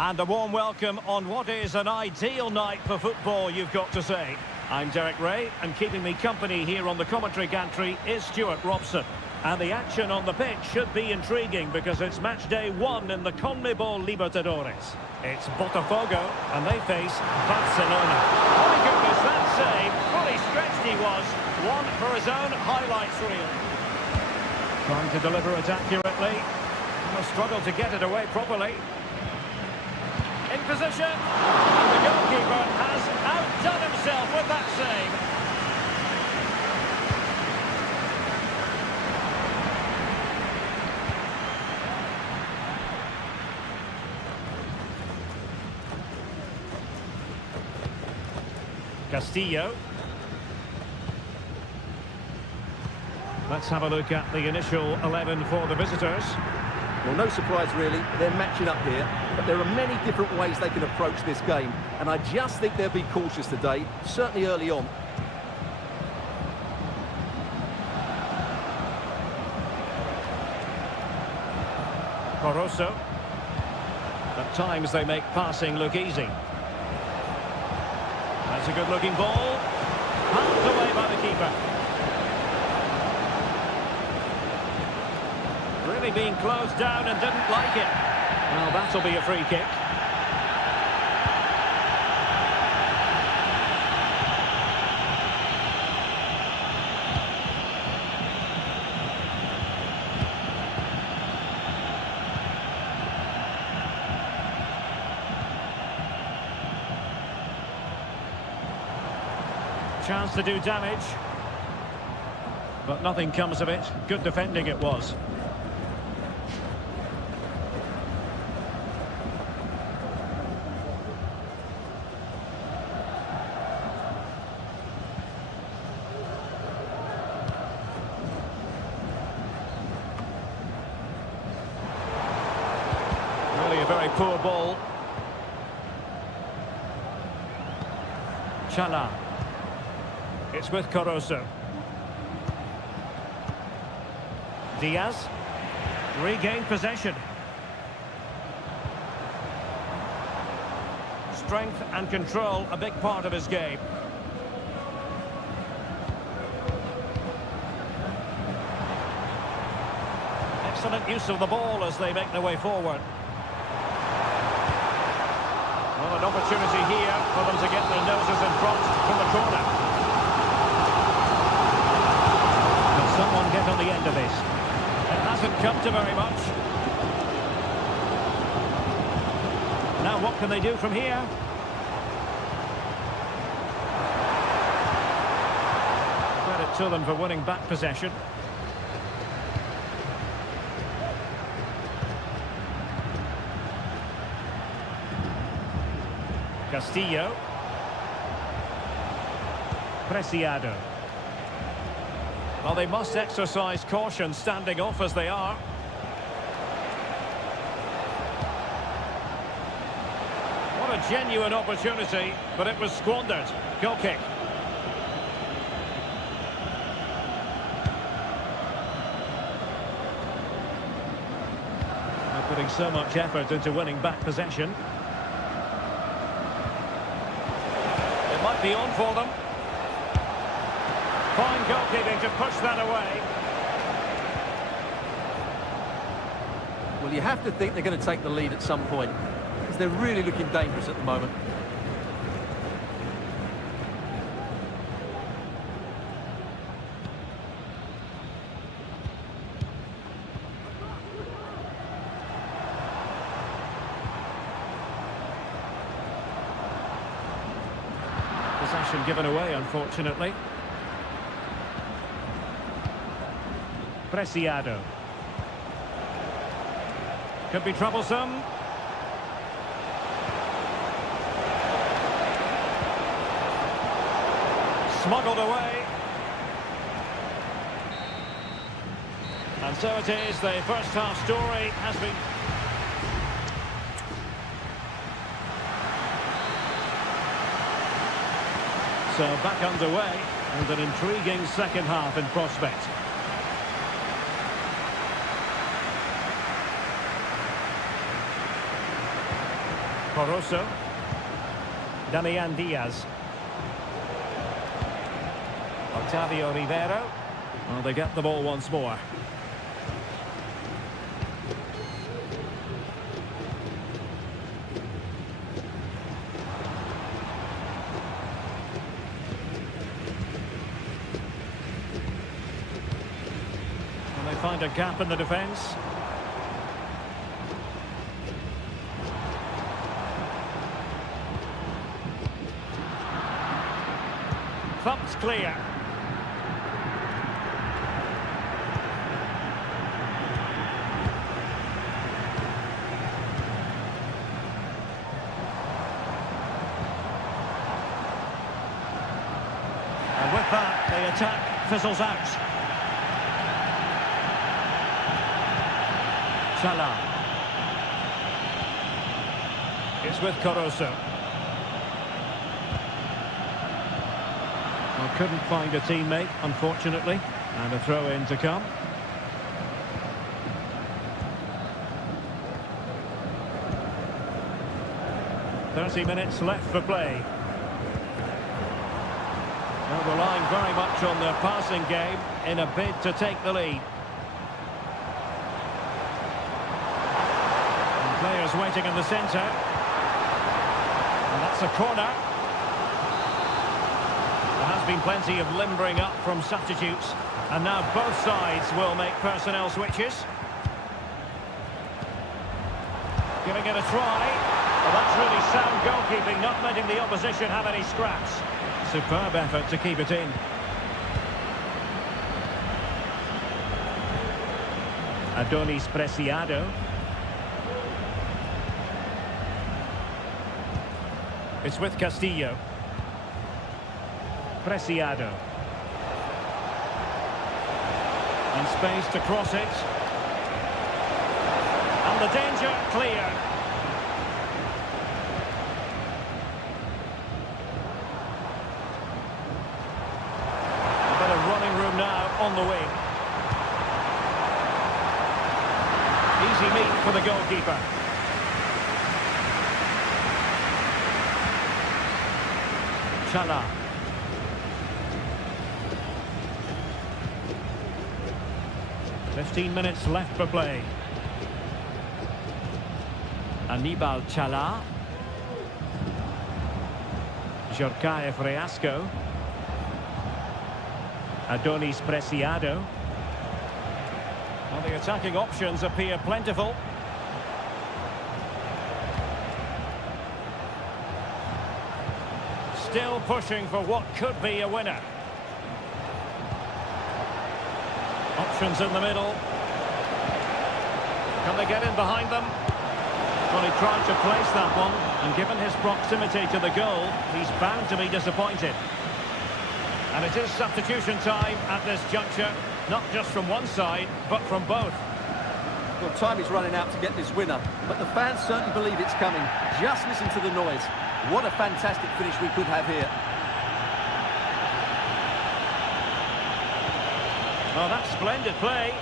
and a warm welcome on what is an ideal night for football, you've got to say. I'm Derek Ray, and keeping me company here on the commentary gantry is Stuart Robson. And the action on the pitch should be intriguing because it's match day 1 in the CONMEBOL Libertadores. It's Botafogo, and they face Barcelona. Oh my goodness, that save! Fully stretched he was. One for his own highlights reel. Trying to deliver it accurately. Must struggle to get it away properly. In position. And the goalkeeper has outdone himself with that save. Castillo. Let's have a look at the initial 11 for the visitors. Well, no surprise really, they're matching up here, but there are many different ways they can approach this game, and I just think they'll be cautious today, certainly early on. Coroso. At times they make passing look easy. That's a good-looking ball. Pumped away by the keeper. Really being closed down and didn't like it. Well, that'll be a free kick. Chance to do damage, but nothing comes of it. Good defending it was. Really a very poor ball. Chala. It's with Coroso. Diaz. Regained possession. Strength and control, a big part of his game. Excellent use of the ball as they make their way forward. Well, an opportunity here for them to get their noses in front from the corner. Someone get on the end of this. It hasn't come to very much. Now what can they do from here? Credit to them for winning back possession. Castillo. Preciado. Well, they must exercise caution standing off as they are. What a genuine opportunity, but it was squandered. Goal kick. They're putting so much effort into winning back possession. It might be on for them. Fine goalkeeping to push that away. Well, you have to think they're going to take the lead at some point, because they're really looking dangerous at the moment. Possession given away, unfortunately. Preciado. Could be troublesome. Smuggled away. And so it is, the first half story has been... So back underway, and an intriguing second half in prospect. Coroso. Damian Diaz. Octavio Rivero. Well, they get the ball once more. And they find a gap in the defence. Thumped clear. And with that, the attack fizzles out. Salah. It's with Coroso. Well, couldn't find a teammate, unfortunately. And a throw-in to come. "30 minutes left for play." Well, relying very much on their passing game in a bid to take the lead. And players waiting in the centre. And that's a corner. There has been plenty of limbering up from substitutes. And now both sides will make personnel switches. Giving it a try. Well, that's really sound goalkeeping, not letting the opposition have any scraps. Superb effort to keep it in. Adonis Preciado. It's with Castillo. Preciado. And space to cross it. And the danger cleared. A bit of running room now on the wing. Easy meet for the goalkeeper. Chala. "15 minutes left for play." Anibal Chala. Jorkaev Reasco. Adonis Preciado. Well, the attacking options appear plentiful. Still pushing for what could be a winner. Options in the middle. Can they get in behind them? Well, he tried to place that one, and given his proximity to the goal, he's bound to be disappointed. And it is substitution time at this juncture, not just from one side, but from both. Well, time is running out to get this winner, but the fans certainly believe it's coming. Just listen to the noise. What a fantastic finish we could have here. Oh, that's splendid play.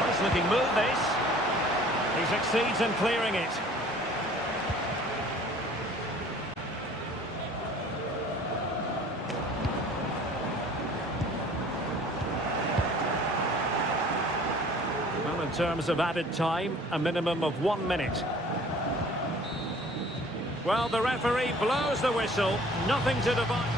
Nice looking move, this. He succeeds in clearing it. Well, in terms of added time, a minimum of 1 minute. Well, the referee blows the whistle. Nothing to divide.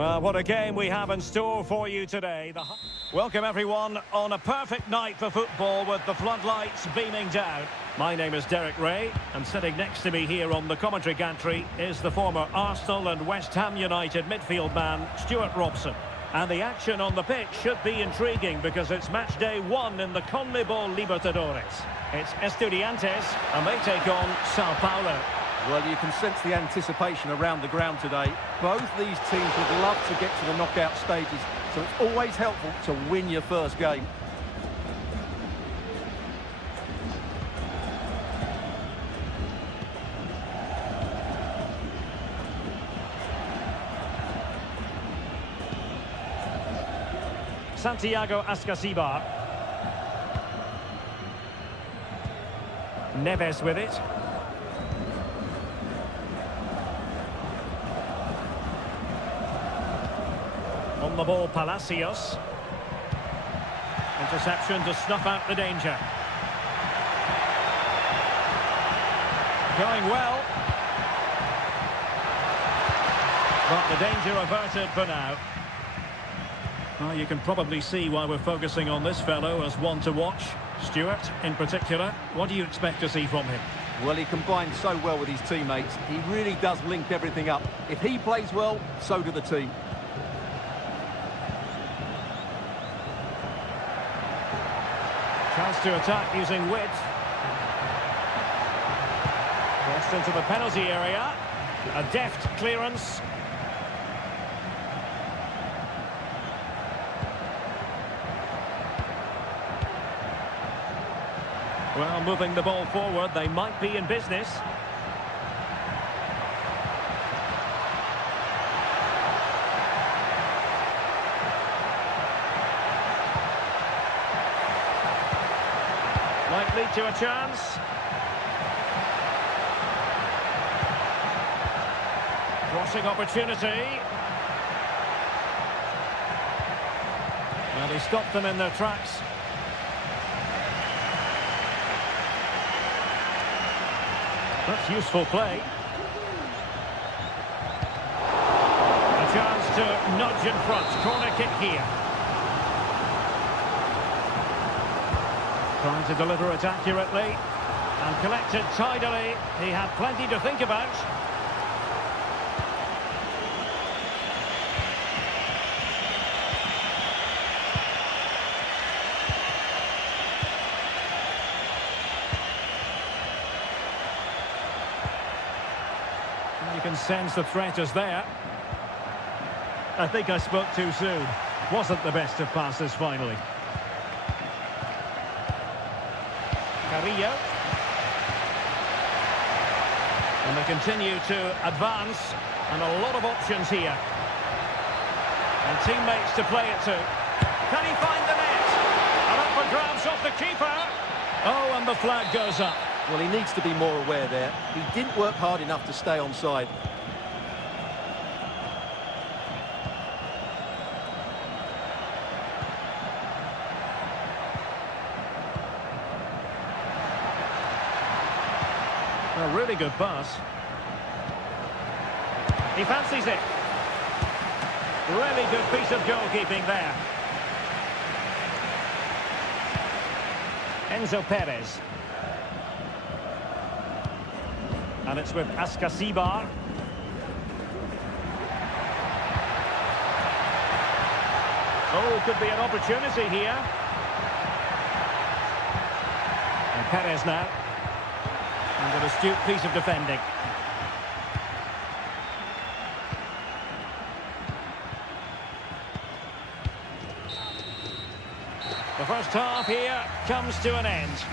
Well, what a game we have in store for you today. Welcome everyone on a perfect night for football with the floodlights beaming down. My name is Derek Ray, and sitting next to me here on the commentary gantry is the former Arsenal and West Ham United midfield man, Stuart Robson. And the action on the pitch should be intriguing because it's match day 1 in the CONMEBOL Libertadores. It's Estudiantes, and they take on Sao Paulo. Well, you can sense the anticipation around the ground today. Both these teams would love to get to the knockout stages, so it's always helpful to win your first game. Santiago Ascasibar. Neves with it. On the ball, Palacios. Interception to snuff out the danger. Going well. But the danger averted for now. Well, you can probably see why we're focusing on this fellow as one to watch. Stuart, in particular, what do you expect to see from him? Well, he combines so well with his teammates. He really does link everything up. If he plays well, so do the team. Chance to attack using width. Crossed into the penalty area. A deft clearance. Well, moving the ball forward, they might be in business. Might lead to a chance. Crossing opportunity. And he stopped them in their tracks. That's useful play. A chance to nudge in front. Corner kick here. Trying to deliver it accurately and collect it tidily. He had plenty to think about. You can sense the threat is there. I think I spoke too soon. Wasn't the best of passes finally. Carrillo. And they continue to advance, and a lot of options here. And teammates to play it to. Can he find the net? And up for grabs off the keeper. Oh, and the flag goes up. Well, he needs to be more aware there. He didn't work hard enough to stay onside. A really good pass. He fancies it. Really good piece of goalkeeping there. Enzo Perez. And it's with Ascasibar. Oh, could be an opportunity here. And Perez now. And an astute piece of defending. The first half here comes to an end.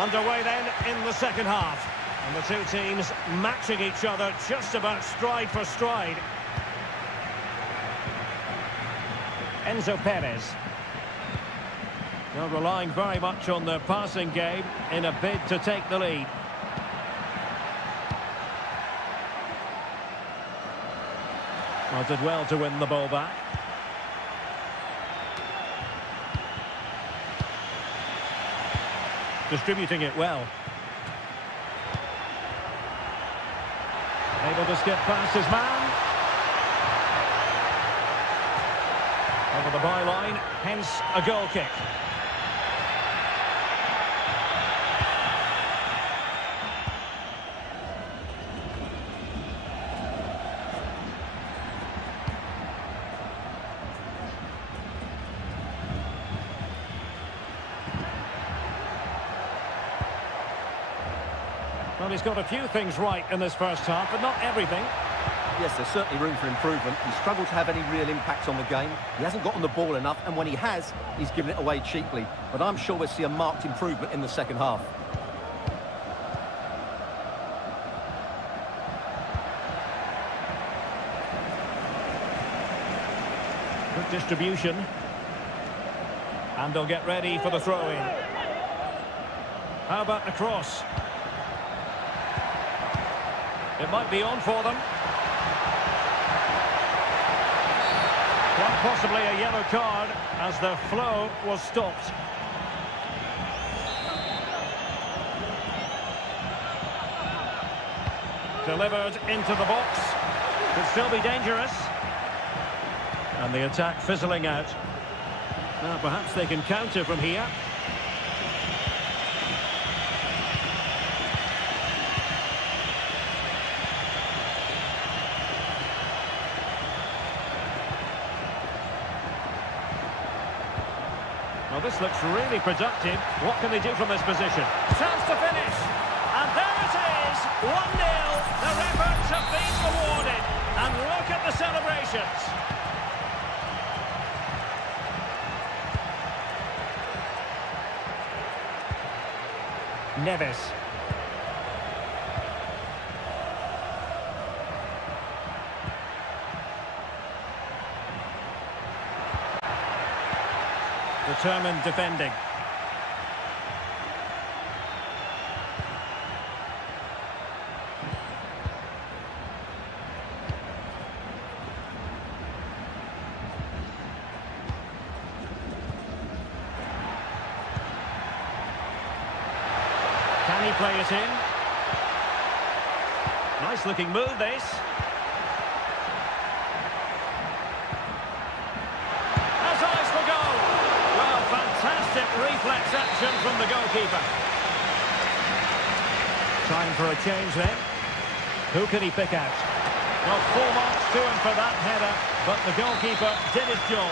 Underway then in the second half. And the two teams matching each other just about stride for stride. Enzo Perez. They're relying very much on their passing game in a bid to take the lead. Well, did well to win the ball back. Distributing it well. able to skip past his man. Over the byline, hence a goal kick. Well, he's got a few things right in this first half, but not everything. Yes, there's certainly room for improvement. He's struggled to have any real impact on the game. He hasn't gotten the ball enough, and when he has, he's given it away cheaply. But I'm sure we'll see a marked improvement in the second half. Good distribution. And they'll get ready for the throw-in. How about the cross? It might be on for them. Quite possibly a yellow card as the flow was stopped. Delivered into the box. Could still be dangerous. And the attack fizzling out. Now perhaps they can counter from here. Well, this looks really productive. What can they do from this position? Chance to finish. And there it is, 1-0. Their efforts have been rewarded. And look at the celebrations. Neves. Determined defending. Can he play it in? Nice looking move this. Has eyes for goal. Well, fantastic reflex action from the goalkeeper. Time for a change then. Who can he pick out? Well, 4 marks to him for that header, but the goalkeeper did his job.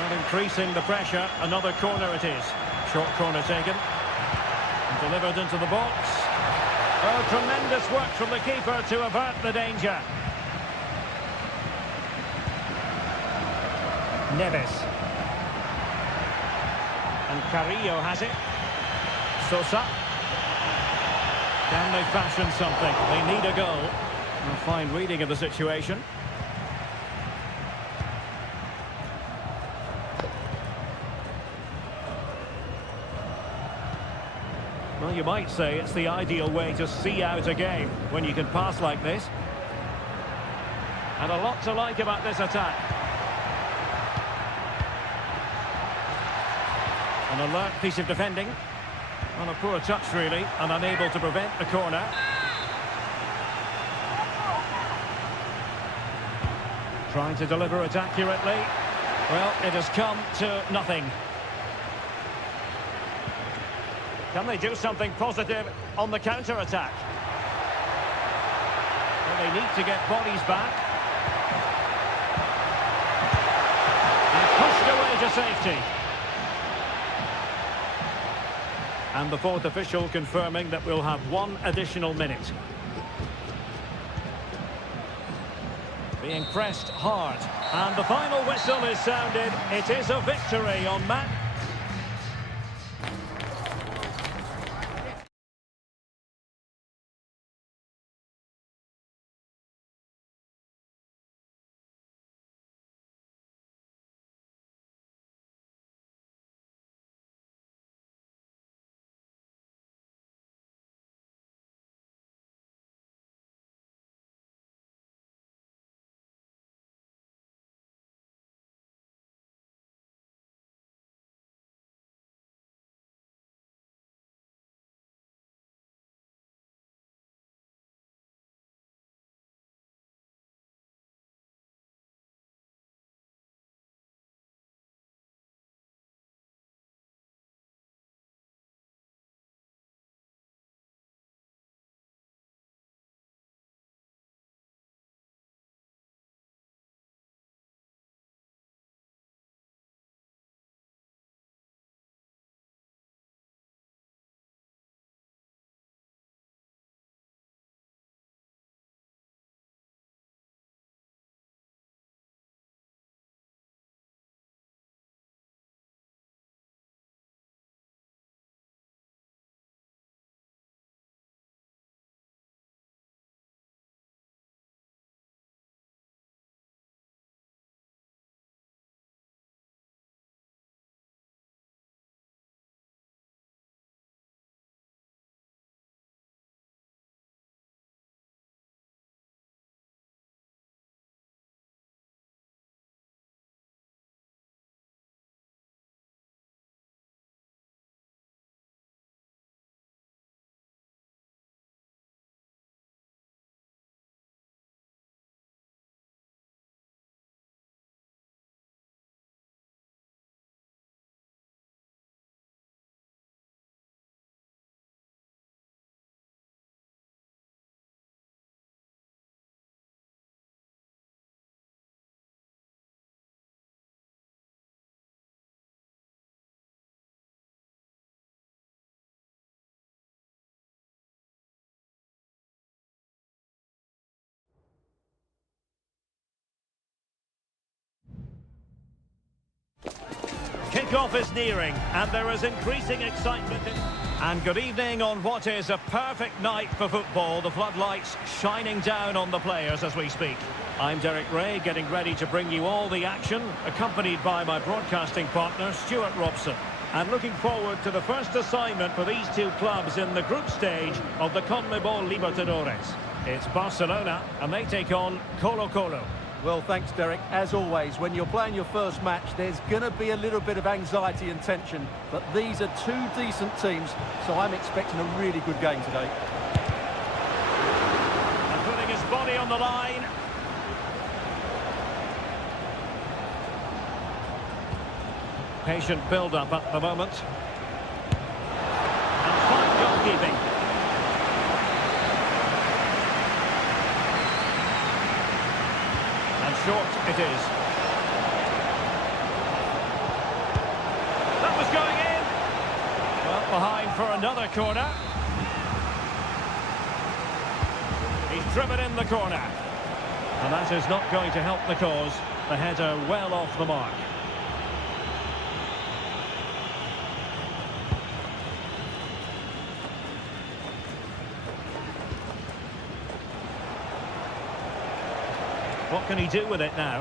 Not increasing the pressure, another corner it is. Short corner taken. And delivered into the box. Oh, tremendous work from the keeper to avert the danger. Neves. And Carrillo has it. Sosa. Can they fashion something? They need a goal. A fine reading of the situation. Well, you might say it's the ideal way to see out a game when you can pass like this. And a lot to like about this attack. An alert piece of defending. On a poor touch, really, and unable to prevent the corner. Trying to deliver it accurately. Well, it has come to nothing. Can they do something positive on the counter-attack? Well, they need to get bodies back. And pushed away to safety. And the fourth official confirming that we'll have 1 additional minute. Being pressed hard. And the final whistle is sounded. It is a victory on match. Kickoff is nearing, and there is increasing excitement. And good evening on what is a perfect night for football. The floodlights shining down on the players as we speak. I'm Derek Ray, getting ready to bring you all the action, accompanied by my broadcasting partner, Stuart Robson. And looking forward to the first assignment for these two clubs in the group stage of the CONMEBOL Libertadores. It's Barcelona, and they take on Colo-Colo. Well, thanks, Derek. As always, when you're playing your first match, there's going to be a little bit of anxiety and tension. But these are two decent teams, so I'm expecting a really good game today. And putting his body on the line. Patient build-up at the moment. And fine goalkeeping. And short it is. That was going in. Well, behind for another corner. He's driven in the corner. And that is not going to help the cause. The header well off the mark. What can he do with it now?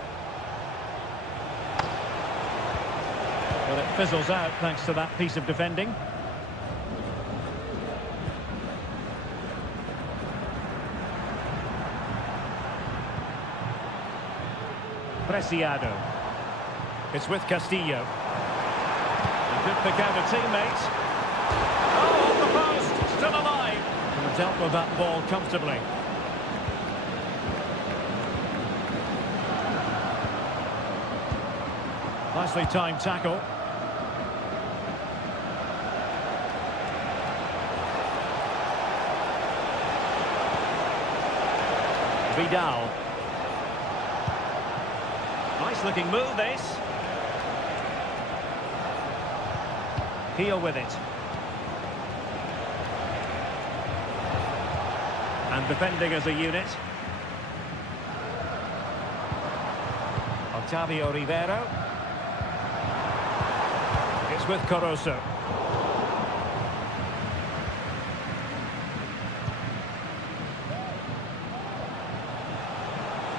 Well, it fizzles out thanks to that piece of defending. Preciado. It's with Castillo. He could pick out a teammate. Oh, on the post! Still alive! And dealt with that ball comfortably. Nicely timed tackle. Vidal. Nice looking move this. Heel with it. And defending as a unit. Octavio Rivero. It's with Caruso.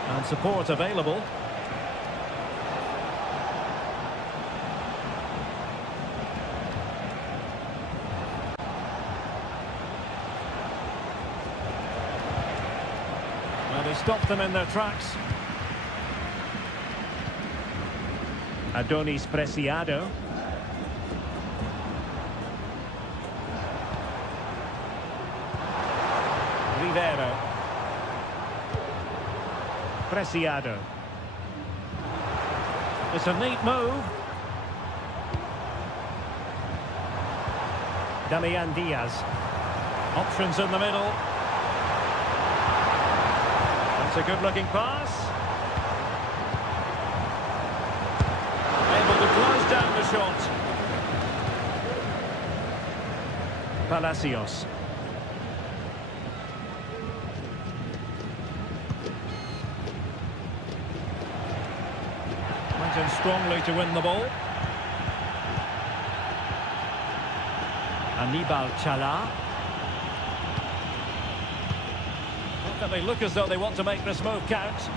And support available. Well, they stopped them in their tracks. Adonis Preciado. Rivero. Preciado. It's a neat move. Damian Diaz. Options in the middle. That's a good-looking pass. Able to close down the shot. Palacios. Went in strongly to win the ball. Anibal Chala. Not that they look as though they want to make this move count.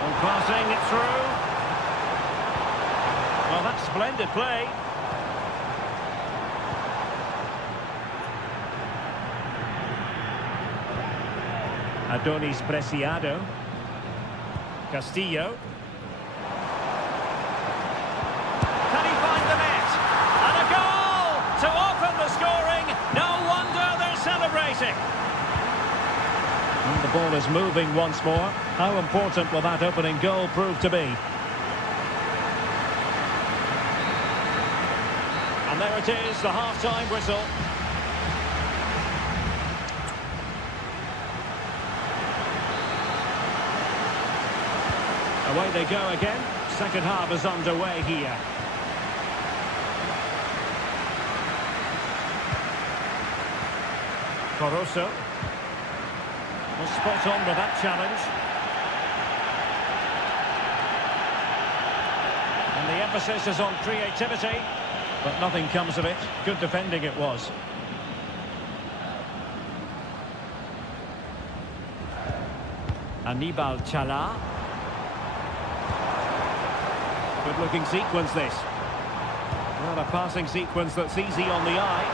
And passing it through. Well, that's splendid play. Adonis Preciado. Castillo. Can he find the net? And a goal to open the scoring. No wonder they're celebrating. And the ball is moving once more. How important will that opening goal prove to be? And there it is, the half-time whistle. Away they go again. Second half is underway here. Caruso. Was spot on with that challenge. emphasis is on creativity. But nothing comes of it. Good defending it was. Anibal Chala. Good looking sequence this. Well, a passing sequence that's easy on the eye.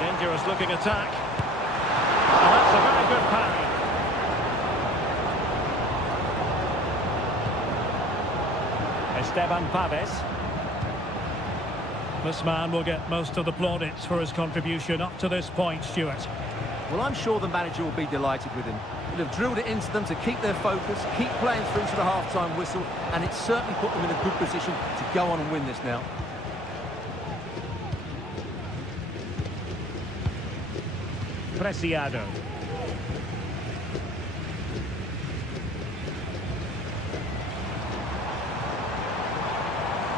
Dangerous looking attack. And that's a very good parry. Esteban Paves. This man will get most of the plaudits for his contribution up to this point, Stuart. Well, I'm sure the manager will be delighted with him. He'll have drilled it into them to keep their focus, keep playing through to the half-time whistle, and it's certainly put them in a good position to go on and win this now. Preciado.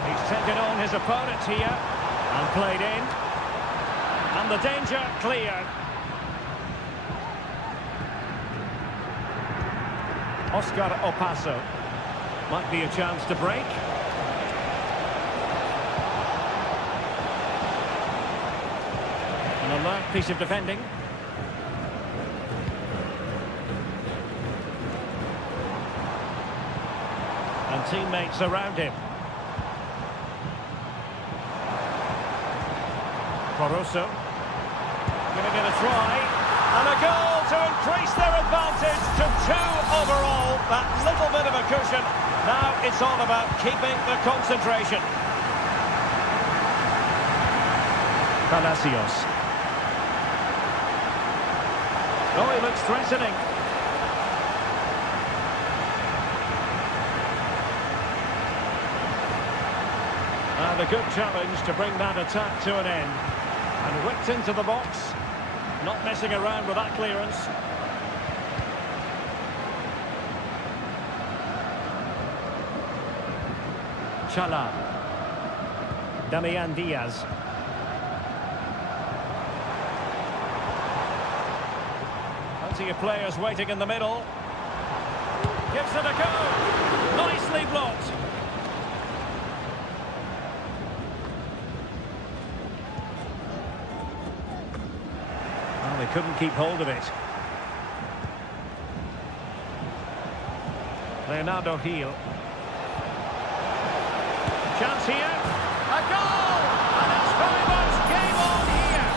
He's taken on his opponent here and played in. And the danger cleared. Oscar Opaso. Might be a chance to break. An alert piece of defending. And teammates around him. Barroso. Giving it a try. And a goal to increase their advantage to 2 overall. That little bit of a cushion. Now it's all about keeping the concentration. Palacios. Oh, he looks threatening. And a good challenge to bring that attack to an end. And whipped into the box. Not messing around with that clearance. Chala. Damian Diaz. Plenty of players waiting in the middle. Gives it a go. Nicely blocked. Well, they couldn't keep hold of it. Leonardo Gil. Chance here. A goal! And it's very much game on here.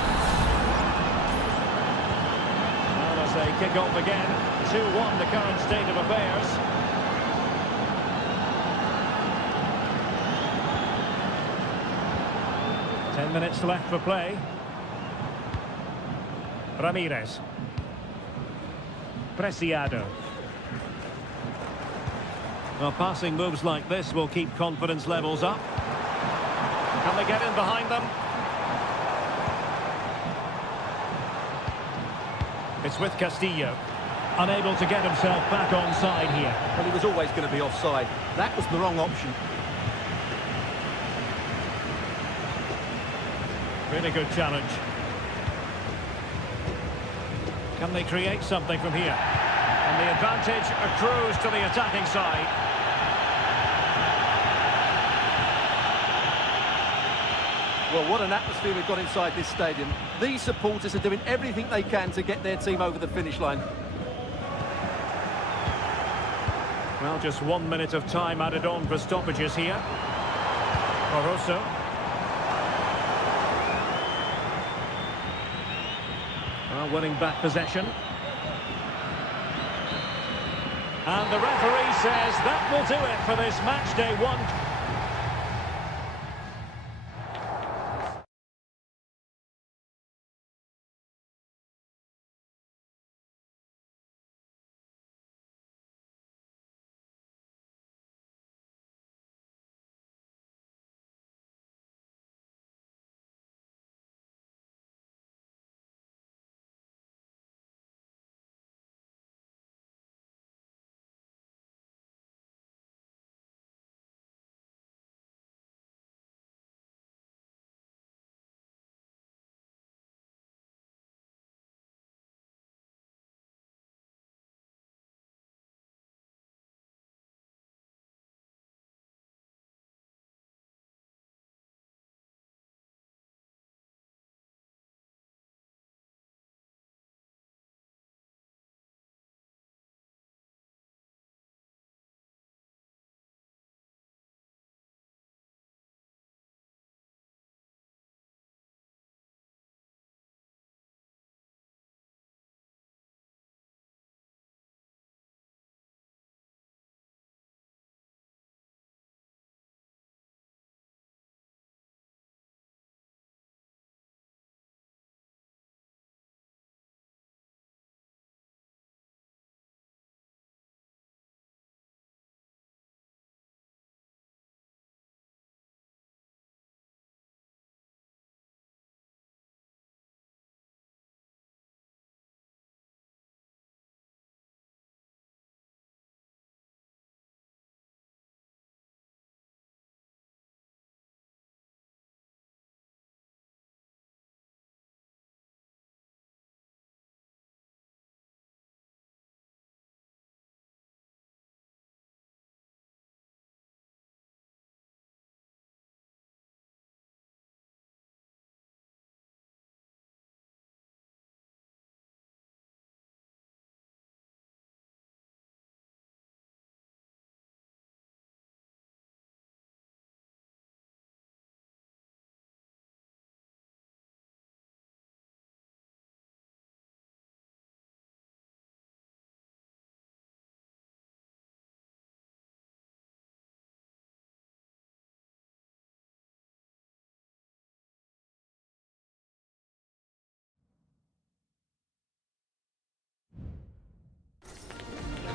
Well, as they kick off again, 2-1 the current state of affairs. Ten minutes left for play. Ramirez. Preciado. Well, passing moves like this will keep confidence levels up. Can they get in behind them? It's with Castillo. Unable to get himself back onside here. Well, he was always going to be offside. That was the wrong option. Really good challenge. Can they create something from here? And the advantage accrues to the attacking side. Well, what an atmosphere we've got inside this stadium. These supporters are doing everything they can to get their team over the finish line. Well, just 1 minute of time added on for stoppages here. Barroso. Well, winning back possession. And the referee says that will do it for this match day 1.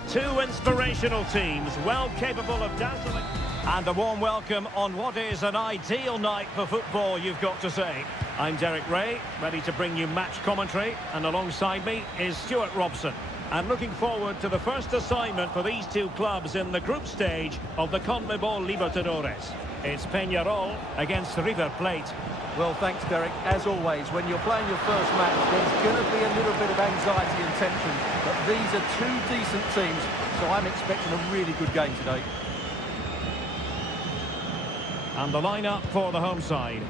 Two inspirational teams, well capable of dazzling. And a warm welcome on what is an ideal night for football, you've got to say. I'm Derek Ray, ready to bring you match commentary, and alongside me is Stuart Robson. And looking forward to the first assignment for these two clubs in the group stage of the CONMEBOL Libertadores. It's Peñarol against River Plate. Well, thanks, Derek. As always, when you're playing your first match, there's going to be a little bit of anxiety and tension. But these are two decent teams, so I'm expecting a really good game today. And the lineup for the home side.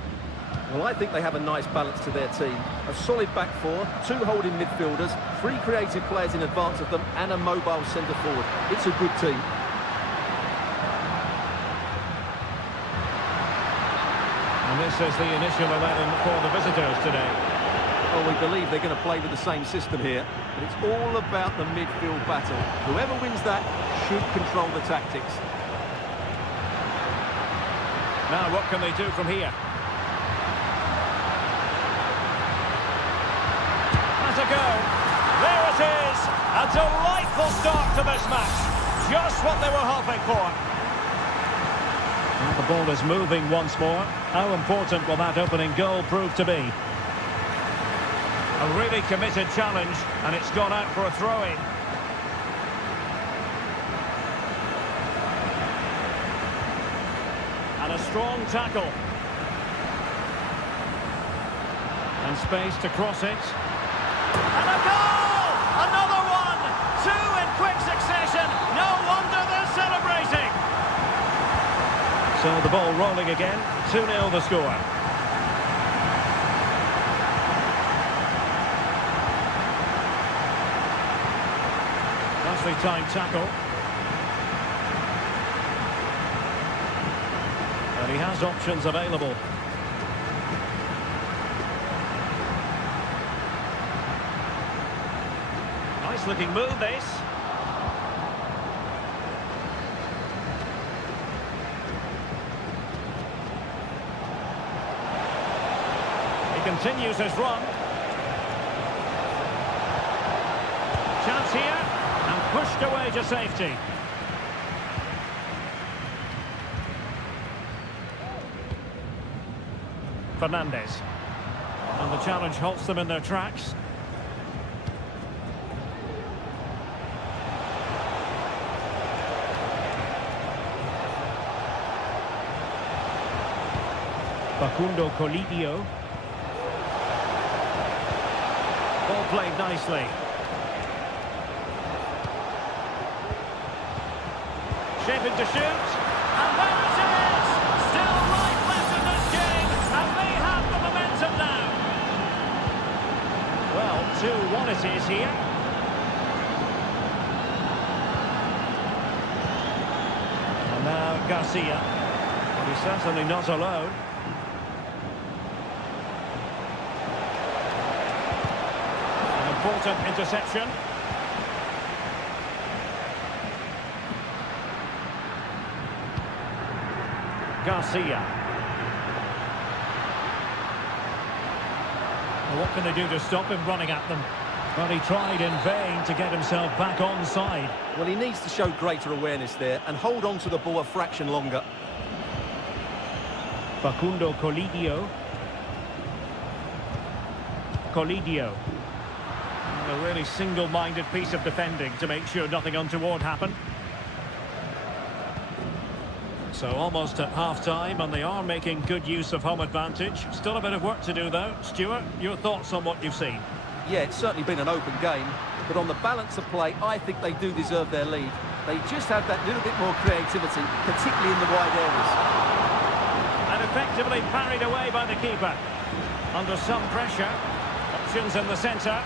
Well, I think they have a nice balance to their team. A solid back four, two holding midfielders, three creative players in advance of them, and a mobile centre-forward. It's a good team. And this is the initial 11 for the visitors today. Well, we believe they're going to play with the same system here, but it's all about the midfield battle. Whoever wins that should control the tactics. Now, what can they do from here? Has a go. There it is. A delightful start to this match. Just what they were hoping for. And the ball is moving once more. How important will that opening goal prove to be? A really committed challenge, and it's gone out for a throw-in. And a strong tackle. And space to cross it. And a goal! Another one! Two in quick succession. No wonder they're celebrating. So the ball rolling again. 2-0 the score. Nicely timed tackle. And he has options available. Nice looking move, this. He continues his run. Chance here, and pushed away to safety. Fernandez. And the challenge halts them in their tracks. Facundo Colidio. Ball played nicely. Shaping to shoot. And there it is! Still life left in this game, and they have the momentum now. Well, 2-1 it is here. And now Garcia. But he's certainly not alone. An important interception. Garcia. Well, what can they do to stop him running at them? Well, he tried in vain to get himself back onside. Well, he needs to show greater awareness there and hold on to the ball a fraction longer. Facundo Colidio. Colidio. A really single-minded piece of defending to make sure nothing untoward happened. So almost at half-time, and they are making good use of home advantage. Still a bit of work to do, though. Stuart, your thoughts on what you've seen? Yeah, it's certainly been an open game, but on the balance of play, I think they do deserve their lead. They just have that little bit more creativity, particularly in the wide areas. And effectively parried away by the keeper. Under some pressure. Options in the centre.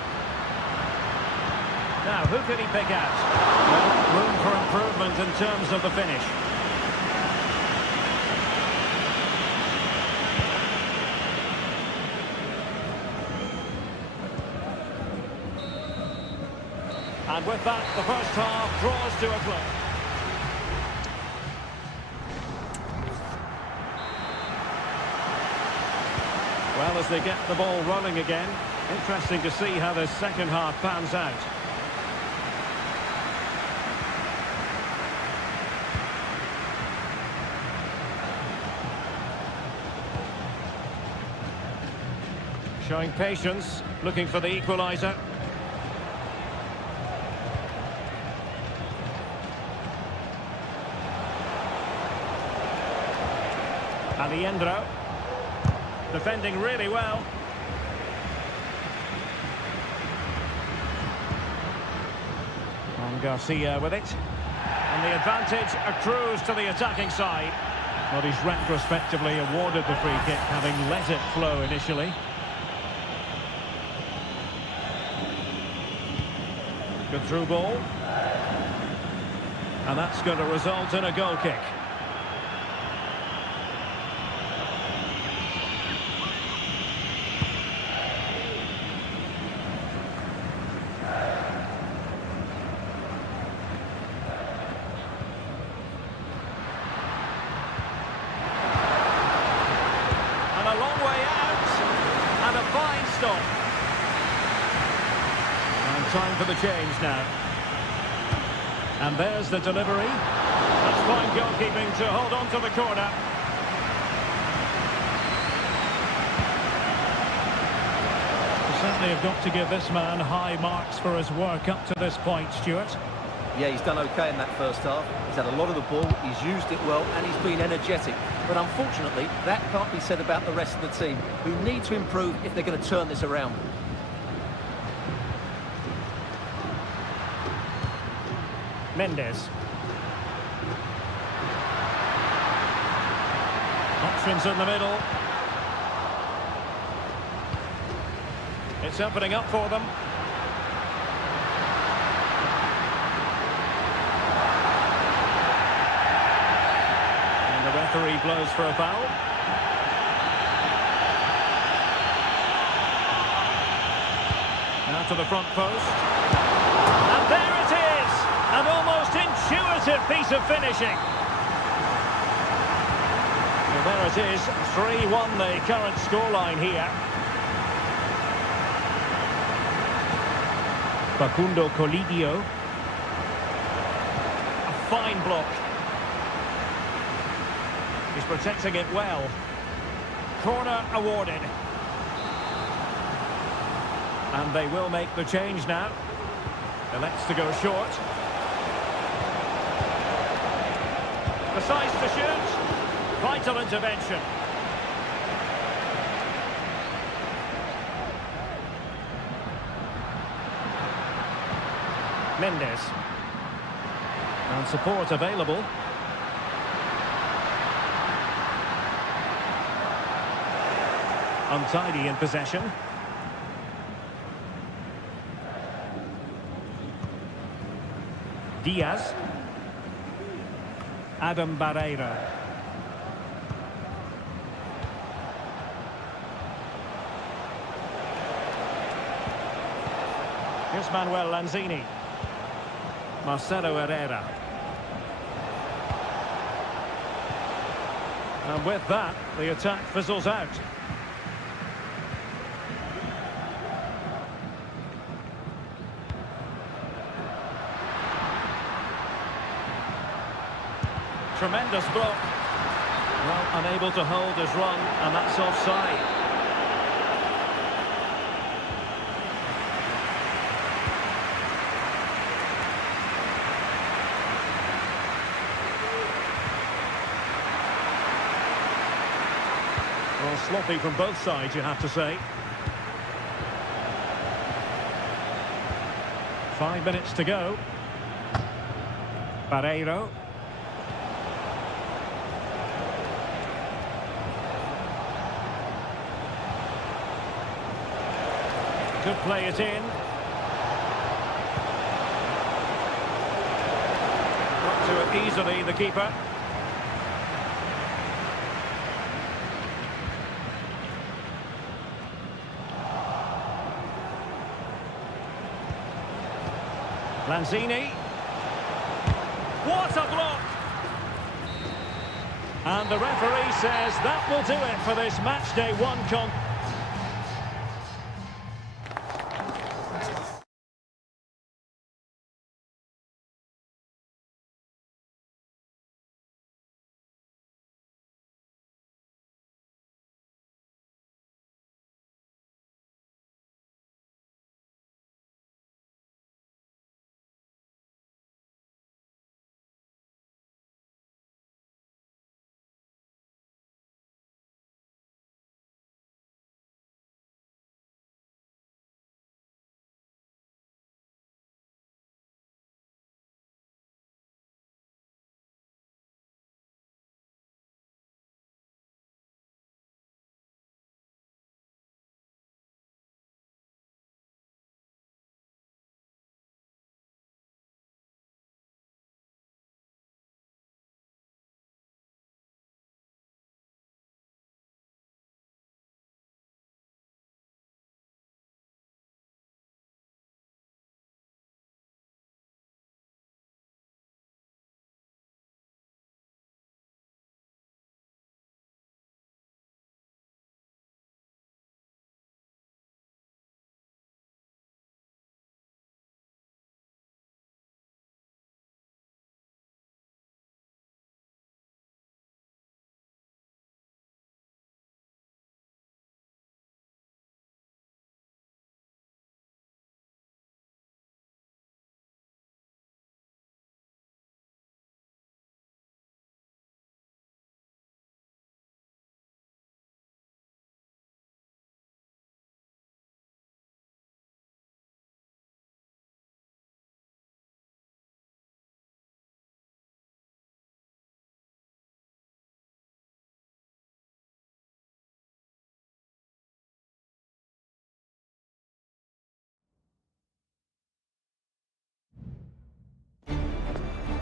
Now, who could he pick out? Well, room for improvement in terms of the finish. And with that, the first half draws to a close. Well, as they get the ball rolling again, interesting to see how the second half pans out. Showing patience, looking for the equaliser. Alejandro. Defending really well. And Garcia with it. And the advantage accrues to the attacking side. Well, he's retrospectively awarded the free kick, having let it flow initially. Good through ball. And that's going to result in a goal kick. A long way out, and a fine stop. And time for the change now. And there's the delivery. That's fine goalkeeping to hold on to the corner. We certainly have got to give this man high marks for his work up to this point, Stuart. Yeah, he's done okay in that first half. He's had a lot of the ball, he's used it well, and he's been energetic. But unfortunately, that can't be said about the rest of the team, who need to improve if they're going to turn this around. Mendes. Options in the middle. It's opening up for them. And the referee blows for a foul. Now to the front post. And there it is! An almost intuitive piece of finishing. Well, there it is. 3-1 the current scoreline here. Facundo Colidio. A fine block. He's protecting it well. Corner awarded. And they will make the change now. Elects to go short. Decides to shoot. Vital intervention. Mendes. And support available. Untidy in possession. Diaz. Adam Barreira. Here's Manuel Lanzini. Marcelo Herrera. And with that, the attack fizzles out. Tremendous block. Well, unable to hold his run, and that's offside. Well, sloppy from both sides, you have to say. 5 minutes to go. Barreiro. Could play it in. Got to it easily, the keeper. Lanzini. What a block! And the referee says that will do it for this match day 1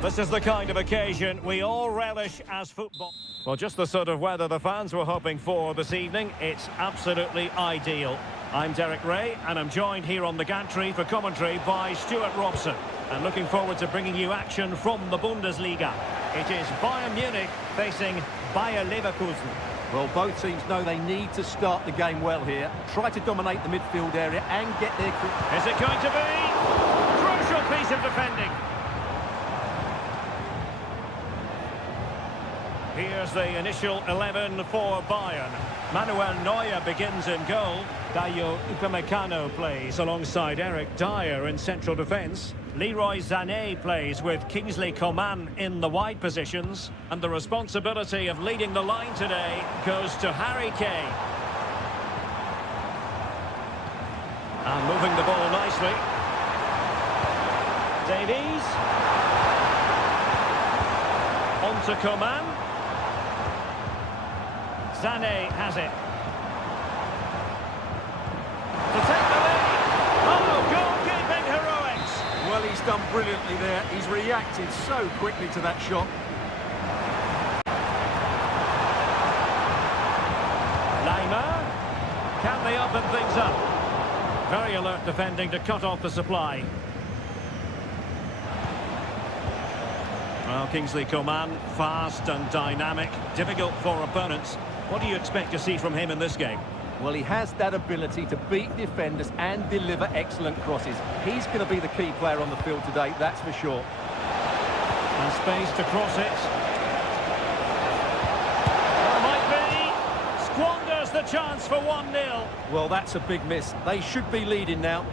This is the kind of occasion we all relish as football. Well, just the sort of weather the fans were hoping for this evening. It's absolutely ideal. I'm Derek Ray, and I'm joined here on the gantry for commentary by Stuart Robson. And looking forward to bringing you action from the Bundesliga. It is Bayern Munich facing Bayer Leverkusen. Well, both teams know they need to start the game well here. Try to dominate the midfield area and get their... Is it going to be? Crucial piece of defending. Here's the initial 11 for Bayern. Manuel Neuer begins in goal. Dayo Upamecano plays alongside Eric Dyer in central defence. Leroy Sané plays with Kingsley Coman in the wide positions. And the responsibility of leading the line today goes to Harry Kane. And moving the ball nicely. Davies. On to Coman. Sané has it. To take the lead. Oh, goalkeeping heroics. Well, he's done brilliantly there. He's reacted so quickly to that shot. Neymar. Can they open things up? Very alert defending to cut off the supply. Well, Kingsley Coman, fast and dynamic, difficult for opponents. What do you expect to see from him in this game? Well, he has that ability to beat defenders and deliver excellent crosses. He's going to be the key player on the field today, that's for sure. And space to cross it. Well, might be. Squanders the chance for 1-0. Well, that's a big miss. They should be leading now.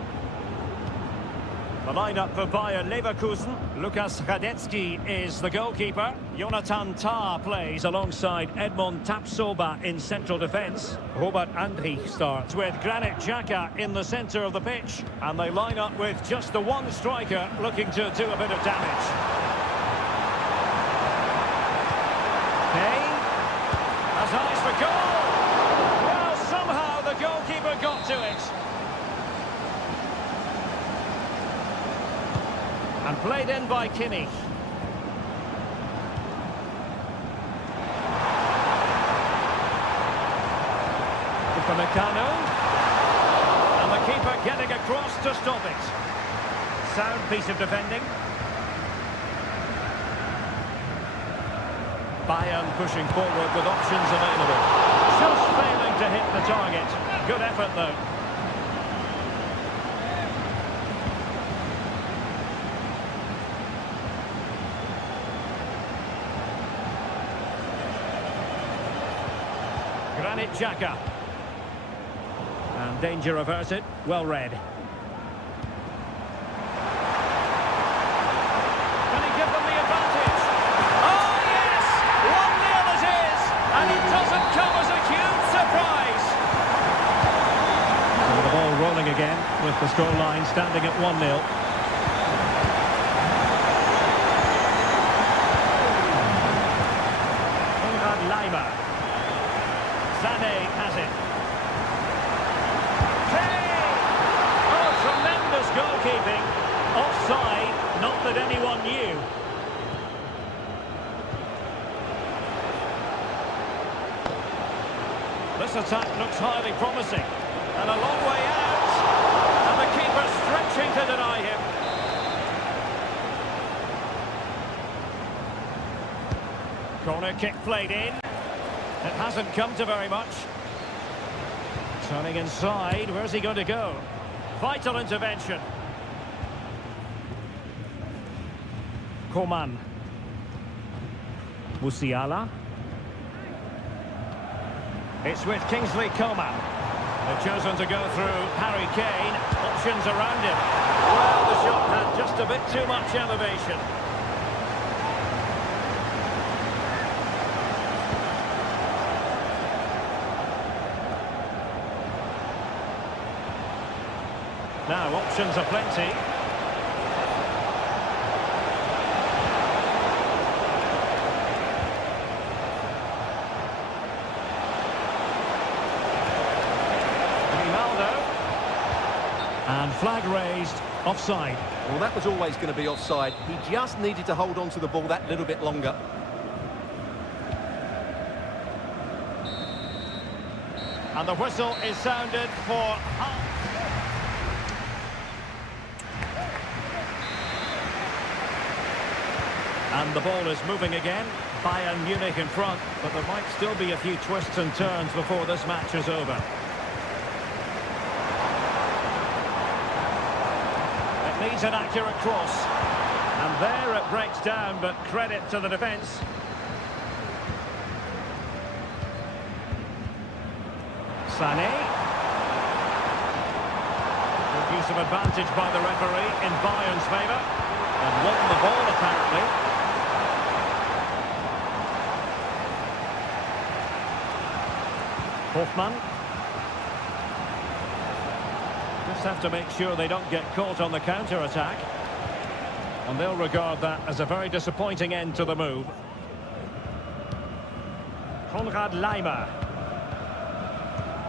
The lineup for Bayer Leverkusen. Lukas Radetzky is the goalkeeper. Jonathan Tah plays alongside Edmond Tapsoba in central defence. Robert Andrich starts with Granit Xhaka in the centre of the pitch. And they line up with just the one striker looking to do a bit of damage. Kane has eyes for goal. Well, somehow the goalkeeper got to it. And played in by Kimmich. Upamecano. And the keeper getting across to stop it. Sound piece of defending. Bayern pushing forward with options available. Just failing to hit the target. Good effort though. Granit Xhaka. And danger averted. Well read. Can he give them the advantage? Oh, yes! 1-0 it is! And it doesn't come as a huge surprise! And the ball rolling again with the scoreline standing at 1-0. Sané has it. Kane! Oh, tremendous goalkeeping. Offside, not that anyone knew. This attack looks highly promising. And a long way out. And the keeper stretching to deny him. Corner kick played in. It hasn't come to very much. Turning inside, where's he going to go? Vital intervention. Coman. Musiala. It's with Kingsley Coman. They've chosen to go through Harry Kane. Options around him. Well, the shot had just a bit too much elevation. Now, options are plenty. Ronaldo. And flag raised, offside. Well, that was always going to be offside. He just needed to hold on to the ball that little bit longer. And the whistle is sounded for... And the ball is moving again. Bayern Munich in front, but there might still be a few twists and turns before this match is over. It needs an accurate cross. And there it breaks down, but credit to the defence. Sané. Good use of advantage by the referee in Bayern's favour. And won the ball apparently. Hoffman. Just have to make sure they don't get caught on the counter-attack. And they'll regard that as a very disappointing end to the move. Konrad Laimer.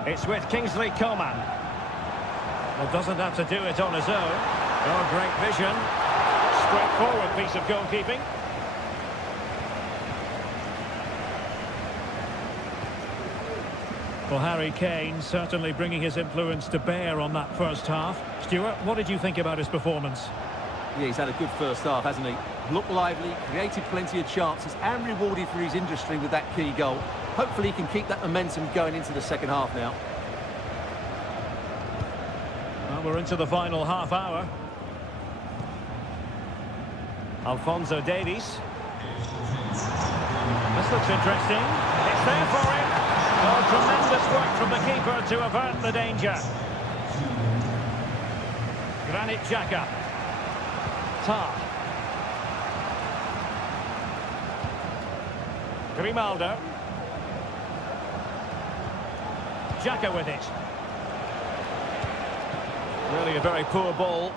It's with Kingsley Coman. Well, doesn't have to do it on his own. Oh, great vision. Straightforward piece of goalkeeping. Well, Harry Kane certainly bringing his influence to bear on that first half. Stuart, what did you think about his performance? Yeah, he's had a good first half, hasn't he? Looked lively, created plenty of chances, and rewarded for his industry with that key goal. Hopefully he can keep that momentum going into the second half now. Well, we're into the final half hour. Alphonso Davies. This looks interesting. It's there for him. Oh, tremendous work from the keeper to avert the danger. Granit Xhaka. Tar. Grimaldo. Xhaka with it. Really a very poor ball.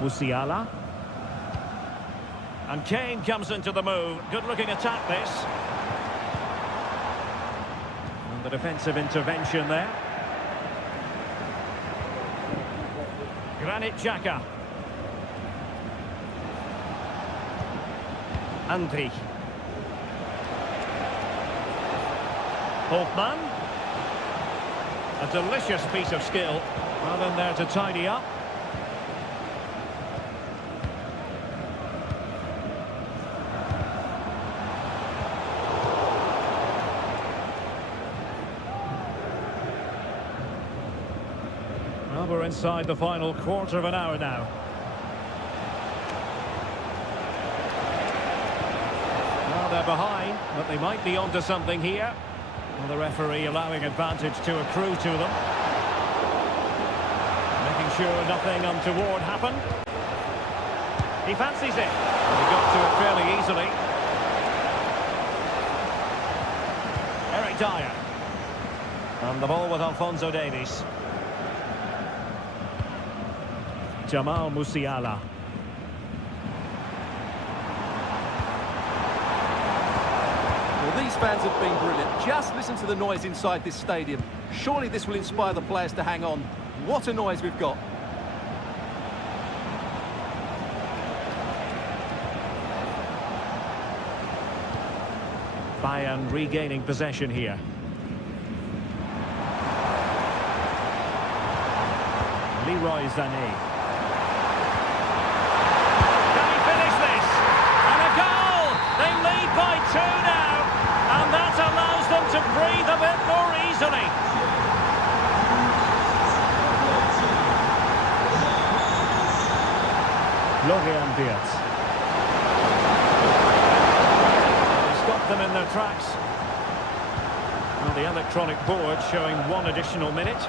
Musiala. And Kane comes into the move. Good-looking attack, this. And the defensive intervention there. Granit Xhaka. Andri. Hoffman. A delicious piece of skill. Well in there to tidy up. Well, we're inside the final quarter of an hour now. Well, they're behind, but they might be onto something here. Well, the referee allowing advantage to accrue to them. Making sure nothing untoward happened. He fancies it. He got to it fairly easily. Eric Dyer. And the ball with Alphonso Davies. Jamal Musiala. Well, these fans have been brilliant. Just listen to the noise inside this stadium. Surely this will inspire the players to hang on. What a noise we've got. Bayern regaining possession here. Leroy Sané. By two now, and that allows them to breathe a bit more easily. Florian Wirtz. Stop them in their tracks. Well, the electronic board showing one additional minute.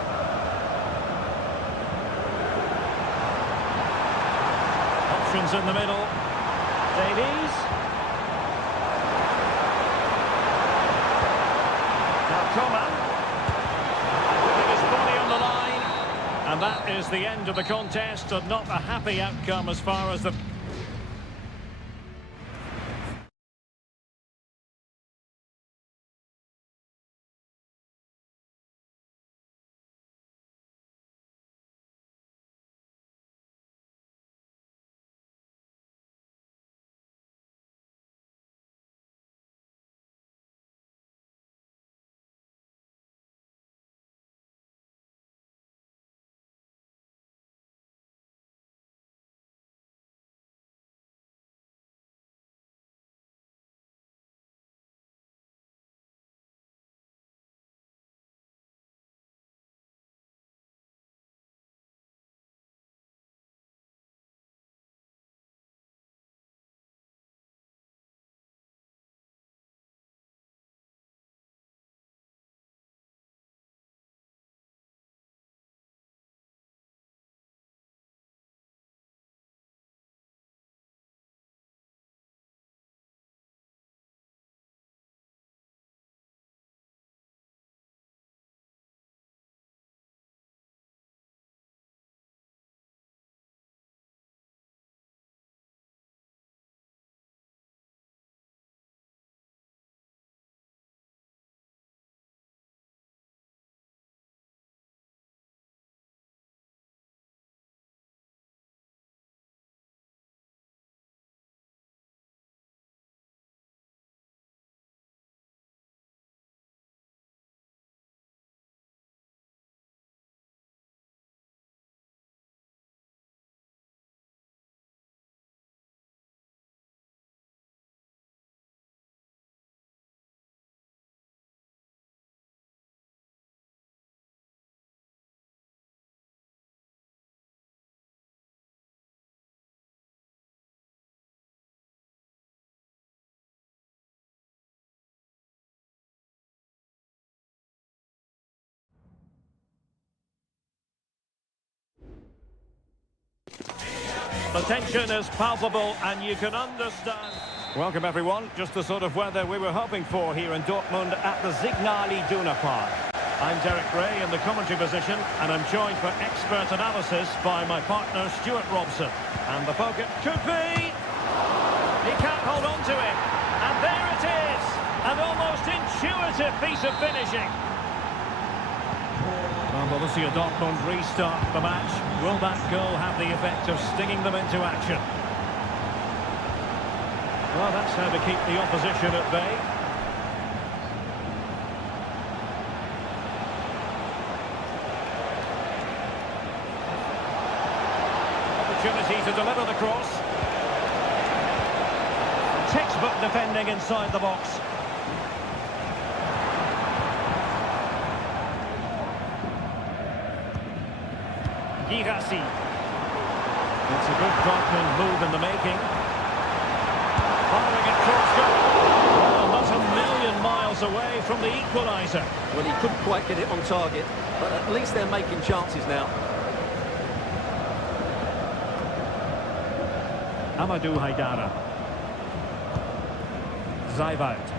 Options in the middle. Davies. Coman, putting his body on the line, and that is the end of the contest, and not a happy outcome as far as the The tension is palpable and you can understand. Welcome everyone, just the sort of weather we were hoping for here in Dortmund at the Signal Iduna Park. I'm Derek Ray in the commentary position and I'm joined for expert analysis by my partner Stuart Robson. And the focus could be... He can't hold on to it. And there it is! An almost intuitive piece of finishing. Well, Borussia Dortmund restart the match. Will that goal have the effect of stinging them into action? Well, that's how to keep the opposition at bay. Opportunity to deliver the cross. Textbook defending inside the box. Girassi. It's a good Dortmund move in the making. Firing it towards goal. Well, not a million miles away from the equaliser. Well, he couldn't quite get it on target, but at least they're making chances now. Amadou Haidara. Zaiwald.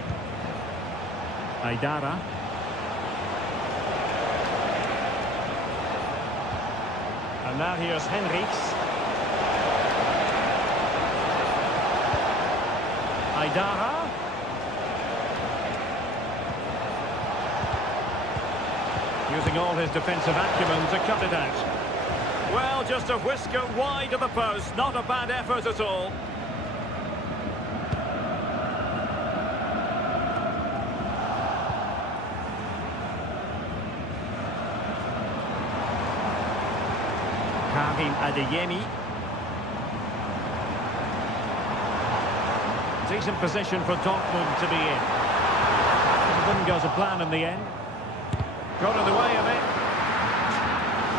Haidara. And now here's Henrichs. Haidara. Using all his defensive acumen to cut it out. Well, just a whisker wide of the post. Not a bad effort at all. Karim Adeyemi. Decent position for Dortmund to be in. It didn't go to plan in the end. Got in the way of it.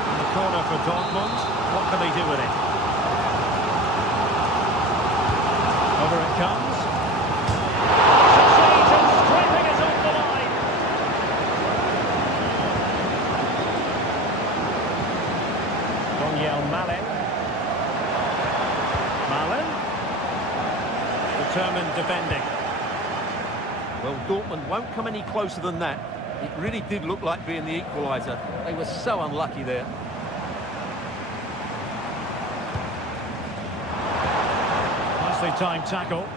And the corner for Dortmund. What can they do with it? Over it comes. Succeeds in scraping it off the line. Daniel Malen. Malen. Determined defending. Well, Dortmund won't come any closer than that. It really did look like being the equaliser. They were so unlucky there. Nicely timed tackle.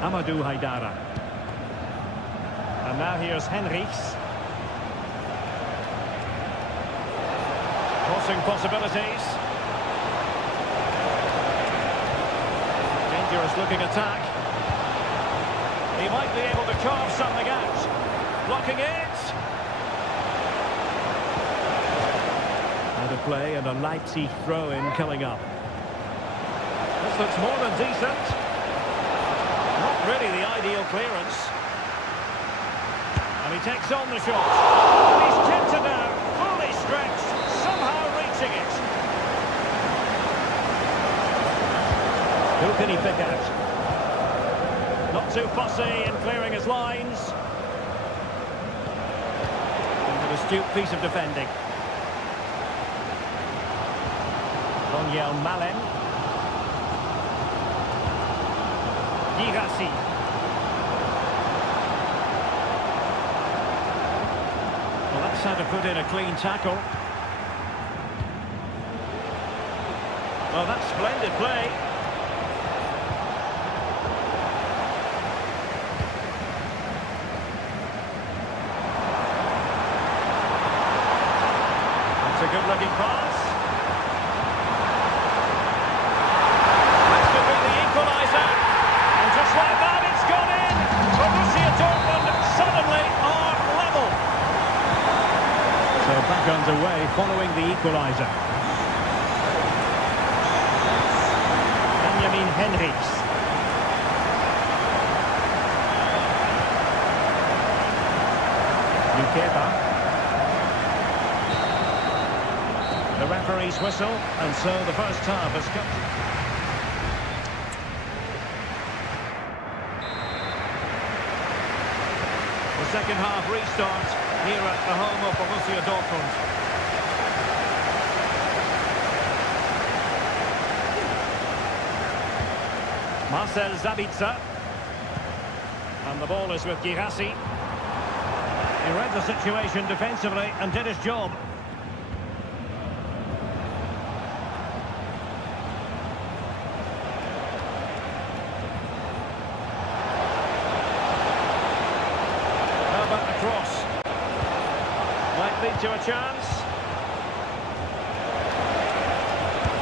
Amadou Haidara. And now here's Henrichs. Crossing possibilities. Dangerous looking attack. He might be able to carve something out. Blocking it. Out of play and a Leipzig throw-in coming up. This looks more than decent. Not really the ideal clearance. And he takes on the shot. He's kept it out, fully stretched, somehow reaching it. Who can he pick out? Not too fussy in clearing his lines. And an astute piece of defending. Daniel Malen. Girassi. Well, that's how to put in a clean tackle. Well, that's splendid play. A good-looking pass. That could be the equaliser. And just like that, it's gone in. Borussia Dortmund suddenly are level. So back underway following the equaliser. Benjamin Henrichs. Lukeba. The referee's whistle, and so the first half has come. The second half restart here at the home of Borussia Dortmund. Marcel Sabitzer. And the ball is with Girassi. He read the situation defensively and did his job. How about the cross? Might lead to a chance.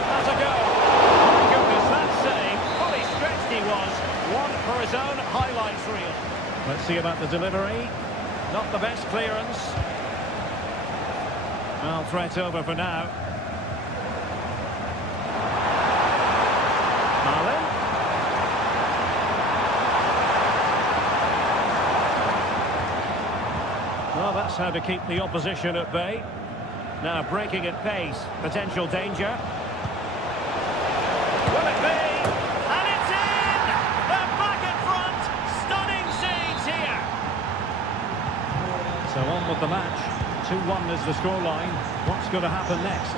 That's a goal. My goodness, that save. Fully stretched he was. One for his own highlights reel. Let's see about the delivery. Not the best clearance. Well, threat over for now. Marlin. Well, that's how to keep the opposition at bay. Now breaking at pace. Potential danger. Will it be? And it's in! They're back in front! Stunning scenes here! So on with the match. 2-1 is the scoreline. What's going to happen next?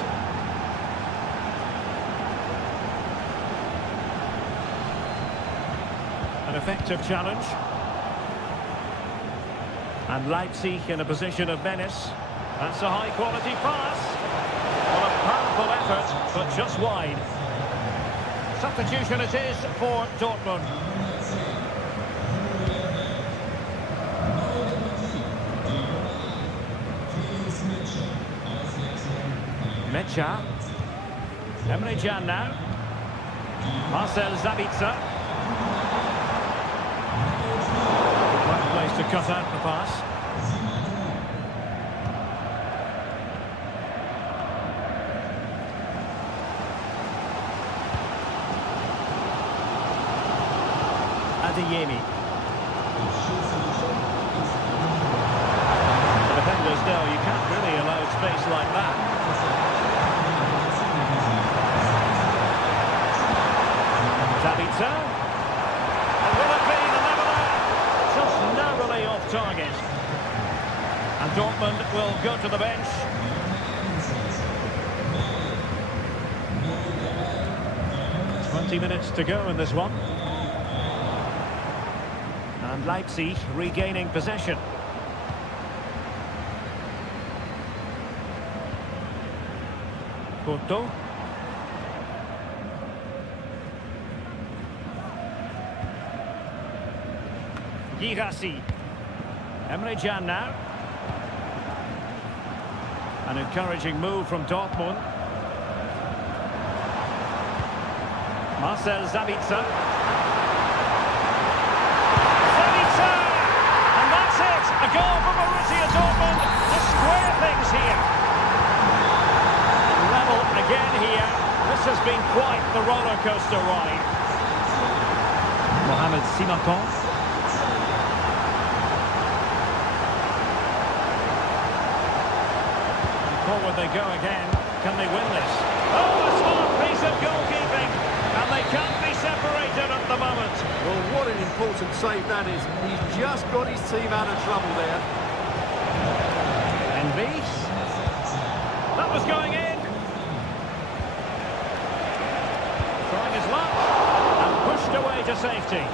An effective challenge. And Leipzig in a position of menace. That's a high-quality pass. Well, a powerful effort, but just wide. Substitution it is for Dortmund. Mecha. Emre Can now. Marcel Sabitzer. Right place to cut out the pass. Adeyemi. The defenders know you can't really allow space like that. Sabitzer. And will it be the leveller? Just narrowly off target. And Dortmund will go to the bench. Minutes to go in this one. And Leipzig regaining possession. Porto. Girassi. Emre Can now. An encouraging move from Dortmund. Marcel Sabitzer. Sabitzer! And that's it! A goal for Borussia Dortmund to square things here. Level again here. This has been quite the roller coaster ride. Mohamed Simakan. Forward they go again. Can they win this? Oh, a smart piece of goalkeeping. And they can't be separated at the moment. Well, what an important save that is. He's just got his team out of trouble there. And Wies. That was going in. Trying his luck. And pushed away to safety.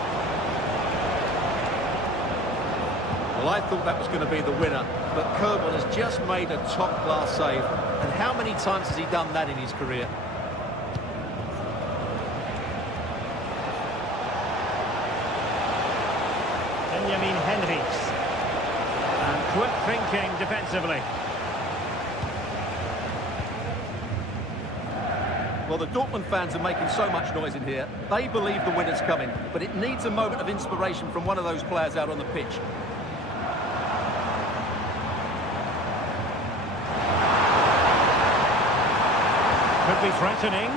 Well, I thought that was going to be the winner, but CONMEBOL has just made a top-class save. And how many times has he done that in his career? Henrichs. And quick thinking defensively. Well, the Dortmund fans are making so much noise in here. They believe the winner's coming, but it needs a moment of inspiration from one of those players out on the pitch. Could be threatening.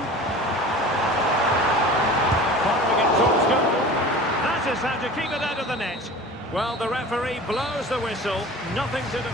Firing it towards goal. That is how to keep it out of the net. Well, the referee blows the whistle. Nothing to do.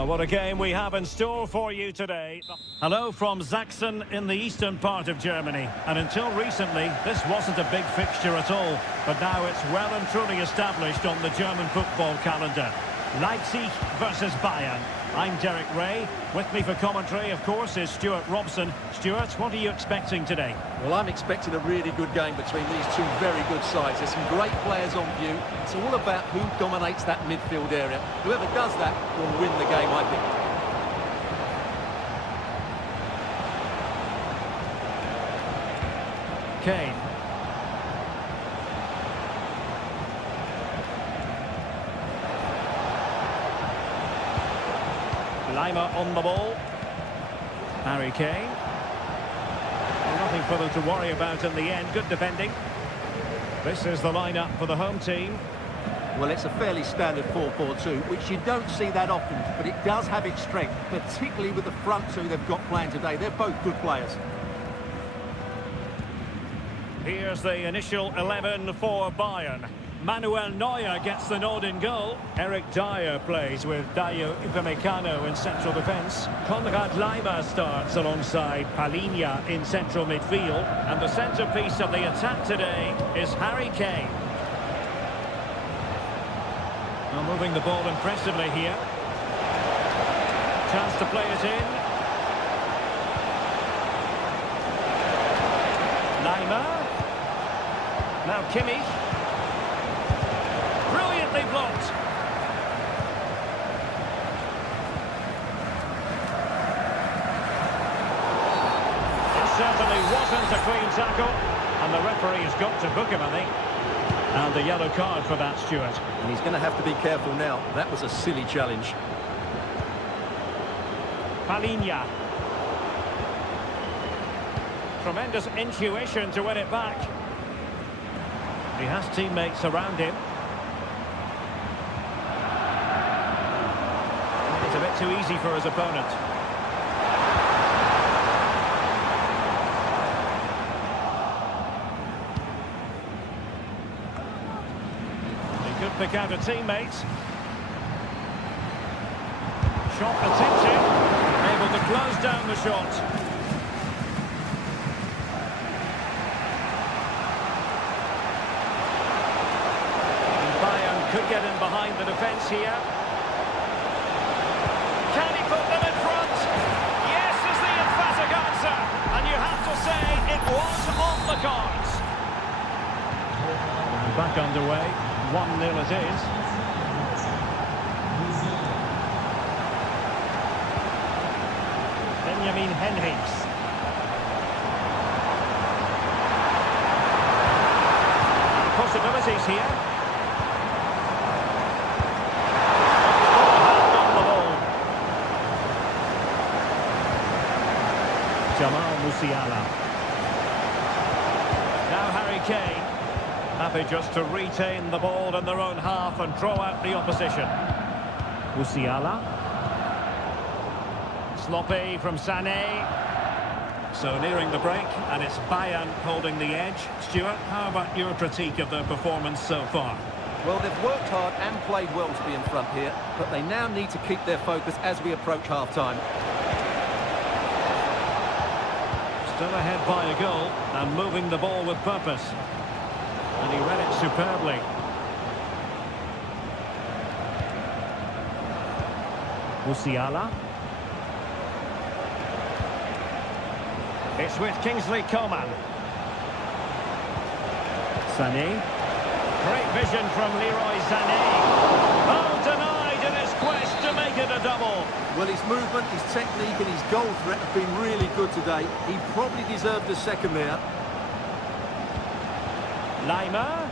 Well, what a game we have in store for you today. Hello from Sachsen in the eastern part of Germany. And until recently, this wasn't a big fixture at all. But now it's well and truly established on the German football calendar. Leipzig versus Bayern. I'm Derek Ray. With me for commentary, of course, is Stuart Robson. Stuart, what are you expecting today? Well, I'm expecting a really good game between these two very good sides. There's some great players on view. It's all about who dominates that midfield area. Whoever does that will win the game, I think. Kane. Lima on the ball. Harry Kane. Nothing for them to worry about in the end. Good defending. This is the lineup for the home team. Well, it's a fairly standard 4-4-2, which you don't see that often, but it does have its strength, particularly with the front two they've got playing today. They're both good players. Here's the initial 11 for Bayern. Manuel Neuer gets the nod in goal. Eric Dyer plays with Dayo Upamecano in central defence. Konrad Lima starts alongside Palinha in central midfield. And the centrepiece of the attack today is Harry Kane. Well, moving the ball impressively here. Chance to play it in. Lima. Now Kimmich. Brilliantly blocked. It certainly wasn't a clean tackle, and the referee has got to book him, I think. And a yellow card for that, Stuart. And he's going to have to be careful now. That was a silly challenge. Palinha. Tremendous intuition to win it back. He has teammates around him. It's a bit too easy for his opponent. He could pick out a teammate. Shot attempted. Able to close down the shot. Could get in behind the defence here. Can he put them in front? Yes is the emphatic answer. And you have to say it was on the cards. Back underway. 1-0 it is. Benjamin Henrichs. Possibilities here. Musiala. Now Harry Kane, happy just to retain the ball in their own half and draw out the opposition. Musiala. Sloppy from Sané. So nearing the break, and it's Bayern holding the edge. Stuart, how about your critique of their performance so far? Well, they've worked hard and played well to be in front here, but they now need to keep their focus as we approach half-time. Still ahead by a goal and moving the ball with purpose. And he read it superbly. Musiala. It's with Kingsley Coman. Sané. Great vision from Leroy Sané. Oh, denied in his quest to make it a double. Well, his movement, his technique and his goal threat have been really good today. He probably deserved a second there. Lima.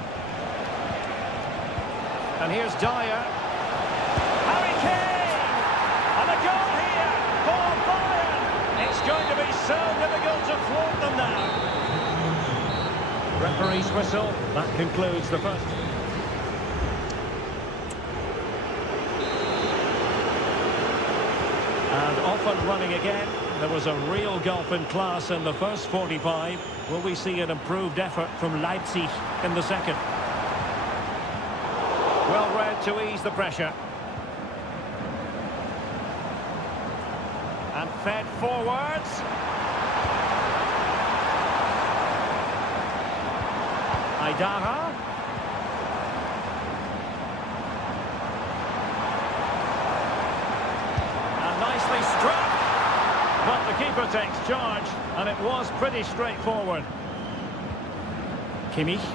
And here's Dyer. Harry Kane! And a goal here for Bayern! It's going to be so difficult to thwart them now. Referee's whistle. That concludes the first. And off and running again. There was a real gulf in class in the first 45. Will we see an improved effort from Leipzig in the second? Well read to ease the pressure. And fed forwards. Aidara. And nicely struck. But the keeper takes charge, and it was pretty straightforward. Kimmich.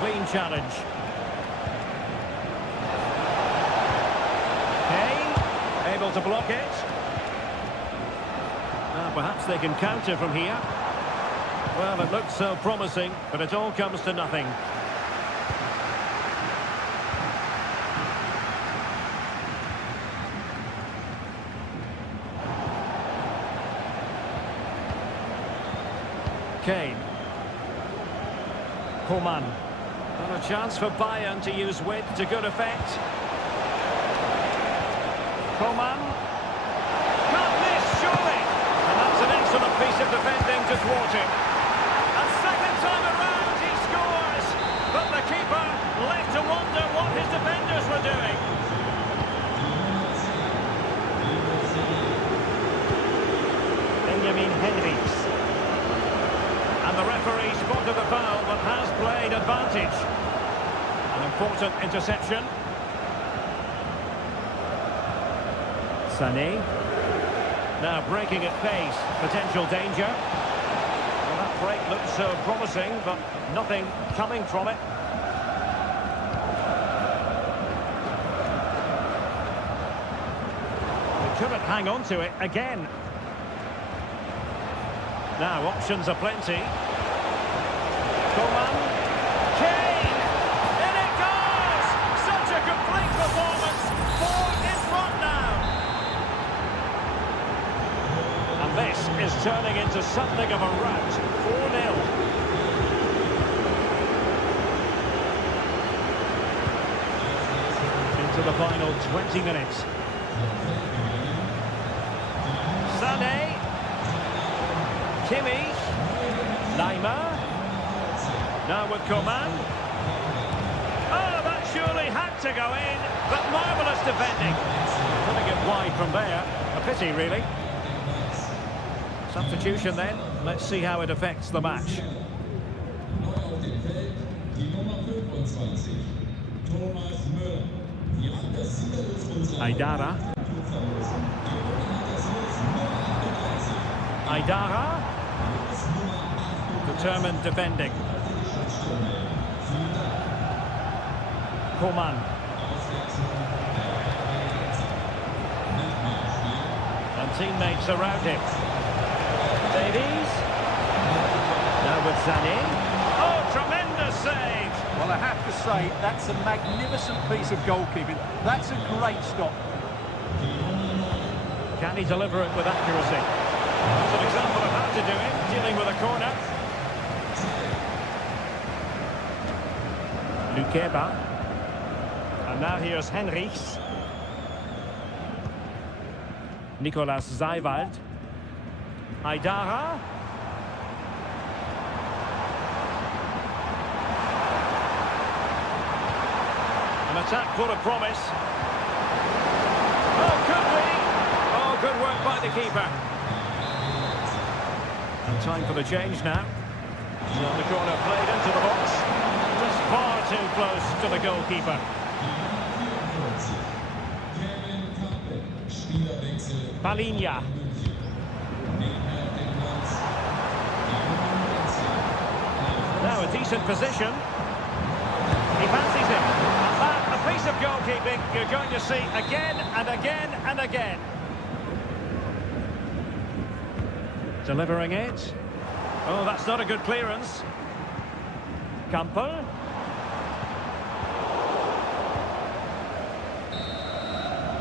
Clean challenge. Kane, able to block it. Perhaps they can counter from here. Well, it looked so promising, but it all comes to nothing. Kane. Coman. And a chance for Bayern to use width to good effect. Coman. Can't miss, surely. And that's an excellent piece of defending to thwart it. A second time around he scores. But the keeper left to wonder what his defenders were doing. Benjamin Henrichs. And the referee spotted the foul but has played advantage. An important interception. Sané. Now breaking at pace. Potential danger. Well, that break looked so promising, but nothing coming from it. They couldn't hang on to it again. Now, options are plenty. Coman. Kane! In it goes! Such a complete performance. 4 in front now. And this is turning into something of a rout. 4-0. Into the final 20 minutes. Sané. Kimmich, Lima, now with Coman. Oh, that surely had to go in, but marvellous defending. Putting it wide from there, a pity really. Substitution then, let's see how it affects the match. Aidara. Aidara. Determined defending. Coman. And teammates around him. Davies. Now with Sané. Oh, tremendous save! Well, I have to say, that's a magnificent piece of goalkeeping. That's a great stop. Can he deliver it with accuracy? That's an example of how to do it, dealing with a corner. Lukeba. And now here's Henrichs. Nicolas Zeiwald. Aidara. An attack full of promise. Oh, could be. Oh, good work by the keeper. And time for the change now. On the corner, played into the box. Just far too close to the goalkeeper. Palinha. Now a decent position. He fancies him. And that, a piece of goalkeeping you're going to see again and again and again. Delivering it. Oh, that's not a good clearance. Campbell.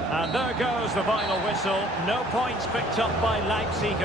And there goes the final whistle. No points picked up by Leipzig.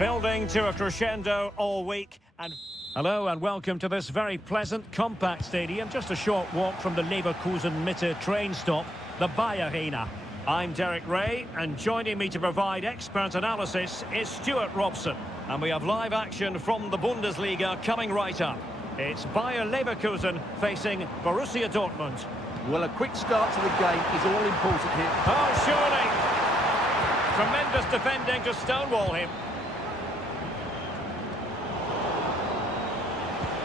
Building to a crescendo all week. And hello and welcome to this very pleasant, compact stadium. Just a short walk from the Leverkusen-Mitte train stop, the Bayer Arena. I'm Derek Ray, and joining me to provide expert analysis is Stuart Robson. And we have live action from the Bundesliga coming right up. It's Bayer Leverkusen facing Borussia Dortmund. Well, a quick start to the game is all important here. Oh, surely! Tremendous defending to stonewall him.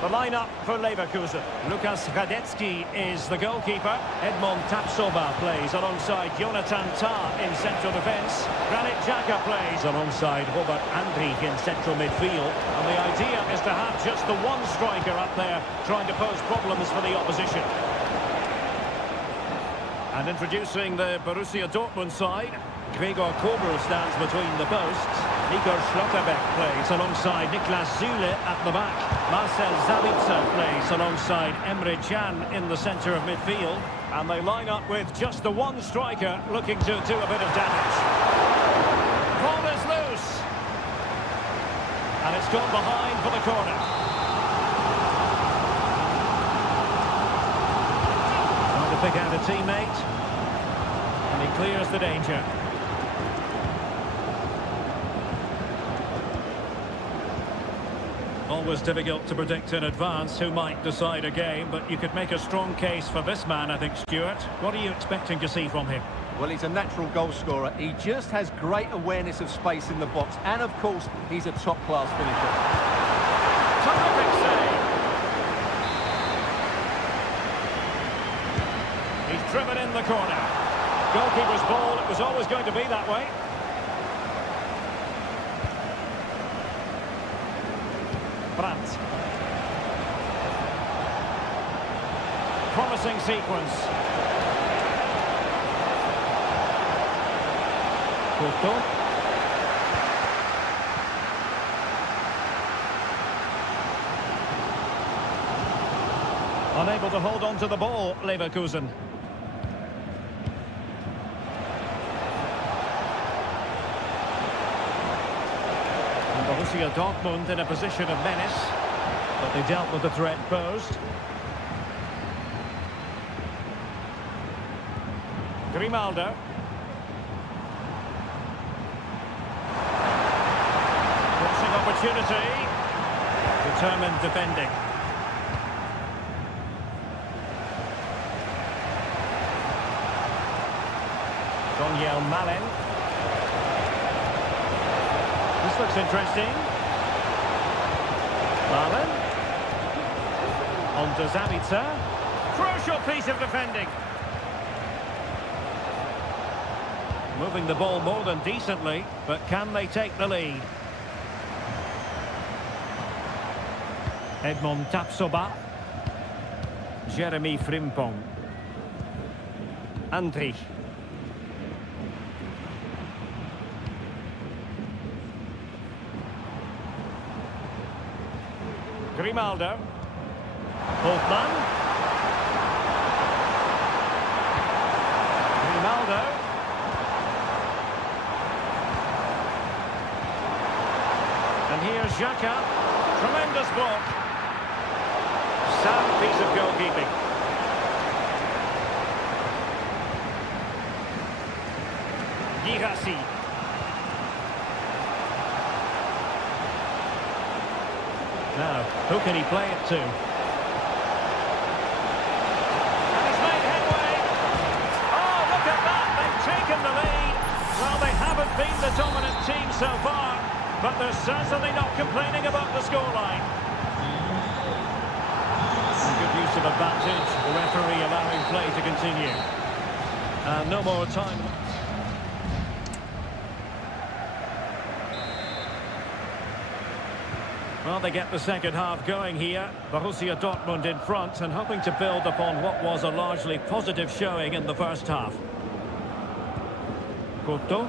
The line-up for Leverkusen. Lukas Radetzky is the goalkeeper. Edmond Tapsoba plays alongside Jonathan Tah in central defence. Granit Xhaka plays alongside Robert Andrich in central midfield. And the idea is to have just the one striker up there trying to pose problems for the opposition. And introducing the Borussia Dortmund side, Gregor Kobel stands between the posts. Nico Schlotterbeck plays alongside Niklas Süle at the back. Marcel Sabitzer plays alongside Emre Can in the centre of midfield. And they line up with just the one striker looking to do a bit of damage. Ball is loose. And it's gone behind for the corner. Trying to pick out a teammate. And he clears the danger. Always difficult to predict in advance who might decide a game, but you could make a strong case for this man, I think, Stuart. What are you expecting to see from him? Well, he's a natural goal scorer. He just has great awareness of space in the box. And, of course, he's a top-class finisher. Terrific save. He's driven in the corner. Goalkeeper's ball, it was always going to be that way. Brandt. Promising sequence. Couto. Unable to hold on to the ball, Leverkusen. Borussia Dortmund in a position of menace, but they dealt with the threat posed. Grimaldo. Crossing opportunity. Determined defending. Daniel Malen. This looks interesting. Malen. On to Zabitzer. Crucial piece of defending. Moving the ball more than decently, but can they take the lead? Edmond Tapsoba. Jeremy Frimpong. Andrich. Grimaldo. Holtman. Grimaldo. And here's Xhaka. Tremendous block. Sound piece of goalkeeping. Girassi. Now, who can he play it to? And he's made headway. Oh, look at that. They've taken the lead. Well, they haven't been the dominant team so far, but they're certainly not complaining about the scoreline. Good use of advantage. The referee allowing play to continue. And no more time. Well, they get the second half going here. Borussia Dortmund in front and hoping to build upon what was a largely positive showing in the first half. Couto.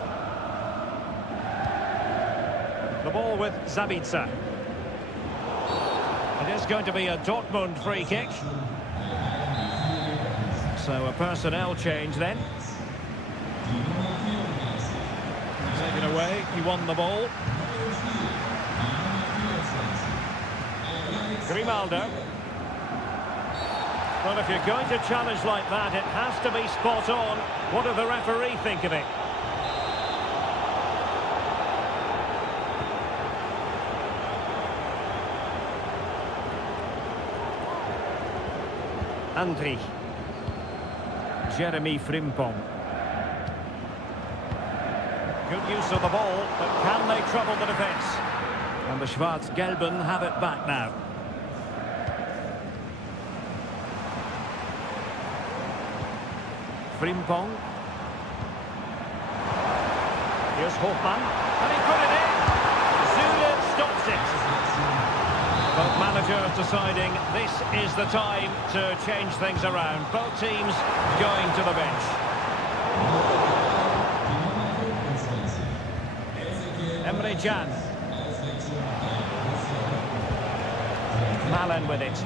The ball with Zabitzer. It is going to be a Dortmund free kick. So a personnel change then. Taken away, he won the ball. Grimaldo. Well, if you're going to challenge like that, it has to be spot on. What does the referee think of it? Andri. Jeremy Frimpong. Good use of the ball, but can they trouble the defence? And the Schwarz-Gelben have it back now. Frimpong. Here's Hofmann. And he put it in. Zule stops it. Both managers deciding this is the time to change things around. Both teams going to the bench. Emre Can. Malen with it.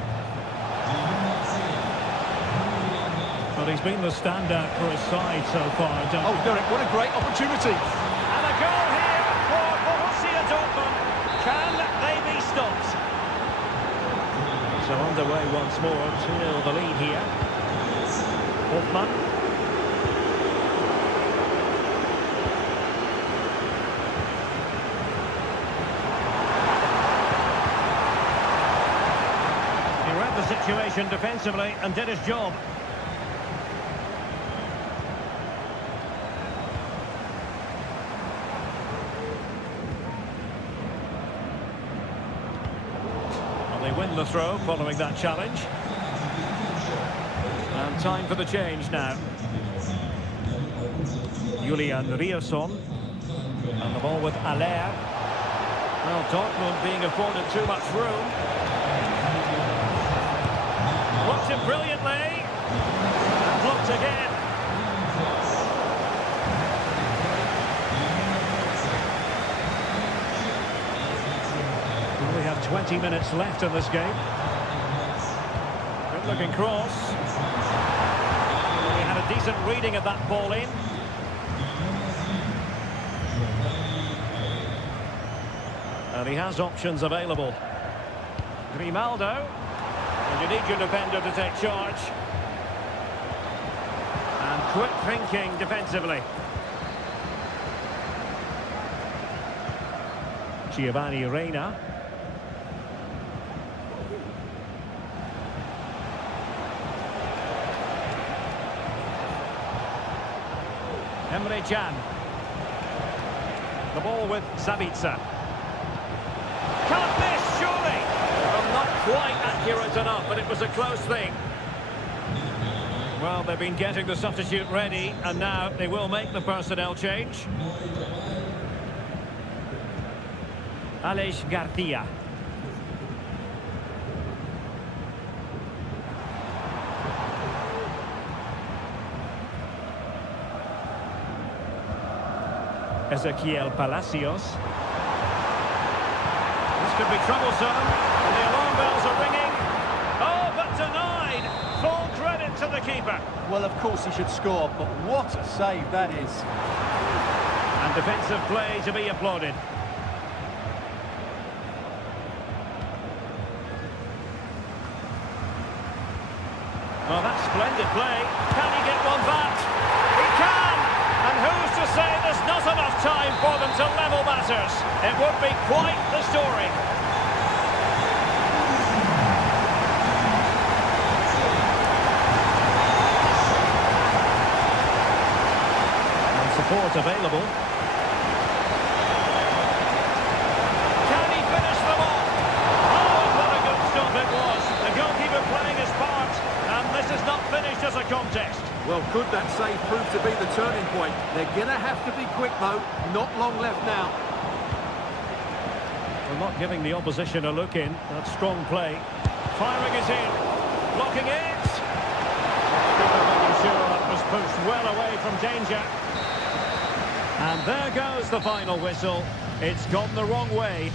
Well, he's been the standout for his side so far. Oh, Derek, what a great opportunity. And a goal here for Borussia Dortmund. Can they be stopped? So underway once more, 2-0 the lead here. Hofmann. He read the situation defensively and did his job. They win the throw following that challenge. And time for the change now. Julian Rierson. And the ball with Aller. Well, Dortmund being afforded too much room. Blocked it brilliantly. And blocked again. We have 20 minutes left in this game. Good looking cross. We had a decent reading of that ball in. And he has options available. Grimaldo. And you need your defender to take charge. And quick thinking defensively. Giovanni Reina. Emre Can. The ball with Sabitzer. Can't miss, surely! Well, not quite accurate enough, but it was a close thing. Well, they've been getting the substitute ready, and now they will make the personnel change. Aleix Garcia. Ezequiel Palacios. This could be troublesome. And the alarm bells are ringing. Oh, but denied. Full credit to the keeper. Well, of course he should score, but what a save that is. And defensive play to be applauded. Well, that's splendid play. Can he get one back? He can! And who's to say there's not enough time for them to level matters? It would be quite the story. And support available. Can he finish them off? Oh, what a good stop it was. The goalkeeper playing his part. And this is not finished as a contest. Well, could that save prove to be the turning point? They're going to have to be quick, though. Not long left now. Well, not giving the opposition a look in. That's strong play. Firing it in. Blocking it. Keeper making sure that was pushed well away from danger. And there goes the final whistle. It's gone the wrong way.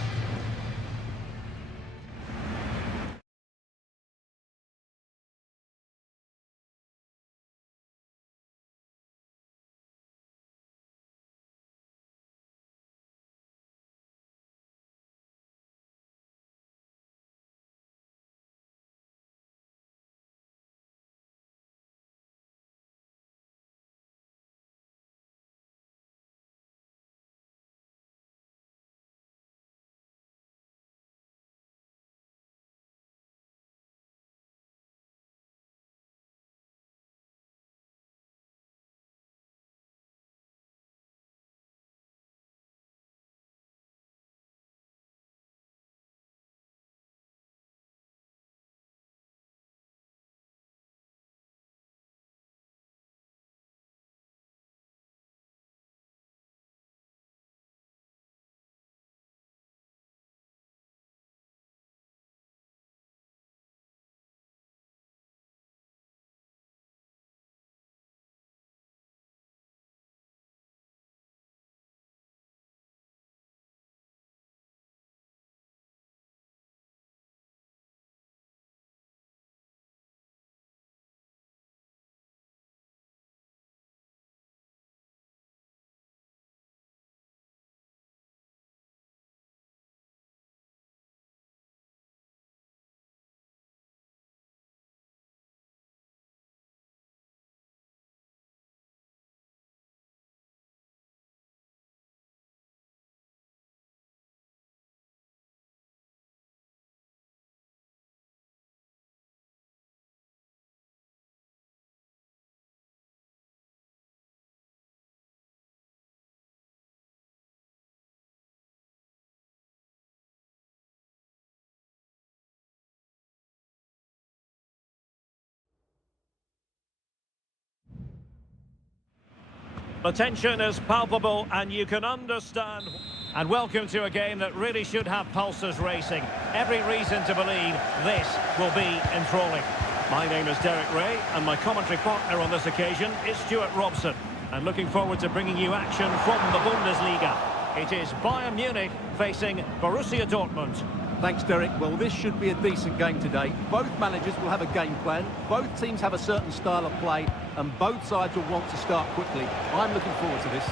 The tension is palpable and you can understand. And welcome to a game that really should have pulses racing. Every reason to believe this will be enthralling. My name is Derek Ray and my commentary partner on this occasion is Stuart Robson. And looking forward to bringing you action from the Bundesliga. It is Bayern Munich facing Borussia Dortmund. Thanks, Derek. Well, this should be a decent game today. Both managers will have a game plan. Both teams have a certain style of play, and both sides will want to start quickly. I'm looking forward to this.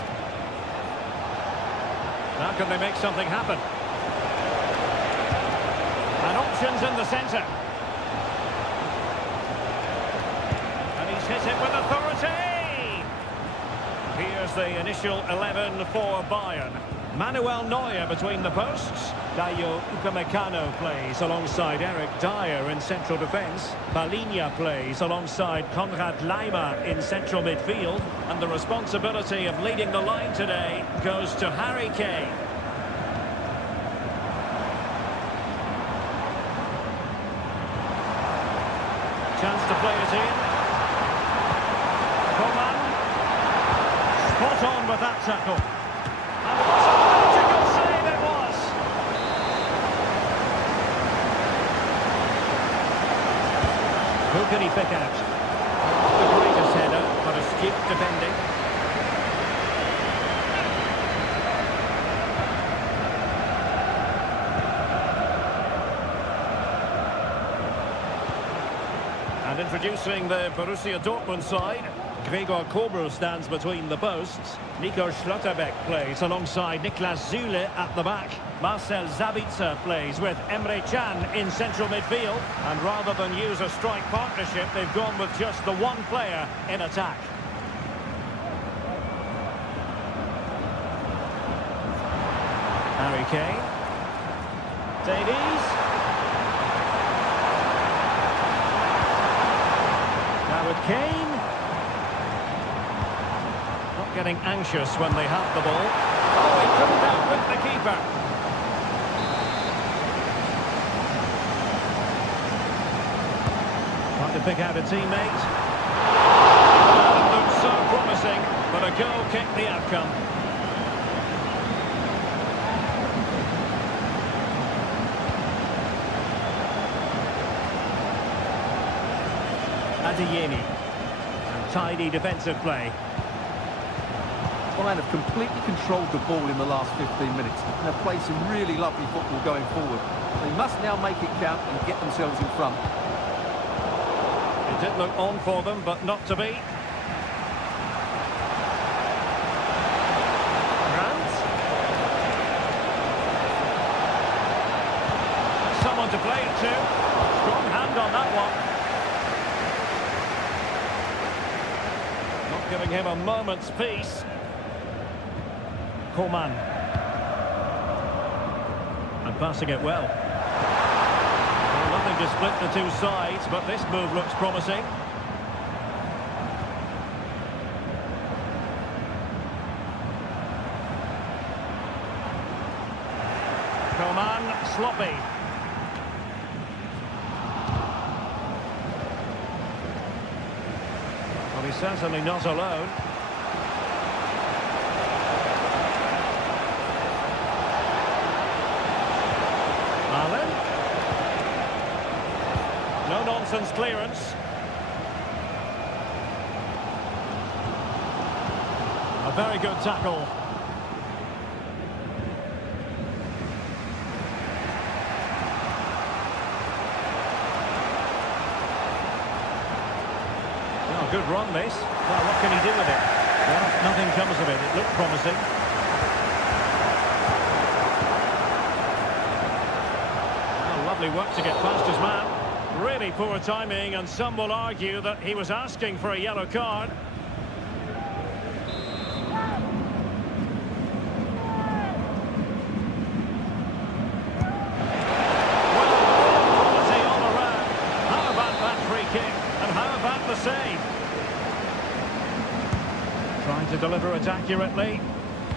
How can they make something happen? And options in the centre. And he's hit it with authority! Here's the initial 11 for Bayern. Manuel Neuer between the posts. Dayo Upamecano plays alongside Eric Dyer in central defence. Palinha plays alongside Konrad Laimer in central midfield. And the responsibility of leading the line today goes to Harry Kane. Chance to play it in. Coman. Spot on with that tackle. And it was a magical save it was. Who can he pick out? Not the greatest header, but astute defending. And introducing the Borussia Dortmund side, Gregor Kobel stands between the posts. Nico Schlotterbeck plays alongside Niklas Süle at the back. Marcel Sabitzer plays with Emre Can in central midfield. And rather than use a strike partnership, they've gone with just the one player in attack. Harry Kane. Davies. Now with Kane. Not getting anxious when they have the ball. Oh, he couldn't outwit the keeper. Trying to pick out a teammate. It looked so promising, but a goal kicked the outcome. Adeyemi. And tidy defensive play. Bayern have completely controlled the ball in the last 15 minutes and have played some really lovely football going forward. They must now make it count and get themselves in front. It did look on for them, but not to be. Grant. Someone to play it to. Strong hand on that one. Not giving him a moment's peace. Coman. And passing it well. Well, nothing to split the two sides, but this move looks promising. Coman, sloppy. Well, he's certainly not alone. No-nonsense clearance. A very good tackle. Oh, good run, this. Well, what can he do with it? Well, nothing comes of it. It looked promising. Well, lovely work to get past his man. Really poor timing, and some will argue that he was asking for a yellow card. Well, quality all around. How about that free kick? And how about the save? Trying to deliver it accurately.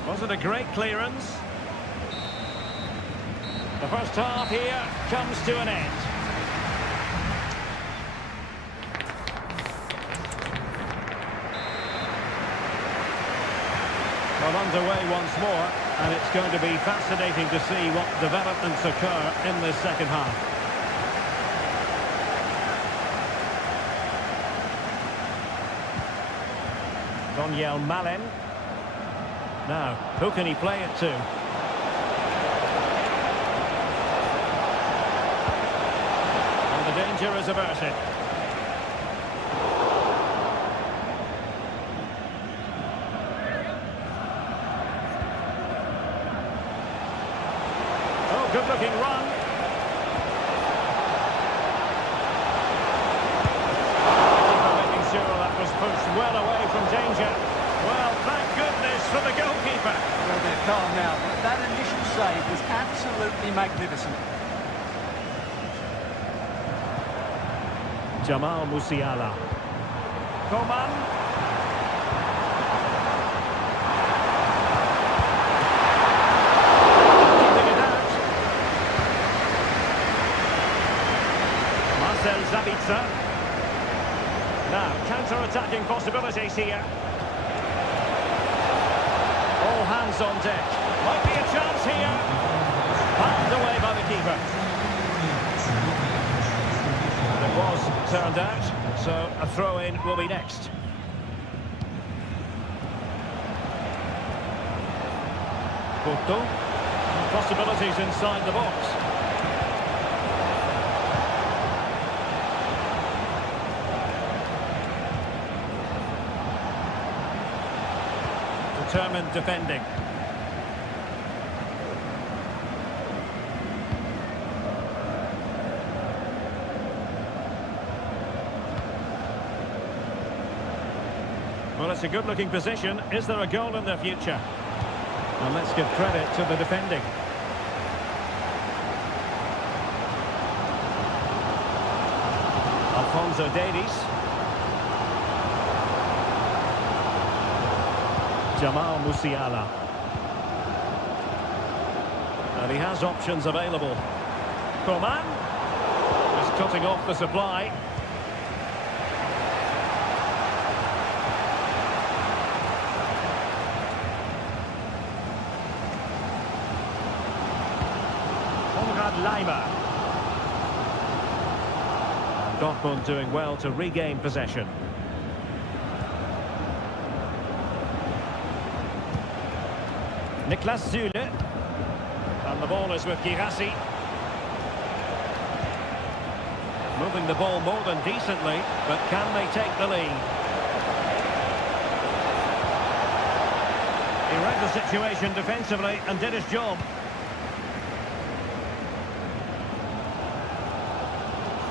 Was it a great clearance? The first half here comes to an end. underway once more, and it's going to be fascinating to see what developments occur in this second half. Daniel Malen. Now, who can he play it to? And the danger is averted. Oh, good-looking run. Making sure that was pushed well away from danger. Well, thank goodness for the goalkeeper. Well, they're calm now, but that initial save was absolutely magnificent. Jamal Musiala. Coman. Keeping it out. Marcel Sabitzer. Now, counter-attacking possibilities here. All hands on deck. Might be a chance here. Palmed away by the keeper. And it was turned out, so a throw-in will be next. Porto. Possibilities inside the box. Determined defending. Well, it's a good-looking position. Is there a goal in the future? And let's give credit to the defending. Alphonso Davies. Jamal Musiala. And he has options available. Coman. Just cutting off the supply. Lima. Dortmund doing well to regain possession. Niklas Süle. And the ball is with Girassi. Moving the ball more than decently, but can they take the lead? He read the situation defensively and did his job.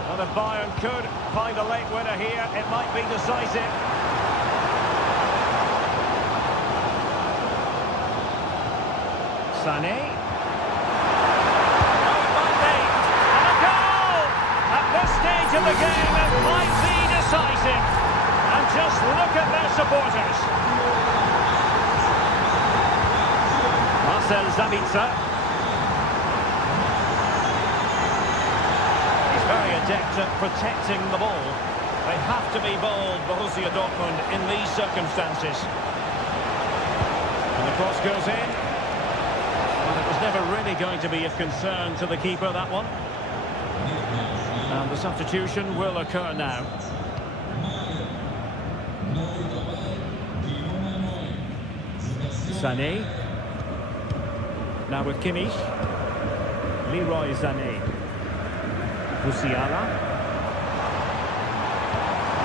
Well, if Bayern could find a late winner here, it might be decisive. Sané. Oh, it might be. And a goal! At this stage of the game, it might be decisive. And just look at their supporters. Marcel Sabitzer. Very adept at protecting the ball. They have to be bold, Borussia Dortmund, in these circumstances. And the cross goes in. Well, it was never really going to be of concern to the keeper, that one. And the substitution will occur now. Sané. Now with Kimmich. Leroy Sané. Musiala.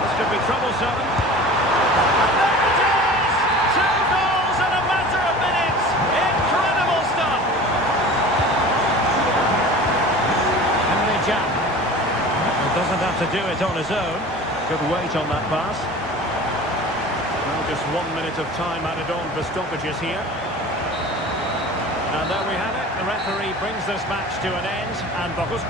This could be troublesome. And there it is! 2 goals in a matter of minutes! Incredible stuff! Emre Can. He doesn't have to do it on his own. Good weight on that pass. Well, just 1 minute of time added on for stoppages here. And there we have it. The referee brings this match to an end, and Borussia...